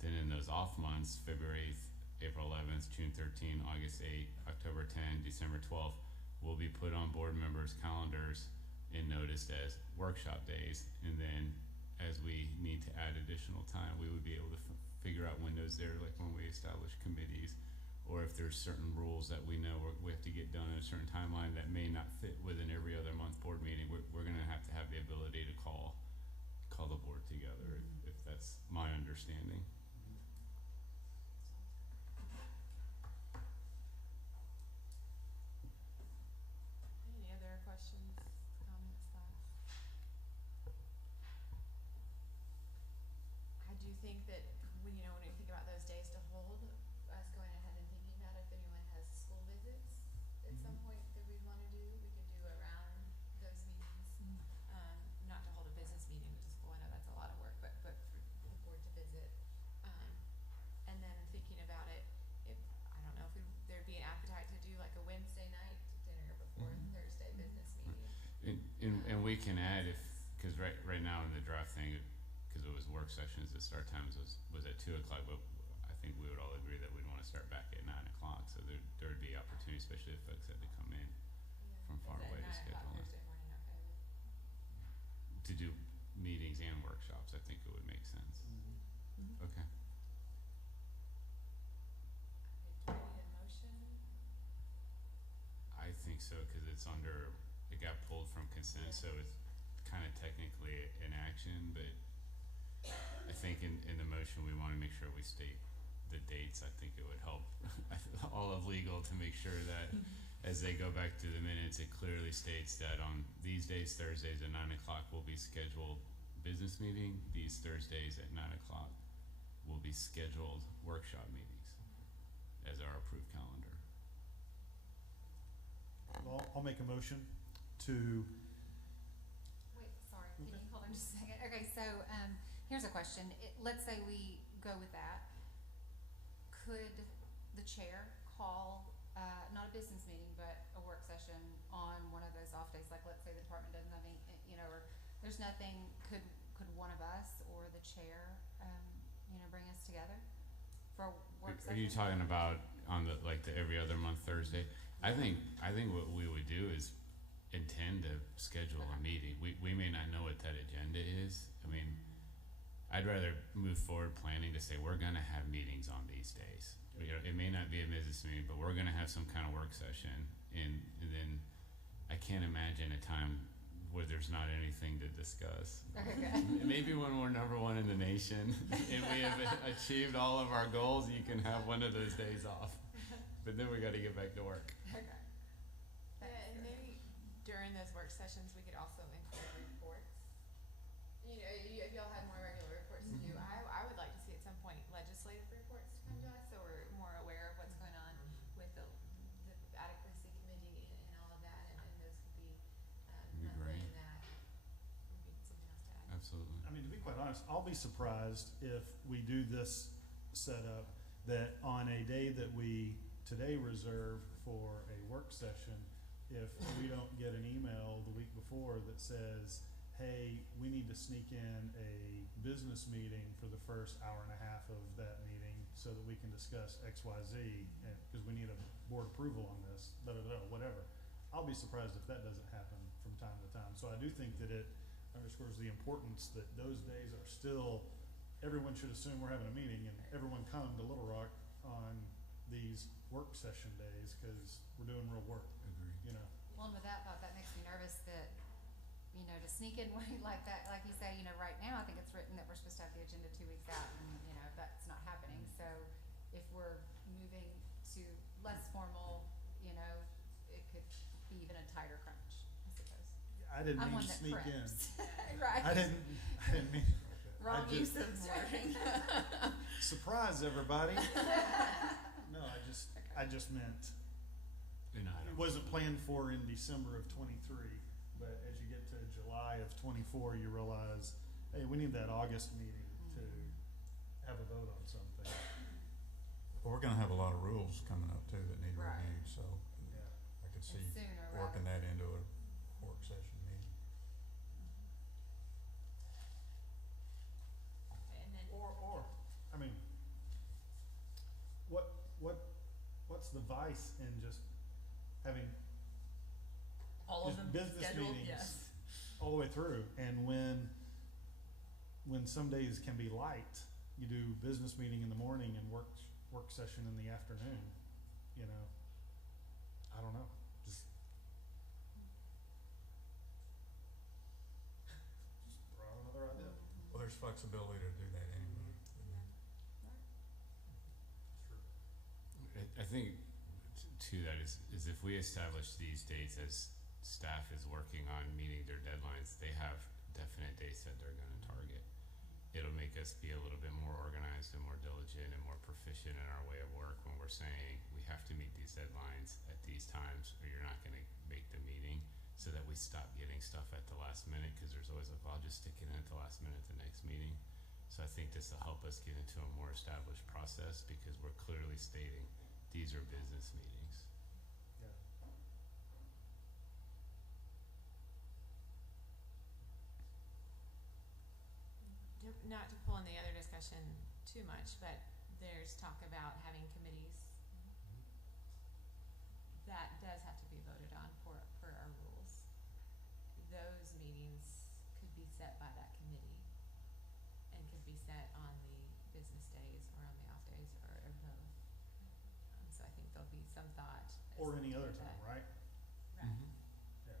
Then in those off months, February 8th, April 11th, June 13th, August 8th, October 10th, December 12th, will be put on board members' calendars and noticed as workshop days. And then as we need to add additional time, we would be able to figure out windows there, like when we establish committees, or if there's certain rules that we know we have to get done in a certain timeline that may not fit within every other month board meeting, we're gonna have to have the ability to call the board together, if that's my understanding. Any other questions, comments, thoughts? I do think that when you think about those days to hold, us going ahead and thinking about if anyone has school visits at some point that we'd want to do, we could do around those meetings. Not to hold a business meeting with the school, I know that's a lot of work, but for the board to visit. And then thinking about it, if I don't know if there'd be an appetite to do like a Wednesday night dinner before Thursday business meeting. And we can add because right now in the draft thing, because it was work sessions, the start times was at 2 o'clock, but I think we would all agree that we'd want to start back at 9 o'clock, so there would be opportunity, especially if folks had to come in from far away to schedule it. Thursday morning, okay. To do meetings and workshops, I think it would make sense. Okay. Do we need a motion? I think so, because it got pulled from consent, so it's kind of technically an action, but I think in the motion, we want to make sure we state the dates. I think it would help all of legal to make sure that as they go back through the minutes, it clearly states that on these days, Thursdays at 9 o'clock will be scheduled business meeting. These Thursdays at 9 o'clock will be scheduled workshop meetings as our approved calendar. Well, I'll make a motion to. Wait, sorry, can you hold on just a second? Okay, so, here's a question. Let's say we go with that. Could the chair call, not a business meeting, but a work session on one of those off days? Like, let's say the department doesn't have any, or there's nothing, could one of us or the chair, bring us together for a work session? Are you talking about on the every other month Thursday? I think what we would do is intend to schedule a meeting. We may not know what that agenda is. I mean, I'd rather move forward planning to say we're gonna have meetings on these days. It may not be a business meeting, but we're gonna have some kind of work session, and then I can't imagine a time where there's not anything to discuss. Okay, good. Maybe when we're #1 in the nation and we have achieved all of our goals, you can have one of those days off. But then we got to get back to work. Okay. Yeah, and maybe during those work sessions, we could also include reports. If y'all had more regular reports to do, I would like to see at some point legislative reports to come to us, so we're more aware of what's going on with the adequacy committee and all of that, and those could be Great. in that. Would be something else to add. Absolutely. I mean, to be quite honest, I'll be surprised if we do this setup that on a day that we today reserve for a work session, if we don't get an email the week before that says, hey, we need to sneak in a business meeting for the first hour and a half of that meeting so that we can discuss X, Y, Z, because we need a board approval on this, whatever. I'll be surprised if that doesn't happen from time to time. So I do think that it underscores the importance that those days are still, everyone should assume we're having a meeting, and everyone come to Little Rock on these work session days, because we're doing real work. Agree. Well, and with that thought, that makes me nervous that, to sneak in like that, like you say, right now, I think it's written that we're supposed to have the agenda 2 weeks out, and, that's not happening. So if we're moving to less formal, it could be even a tighter crunch, I suppose. I didn't I'm mean one to that sneak in. preps. Right. I didn't mean. Wrong use of wording. Surprise, everybody. No, I just meant, it wasn't planned for in December of 23, but as you get to July of 24, you realize, hey, we need that August meeting to have a vote on something. Well, we're gonna have a lot of rules coming up too that need Right. reviewed, so Yeah. I could see sooner working rather that into a work session meeting. vice in just having All of just them business scheduled, meetings yes. all the way through. And when some days can be light, you do business meeting in the morning and work session in the afternoon, you know. I don't know. Just throw out another idea. Well, there's flexibility to do that anyway. I think to that is if we establish these dates as staff is working on meeting their deadlines, they have definite dates that they're going to target. It'll make us be a little bit more organized and more diligent and more proficient in our way of work when we're saying we have to meet these deadlines at these times or you're not going to make the meeting, so that we stop getting stuff at the last minute, because there's always like, well, I'll just stick it in at the last minute the next meeting. So I think this will help us get into a more established process because we're clearly stating these are business meetings. Yeah. Not to pull in the other discussion too much, but there's talk about having committees. That does have to be voted on per our rules. Those meetings could be set by that committee and could be set on the business days or on the off days or both. So I think there'll be some thought. Or any other that. time, right? Right. Mm-hmm. Yeah.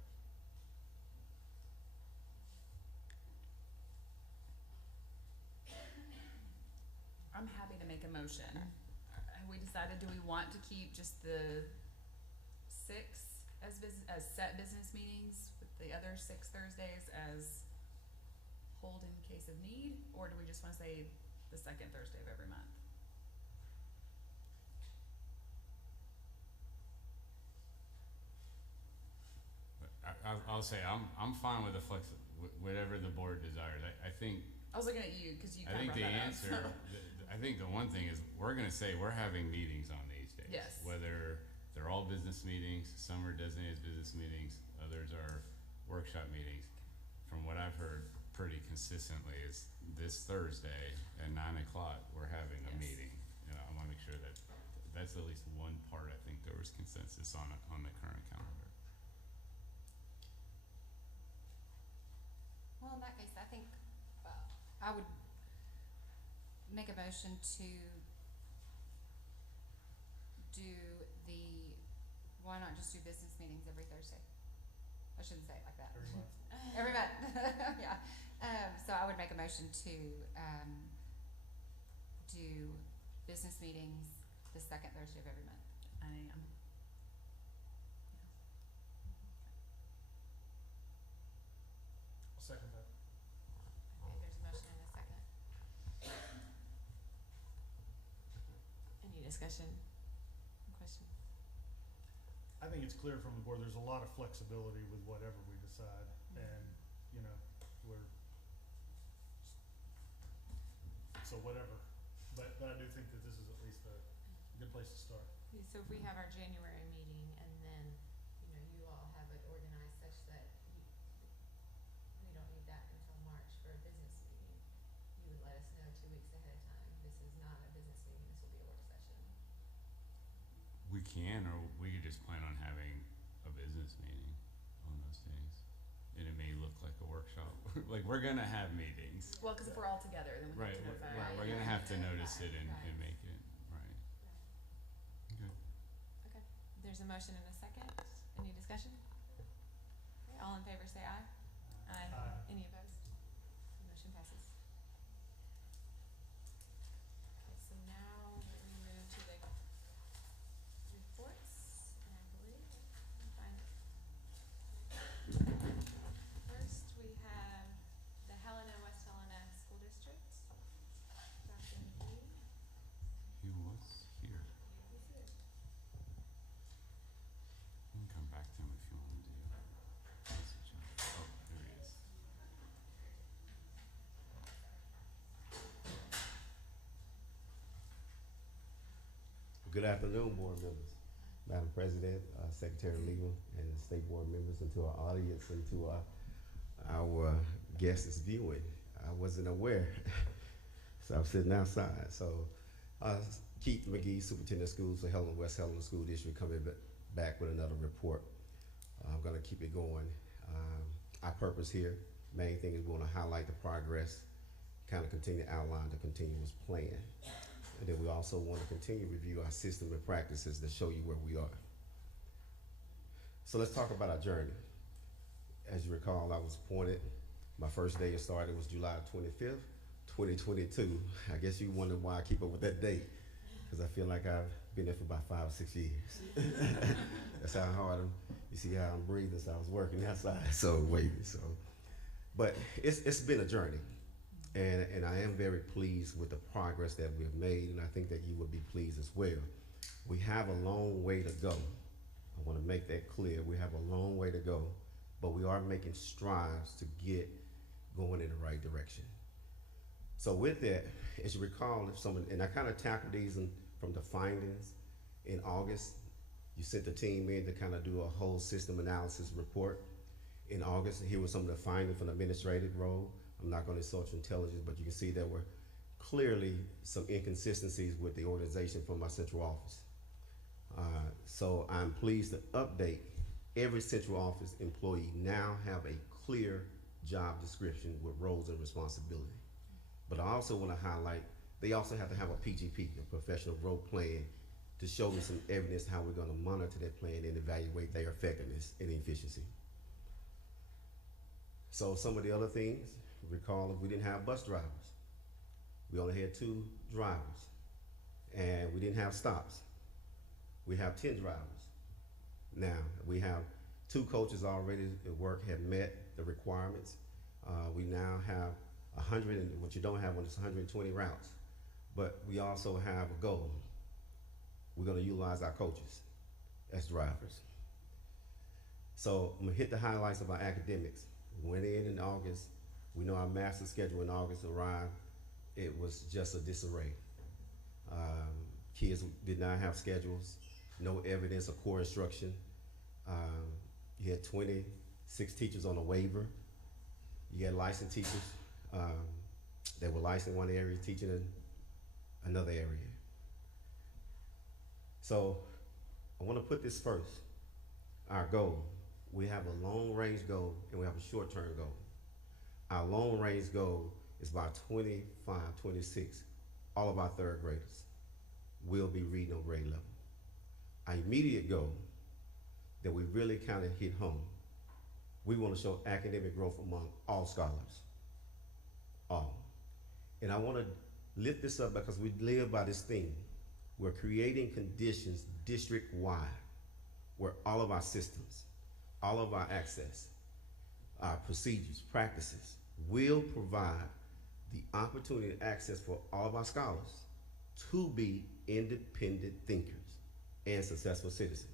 I'm happy to make a motion. Have we decided, do we want to keep just the 6 as set business meetings with the other 6 Thursdays as hold in case of need? Or do we just want to say the second Thursday of every month? I'll say I'm fine with the whatever the board desires. I think. I was looking at you because you I kind think of the brought that answer. up. I think the one thing is we're going to say we're having meetings on these days. Yes. Whether they're all business meetings, some are designated as business meetings, others are workshop meetings. From what I've heard pretty consistently is this Thursday at 9 o'clock we're having a meeting. And I want to make sure that that's at least one part. I think there was consensus on the current calendar. Well, in that case, I think I would make a motion to do why not just do business meetings every Thursday? I shouldn't say it like that. Every month. Every month, yeah. So I would make a motion to do business meetings the second Thursday of every month. I am. I'll second that. Okay, there's a motion and a second. Any discussion? Questions? I think it's clear from the board, there's a lot of flexibility with whatever we decide, and, you know, so whatever, but I do think that this is at least a good place to start. So if we have our January meeting and then, you all have it organized such that we don't need that until March for a business meeting, you would let us know 2 weeks ahead of time, this is not a business meeting, this will be a work session. We can, or we could just plan on having a business meeting on those days. And it may look like a workshop. Like, we're gonna have meetings. Well, because if we're all together, then we Right, have to we're, notify. right, we're gonna have to notice it and make it, right. Okay. Okay, there's a motion and a second, any discussion? Okay, all in favor say aye. Aye. Any opposed? The motion passes. Okay, so now we move to the reports, and I believe, first we have the West Helena School District. Dr. McGee. He was here. He's here. You can come back to him if you want to do. Message him. Oh, there he is. Good afternoon, board members, Madam President, Secretary of Legal, and State Board members, and to our audience, and to our guests that's viewing. I wasn't aware, so I'm sitting outside. So Keith McGee, Superintendent of Schools for West Helena School District, coming back with another report. I'm gonna keep it going. Our purpose here, main thing is we wanna highlight the progress, kind of continue to outline the continuous plan. And then we also wanna continue to review our system and practices to show you where we are. So let's talk about our journey. As you recall, I was appointed, my first day it started was July 25th, 2022. I guess you wonder why I keep up with that date, because I feel like I've been there for about 5 or 6 years. That's how hard you see how I'm breathing, so I was working outside, so waiting, so. But it's been a journey, and I am very pleased with the progress that we've made, and I think that you would be pleased as well. We have a long way to go. I wanna make that clear. We have a long way to go, but we are making strides to get going in the right direction. So with that, as you recall, and I kind of tackled these from the findings in August. You sent the team in to kind of do a whole system analysis report in August. Here were some of the findings from the administrative role. I'm not going to insult your intelligence, but you can see there were clearly some inconsistencies with the organization from my central office. So I'm pleased to update every central office employee now have a clear job description with roles and responsibility. But I also want to highlight, they also have to have a PGP, a professional growth plan, to show me some evidence how we're going to monitor that plan and evaluate their effectiveness and efficiency. So some of the other things, recall we didn't have bus drivers. We only had 2 drivers, and we didn't have stops. We have 10 drivers. Now, we have 2 coaches already at work have met the requirements. We now have 100, and what you don't have when it's 120 routes. But we also have a goal. We're gonna utilize our coaches as drivers. So I'm gonna hit the highlights of our academics. We went in August. We know our master schedule in August arrived. It was just a disarray. Kids did not have schedules, no evidence of core instruction. You had 26 teachers on a waiver. You had licensed teachers that were licensed in one area, teaching in another area. So I want to put this first. Our goal, we have a long-range goal and we have a short-term goal. Our long-range goal is by 25, 26, all of our 3rd graders will be reading on grade level. Our immediate goal that we really kind of hit home, we want to show academic growth among all scholars, all. And I want to lift this up because we live by this thing. We're creating conditions district-wide where all of our systems, all of our access, our procedures, practices will provide the opportunity and access for all of our scholars to be independent thinkers and successful citizens.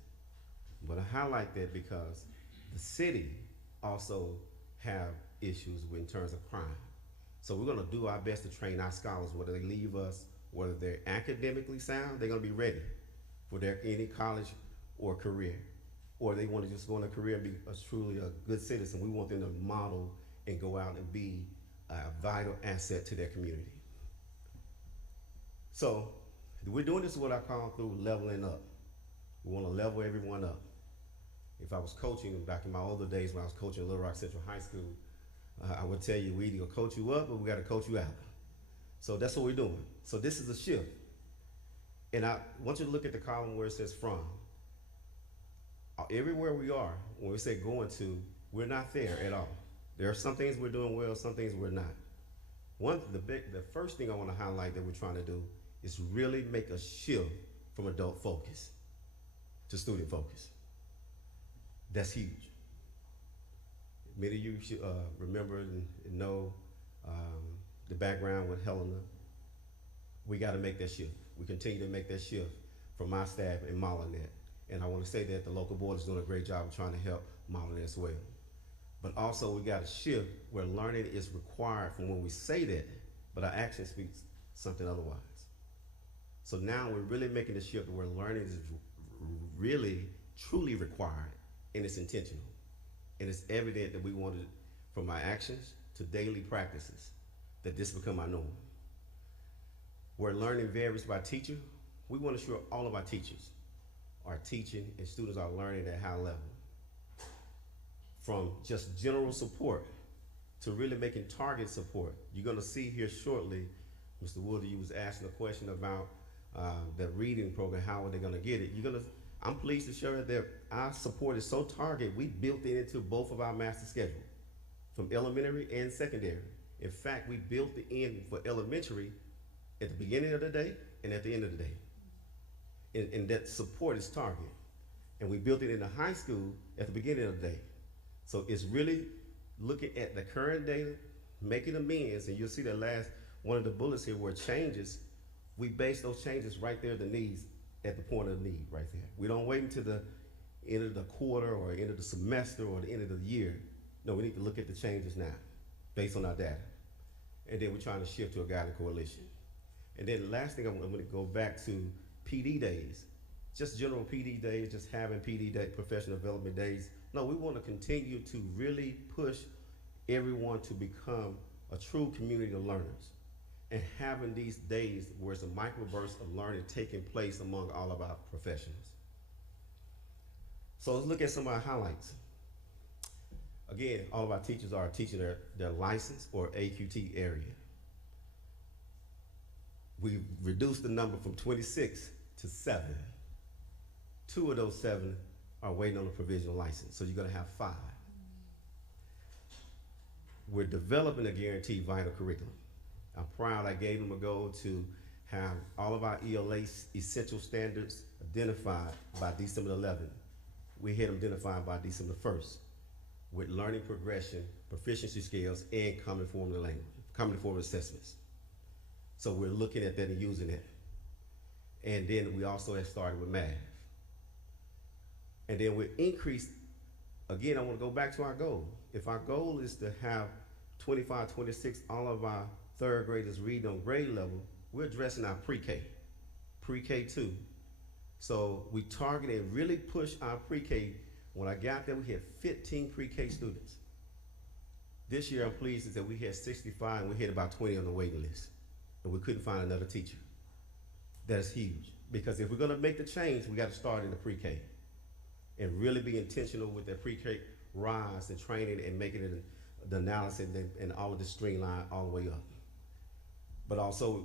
I'm going to highlight that because the city also have issues in terms of crime. So we're going to do our best to train our scholars, whether they leave us, whether they're academically sound, they're going to be ready for any college or career, or they want to just go in a career and be truly a good citizen. We want them to model and go out and be a vital asset to their community. So we're doing this what I call through leveling up. We want to level everyone up. If I was coaching back in my older days when I was coaching Little Rock Central High School, I would tell you we either coach you up or we got to coach you out. So that's what we're doing. So this is a shift. And I want you to look at the column where it says from. Everywhere we are, when we say going to, we're not there at all. There are some things we're doing well, some things we're not. The first thing I want to highlight that we're trying to do is really make a shift from adult focus to student focus. That's huge. Many of you should remember and know the background with Helena. We got to make that shift. We continue to make that shift from my staff and Molinet. And I want to say that the local board is doing a great job of trying to help Molinet as well. But also we got to shift where learning is required from when we say that, but our action speaks something otherwise. So now we're really making the shift where learning is really, truly required and it's intentional. And it's evident that we wanted, from our actions to daily practices, that this become our norm. Where learning varies by teacher, We want to ensure all of our teachers are teaching and students are learning at high level. From just general support to really making target support. You're gonna see here shortly, Mr. Woody, you was asking a question about the reading program, how are they gonna get it? I'm pleased to share that our support is so targeted, we built it into both of our master schedule, from elementary and secondary. In fact, we built it in for elementary at the beginning of the day and at the end of the day. And that support is targeted. And we built it in the high school at the beginning of the day. So it's really looking at the current data, making amends, and you'll see the last one of the bullets here where changes, we base those changes right there at the needs, at the point of need right there. We don't wait until the end of the quarter or end of the semester or the end of the year. No, we need to look at the changes now based on our data. And then we're trying to shift to a guiding coalition. And then the last thing I'm gonna go back to PD days, just general PD days, just having PD day, professional development days. No, we want to continue to really push everyone to become a true community of learners and having these days where it's a microburst of learning taking place among all of our professionals. So let's look at some of our highlights. Again, all of our teachers are teaching their license or AQT area. We've reduced the number from 26 to 7. 2 of those 7 are waiting on a provisional license, so you're gonna have 5. We're developing a guaranteed vital curriculum. I'm proud I gave them a goal to have all of our ELA essential standards identified by December 11th. We had them identified by December 1st with learning progression, proficiency scales, and common formula language, common formula assessments. So we're looking at that and using it. And then we also have started with math. And then we increased, again, I want to go back to our goal. If our goal is to have 25, 26, all of our third graders reading on grade level, we're addressing our pre-K, pre-K 2. So we targeted and really pushed our pre-K. When I got there, we had 15 pre-K students. This year, I'm pleased is that we had 65 and we had about 20 on the waiting list. And we couldn't find another teacher. That's huge. Because if we're gonna make the change, we gotta start in the pre-K and really be intentional with that pre-K rise and training and making it the analysis and all of the streamline all the way up. But also,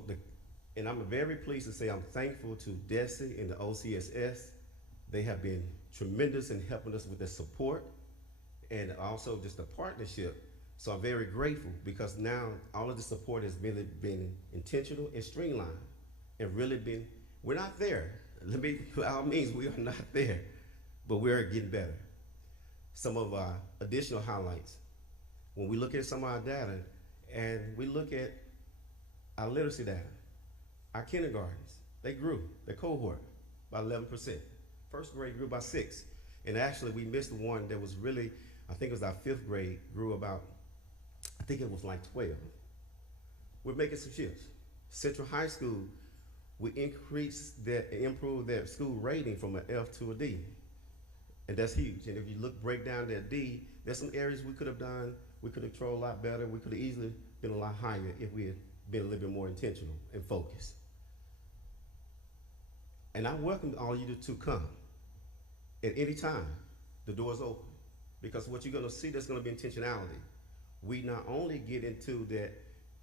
and I'm very pleased to say I'm thankful to DESI and the OCSS. They have been tremendous in helping us with the support and also just the partnership. So I'm very grateful because now all of the support has really been intentional and streamlined and really been, we're not there. By all means, we are not there, but we're getting better. Some of our additional highlights, when we look at some of our data and we look at our literacy data, our kindergartens, they grew, the cohort, by 11%. First grade grew by 6. And actually we missed one that was really, I think it was our 5th grade, grew about, I think it was like 12. We're making some shifts. Central High School, we improved their school rating from an F to a D. And that's huge. And if you break down that D, there's some areas we could have done, we could have controlled a lot better, we could have easily been a lot higher if we had been a little bit more intentional and focused. And I welcome all of you to come. At any time, the door's open. Because what you're gonna see, there's gonna be intentionality. We not only get into that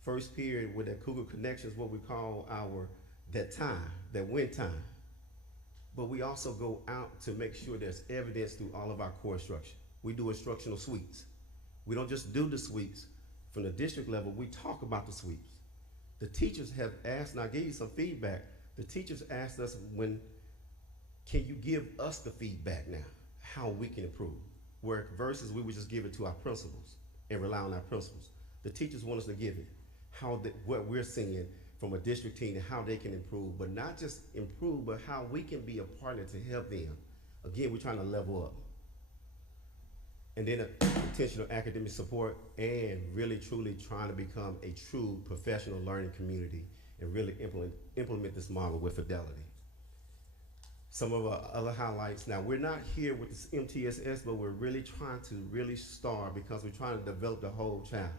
first period with that Cougar Connections, what we call that time, that win time. But we also go out to make sure there's evidence through all of our core instruction. We do instructional sweeps. We don't just do the sweeps from the district level, we talk about the sweeps. The teachers have asked, and I'll give you some feedback, the teachers asked us can you give us the feedback now, how we can improve? Where versus we would just give it to our principals and rely on our principals. The teachers want us to give it, what we're seeing from a district team and how they can improve, but not just improve, but how we can be a partner to help them. Again, we're trying to level up. And then intentional academic support and really truly trying to become a true professional learning community and really implement this model with fidelity. Some of our other highlights, now we're not here with this MTSS, but we're really trying to star because we're trying to develop the whole child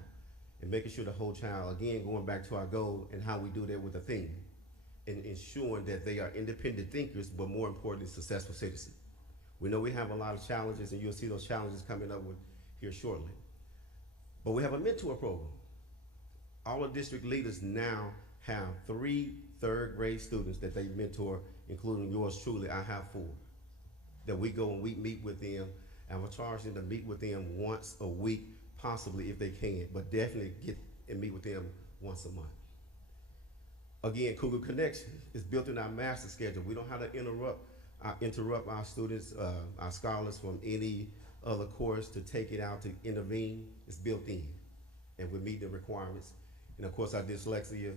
and making sure the whole child, again, going back to our goal and how we do that with the theme. in ensuring that they are independent thinkers, but more importantly, successful citizens. We know we have a lot of challenges, and you'll see those challenges coming up with here shortly. But we have a mentor program. All the district leaders now have 3 third-grade students that they mentor, including yours truly. I have 4. That we go and we meet with them, and we're charging them to meet with them once a week, possibly if they can, but definitely get and meet with them once a month. Again, Cougar Connection is built in our master schedule. We don't have to interrupt our students, our scholars from any other course to take it out to intervene. It's built in, and we meet the requirements. And of course, our dyslexia,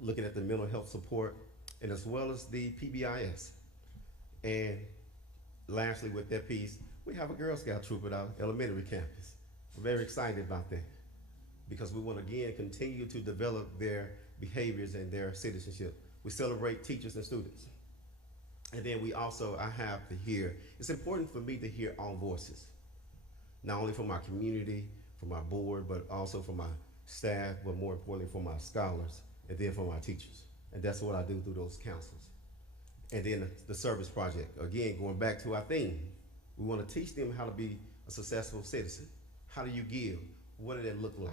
looking at the mental health support, and as well as the PBIS. And lastly, with that piece, we have a Girl Scout troop at our elementary campus. We're very excited about that because we want to, again, continue to develop their behaviors and their citizenship. We celebrate teachers and students. And then we also, I have to hear, it's important for me to hear all voices, not only from our community, from our board, but also from my staff, but more importantly from my scholars, and then from our teachers. And that's what I do through those councils. And then the service project, again, going back to our theme, we want to teach them how to be a successful citizen. How do you give? What did it look like?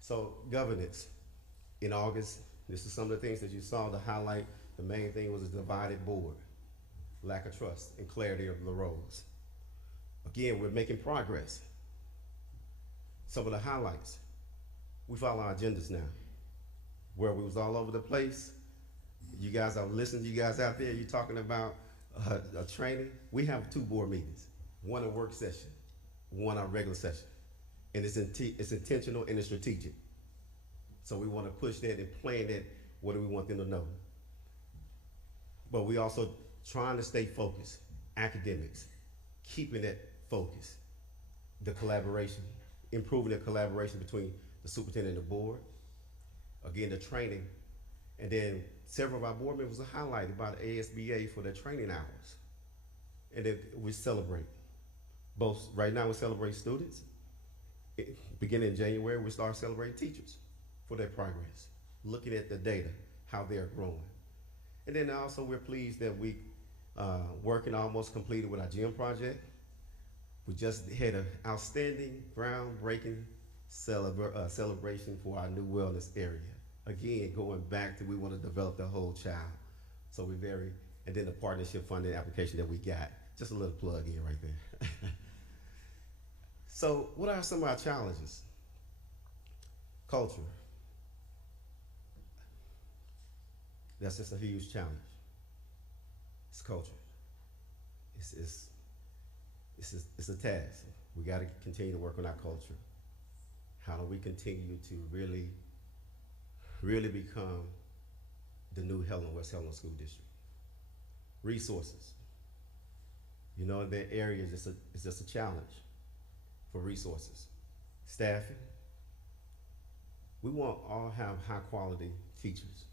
So governance, in August, this is some of the things that you saw to highlight. The main thing was a divided board, lack of trust and clarity of the roles. Again, we're making progress. Some of the highlights, we follow our agendas now. Where we was all over the place, you guys, I was listening to you guys out there, you talking about a training. We have 2 board meetings, one a work session, one a regular session. And it's intentional and it's strategic. So we want to push that and plan that, what do we want them to know? But we also trying to stay focused, academics, keeping that focus, the collaboration, improving the collaboration between the superintendent and the board, again, the training, and then several of our board members are highlighted by the ASBA for their training hours. And then we celebrate. Both, right now we celebrate students. Beginning in January, we start celebrating teachers for their progress, looking at the data, how they're growing. And then also we're pleased that we working almost completed with our gym project. We just had an outstanding, groundbreaking celebration for our new wellness area. Again, going back to we want to develop the whole child. So we're very, and then the partnership funding application that we got. Just a little plug in right there. So what are some of our challenges? Culture. That's just a huge challenge. It's culture. It's a task. We got to continue to work on our culture. How do we continue to really become the new West Helena School District? Resources. You know, that area is just a challenge for resources. Staffing. We want all have high quality teachers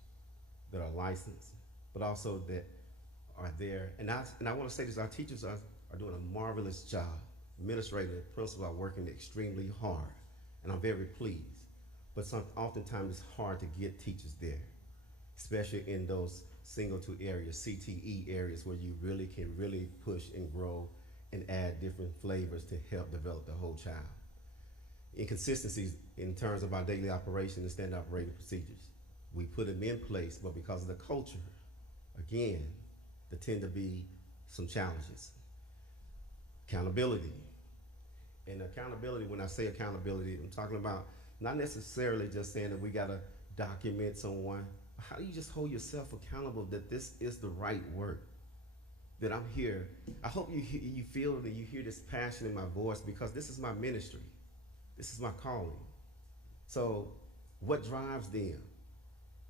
that are licensed, but also that are there. And I want to say this, our teachers are doing a marvelous job. Administrators and principals are working extremely hard, and I'm very pleased. But oftentimes it's hard to get teachers there, especially in those single 2 areas, CTE areas, where you really can push and grow and add different flavors to help develop the whole child. Inconsistencies in terms of our daily operation and standard operating procedures. We put them in place, but because of the culture, again, there tend to be some challenges. Accountability. And accountability, when I say accountability, I'm talking about not necessarily just saying that we gotta document someone. How do you just hold yourself accountable that this is the right work? That I'm here. I hope you feel that you hear this passion in my voice, because this is my ministry. This is my calling. So what drives them?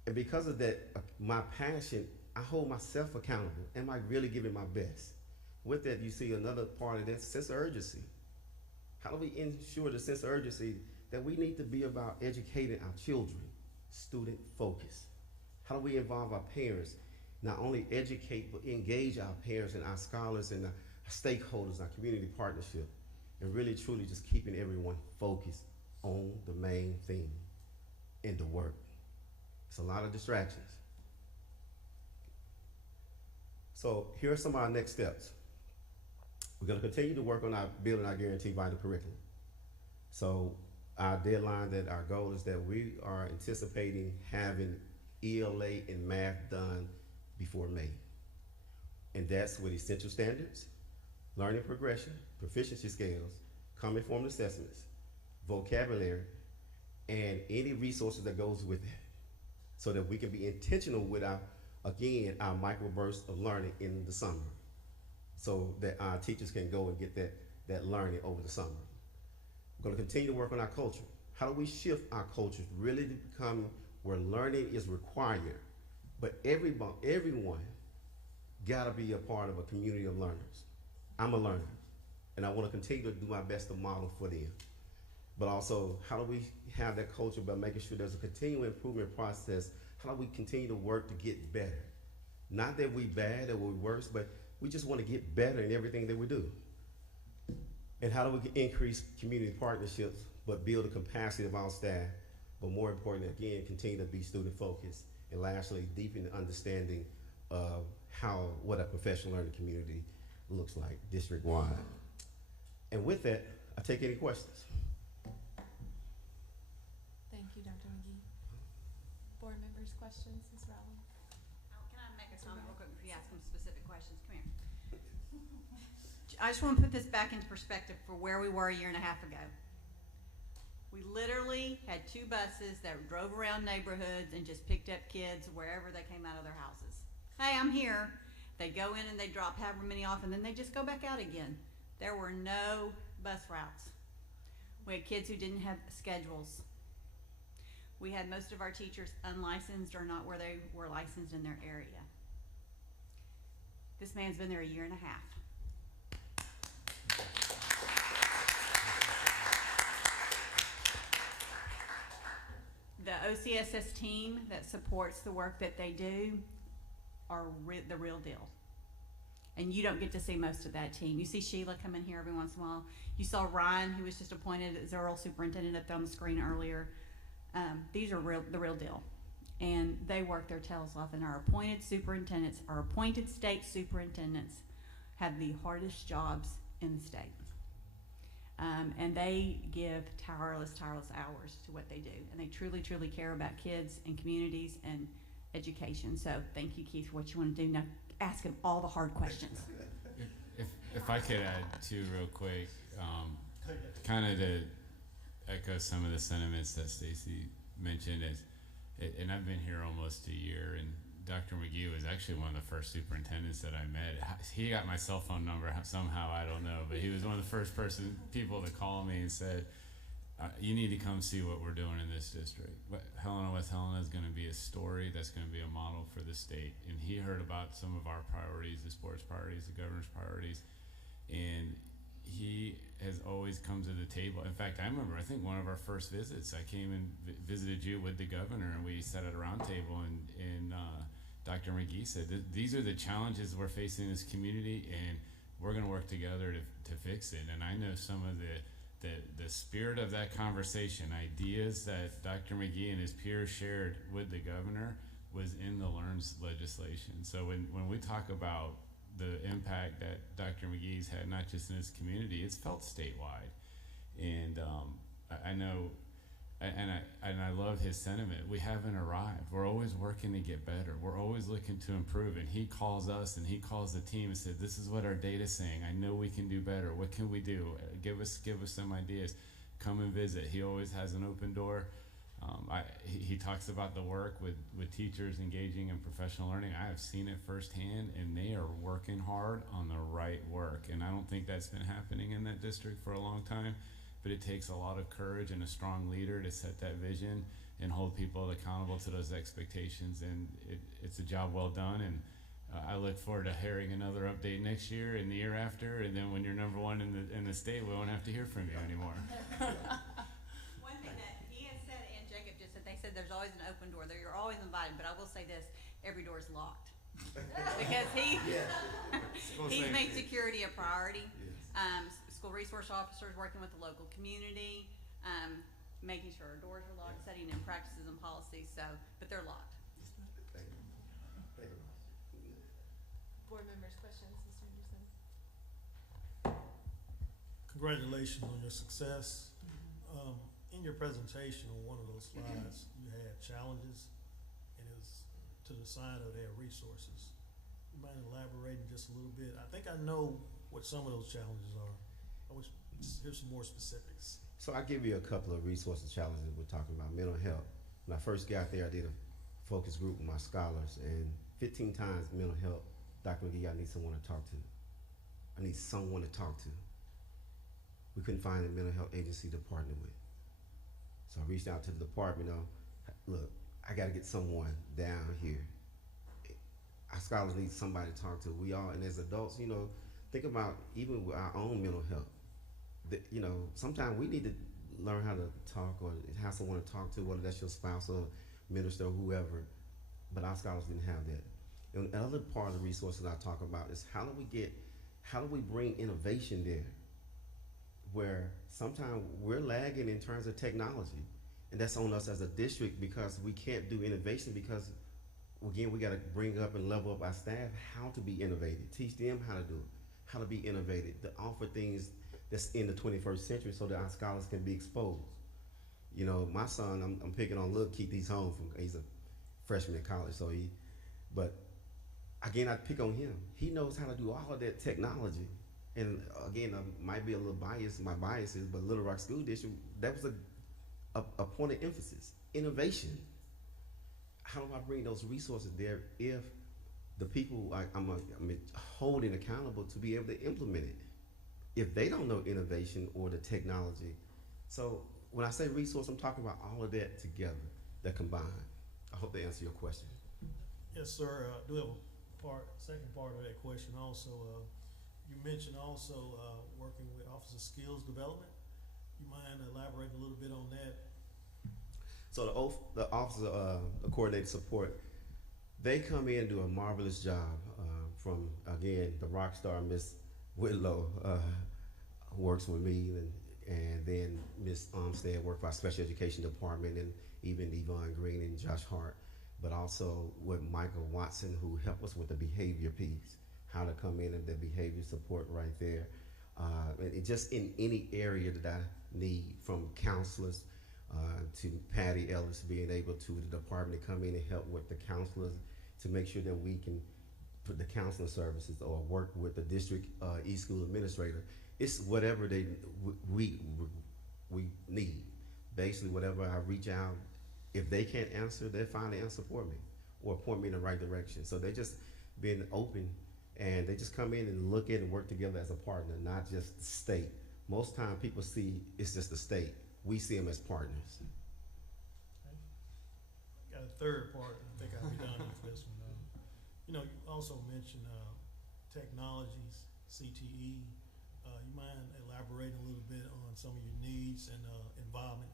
And because of that, my passion, I hold myself accountable. Am I really giving my best? With that, you see another part of that sense of urgency. How do we ensure the sense of urgency that we need to be about educating our children, student focus? How do we involve our parents? Not only educate, but engage our parents and our scholars and our stakeholders, our community partnership, and really truly just keeping everyone focused on the main thing in the work. It's a lot of distractions. So here are some of our next steps. We're going to continue to work on building our guaranteed vital curriculum. So our deadline, that our goal is that we are anticipating having ELA and math done before May. And that's with essential standards, learning progression, proficiency scales, common form assessments, vocabulary, and any resources that goes with it, so that we can be intentional with our microbursts of learning in the summer, so that our teachers can go and get that learning over the summer. We're going to continue to work on our culture. How do we shift our culture really to become where learning is required, but everyone got to be a part of a community of learners. I'm a learner, and I want to continue to do my best to model for them. But also, how do we have that culture by making sure there's a continual improvement process? How do we continue to work to get better? Not that we bad or we worse, but we just want to get better in everything that we do. And how do we increase community partnerships, but build the capacity of our staff, but more importantly, again, continue to be student focused, and lastly, deepen the understanding of what a professional learning community looks like district-wide. And with that, I take any questions. Thank you, Dr. McGee. Board members, questions, Ms. Rowland? Can I make a comment real quick before you ask them specific questions? Come here. I just want to put this back into perspective for where we were a year and a half ago. We literally had 2 buses that drove around neighborhoods and just picked up kids wherever they came out of their houses. Hey, I'm here. They go in and they drop however many off, and then they just go back out again. There were no bus routes. We had kids who didn't have schedules. We had most of our teachers unlicensed or not where they were licensed in their area. This man's been there a year and a half. The OCSS team that supports the work that they do are the real deal. And you don't get to see most of that team. You see Sheila come in here every once in a while. You saw Ryan, who was just appointed as Earl Superintendent up there on the screen earlier. These are the real deal. And they work their tails off. And our appointed superintendents, our appointed state superintendents, have the hardest jobs in the state. And they give tireless hours to what they do. And they truly, truly care about kids and communities and education. So thank you, Keith, for what you want to do. Now ask him all the hard questions. If I could add too real quick, kind of to echo some of the sentiments that Stacy mentioned, and I've been here almost a year, and Dr. McGee was actually one of the first superintendents that I met. He got my cell phone number somehow, I don't know, but he was one of the first people to call me and said, you need to come see what we're doing in this district. Helena, West Helena is going to be a story that's going to be a model for the state. And he heard about some of our priorities, the sports priorities, the governor's priorities, and he has always come to the table. In fact, I remember, I think one of our first visits, I came and visited you with the governor, and we sat at a round table, and Dr. McGee said, these are the challenges we're facing in this community, and we're going to work together to fix it. And I know some of the spirit of that conversation, ideas that Dr. McGee and his peers shared with the governor, was in the LEARNS legislation. So when we talk about the impact that Dr. McGee's had, not just in his community, it's felt statewide. And I know, and I love his sentiment. We haven't arrived. We're always working to get better. We're always looking to improve. And he calls us and he calls the team and said, this is what our data's saying. I know we can do better. What can we do? Give us some ideas. Come and visit. He always has an open door. He talks about the work with teachers engaging in professional learning. I have seen it firsthand, and they are working hard on the right work. And I don't think that's been happening in that district for a long time. But it takes a lot of courage and a strong leader to set that vision and hold people accountable to those expectations. And it's a job well done. And I look forward to hearing another update next year and the year after. And then when you're number one in the state, we won't have to hear from you anymore. One thing that he has said, and Jacob just said, they said there's always an open door there. You're always invited. But I will say this, every door is locked. Because he's made security a priority. School resource officers working with the local community. making sure our doors are locked, setting in practices and policies, so, but they're locked. Board members, questions, Mr. Anderson? Congratulations on your success. In your presentation on one of those slides, you had challenges, and it was to the side of their resources. You mind elaborating just a little bit? I think I know what some of those challenges are. I wish just hear some more specifics. So I give you a couple of resources challenges. We're talking about mental health. When I first got there, I did a focus group with my scholars, and 15 times mental health, Dr. McGee, I need someone to talk to. I need someone to talk to. We couldn't find a mental health agency to partner with. So I reached out to the department, look, I gotta get someone down here. Our scholars need somebody to talk to. We all, and as adults, think about even with our own mental health. Sometimes we need to learn how to talk or have someone to talk to, whether that's your spouse or minister or whoever, but our scholars didn't have that. And another part of the resources I talk about is how do we bring innovation there? Where sometimes we're lagging in terms of technology, and that's on us as a district because we can't do innovation because, again, we got to bring up and level up our staff how to be innovative, teach them how to do it, how to be innovative, to offer things that's in the 21st century so that our scholars can be exposed. My son, I'm picking on little Keith, he's a freshman in college, but again, I pick on him. He knows how to do all of that technology. And again, might be a little biased, my biases, but Little Rock School District, that was a point of emphasis, innovation. How do I bring those resources there if the people I'm holding accountable to be able to implement it? If they don't know innovation or the technology. So when I say resource, I'm talking about all of that together, that combined. I hope they answer your question. Yes, sir. I do have a second part of that question also. You mentioned also working with Office of Skills Development. You mind elaborating a little bit on that? So the Office of Coordinated Support, they come in and do a marvelous job from, again, the rock star Miss Whitlow works with me, and then Miss Armstead worked for our special education department, and even Yvonne Green and Josh Hart, but also with Michael Watson, who helped us with the behavior piece. How to come in and the behavior support right there. And just in any area that I need, from counselors to Patty Ellis being able to the department to come in and help with the counselors to make sure that we can put the counseling services or work with the district e-school administrator. It's whatever we need. Basically, whatever I reach out, if they can't answer, they find the answer for me or point me in the right direction. So they just being open. And they just come in and look at and work together as a partner, not just the state. Most time people see it's just the state. We see them as partners. Okay. Got a third part. I think I'll be done after this one. You also mentioned technologies, CTE. You mind elaborating a little bit on some of your needs and involvement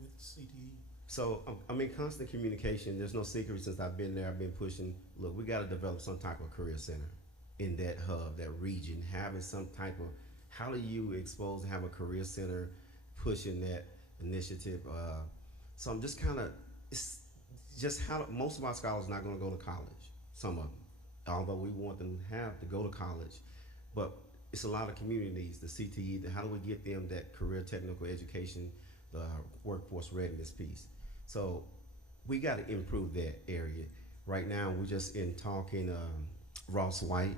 with CTE? So I'm in constant communication. There's no secret since I've been there. I've been pushing. Look, we got to develop some type of career center in that hub, that region, having some type of, how do you expose and have a career center pushing that initiative? So I'm just it's just how most of our scholars are not going to go to college, some of them, although we want them to go to college, but it's a lot of community needs, the CTE, how do we get them that career technical education, the workforce readiness piece? So we got to improve that area. Right now, we're just in talking, Ross White,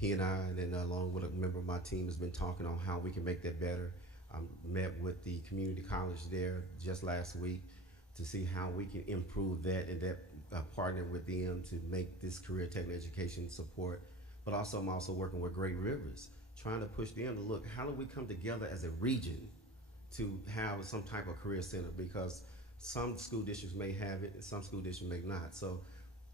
he and I, and then along with a member of my team, has been talking on how we can make that better. I met with the community college there just last week to see how we can improve that and partner with them to make this career technical education support. But also, I'm also working with Great Rivers, trying to push them to look, how do we come together as a region to have some type of career center, because some school districts may have it and some school districts may not. So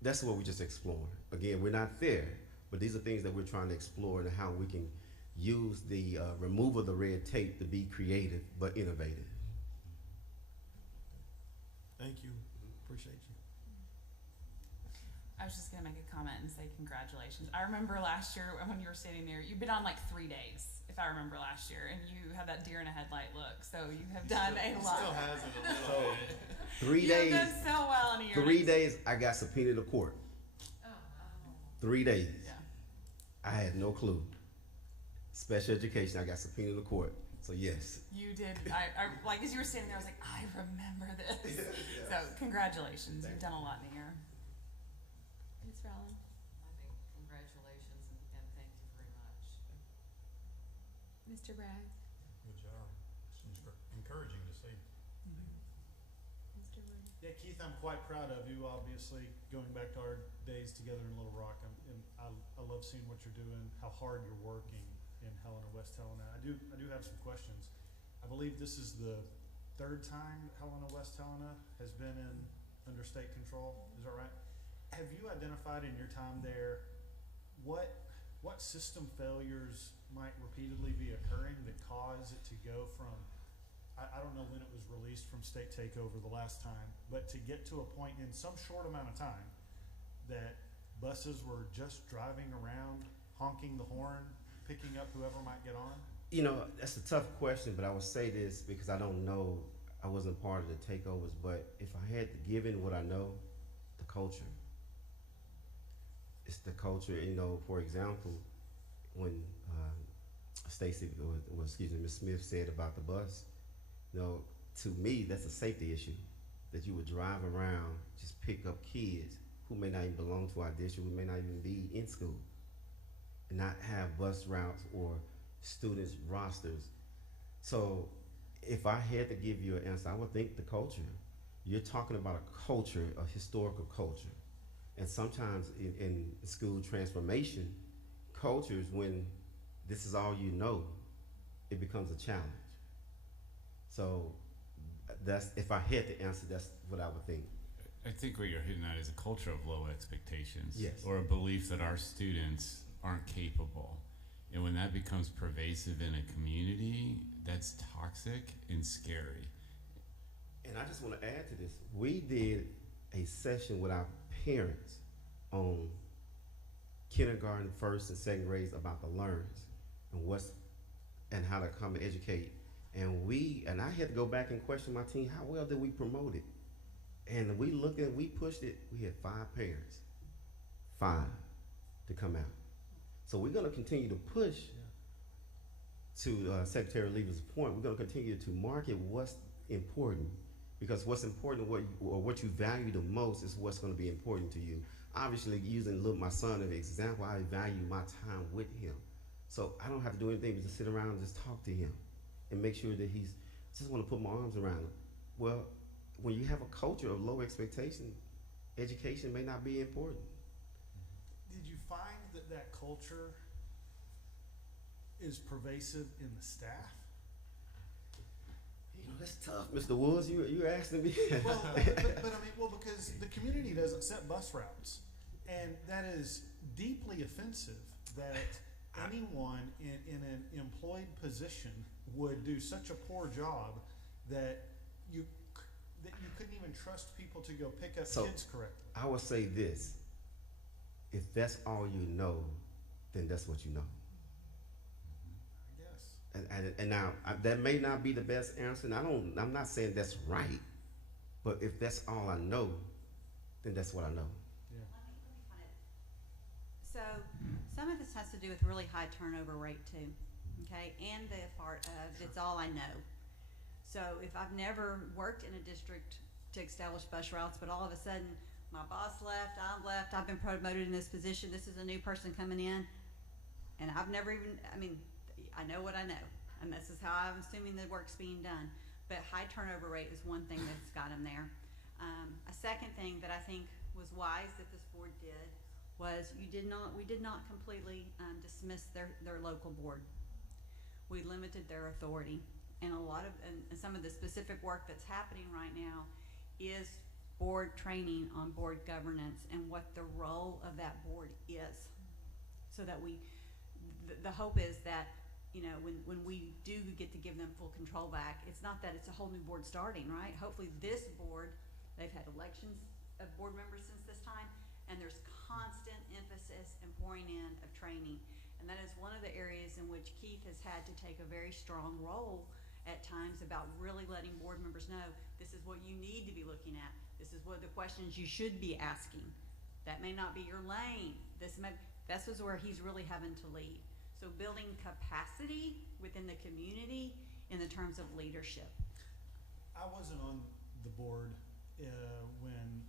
that's what we just exploring. Again, we're not there, but these are things that we're trying to explore and how we can use the removal of the red tape to be creative but innovative. Thank you. Appreciate you. I was just gonna make a comment and say congratulations. I remember last year when you were sitting there, you've been on like 3 days, if I remember last year, and you had that deer in a headlight look. So you have done a lot. Still has it a little bit. 3 You days. have done so well in a year. 3 days, I got subpoenaed to court. 3 days. Yeah. I had no clue. Special education, I got subpoenaed to court. So yes. You did. I like as you were sitting there, I was like, I remember this. So congratulations, you've done a lot in a year. Ms. Rowland. I think congratulations and thank you very much. Mr. Bragg. Good job. It's encouraging to see. Mr. Wood. Yeah, Keith, I'm quite proud of you. Obviously, going back to our days together in Little Rock, I love seeing what you're doing, how hard you're working in Helena, West Helena. I do have some questions. I believe this is the 3rd time Helena, West Helena has been under state control. Is that right? Have you identified in your time there what system failures might repeatedly be occurring that cause it to go from, I don't know when it was released from state takeover the last time, but to get to a point in some short amount of time that buses were just driving around, honking the horn, picking up whoever might get on? You know, that's a tough question, but I will say this because I don't know, I wasn't part of the takeovers, but if I had to give in what I know, the culture. It's the culture, you know, for example, when Ms. Smith said about the bus, you know, to me, that's a safety issue, that you would drive around, just pick up kids who may not even belong to our district, who may not even be in school, and not have bus routes or students rosters. So if I had to give you an answer, I would think the culture. You're talking about a culture, a historical culture. And sometimes in school transformation, cultures, when this is all you know, it becomes a challenge. So that's, if I had to answer, that's what I would think. I think what you're hitting at is a culture of low expectations. Yes. Or a belief that our students aren't capable. And when that becomes pervasive in a community, that's toxic and scary. And I just want to add to this. We did a session with our parents on kindergarten, 1st and 2nd grades about the learners and how to come and educate. And I had to go back and question my team, how well did we promote it? And we pushed it, we had 5 parents, 5 to come out. So we're gonna continue to push to Secretary Lever's point, we're gonna continue to market what's important, because what's important, what you value the most is what's gonna be important to you. Obviously, using my son as an example, I value my time with him. So I don't have to do anything but just sit around and just talk to him and make sure that I just wanna put my arms around him. Well, when you have a culture of low expectation, education may not be important. Did you find that culture is pervasive in the staff? You know, that's tough, Mr. Woods. You're asking me. Well, but I mean, because the community doesn't set bus routes, and that is deeply offensive that anyone in an employed position would do such a poor job that you couldn't even trust people to go pick up kids correctly. I would say this: if that's all you know, then that's what you know. I guess. And now that may not be the best answer. And I'm not saying that's right, but if that's all I know, then that's what I know. Yeah. So some of this has to do with really high turnover rate too, okay? And the part of it's all I know. So if I've never worked in a district to establish bus routes, but all of a sudden my boss left, I've been promoted in this position, this is a new person coming in, and I've never even, I know what I know, and this is how I'm assuming the work's being done. But high turnover rate is one thing that's got them there. A second thing that I think was wise that this board did was we did not completely dismiss their local board. We limited their authority, and and some of the specific work that's happening right now is board training on board governance and what the role of that board is, so that the hope is that, you know, when we do get to give them full control back, it's not that it's a whole new board starting, right? Hopefully this board, they've had elections of board members since this time, and there's constant emphasis and pouring in of training. And that is one of the areas in which Keith has had to take a very strong role at times about really letting board members know this is what you need to be looking at. This is what the questions you should be asking. That may not be your lane. This is where he's really having to lead. So building capacity within the community in the terms of leadership. I wasn't on the board when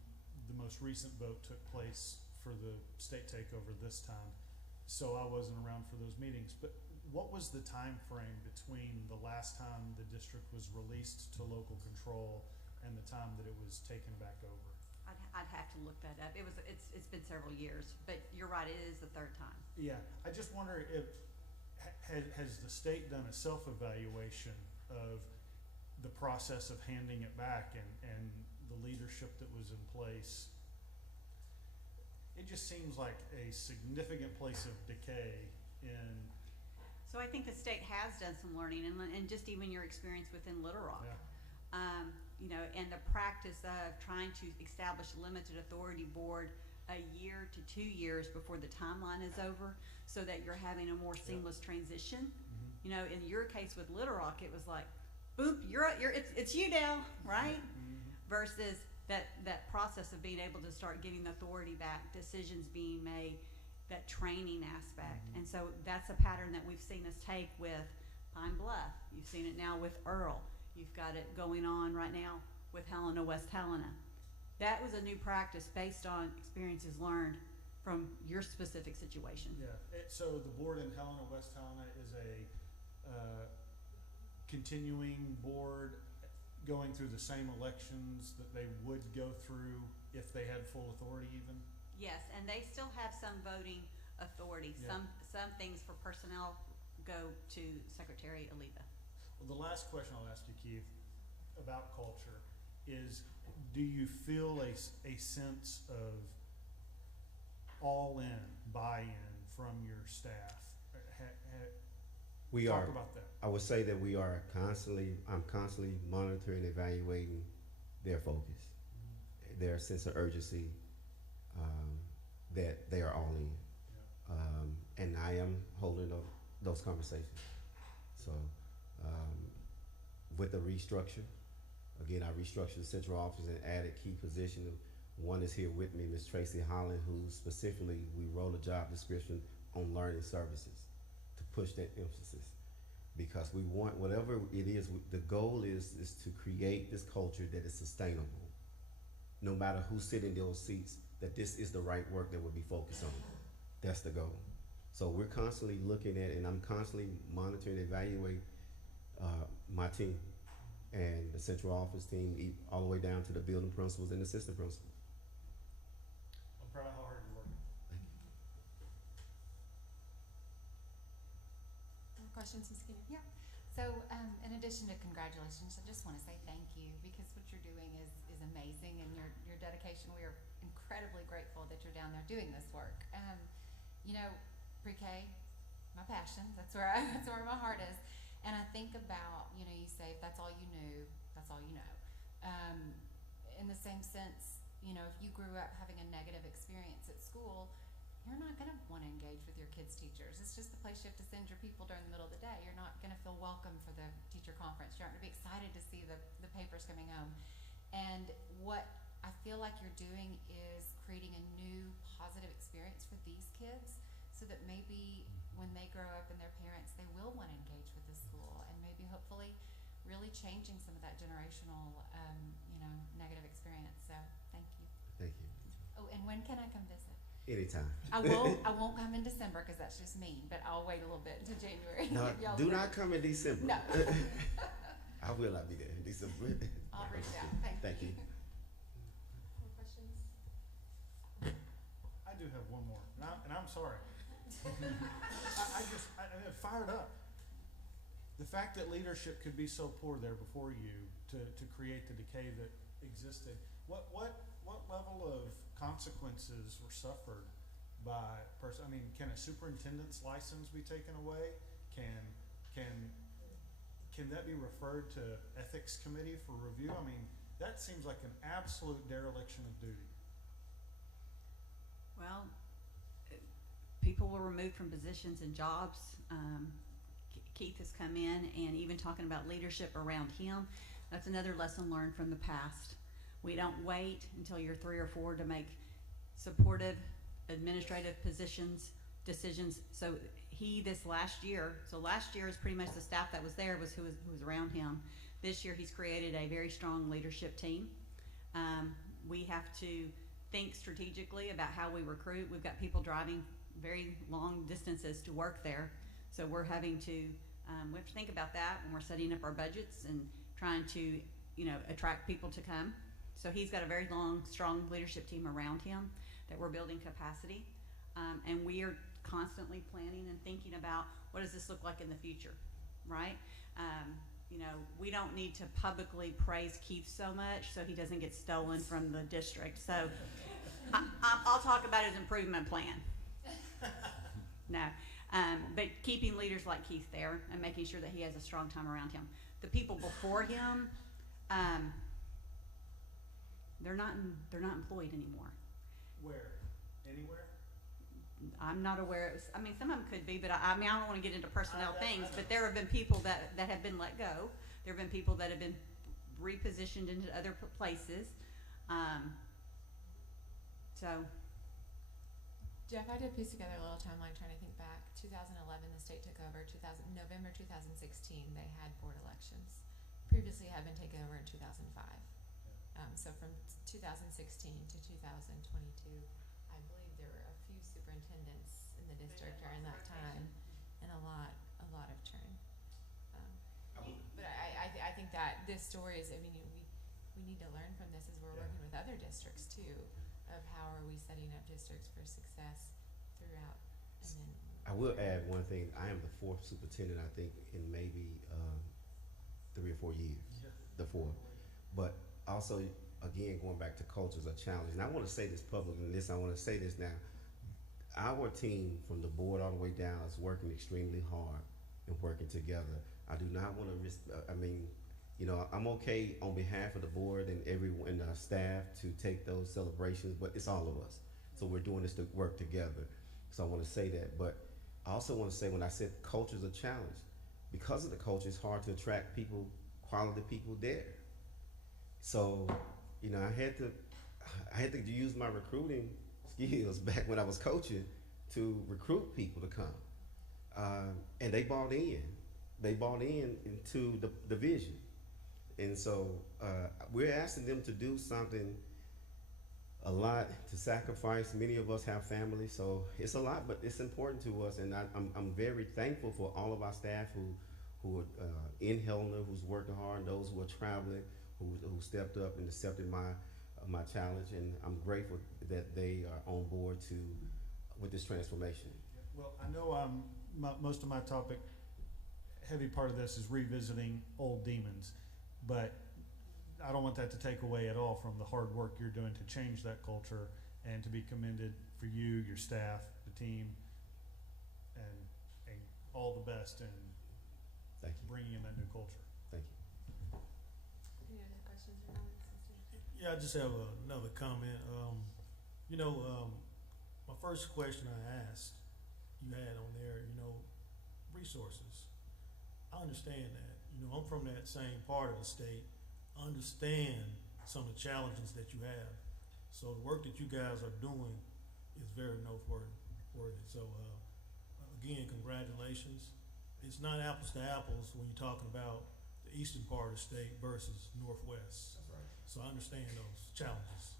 the most recent vote took place for the state takeover this time, so I wasn't around for those meetings. But what was the time frame between the last time the district was released to local control and the time that it was taken back over? I'd have to look that up. It's been several years, but you're right, it is the third time. Yeah, I just wonder if has the state done a self-evaluation of the process of handing it back and the leadership that was in place? It just seems like a significant place of decay in. So I think the state has done some learning, and just even your experience within Little Rock. Yeah. You know, and the practice of trying to establish a limited authority board a year to 2 years before the timeline is over, so that you're having a more seamless transition. Mm-hmm. You know, in your case with Little Rock, it was like, boop, it's you now, right? Mm-hmm. Versus that process of being able to start getting the authority back, decisions being made, that training aspect. Mm-hmm. And so that's a pattern that we've seen us take with Pine Bluff. You've seen it now with Earl. You've got it going on right now with Helena, West Helena. That was a new practice based on experiences learned from your specific situation. Yeah. So the board in Helena, West Helena is a continuing board going through the same elections that they would go through if they had full authority even? Yes, and they still have some voting authority. Yeah. Some things for personnel go to Secretary Oliva. Well, the last question I'll ask you, Keith, about culture is, do you feel a sense of all-in, buy-in from your staff? Talk about that. I would say that I'm constantly monitoring, evaluating their focus, their sense of urgency, that they are all in. Yeah. And I am holding those conversations. So with the restructure, again, I restructured the central office and added key positions. One is here with me, Ms. Tracy Holland, who specifically, we wrote a job description on learning services to push that emphasis. Because we want, whatever it is, the goal is to create this culture that is sustainable. No matter who's sitting in those seats, that this is the right work that we'll be focused on. That's the goal. So we're constantly looking at, and I'm constantly monitoring, evaluating my team and the central office team, all the way down to the building principals and assistant principals. I'm proud of how hard you're working. Thank you. More questions, Ms. Skinner? Yeah. So, in addition to congratulations, I just want to say thank you, because what you're doing is amazing, and your dedication. We are incredibly grateful that you're down there doing this work. You know, pre-K, my passion. That's where my heart is. And I think about, you know, you say if that's all you knew, that's all you know. In the same sense, you know, if you grew up having a negative experience at school, you're not going to want to engage with your kids' teachers. It's just the place you have to send your people during the middle of the day. You're not going to feel welcome for the teacher conference. You aren't going to be excited to see the papers coming home. And what I feel like you're doing is creating a new positive experience for these kids, so that maybe when they grow up and their parents, they will want to engage with the school, and maybe hopefully really changing some of that generational, you know, negative experience. So thank you. Thank you. Oh, and when can I come visit? Anytime. I won't come in December, because that's just mean, but I'll wait a little bit until January. No, Y'all do will. not come in December. No. I will not be there in December. I'll reach out. Thank you. More questions? I do have one more, and I'm sorry. I'm fired up. The fact that leadership could be so poor there before you to create the decay that existed. What level of consequences were suffered by person? I mean, can a superintendent's license be taken away? Can that be referred to ethics committee for review? I mean, that seems like an absolute dereliction of duty. people were removed from positions and jobs. Keith has come in and even talking about leadership around him. That's another lesson learned from the past. We don't wait until you're 3 or 4 to make supportive administrative decisions. So last year is pretty much the staff that was there was who was around him. This year he's created a very strong leadership team. We have to think strategically about how we recruit. We've got people driving very long distances to work there. So we're having to, we have to think about that when we're setting up our budgets and trying to, attract people to come. So he's got a very strong leadership team around him that we're building capacity. And we are constantly planning and thinking about what does this look like in the future, right? We don't need to publicly praise Keith so much so he doesn't get stolen from the district. So I'll talk about his improvement plan. No. But keeping leaders like Keith there and making sure that he has a strong time around him. The people before him, they're not employed anymore. Where? Anywhere? I'm not aware. Some of them could be, but I don't want to get into personnel things. But there have been people that have been let go. There have been people that have been repositioned into other places. Jeff, I did piece together a little timeline trying to think back. 2011, the state took over. November 2016, they had board elections. Previously had been taken over in 2005. So from 2016 to 2022, I believe there were a few superintendents in the district during that time, and a lot of churn. But I think that this story is, we need to learn from this as we're working with other districts too, of how are we setting up districts for success throughout. And then I will add one thing. I am the 4th superintendent, I think, in maybe 3 or 4 years. The 4th. But also, again, going back to culture is a challenge. And I want to say this publicly, I want to say this now. Our team, from the board all the way down, is working extremely hard and working together. I do not want to risk, I'm okay on behalf of the board and everyone and our staff to take those celebrations, but it's all of us. So we're doing this to work together. So I want to say that. But I also want to say, when I said culture is a challenge, because of the culture, it's hard to attract people, quality people there. So, I had to use my recruiting skills back when I was coaching to recruit people to come. And they bought in. They bought into the vision. And so we're asking them to do something a lot, to sacrifice. Many of us have families, so it's a lot, but it's important to us. And I'm very thankful for all of our staff who are in Helena, who's working hard, and those who are traveling, who stepped up and accepted my challenge. And I'm grateful that they are on board with this transformation. Well, I know most of my topic, heavy part of this is revisiting old demons, but I don't want that to take away at all from the hard work you're doing to change that culture, and to be commended for you, your staff, the team, and all the best in bringing in that new culture. Thank you. any other questions or comments? Yeah, I just have another comment. My first question I asked, you had on there, resources. I understand that. I'm from that same part of the state. I understand some of the challenges that you have. So the work that you guys are doing is very noteworthy. So again, congratulations. It's not apples to apples when you're talking about the eastern part of the state versus northwest. That's right. So I understand those challenges.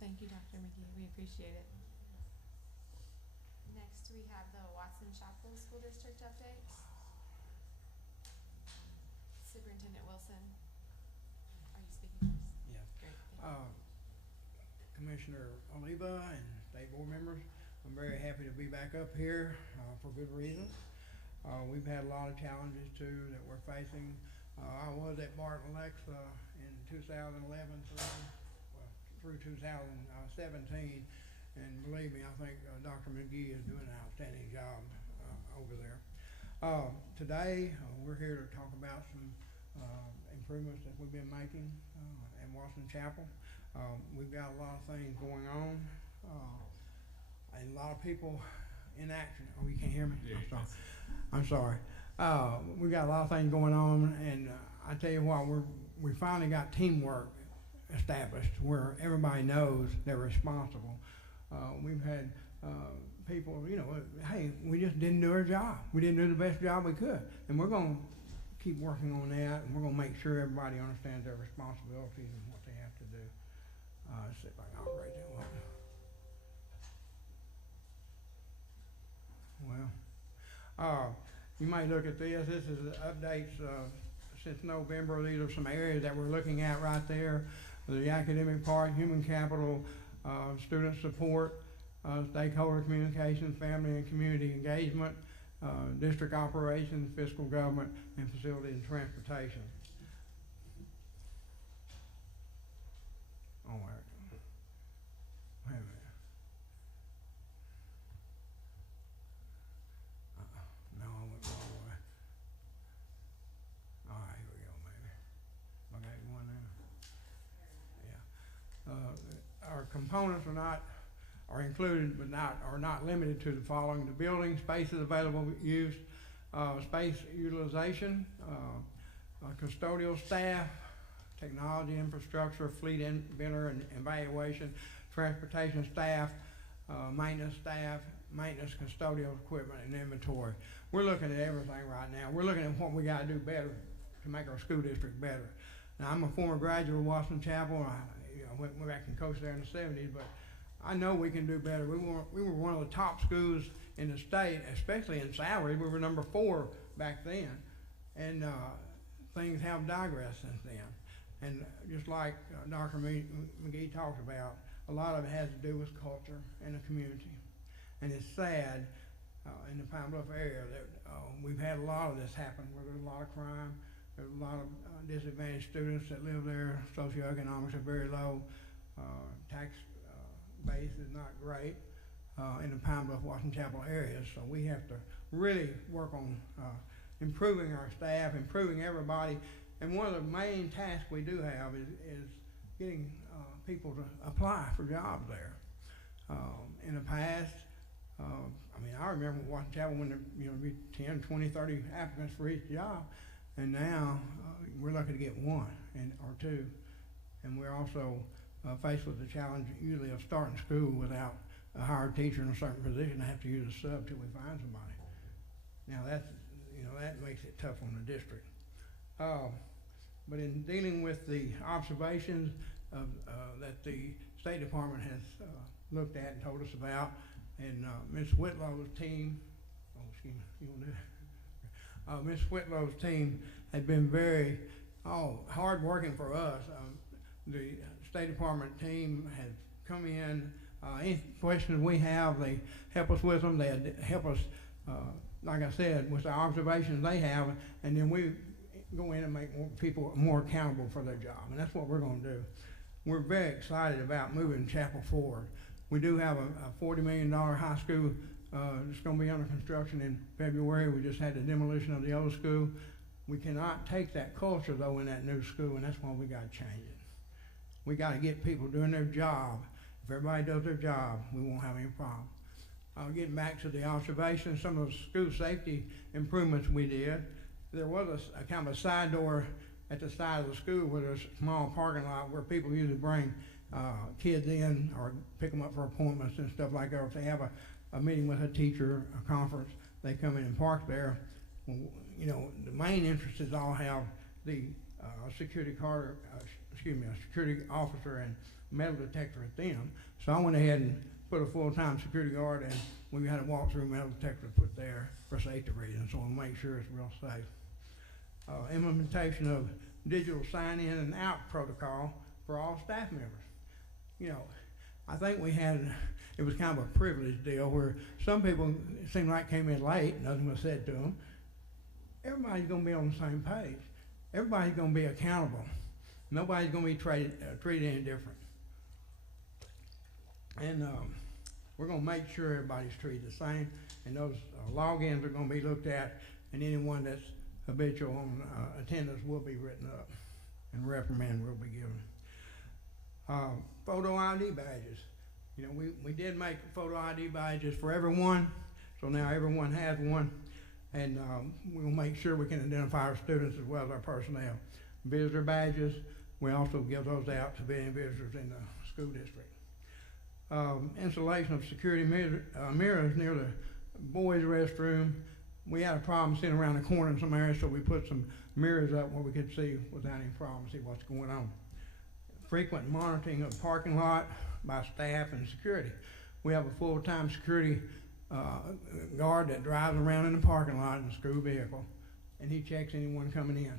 Thank you, Dr. McGee. We appreciate it. Next, we have the Watson Chapel School District updates. Superintendent Wilson, are you speaking first? Yeah. Great. Thank you. Commissioner Oliva and state board members, I'm very happy to be back up here for good reasons. We've had a lot of challenges too that we're facing. I was at Marvell-Alexa in 2011 through 2017, and believe me, I think Dr. McGee is doing an outstanding job over there. Today, we're here to talk about some improvements that we've been making in Washington Chapel. We've got a lot of things going on, and a lot of people in action. Oh, you can't hear me? Yeah. I'm sorry. We got a lot of things going on, and I tell you what, we finally got teamwork established where everybody knows they're responsible. We've had people, you know, hey, we just didn't do our job. We didn't do the best job we could, and we're going to keep working on that, and we're going to make sure everybody understands their responsibilities and what they have to do. Let's see if I can operate that one. Well, you might look at this. This is the updates since November. These are some areas that we're looking at right there. The academic part, human capital, student support, stakeholder communications, family and community engagement, district operations, fiscal government, and facility and transportation. Oh, wait a minute. No, I went the wrong way. All right, here we go, maybe. Okay, one now. Yeah. Our components are included, but are not limited to the following: the building, spaces available use, space utilization, custodial staff, technology infrastructure, fleet vendor and evaluation, transportation staff, maintenance custodial equipment, and inventory. We're looking at everything right now. We're looking at what we got to do better to make our school district better. Now, I'm a former graduate of Washington Chapel. I went back and coached there in the 70s, but I know we can do better. We were one of the top schools in the state, especially in salary. We were number 4 back then, and things have digressed since then. And just like Dr. McGee talked about, a lot of it has to do with culture and the community. And it's sad in the Pine Bluff area that we've had a lot of this happen, where there's a lot of crime, there's a lot of disadvantaged students that live there, socioeconomics are very low, tax base is not great in the Pine Bluff, Washington Chapel areas. So we have to really work on improving our staff, improving everybody. And one of the main tasks we do have is getting people to apply for jobs there. In the past, I remember Washington Chapel when there be 10, 20, 30 applicants for each job, and now we're lucky to get 1 or 2. And we're also faced with the challenge usually of starting school without a hired teacher in a certain position. I have to use a sub till we find somebody. Now that makes it tough on the district. But in dealing with the observations that the State Department has looked at and told us about, and Ms. Whitlow's team, Ms. Whitlow's team has been very hard working for us. The State Department team has come in. Any questions we have, they help us with them. They help us, like I said, with the observations they have, and then we go in and make people more accountable for their job, and that's what we're going to do. We're very excited about moving Chapel forward. We do have a $40 million high school that's going to be under construction in February. We just had the demolition of the old school. We cannot take that culture, though, in that new school, and that's why we got to change it. We got to get people doing their job. If everybody does their job, we won't have any problem. Getting back to the observation, some of the school safety improvements we did. There was a kind of a side door at the side of the school where there's a small parking lot where people usually bring kids in or pick them up for appointments and stuff like that. If they have a meeting with a teacher, a conference, they come in and park there. You know, the main entrances all have the security officer and metal detector at them. So I went ahead and put a full-time security guard, and we had a walk-through metal detector put there for safety reasons, so we'll make sure it's real safe. Implementation of digital sign-in and out protocol for all staff members. You know, I think it was kind of a privilege deal where some people, it seemed like, came in late, nothing was said to them. Everybody's going to be on the same page. Everybody's going to be accountable. Nobody's going to be treated any different. And we're going to make sure everybody's treated the same, and those logins are going to be looked at, and anyone that's habitual on attendance will be written up, and reprimand will be given. Photo ID badges. You know, we did make photo ID badges for everyone, so now everyone has one, and we'll make sure we can identify our students as well as our personnel. Visitor badges, we also give those out to visiting visitors in the school district. Installation of security mirrors near the boys' restroom. We had a problem sitting around the corner in some areas, so we put some mirrors up where we could see without any problem, see what's going on. Frequent monitoring of parking lot by staff and security. We have a full-time security guard that drives around in the parking lot in a school vehicle, and he checks anyone coming in.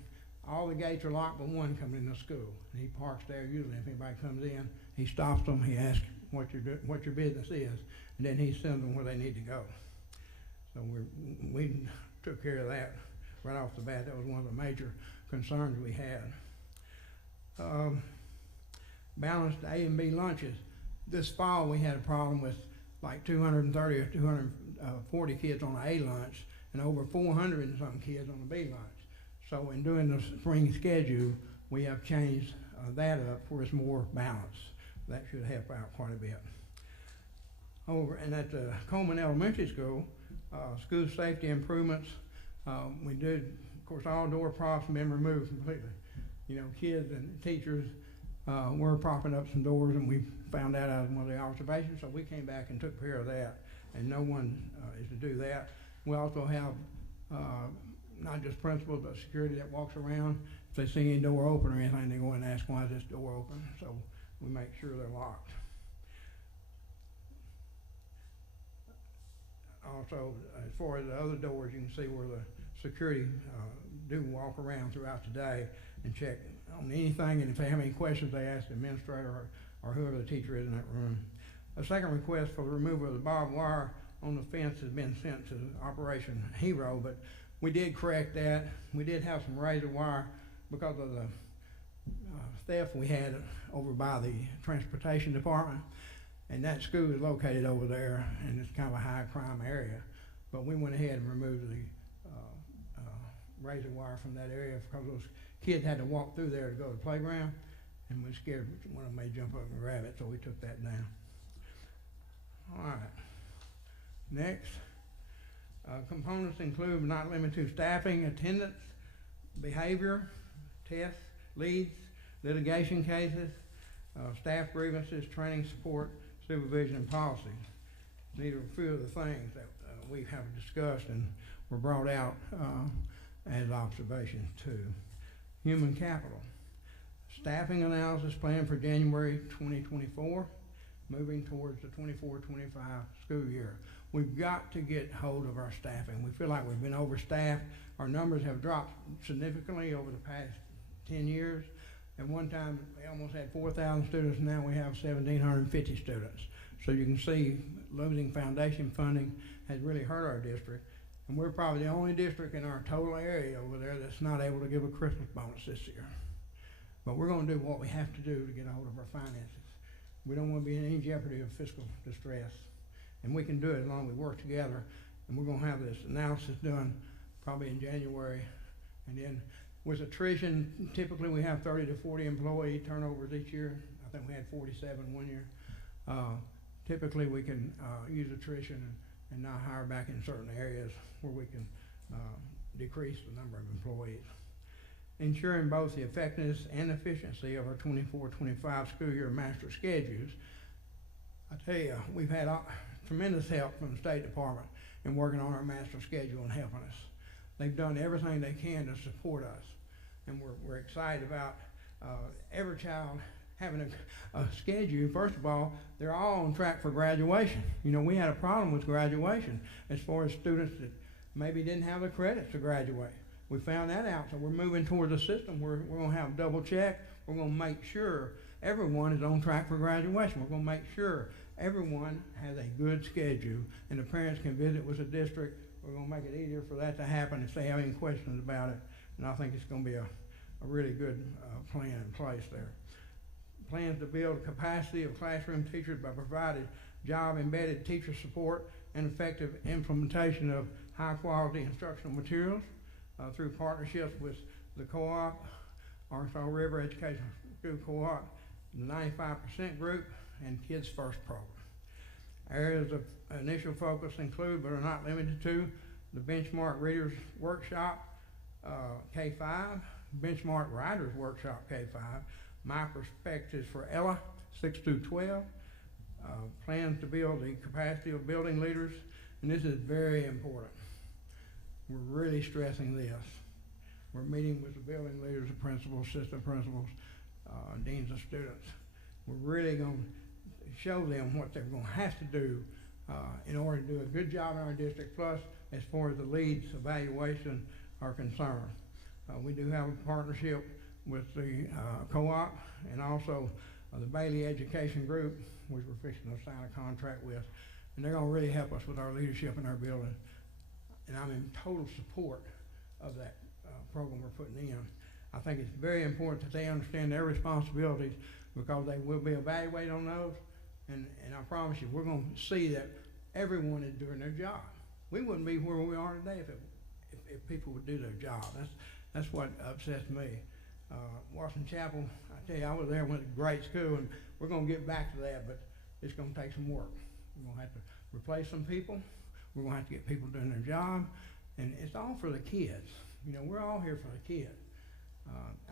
All the gates are locked but one coming into school, and he parks there usually. If anybody comes in, he stops them, he asks what your business is, and then he sends them where they need to go. So we took care of that right off the bat. That was one of the major concerns we had. Balanced A and B lunches. This fall we had a problem with like 230 or 240 kids on the A lunch and over 400 and some kids on the B lunch. So in doing the spring schedule, we have changed that up where it's more balanced. That should help out quite a bit. And at the Coleman Elementary School, school safety improvements, we did, of course, all door props have been removed completely. You know, kids and teachers were propping up some doors, and we found that out in one of the observations, so we came back and took care of that, and no one is to do that. We also have not just principals, but security that walks around. If they see any door open or anything, they go in and ask, why is this door open? So we make sure they're locked. Also, as far as the other doors, you can see where the security do walk around throughout the day and check on anything, and if they have any questions, they ask the administrator or whoever the teacher is in that room. A second request for the removal of the barbed wire on the fence has been sent to Operation Hero, but we did correct that. We did have some razor wire because of the theft we had over by the transportation department, and that school is located over there, and it's kind of a high crime area. But we went ahead and removed the razor wire from that area because those kids had to walk through there to go to the playground, and we were scared one of them may jump up and grab it, so we took that down. All right. Next, components include but not limited to staffing, attendance, behavior, tests, leads, litigation cases, staff grievances, training, support, supervision, and policy. These are a few of the things that we have discussed and were brought out as observations too. Human capital. Staffing analysis plan for January 2024, moving towards the 24-25 school year. We've got to get hold of our staffing. We feel like we've been overstaffed. Our numbers have dropped significantly over the past 10 years. At one time, we almost had 4,000 students, now we have 1,750 students. So you can see losing foundation funding has really hurt our district. And we're probably the only district in our total area over there that's not able to give a Christmas bonus this year. But we're going to do what we have to do to get a hold of our finances. We don't want to be in any jeopardy of fiscal distress. And we can do it as long as we work together. And we're going to have this analysis done probably in January. And then with attrition, typically we have 30 to 40 employee turnovers each year. I think we had 47 one year. Typically we can use attrition and not hire back in certain areas where we can decrease the number of employees. Ensuring both the effectiveness and efficiency of our 24-25 school year master schedules. I tell you, we've had tremendous help from the State Department in working on our master schedule and helping us. They've done everything they can to support us, and we're excited about every child having a schedule. First of all, they're all on track for graduation. You know, we had a problem with graduation as far as students that maybe didn't have the credits to graduate. We found that out, so we're moving towards a system where we're going to have double check. We're going to make sure everyone is on track for graduation. We're going to make sure everyone has a good schedule, and the parents can visit with the district. We're going to make it easier for that to happen if they have any questions about it, and I think it's going to be a really good plan in place there. Plans to build capacity of classroom teachers by providing job-embedded teacher support and effective implementation of high-quality instructional materials through partnerships with the co-op, Arkansas River Educational School Co-op, the 95% group, and Kids First program. Areas of initial focus include, but are not limited to, the Benchmark Readers Workshop, K-5, Benchmark Writers Workshop, K-5, My Perspectives for Ella, 6 through 12, plans to build the capacity of building leaders, and this is very important. We're really stressing this. We're meeting with the building leaders, the principals, assistant principals, deans of students. We're really going to show them what they're going to have to do in order to do a good job in our district, plus as far as the leads evaluation are concerned. We do have a partnership with the co-op and also the Bailey Education Group, which we're fixing to sign a contract with, and they're going to really help us with our leadership in our building. And I'm in total support of that program we're putting in. I think it's very important that they understand their responsibilities because they will be evaluated on those, and I promise you, we're going to see that everyone is doing their job. We wouldn't be where we are today if people would do their job. That's what upsets me. Washington Chapel, I tell you, I was there, went to great school, and we're going to get back to that, but it's going to take some work. We're going to have to replace some people. We're going to have to get people doing their job, and it's all for the kids. You know, we're all here for the kids.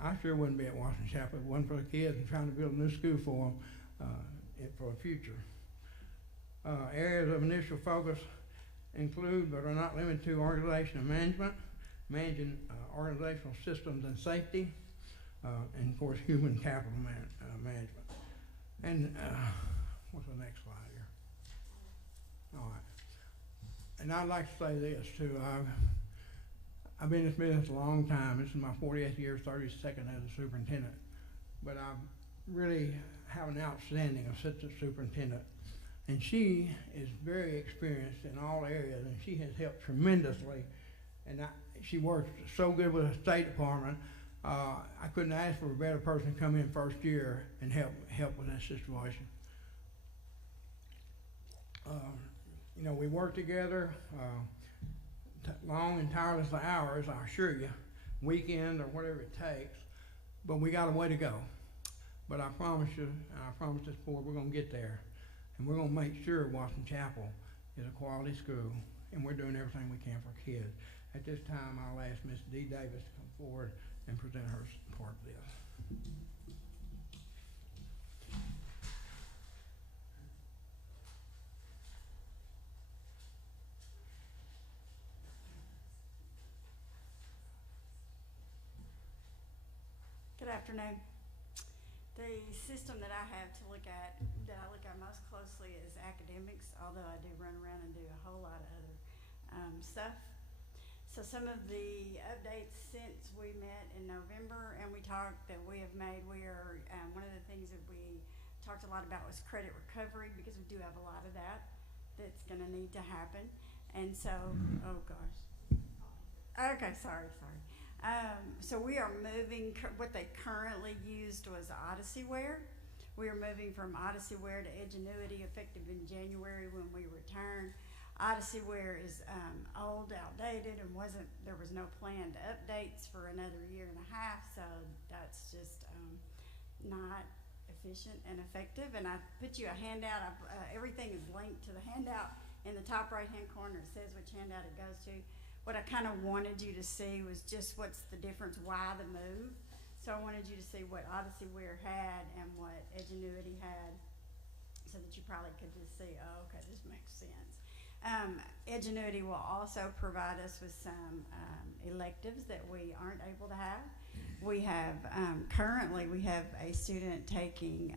I sure wouldn't be at Washington Chapel if it wasn't for the kids and trying to build a new school for them for the future. Areas of initial focus include, but are not limited to, organization and management, managing organizational systems and safety, and of course human capital management. And what's the next slide here? All right. And I'd like to say this too. I've been in this business a long time. This is my 40th year, 32nd as a superintendent. But I really have an outstanding assistant superintendent. And she is very experienced in all areas, and she has helped tremendously. And she works so good with the State Department. I couldn't ask for a better person to come in first year and help with that situation. You know, we work together long and tireless hours, I assure you, weekend or whatever it takes, but we got a way to go. But I promise you, and I promise this board, we're going to get there. And we're going to make sure Washington Chapel is a quality school, and we're doing everything we can for kids. At this time, I'll ask Ms. Dee Davis to come forward and present her part of this. Good afternoon. The system that I have to look at, that I look at most closely, is academics, although I do run around and do a whole lot of other stuff. So some of the updates since we met in November and we talked that we have made, we are, one of the things that we talked a lot about was credit recovery, because we do have a lot of that that's going to need to happen. And so, oh gosh. Okay, sorry. So we are moving, what they currently used was Odyssey-ware. We are moving from Odyssey-ware to Edgenuity effective in January when we return. Odyssey-ware is old, outdated, and there was no planned updates for another year and a half, so that's just not efficient and effective. And I put you a handout, everything is linked to the handout in the top right-hand corner. It says which handout it goes to. What I kind of wanted you to see was just what's the difference, why the move. So I wanted you to see what Odyssey-ware had and what Edgenuity had, so that you probably could just see, oh, okay, this makes sense. Edgenuity will also provide us with some electives that we aren't able to have. We have, currently we have a student taking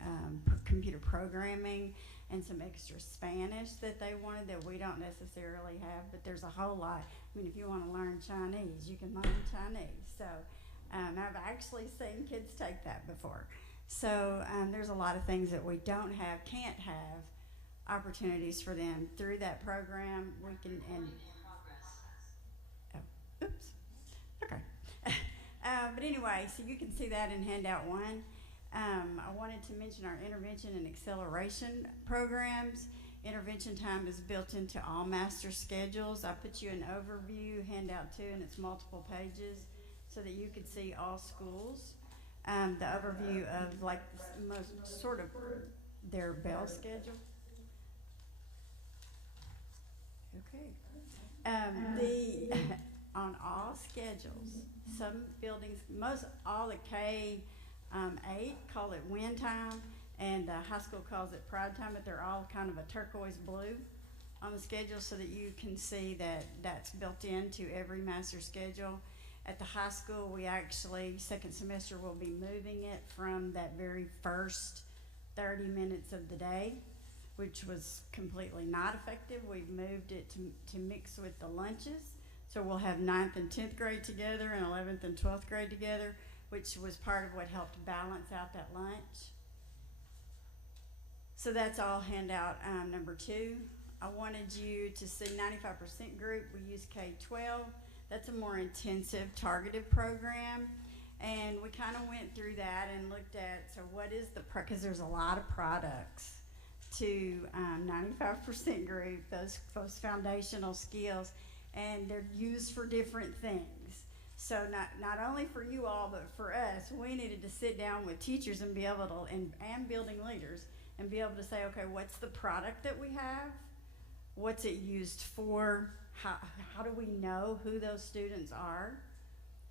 computer programming and some extra Spanish that they wanted that we don't necessarily have, but there's a whole lot. I mean, if you want to learn Chinese, you can learn Chinese. So I've actually seen kids take that before. So there's a lot of things that we don't have, can't have, opportunities for them through that program. We can, and oh, oops, okay. But anyway, so you can see that in handout 1. I wanted to mention our intervention and acceleration programs. Intervention time is built into all master schedules. I put you an overview, handout 2, and it's multiple pages so that you could see all schools. the overview of like most sort of their bell schedule. Okay. The on all schedules, some buildings, most all the K-8 call it wind time, and the high school calls it pride time, but they're all kind of a turquoise blue on the schedule so that you can see that that's built into every master schedule. At the high school, we actually, second semester, will be moving it from that very first 30 minutes of the day, which was completely not effective. We've moved it to mix with the lunches. So we'll have 9th and 10th grade together and 11th and 12th grade together, which was part of what helped balance out that lunch. So that's all handout number 2. I wanted you to see 95% group. We use K-12. That's a more intensive targeted program. And we kind of went through that and looked at, so what is the, because there's a lot of products to 95% group, those foundational skills, and they're used for different things. So not only for you all, but for us, we needed to sit down with teachers and be able to, and building leaders, and be able to say, okay, what's the product that we have? What's it used for? How do we know who those students are?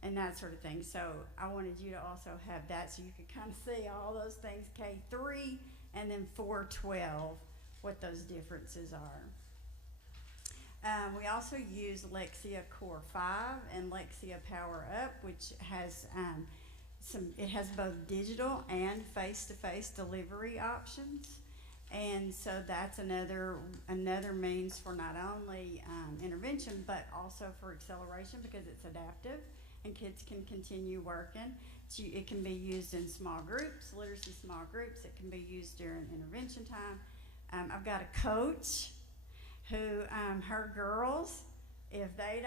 And that sort of thing. So I wanted you to also have that so you could kind of see all those things, K-3 and then 4-12, what those differences are. We also use Lexia Core 5 and Lexia Power Up, which has it has both digital and face-to-face delivery options. And so that's another means for not only intervention, but also for acceleration because it's adaptive and kids can continue working. So it can be used in small groups, literacy small groups. It can be used during intervention time. I've got a coach who, her girls, if they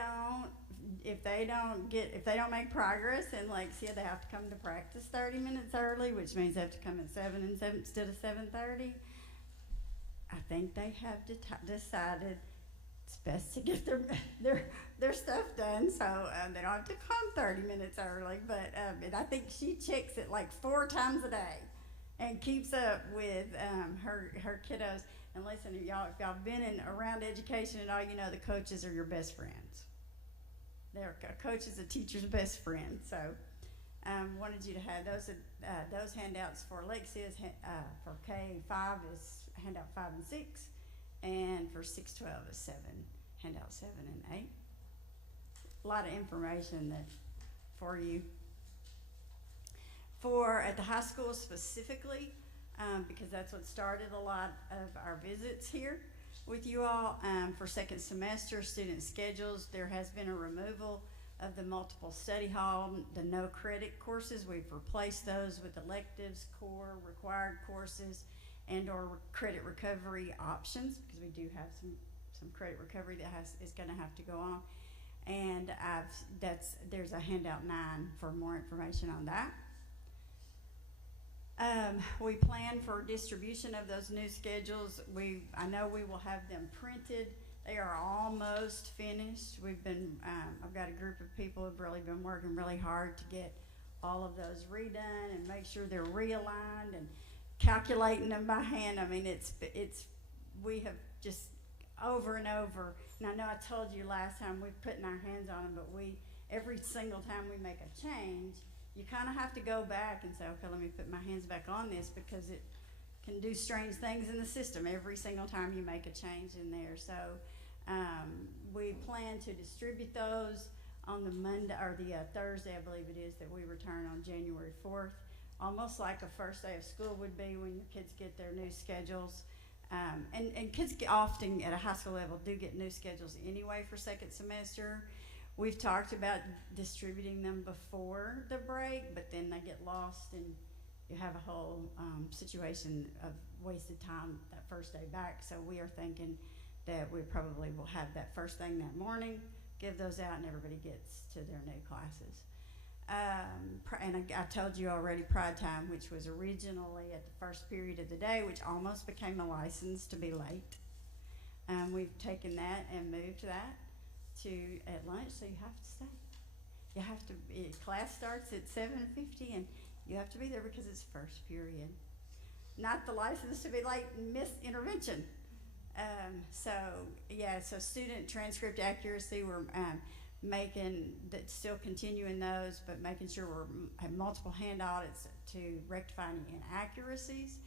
don't make progress in Lexia, they have to come to practice 30 minutes early, which means they have to come at 7 instead of 7:30. I think they have decided it's best to get their stuff done, so they don't have to come 30 minutes early. But and I think she checks it like 4 times a day, and keeps up with her kiddos. And listen, if y'all been around education at all, you know the coaches are your best friends. A coach is a teacher's best friend. So wanted you to have those handouts for Lexia. For K-5 is handout 5 and 6, and for 6-12 is 7, handout 7 and 8. A lot of information for you. For at the high school specifically, because that's what started a lot of our visits here with you all. For second semester student schedules, there has been a removal of the multiple study hall, the no credit courses. We've replaced those with electives, core, required courses, and or credit recovery options, because we do have some credit recovery that is going to have to go on. And there's a handout 9 for more information on that. We plan for distribution of those new schedules. I know we will have them printed. They are almost finished. I've got a group of people who've really been working really hard to get all of those redone and make sure they're realigned and calculating them by hand. I mean, we have just over and over, and I know I told you last time we've put our hands on them, but every single time we make a change, you kind of have to go back and say, okay, let me put my hands back on this, because it can do strange things in the system every single time you make a change in there. So we plan to distribute those on the Monday or the Thursday, I believe it is, that we return on January 4th. Almost like a first day of school would be when your kids get their new schedules. And kids often at a high school level do get new schedules anyway for second semester. We've talked about distributing them before the break, but then they get lost and you have a whole situation of wasted time that first day back. So we are thinking that we probably will have that first thing that morning, give those out, and everybody gets to their new classes. And I told you already Pride Time, which was originally at the first period of the day, which almost became a license to be late. We've taken that and moved that to at lunch, so you have to stay. You have to, class starts at 7:50 and You have to be there because it's first period. Not the license to be late and miss intervention. So student transcript accuracy, we're making that, still continuing those, but making sure have multiple hand audits to rectify any inaccuracies,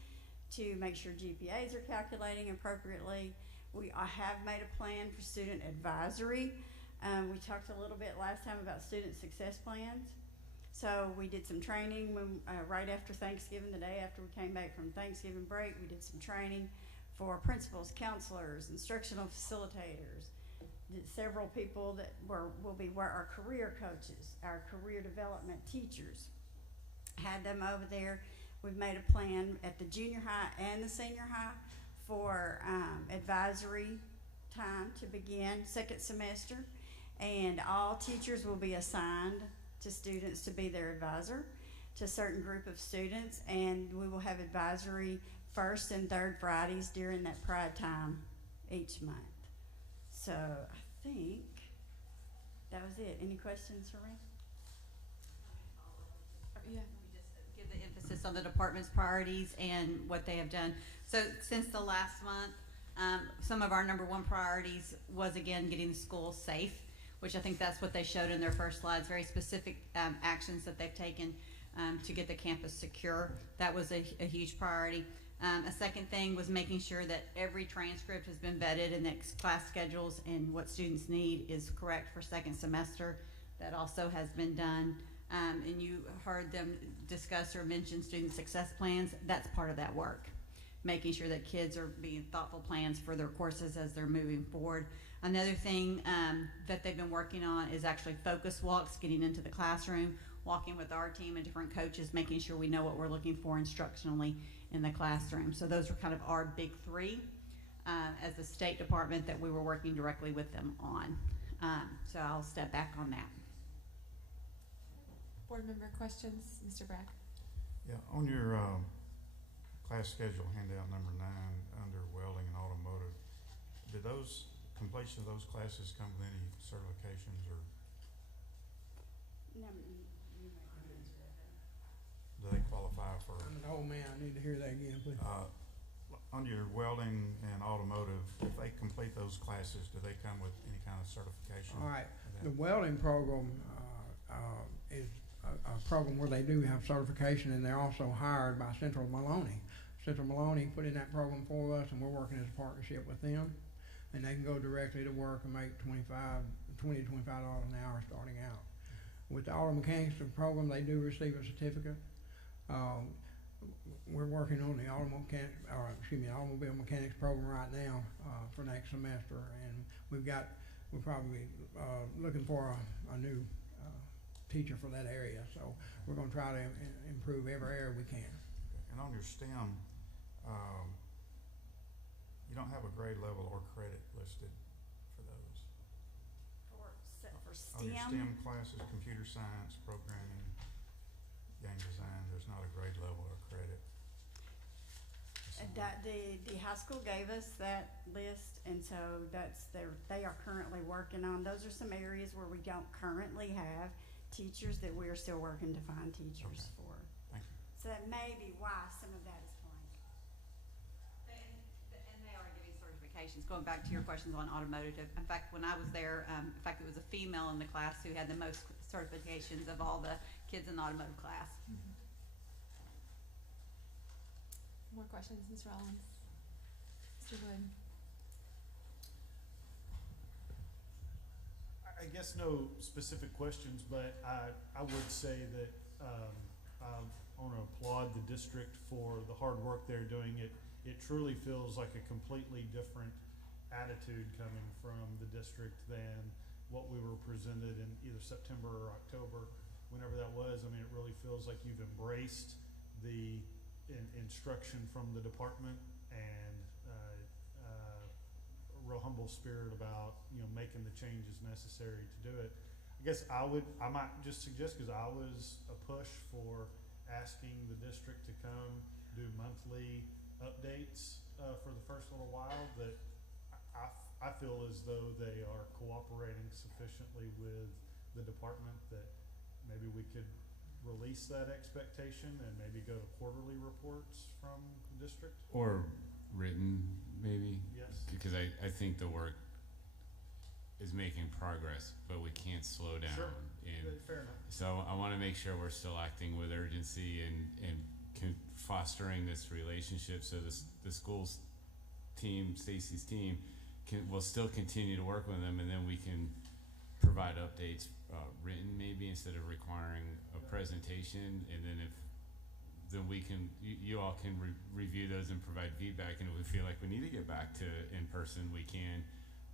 to make sure GPAs are calculating appropriately. I have made a plan for student advisory. We talked a little bit last time about student success plans. So we did some training right after Thanksgiving, the day after we came back from Thanksgiving break. We did some training for principals, counselors, instructional facilitators. Several people that will be our career coaches, our career development teachers. Had them over there. We've made a plan at the junior high and the senior high for advisory time to begin second semester, and all teachers will be assigned to students to be their advisor to a certain group of students, and we will have advisory first and third Fridays during that Pride time each month. So I think that was it. Any questions for me? Yeah. Give the emphasis on the department's priorities and what they have done. So since the last month, some of our number one priorities was, again, getting the school safe, which I think that's what they showed in their first slides, very specific actions that they've taken to get the campus secure. That was a huge priority. A second thing was making sure that every transcript has been vetted and that class schedules and what students need is correct for second semester. That also has been done. And you heard them discuss or mention student success plans. That's part of that work. Making sure that kids are being thoughtful plans for their courses as they're moving forward. Another thing that they've been working on is actually focus walks, getting into the classroom, walking with our team and different coaches, making sure we know what we're looking for instructionally in the classroom. So those are kind of our big three as the State Department that we were working directly with them on. So I'll step back on that. Board member questions, Mr. Brack? Yeah, on your class schedule handout number 9 under welding and automotive, did those completion of those classes come with any certifications, or No, do they qualify for? I'm an old man, I need to hear that again, please. Under your welding and automotive, if they complete those classes, do they come with any kind of certification? All right, the welding program is a program where they do have certification, and they're also hired by Central Maloney. Central Maloney put in that program for us, and we're working as a partnership with them, and they can go directly to work and make $20 to $25 an hour starting out. With the auto mechanics program, they do receive a certificate. We're working on the automobile mechanics program right now for next semester, and we're probably looking for a new teacher for that area. So we're going to try to improve every area we can. And on your STEM, you don't have a grade level or credit listed for those. for On your STEM. STEM classes, computer science, programming, game design, there's not a grade level or credit. The high school gave us that list, and so they are currently working on. Those are some areas where we don't currently have teachers that we are still working to find teachers for. Thank you. So that may be why some of that is blank. And they are giving certifications. Going back to your questions on automotive, in fact, when I was there, in fact, it was a female in the class who had the most certifications of all the kids in the automotive class. More questions, Ms. Rollins? Mr. Wood? I guess no specific questions, but I would say that I want to applaud the district for the hard work they're doing. It truly feels like a completely different attitude coming from the district than what we were presented in either September or October, whenever that was. I mean, it really feels like you've embraced the instruction from the department and a real humble spirit about making the changes necessary to do it. I guess I might just suggest, because I was a push for asking the district to come do monthly updates for the first little while, that I feel as though they are cooperating sufficiently with the department that maybe we could release that expectation and maybe go to quarterly reports from the district? Or written, maybe? Yes. Because I think the work is making progress, but we can't slow down. Sure. And Fair enough. so I want to make sure we're still acting with urgency and fostering this relationship so the school's team, Stacy's team, will still continue to work with them, and then we can provide updates written maybe instead of requiring a presentation, and then then we can, you all can review those and provide feedback, and if we feel like we need to get back to in person, we can,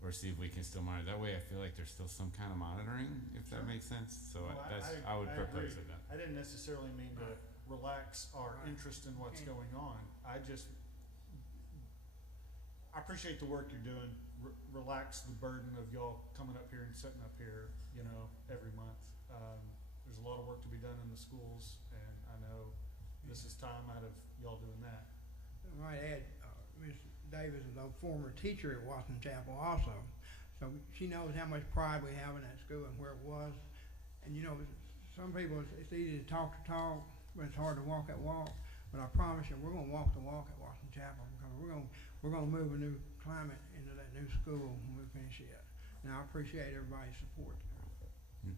or see if we can still monitor. That way I feel like there's still some kind of monitoring, if that makes sense. So Well, I would propose agree. that. I didn't necessarily mean to relax our interest in what's going on. I appreciate the work you're doing. Relax the burden of y'all coming up here and sitting up here, every month. There's a lot of work to be done in the schools, and I know this is time out of y'all doing that. I might add, Ms. Davis is a former teacher at Watson Chapel also, so she knows how much pride we have in that school and where it was. And some people, it's easy to talk, but it's hard to walk that walk. But I promise you, we're going to walk the walk at Watson Chapel, because we're going to move a new climate into that new school when we finish it. And I appreciate everybody's support there.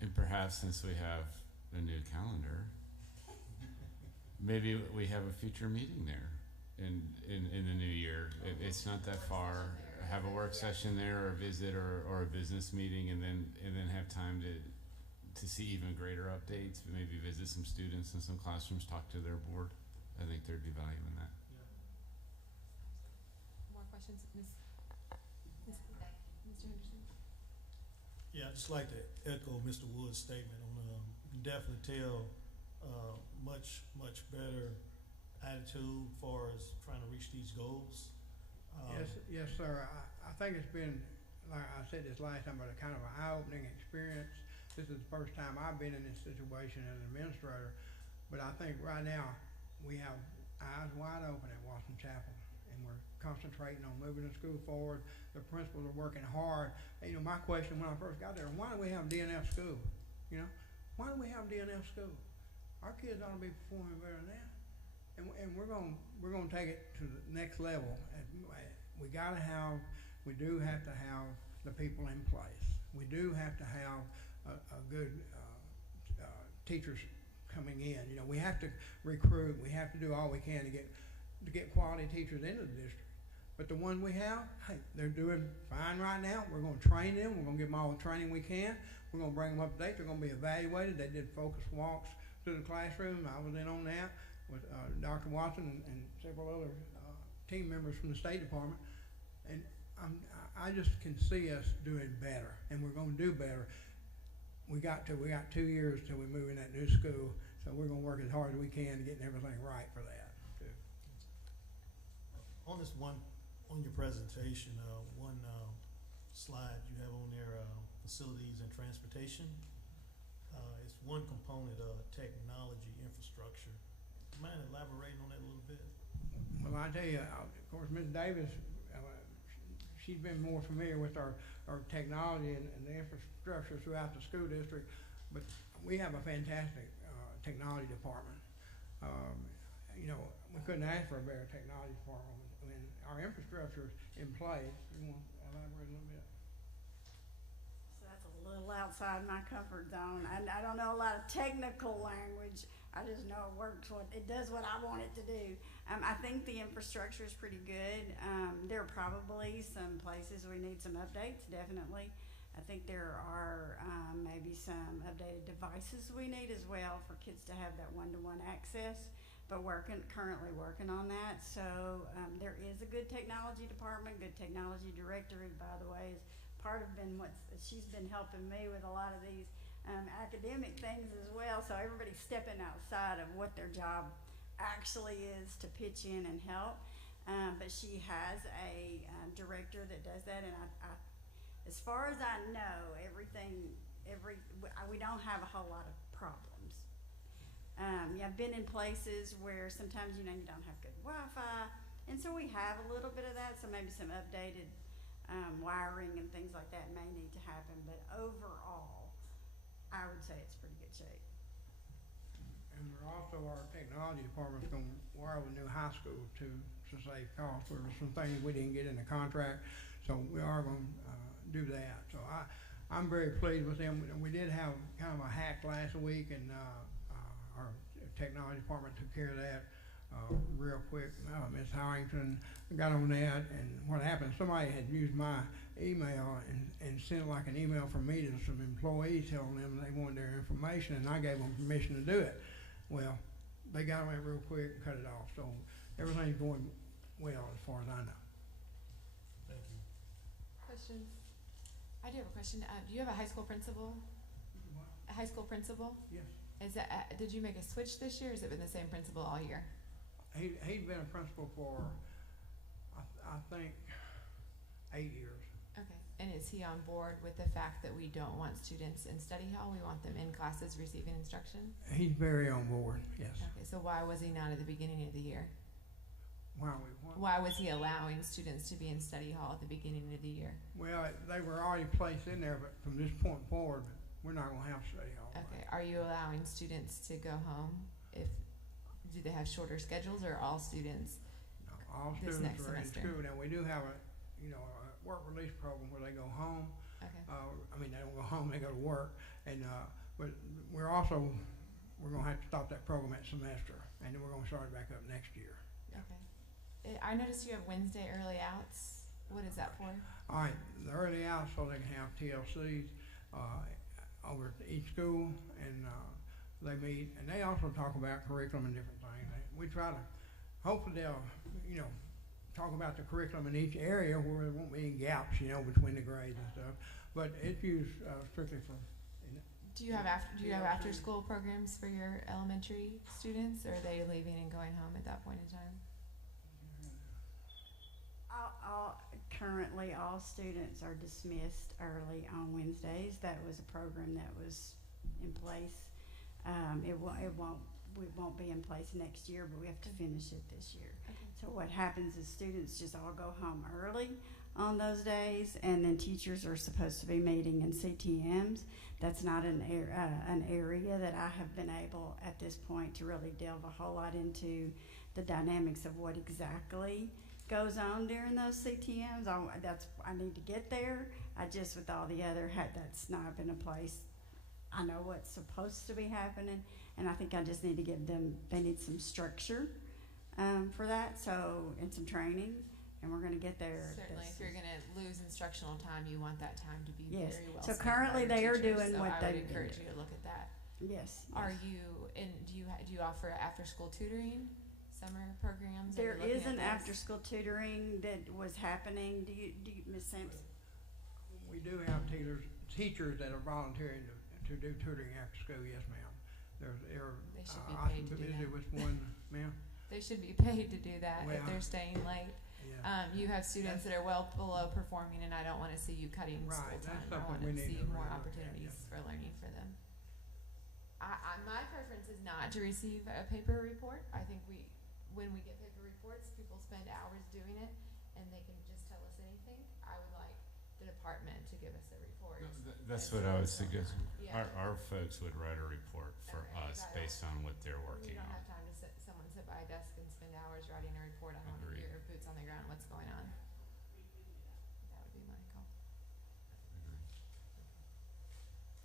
And perhaps since we have a new calendar, maybe we have a future meeting there in the new year. It's not that far. Have a work session there, or a visit, or a business meeting, and then have time to see even greater updates. Maybe visit some students in some classrooms, talk to their board. I think there'd be value in that. More questions, Mr. Henderson? Yeah, I'd just like to echo Mr. Wood's statement on, you can definitely tell, much better attitude as far as trying to reach these goals. Yes, sir. I think it's been, like I said this last time, but a kind of an eye-opening experience. This is the first time I've been in this situation as an administrator, but I think right now we have eyes wide open at Watson Chapel, and we're concentrating on moving the school forward. The principals are working hard. My question when I first got there, why do we have DNF school? Why do we have DNF school? Our kids ought to be performing better than that. And we're gonna take it to the next level. We do have to have the people in place. We do have to have a good teachers coming in. We have to recruit. We have to do all we can to get quality teachers into the district. But the ones we have, hey, they're doing fine right now. We're going to train them. We're going to give them all the training we can. We're going to bring them up to date. They're going to be evaluated. They did focus walks through the classroom. I was in on that with Dr. Watson and several other team members from the State Department. And I just can see us doing better, and we're going to do better. We got 2 years till we move in that new school, so we're going to work as hard as we can to get everything right for that, too. On this on your presentation, one slide you have on there, facilities and transportation. It's one component of technology infrastructure. You mind elaborating on that a little bit? Well, I tell you, of course, Ms. Davis, she's been more familiar with our technology and the infrastructure throughout the school district, but we have a fantastic technology department. We couldn't ask for a better technology department. When our infrastructure is in place, you want to elaborate a little bit? So that's a little outside my comfort zone. I don't know a lot of technical language. I just know it does what I want it to do. I think the infrastructure is pretty good. There are probably some places we need some updates, definitely. I think there are maybe some updated devices we need as well for kids to have that one-to-one access, but currently working on that. So there is a good technology department, good technology director, who, by the way, is part of she's been helping me with a lot of these academic things as well. So everybody's stepping outside of what their job actually is to pitch in and help. But she has a director that does that, and I as far as I know, we don't have a whole lot of problems. I've been in places where sometimes you don't have good Wi-Fi, and so we have a little bit of that. So maybe some updated wiring and things like that may need to happen. But overall, I would say it's pretty good shape. And we're also, our technology department's gonna wire the new high school to save costs. There were some things we didn't get in the contract, so we are gonna, do that. So I'm very pleased with them. We did have kind of a hack last week, and, our technology department took care of that, real quick. Ms. Harrington got on that, and what happened, somebody had used my email and sent like an email from me to some employees telling them they wanted their information, and I gave them permission to do it. Well, they got on it real quick and cut it off, so everything's going well as far as I know. Thank you. Questions? I do have a question. Do you have a high school principal? A high school principal? Yes. Is that, did you make a switch this year, or has it been the same principal all year? He's been a principal for, I think, 8 years. Okay. And is he on board with the fact that we don't want students in study hall? We want them in classes receiving instruction? He's very on board, yes. Okay, so why was he not at the beginning of the year? Why was he allowing students to be in study hall at the beginning of the year? Well, they were already placed in there, but from this point forward, we're not gonna have study hall. Okay, are you allowing students to go home? Do they have shorter schedules, or all students? No, all this students next are in semester? school. Now, we do have a work release program where they go home. Okay. I mean, they don't go home, they go to work. And, but we're gonna have to stop that program at semester, and then we're gonna start it back up next year. Okay. I noticed you have Wednesday early outs. What is that for? All right, the early out so they can have TLCs over at each school, and they meet, and they also talk about curriculum and different things. We try to, hopefully they'll, talk about the curriculum in each area where there won't be any gaps, between the grades and stuff. But it's used strictly for. Do you have after school programs for your elementary students, or are they leaving and going home at that point in time? Currently, all students are dismissed early on Wednesdays. That was a program that was in place. We won't be in place next year, but we have to finish it this year. Okay. So what happens is students just all go home early on those days, and then teachers are supposed to be meeting in CTMs. That's not an area that I have been able at this point to really delve a whole lot into the dynamics of what exactly goes on during those CTMs. I need to get there. I just, with all the other, that's not been a place. I know what's supposed to be happening, and I think I just need to give them, they need some structure for that, and some training, and we're going to get there. Certainly, if you're going to lose instructional time, you want that time to be yes. very well So spent currently by your they are teachers, doing so what I they would encourage you to look at that. Yes. Are you, and do you offer after school tutoring, summer programs? There is an after school tutoring that was happening. Do you Ms. Sampson? We do have teachers that are volunteering to do tutoring after school. Yes, ma'am. They should be I paid to do visit that. with one, ma'am. They should be paid to do that if Well, they're staying late. Yeah. You have students that are well below performing, and I don't want to see you cutting Right, school time. that's I something want we to need see to more really look at, opportunities yeah. for learning for them. My preference is not to receive a paper report. I think when we get paper reports, people spend hours doing it, and they can just tell us anything. I would like the department to give us a report. That's what I was suggesting. Yeah. Our folks would write a report for Okay, us right. based on what they're We working don't on. have time to someone sit by a desk and spend hours writing a report. I want to Agreed. hear boots on the ground what's going on. That would be my call.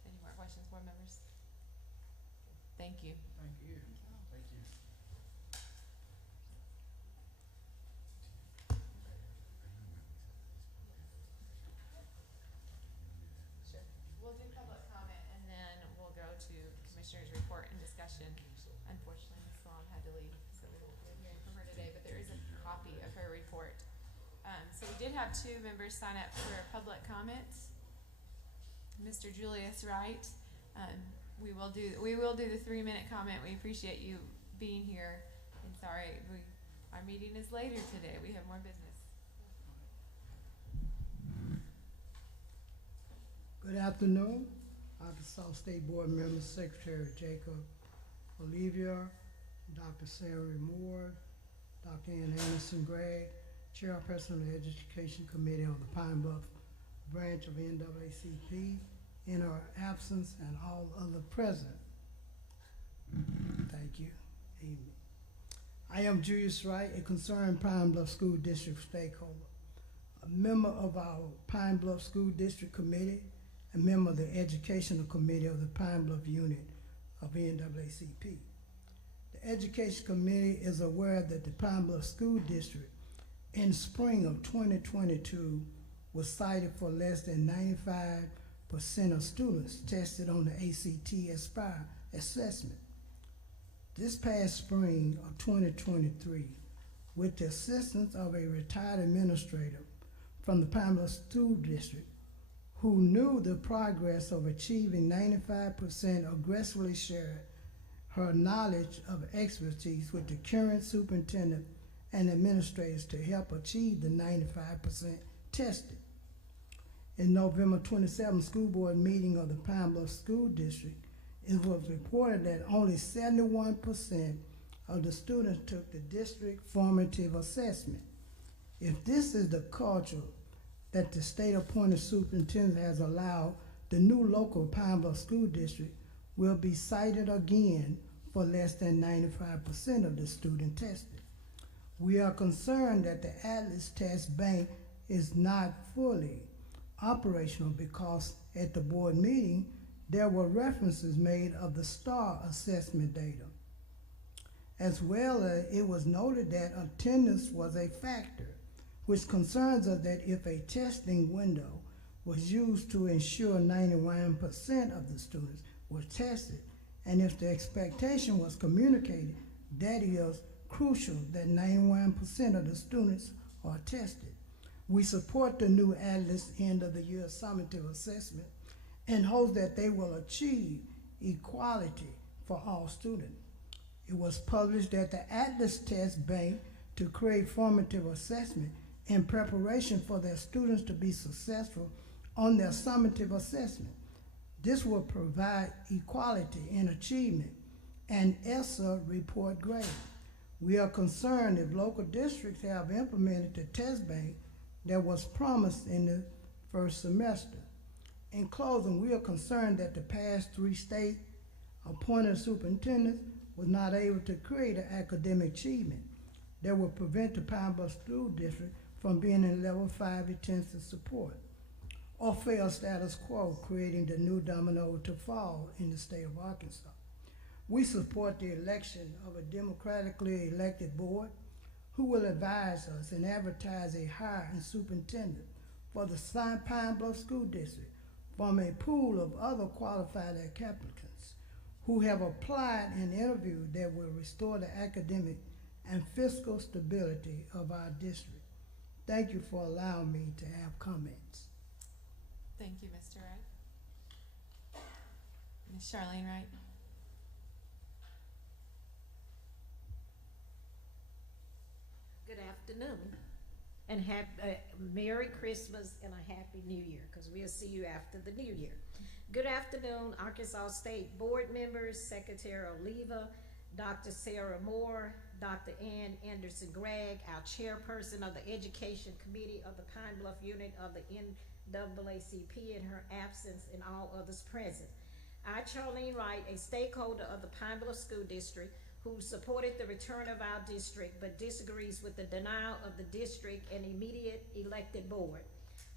Any more questions, board members? Thank you. Thank you. Thank you. Sure. We'll do public comment, and then we'll go to commissioner's report and discussion. Unfortunately, Ms. Long had to leave, so we won't be hearing from her today, but there is a copy of her report. So we did have 2 members sign up for public comments. Mr. Julius Wright, we will do the 3-minute comment. We appreciate you being here, and sorry, our meeting is later today. We have more business. Good afternoon. Arkansas State Board Member Secretary Jacob Olivia, Dr. Sarah Moore, Dr. Ann Anderson Gregg, Chairperson of the Education Committee of the Pine Bluff branch of NAACP, in her absence, and all other present. Thank you. Amen. I am Julius Wright, a concerned Pine Bluff School District stakeholder, a member of our Pine Bluff School District Committee, a member of the Educational Committee of the Pine Bluff Unit of NAACP. The Education Committee is aware that the Pine Bluff School District in spring of 2022 was cited for less than 95% of students tested on the ACT Aspire assessment. This past spring of 2023, with the assistance of a retired administrator from the Pine Bluff School District, who knew the progress of achieving 95%, aggressively shared her knowledge of expertise with the current superintendent and administrators to help achieve the 95% testing. In November 27 school board meeting of the Pine Bluff School District, it was reported that only 71% of the students took the district formative assessment. If this is the culture that the state-appointed superintendent has allowed, the new local Pine Bluff School District will be cited again for less than 95% of the student tested. We are concerned that the Atlas Test Bank is not fully operational because at the board meeting, there were references made of the STAR assessment data. As well as it was noted that attendance was a factor, which concerns us that if a testing window was used to ensure 91% of the students were tested, and if the expectation was communicated, that is crucial that 91% of the students are tested. We support the new Atlas end of the year summative assessment and hope that they will achieve equality for all students. It was published that the Atlas Test Bank to create formative assessment in preparation for their students to be successful on their summative assessment. This will provide equality in achievement and ESSA report grade. We are concerned if local districts have implemented the test bank that was promised in the first semester. In closing, we are concerned that the past 3 state-appointed superintendents was not able to create an academic achievement that will prevent the Pine Bluff School District from being in level 5 intensive support, or fail status quo, creating the new domino to fall in the state of Arkansas. We support the election of a democratically elected board who will advise us and advertise a hiring superintendent for the Pine Bluff School District from a pool of other qualified applicants who have applied and interviewed that will restore the academic and fiscal stability of our district. Thank you for allowing me to have comments. Thank you, Mr. Wright. Ms. Charlene Wright. Good afternoon, and Merry Christmas and a Happy New Year, because we'll see you after the New Year. Good afternoon, Arkansas State Board members, Secretary Oliva, Dr. Sarah Moore, Dr. Ann Anderson-Gregg, our chairperson of the Education Committee of the Pine Bluff Unit of the NAACP in her absence, and all others present. I, Charlene Wright, a stakeholder of the Pine Bluff School District, who supported the return of our district but disagrees with the denial of the district and immediate elected board.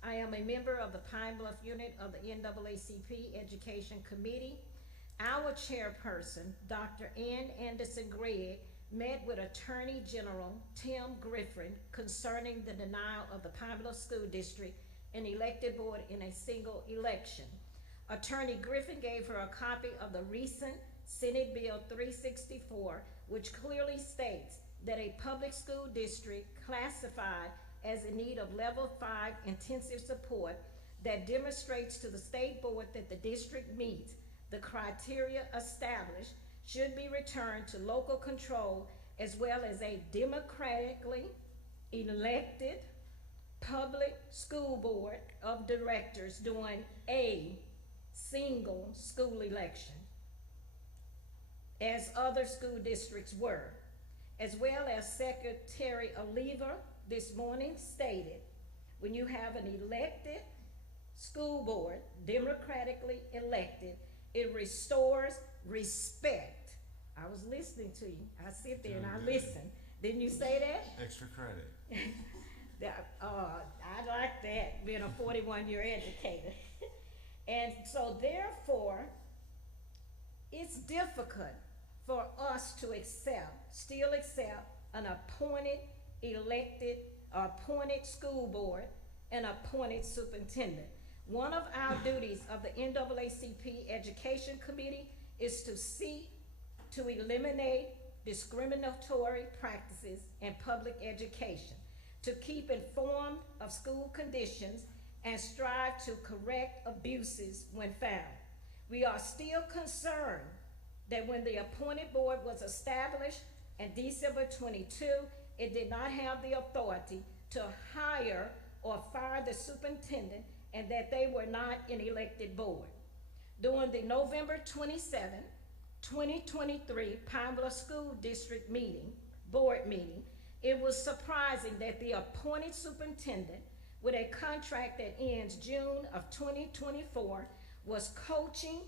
I am a member of the Pine Bluff Unit of the NAACP Education Committee. Our chairperson, Dr. Ann Anderson-Gregg, met with Attorney General Tim Griffin concerning the denial of the Pine Bluff School District and elected board in a single election. Attorney Griffin gave her a copy of the recent Senate Bill 364, which clearly states that a public school district classified as in need of level 5 intensive support that demonstrates to the state board that the district meets the criteria established should be returned to local control, as well as a democratically elected public school board of directors during a single school election, as other school districts were, as well as Secretary Oliva this morning stated, when you have an elected school board, democratically elected, it restores respect. I was listening to you. I sit there and I Doing good. listen. Didn't you say that? Extra credit. I like that, being a 41-year educator. And so therefore, it's difficult for us to still accept an appointed, elected, appointed school board and appointed superintendent. One of our duties of the NAACP Education Committee is to seek to eliminate discriminatory practices in public education, to keep informed of school conditions, and strive to correct abuses when found. We are still concerned that when the appointed board was established in December 22, it did not have the authority to hire or fire the superintendent, and that they were not an elected board. During the November 27, 2023 Pine Bluff School District board meeting, it was surprising that the appointed superintendent with a contract that ends June of 2024 was coaching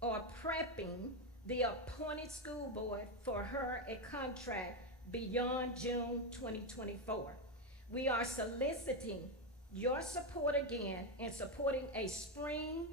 or prepping the appointed school board for her a contract beyond June 2024. We are soliciting your support again in supporting a spring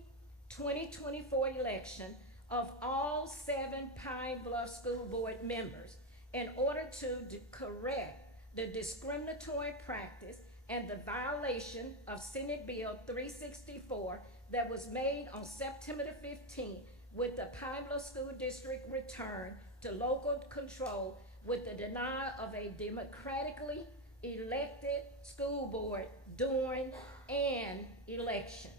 2024 election of all 7 Pine Bluff School Board members in order to correct the discriminatory practice and the violation of Senate Bill 364 that was made on September the 15th with the Pine Bluff School District return to local control with the denial of a democratically elected school board during an election,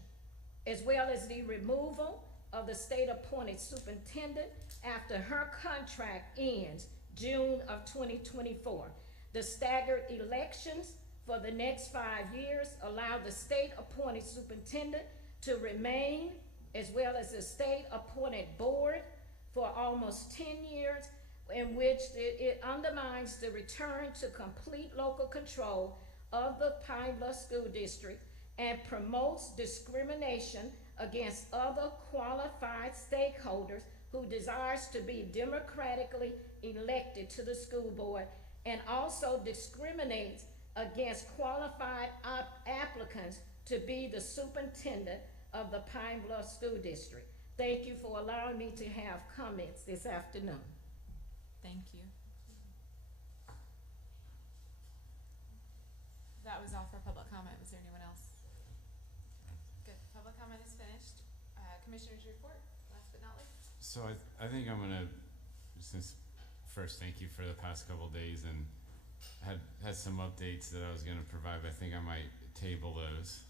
as well as the removal of the state-appointed superintendent after her contract ends June of 2024. The staggered elections for the next 5 years allow the state-appointed superintendent to remain, as well as the state-appointed board for almost 10 years, in which it undermines the return to complete local control of the Pine Bluff School District and promotes discrimination against other qualified stakeholders who desires to be democratically elected to the school board, and also discriminates against qualified applicants to be the superintendent of the Pine Bluff School District. Thank you for allowing me to have comments this afternoon. Thank you. That was all for public comment. Was there anyone else? Good. Public comment is finished. Commissioner's report, last but not least. So I think I'm gonna, since first, thank you for the past couple of days, and had some updates that I was gonna provide, but I think I might table those.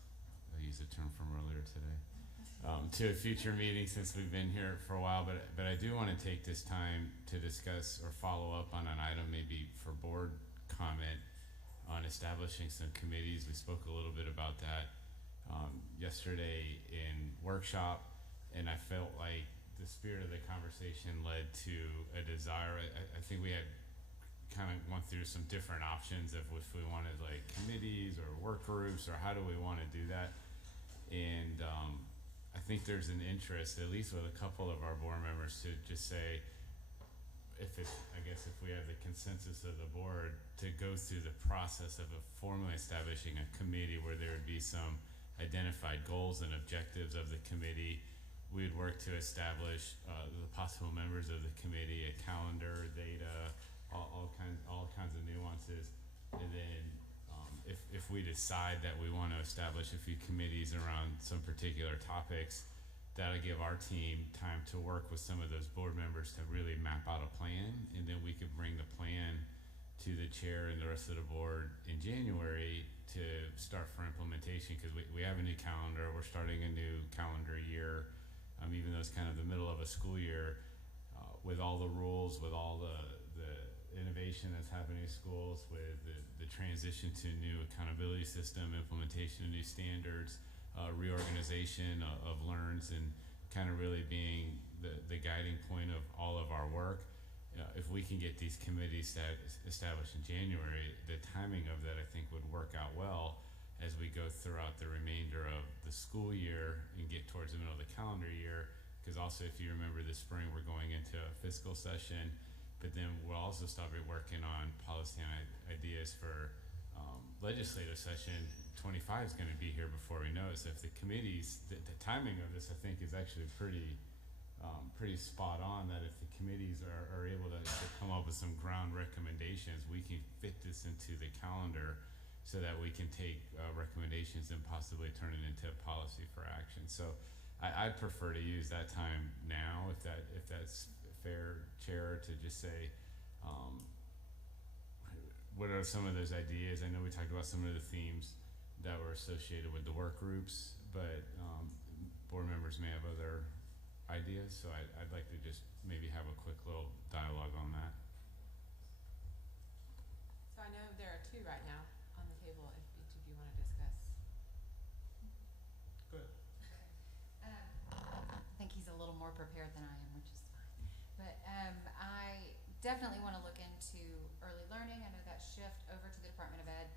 I used a term from earlier today. To a future meeting, since we've been here for a while, but I do want to take this time to discuss or follow up on an item maybe for board comment on establishing some committees. We spoke a little bit about that yesterday in workshop, and I felt like the spirit of the conversation led to a desire. I think we had kind of went through some different options of if we wanted like committees or work groups, or how do we want to do that. And I think there's an interest, at least with a couple of our board members, to just say, if we have the consensus of the board, to go through the process of formally establishing a committee where there would be some identified goals and objectives of the committee. We'd work to establish the possible members of the committee, a calendar, data, all kinds of nuances, and then if we decide that we want to establish a few committees around some particular topics, that'll give our team time to work with some of those board members to really map out a plan, and then we could bring the plan to the chair and the rest of the board in January to start for implementation, because we have a new calendar. We're starting a new calendar year, even though it's kind of the middle of a school year, with all the rules, with all the innovation that's happening in schools, with the transition to new accountability system, implementation of new standards, reorganization of LEARNs, and kind of really being the guiding point of all of our work. If we can get these committees established in January, the timing of that I think would work out well as we go throughout the remainder of the school year and get towards the middle of the calendar year, because also if you remember this spring, we're going into a fiscal session, but then we'll also start working on policy and ideas for legislative session. 25 is going to be here before we know it. So if the committees, the timing of this, I think, is actually pretty spot on, that if the committees are able to come up with some ground recommendations, we can fit this into the calendar so that we can take recommendations and possibly turn it into policy for action. So I'd prefer to use that time now, if that's fair, Chair, to just say, what are some of those ideas? I know we talked about some of the themes that were associated with the work groups, but board members may have other ideas, so I'd like to just maybe have a quick little dialogue on that. So I know there are two right now on the table, if each of you want to discuss. Good. I think he's a little more prepared than I am, which is fine. But I definitely want to look into early learning. I know that shift over to the Department of Ed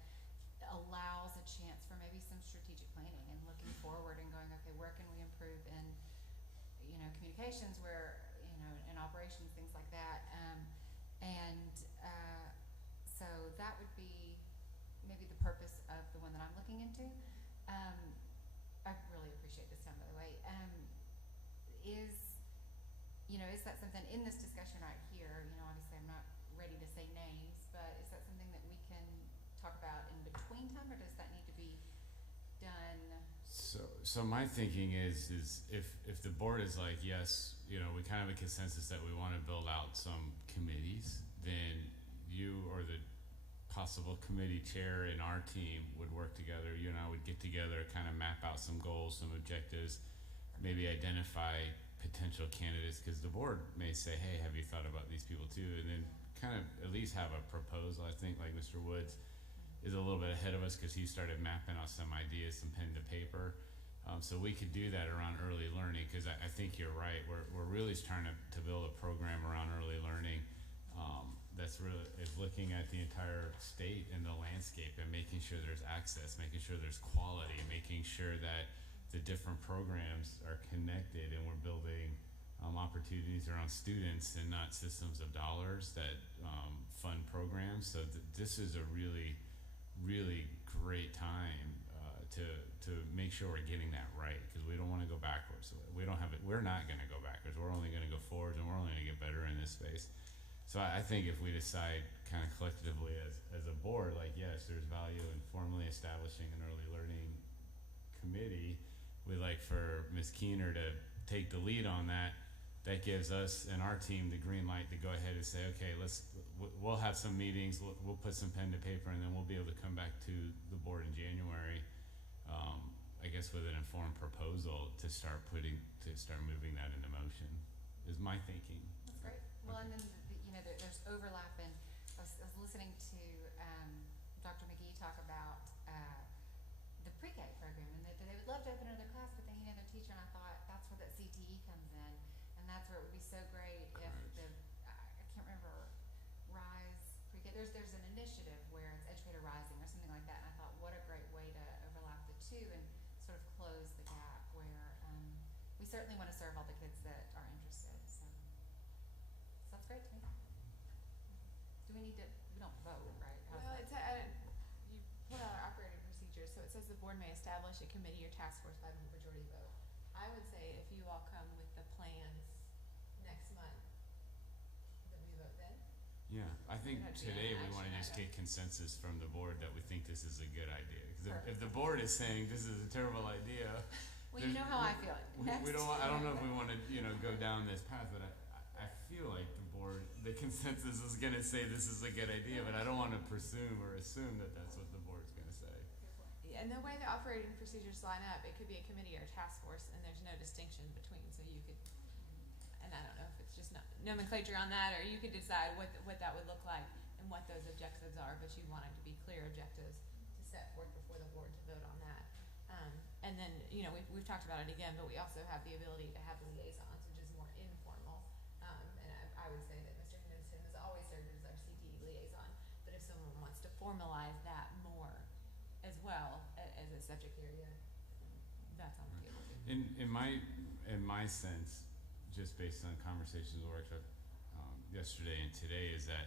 allows a chance for maybe some strategic planning and looking forward and going, okay, where can we improve in, communications, where, in operations, things like that. So that would be maybe the purpose of the one that I'm looking into. I really appreciate this time, by the way. Is that something in this discussion right here? Obviously I'm not ready to say names, but is that something that we can talk about in between time, or does that need to be done? So my thinking is if the board is like, yes, we kind of have a consensus that we want to build out some committees, then you or the possible committee chair in our team would work together. You and I would get together, kind of map out some goals, some objectives, maybe identify potential candidates, because the board may say, hey, have you thought about these people too? And then kind of at least have a proposal. I think like Mr. Woods is a little bit ahead of us because he started mapping out some ideas, some pen to paper. So we could do that around early learning, because I think you're right. We're really trying to build a program around early learning that's really is looking at the entire state and the landscape and making sure there's access, making sure there's quality, making sure that the different programs are connected, and we're building opportunities around students and not systems of dollars that fund programs. So this is a really, really great time to make sure we're getting that right, because we don't want to go backwards. We're not going to go backwards. We're only going to go forwards, and we're only going to get better in this space. So I think if we decide kind of collectively as a board, like, yes, there's value in formally establishing an early learning committee, we'd like for Ms. Keener to take the lead on that. That gives us and our team the green light to go ahead and say, okay, we'll have some meetings, we'll put some pen to paper, and then we'll be able to come back to the board in January, I guess with an informed proposal to start moving that into motion, is my thinking. That's great. Well, and then there's overlap, and I was listening to Dr. McGee talk about the pre-K program, and that they would love to open another class, but they need another teacher, and I thought that's where that CTE comes in, and that's where it would be so great if I can't remember, Rise Pre-K, there's an initiative where it's Educator Rising or something like that, and I thought what a great way to overlap the two and sort of close the gap where we certainly want to serve all the kids that are interested, so that's great to me. Do we need to, we don't vote, right? Well, you put out our operating procedure, so it says the board may establish a committee or task force by majority vote. I would say if you all come with the plans next month, that we vote then. Yeah, I think today we want to just get consensus from the board that we think this is a good idea. Because if the board is saying this is a terrible idea, well, you know how I feel. We don't. I don't know if we want to, go down this path, but I feel like the consensus is going to say this is a good idea, but I don't want to presume or assume that that's what the board's going to say. Yeah, and the way the operating procedures line up, it could be a committee or a task force, and there's no distinction between. So you could, and I don't know if it's just nomenclature on that, or you could decide what that would look like and what those objectives are, but you want it to be clear objectives to set forth before the board to vote on that. And then, we've talked about it again, but we also have the ability to have liaisons, which is more informal. And I would say that Mr. Henderson has always served as our CTE liaison, but if someone wants to formalize that more as well as a subject area, that's on the table too. In my sense, just based on conversations with the workshop yesterday and today, is that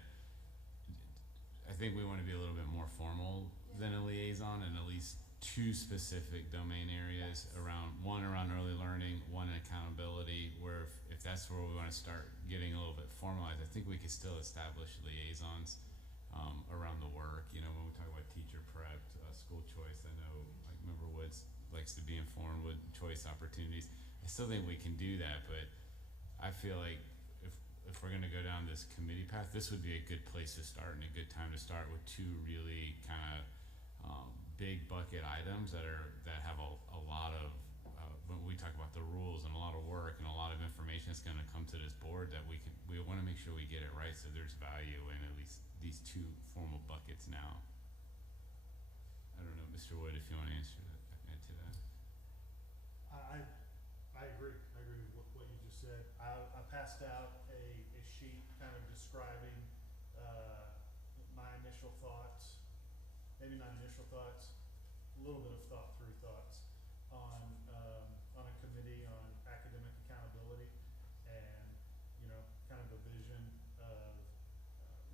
I think we want to be a little bit more formal than a liaison, and at least two specific domain areas around early learning, one in accountability, where if that's where we want to start getting a little bit formalized, I think we could still establish liaisons around the work. You know, when we talk about teacher prep, school choice, I know like Member Woods likes to be informed with choice opportunities. I still think we can do that, but I feel like if we're going to go down this committee path, this would be a good place to start and a good time to start with two really kind of big bucket items that have a lot of when we talk about the rules and a lot of work and a lot of information that's going to come to this board, that we want to make sure we get it right, so there's value in at least these two formal buckets now. I don't know, Mr. Wood, if you want to answer that, add to that. I agree. I agree with what you just said. I passed out a sheet kind of describing my initial thoughts, maybe not initial thoughts, a little bit of thought through thoughts on a committee on academic accountability, and kind of a vision of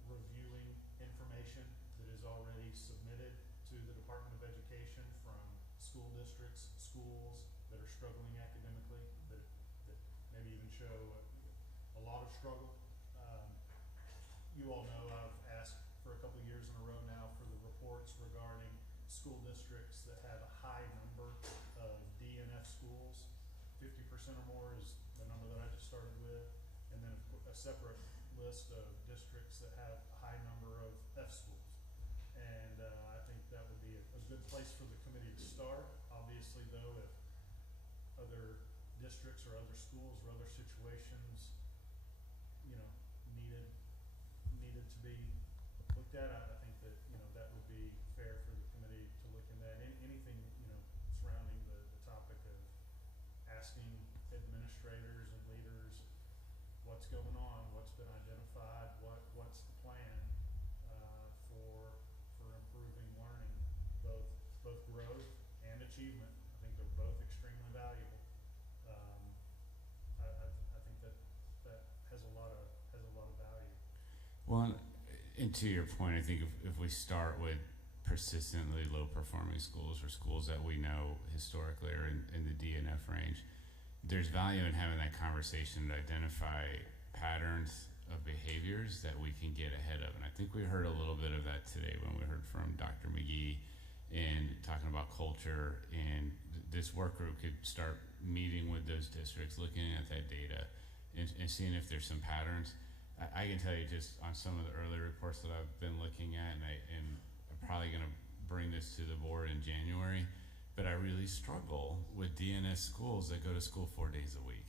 reviewing information that is already submitted to the Department of Education from school districts, schools that are struggling academically, that maybe even show a lot of struggle. You all know I've asked for a couple years in a row now for the reports regarding school districts that have a high number of DNF schools. 50% or more is the number that I just started with, and then a separate list of districts that have a high number of F schools. And I think that would be a good place for the committee to start. Obviously, though, if other districts or other schools or other situations, needed to be looked at, I think that that would be fair for the committee to look into that. Anything surrounding the topic of asking administrators and leaders what's going on, what's been identified, what's the plan for improving learning, both growth and achievement. I think they're both extremely valuable. I think that has a lot of value. Well, and to your point, I think if we start with persistently low performing schools, or schools that we know historically are in the DNF range, there's value in having that conversation to identify patterns of behaviors that we can get ahead of. And I think we heard a little bit of that today when we heard from Dr. McGee and talking about culture, and this work group could start meeting with those districts, looking at that data and seeing if there's some patterns. I can tell you just on some of the early reports that I've been looking at, and I'm probably going to bring this to the board in January, but I really struggle with DNS schools that go to school 4 days a week,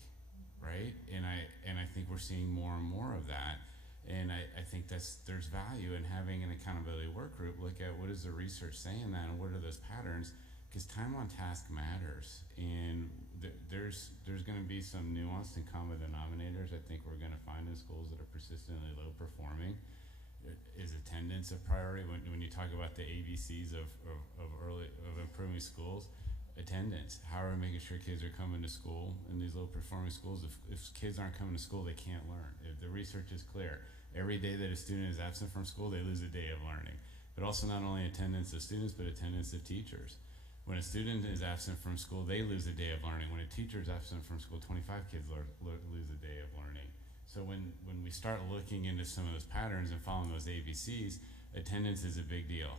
right? And I think we're seeing more and more of that, and I think there's value in having an accountability work group look at what is the research saying that, and what are those patterns, because time on task matters, and there's going to be some nuanced and common denominators I think we're going to find in schools that are persistently low performing. Is attendance a priority? When you talk about the ABCs of improving schools, attendance. How are we making sure kids are coming to school in these low performing schools? If kids aren't coming to school, they can't learn. If the research is clear, every day that a student is absent from school, they lose a day of learning. But also not only attendance of students, but attendance of teachers. When a student is absent from school, they lose a day of learning. When a teacher is absent from school, 25 kids lose a day of learning. So when we start looking into some of those patterns and following those ABCs, attendance is a big deal.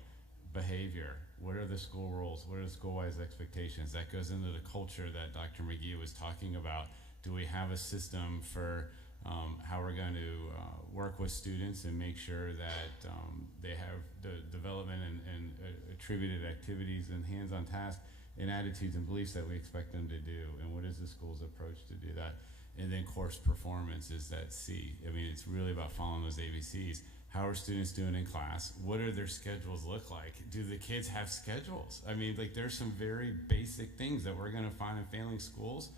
Behavior, what are the school rules? What are the school-wise expectations? That goes into the culture that Dr. McGee was talking about. Do we have a system for how we're going to work with students and make sure that they have the development and attributed activities and hands-on tasks and attitudes and beliefs that we expect them to do, and what is the school's approach to do that? And then course performance is that C. I mean, it's really about following those ABCs. How are students doing in class? What do their schedules look like? Do the kids have schedules? I mean, like, there's some very basic things that we're going to find in failing schools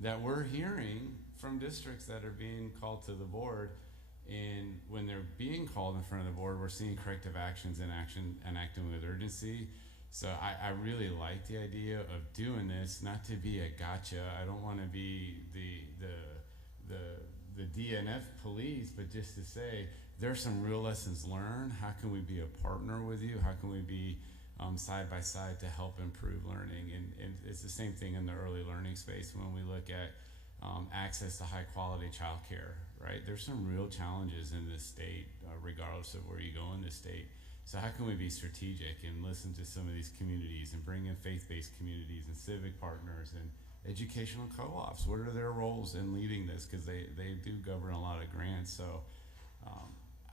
that we're hearing from districts that are being called to the board. And when they're being called in front of the board, we're seeing corrective actions and acting with urgency. So I really like the idea of doing this, not to be a gotcha. I don't want to be the the DNF police, but just to say there's some real lessons learned. How can we be a partner with you? How can we be side by side to help improve learning? And it's the same thing in the early learning space when we look at access to high quality childcare, right? There's some real challenges in this state, regardless of where you go in this state. So how can we be strategic and listen to some of these communities and bring in faith-based communities and civic partners and educational co-ops? What are their roles in leading this? Because they do govern a lot of grants. So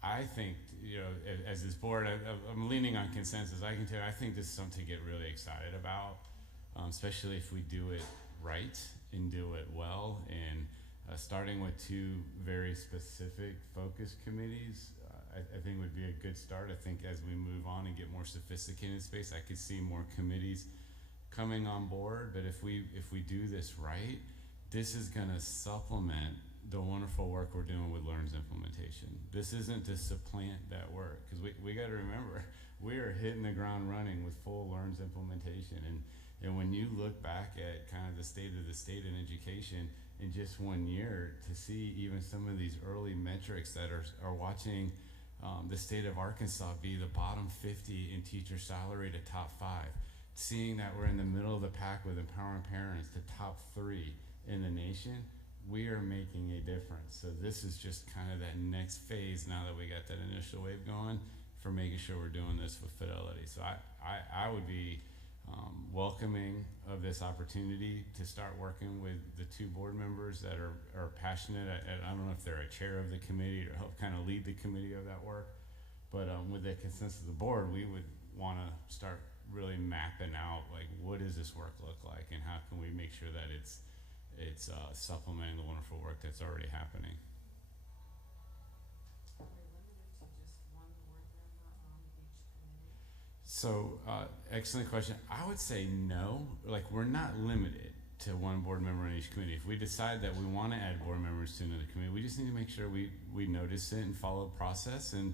I think, as this board, I'm leaning on consensus. I can tell you, I think this is something to get really excited about, especially if we do it right and do it well. And starting with 2 very specific focus committees, I think would be a good start. I think as we move on and get more sophisticated in space, I could see more committees coming on board. But if we do this right, this is going to supplement the wonderful work we're doing with LEARN's implementation. This isn't to supplant that work, because we got to remember, we are hitting the ground running with full LEARN's implementation. And when you look back at kind of the state in education in just 1 year, to see even some of these early metrics that are watching the state of Arkansas be the bottom 50 in teacher salary to top 5, seeing that we're in the middle of the pack with empowering parents to top 3 in the nation, we are making a difference. So this is just kind of that next phase now that we got that initial wave going for making sure we're doing this with fidelity. So I would be welcoming of this opportunity to start working with the 2 board members that are passionate. I don't know if they're a chair of the committee or help kind of lead the committee of that work, but with the consensus of the board, we would want to start really mapping out, like, what does this work look like, and how can we make sure that it's supplementing the wonderful work that's already happening. Are we limited to just 1 board member on each committee? So, excellent question. I would say no. Like, we're not limited to 1 board member on each committee. If we decide that we want to add board members to another committee, we just need to make sure we notice it and follow the process. And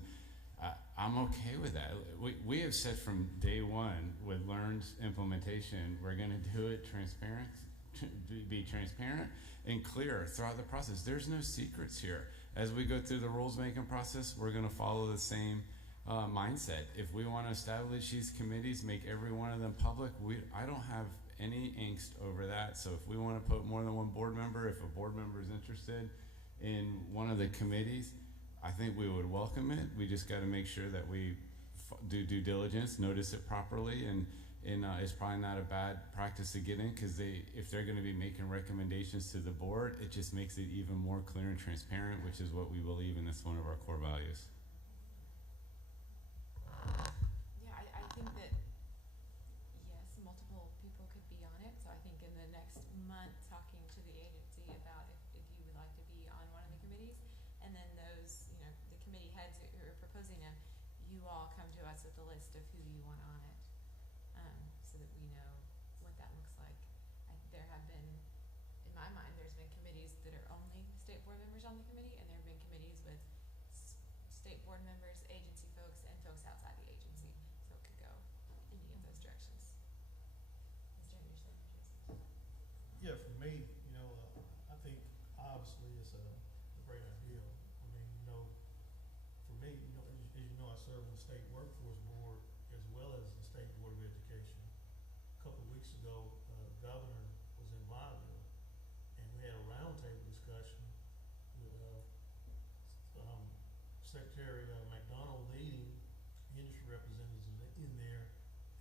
I'm okay with that. We have said from day 1 with LEARN's implementation, we're going to do it transparent, be transparent and clear throughout the process. There's no secrets here. As we go through the rules making process, we're going to follow the same mindset. If we want to establish these committees, make every one of them public, I don't have any angst over that. So if we want to put more than 1 board member, if a board member is interested in one of the committees, I think we would welcome it. We just got to make sure that we do due diligence, notice it properly, and it's probably not a bad practice to get in, because if they're going to be making recommendations to the board, it just makes it even more clear and transparent, which is what we believe in. That's one of our core values. Yeah, I think that, yes, multiple people could be on it. So I think in the next month, talking to the agency about if you would like to be on one of the committees, and then those, the committee heads who are proposing them, you all come to us with a list of who you want on it, so that we know what that looks like. There have been, in my mind, there's been committees that are only state board members on the committee, and there have been committees with state board members, agency folks, and folks outside the agency. So it could go any of those directions. Mr. Henderson? Yeah, for me, I think obviously it's a great idea. I mean, for me, as you know, I serve on the state workforce board as well as the state board of education. A couple of weeks ago, the governor was in Marvell, and we had a roundtable discussion with Secretary McDonald leading industry representatives in there,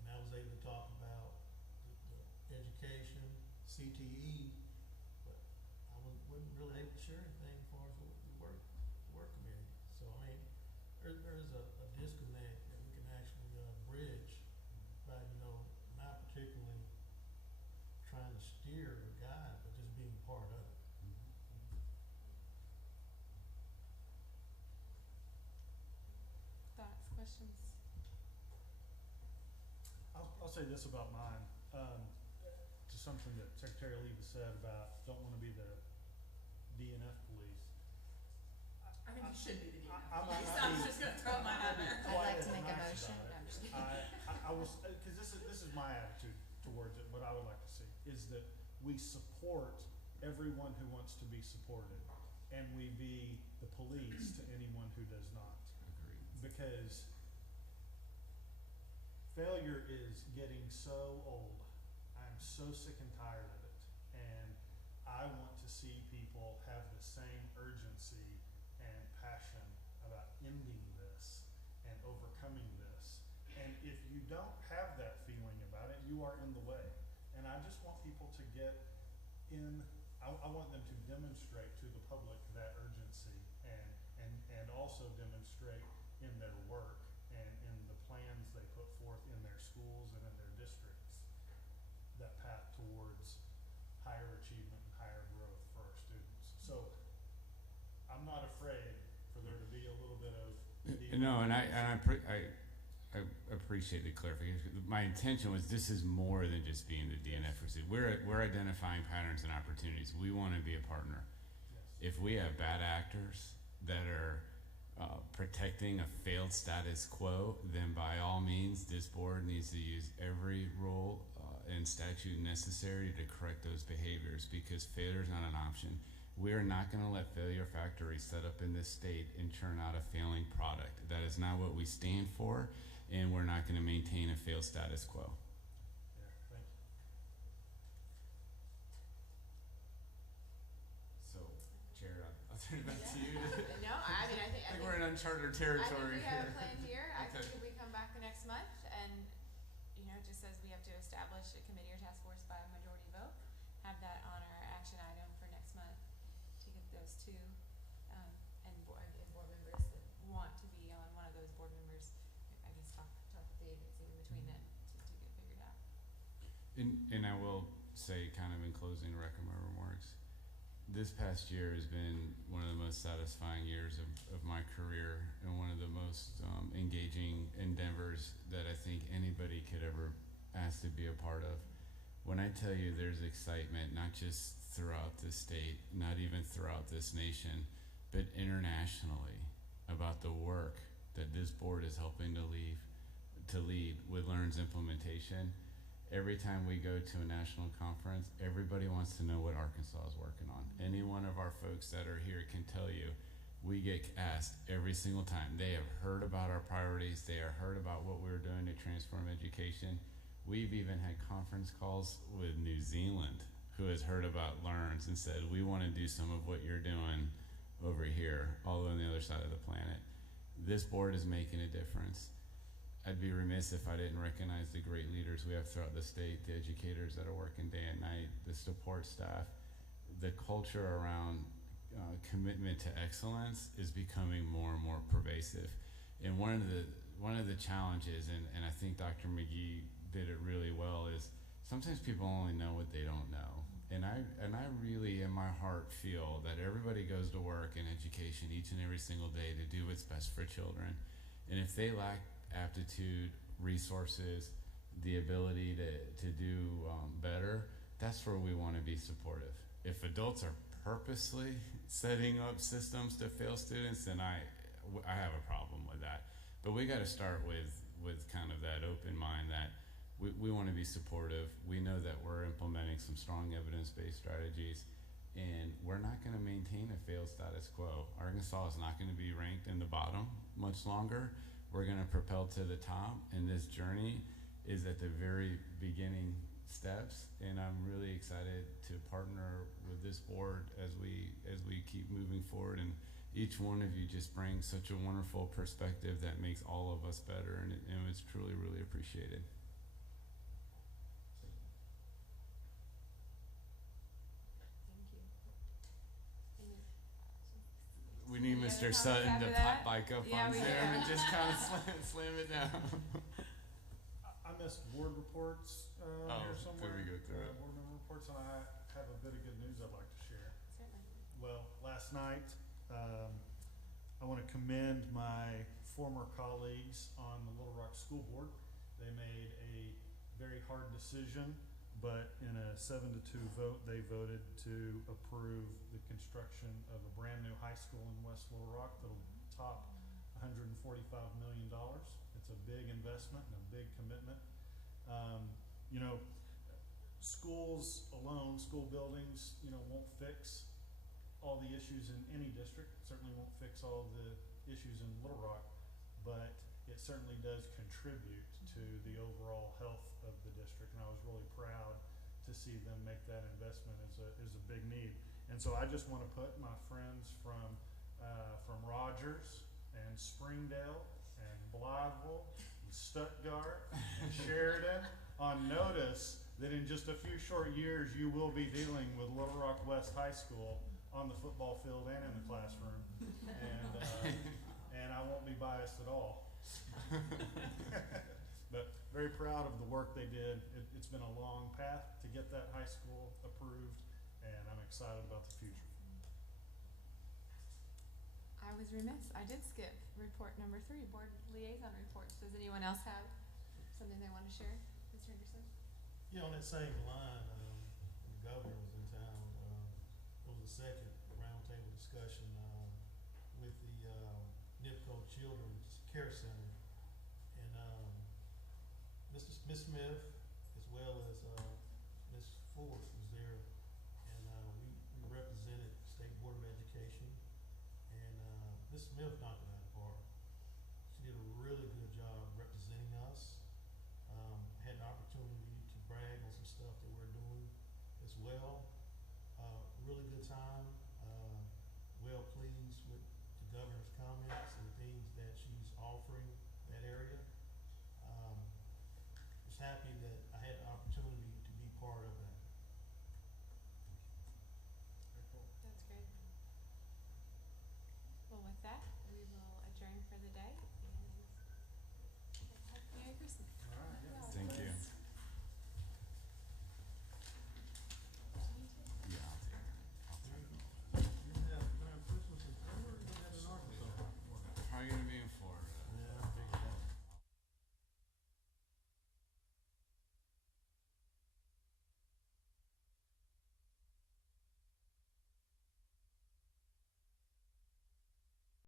and I was able to talk about the education, CTE, but I wasn't really able to share anything as far as the work community. So I mean, there's a disconnect that we can actually bridge by not particularly trying to steer or guide, but just being part of it. Thoughts, questions? I'll say this about mine, to something that Secretary Leva said about don't want to be the DNF police. I think you should be the DNF. I'm just gonna throw mine out there. I'd like to make a motion. No, I'm just kidding. I will, because this is my attitude towards it. What I would like to see is that we support everyone who wants to be supported, and we be the police to anyone who does not. Agreed. Because failure is getting so old. I'm so sick and tired of it. And I want to see people have the same urgency and passion about ending this and overcoming this. And if you don't have that feeling about it, you are in the way. And I just want people to get in, I want them to demonstrate to the public that urgency and also demonstrate in their work and in the plans they put forth in their schools and in their districts that path towards higher achievement and higher growth for our students. So I'm not afraid for there to be a little bit of No, and I appreciate the clarification. My intention was this is more than just being the DNF receipt. We're identifying patterns and opportunities. We want to be a partner. Yes. If we have bad actors that are protecting a failed status quo, then by all means, this board needs to use every rule and statute necessary to correct those behaviors, because failure is not an option. We are not going to let failure factories set up in this state and churn out a failing product. That is not what we stand for, and we're not going to maintain a failed status quo. Yeah, thank you. So, Chair, I'll turn it back to you. No, I mean, I think we're in uncharted territory I think we have here. a plan here. I Okay. think if we come back the next month and, you know, it just says we have to establish a committee or task force by a majority vote, have that on our action item for next month to get those two, and board members that want to be on one of those board members, I guess talk with the agency in between then to get figured out. And I will say, kind of in closing, recommend my remarks, this past year has been one of the most satisfying years of my career, and one of the most engaging endeavors that I think anybody could ever ask to be a part of. When I tell you there's excitement, not just throughout the state, not even throughout this nation, but internationally, about the work that this board is helping to lead with LEARN's implementation. Every time we go to a national conference, everybody wants to know what Arkansas is working on. Any one of our folks that are here can tell you, we get asked every single time. They have heard about our priorities. They have heard about what we're doing to transform education. We've even had conference calls with New Zealand, who has heard about LEARNs and said, we want to do some of what you're doing over here, all on the other side of the planet. This board is making a difference. I'd be remiss if I didn't recognize the great leaders we have throughout the state, the educators that are working day and night, the support staff. The culture around commitment to excellence is becoming more and more pervasive. And one of the challenges, and I think Dr. McGee did it really well, is sometimes people only know what they don't know. And I really, in my heart, feel that everybody goes to work in education each and every single day to do what's best for children. And if they lack aptitude, resources, the ability to do better, that's where we want to be supportive. If adults are purposely setting up systems to fail students, then I have a problem with that. But we got to start with kind of that open mind that we want to be supportive. We know that we're implementing some strong evidence-based strategies, and we're not going to maintain a failed status quo. Arkansas is not going to be ranked in the bottom much longer. We're going to propel to the top, and this journey is at the very beginning steps, and I'm really excited to partner with this board as we keep moving forward, and each one of you just brings such a wonderful perspective that makes all of us better, and it's truly, really appreciated. We need Mr. Sutton to pop bike up on there and just kind of slam it down. I missed board reports here somewhere. Could we go through it? Board member reports, and I have a bit of good news I'd like to share. Certainly. Well, last night, I want to commend my former colleagues on the Little Rock School Board. They made a very hard decision, but in a 7-2 vote, they voted to approve the construction of a brand new high school in West Little Rock that'll top $145 million. It's a big investment and a big commitment. You know, schools alone, school buildings, you know, won't fix all the issues in any district, certainly won't fix all the issues in Little Rock, but it certainly does contribute to the overall health of the district, and I was really proud to see them make that investment is a big need. And so I just want to put my friends from Rogers and Springdale and Blytheville and Stuttgart and Sheridan on notice that in just a few short years you will be dealing with Little Rock West High School on the football field and in the classroom, and I won't be biased at all. But very proud of the work they did. It's been a long path to get that high school approved, and I'm excited about the future. I was remiss. I did skip report number 3, board liaison reports. Does anyone else have something they want to share? Mr. Henderson? Yeah, on that same line, when the governor was in town, there was a second roundtable discussion with the NIPCO Children's Care Center, and Miss Smith as well as Miss Ford was there, and we represented State Board of Education, and Miss Smith knocked it out of the park. She did a really good job representing us. Had an opportunity to brag on some stuff that we're doing as well. Really good time. Well pleased with the governor's comments,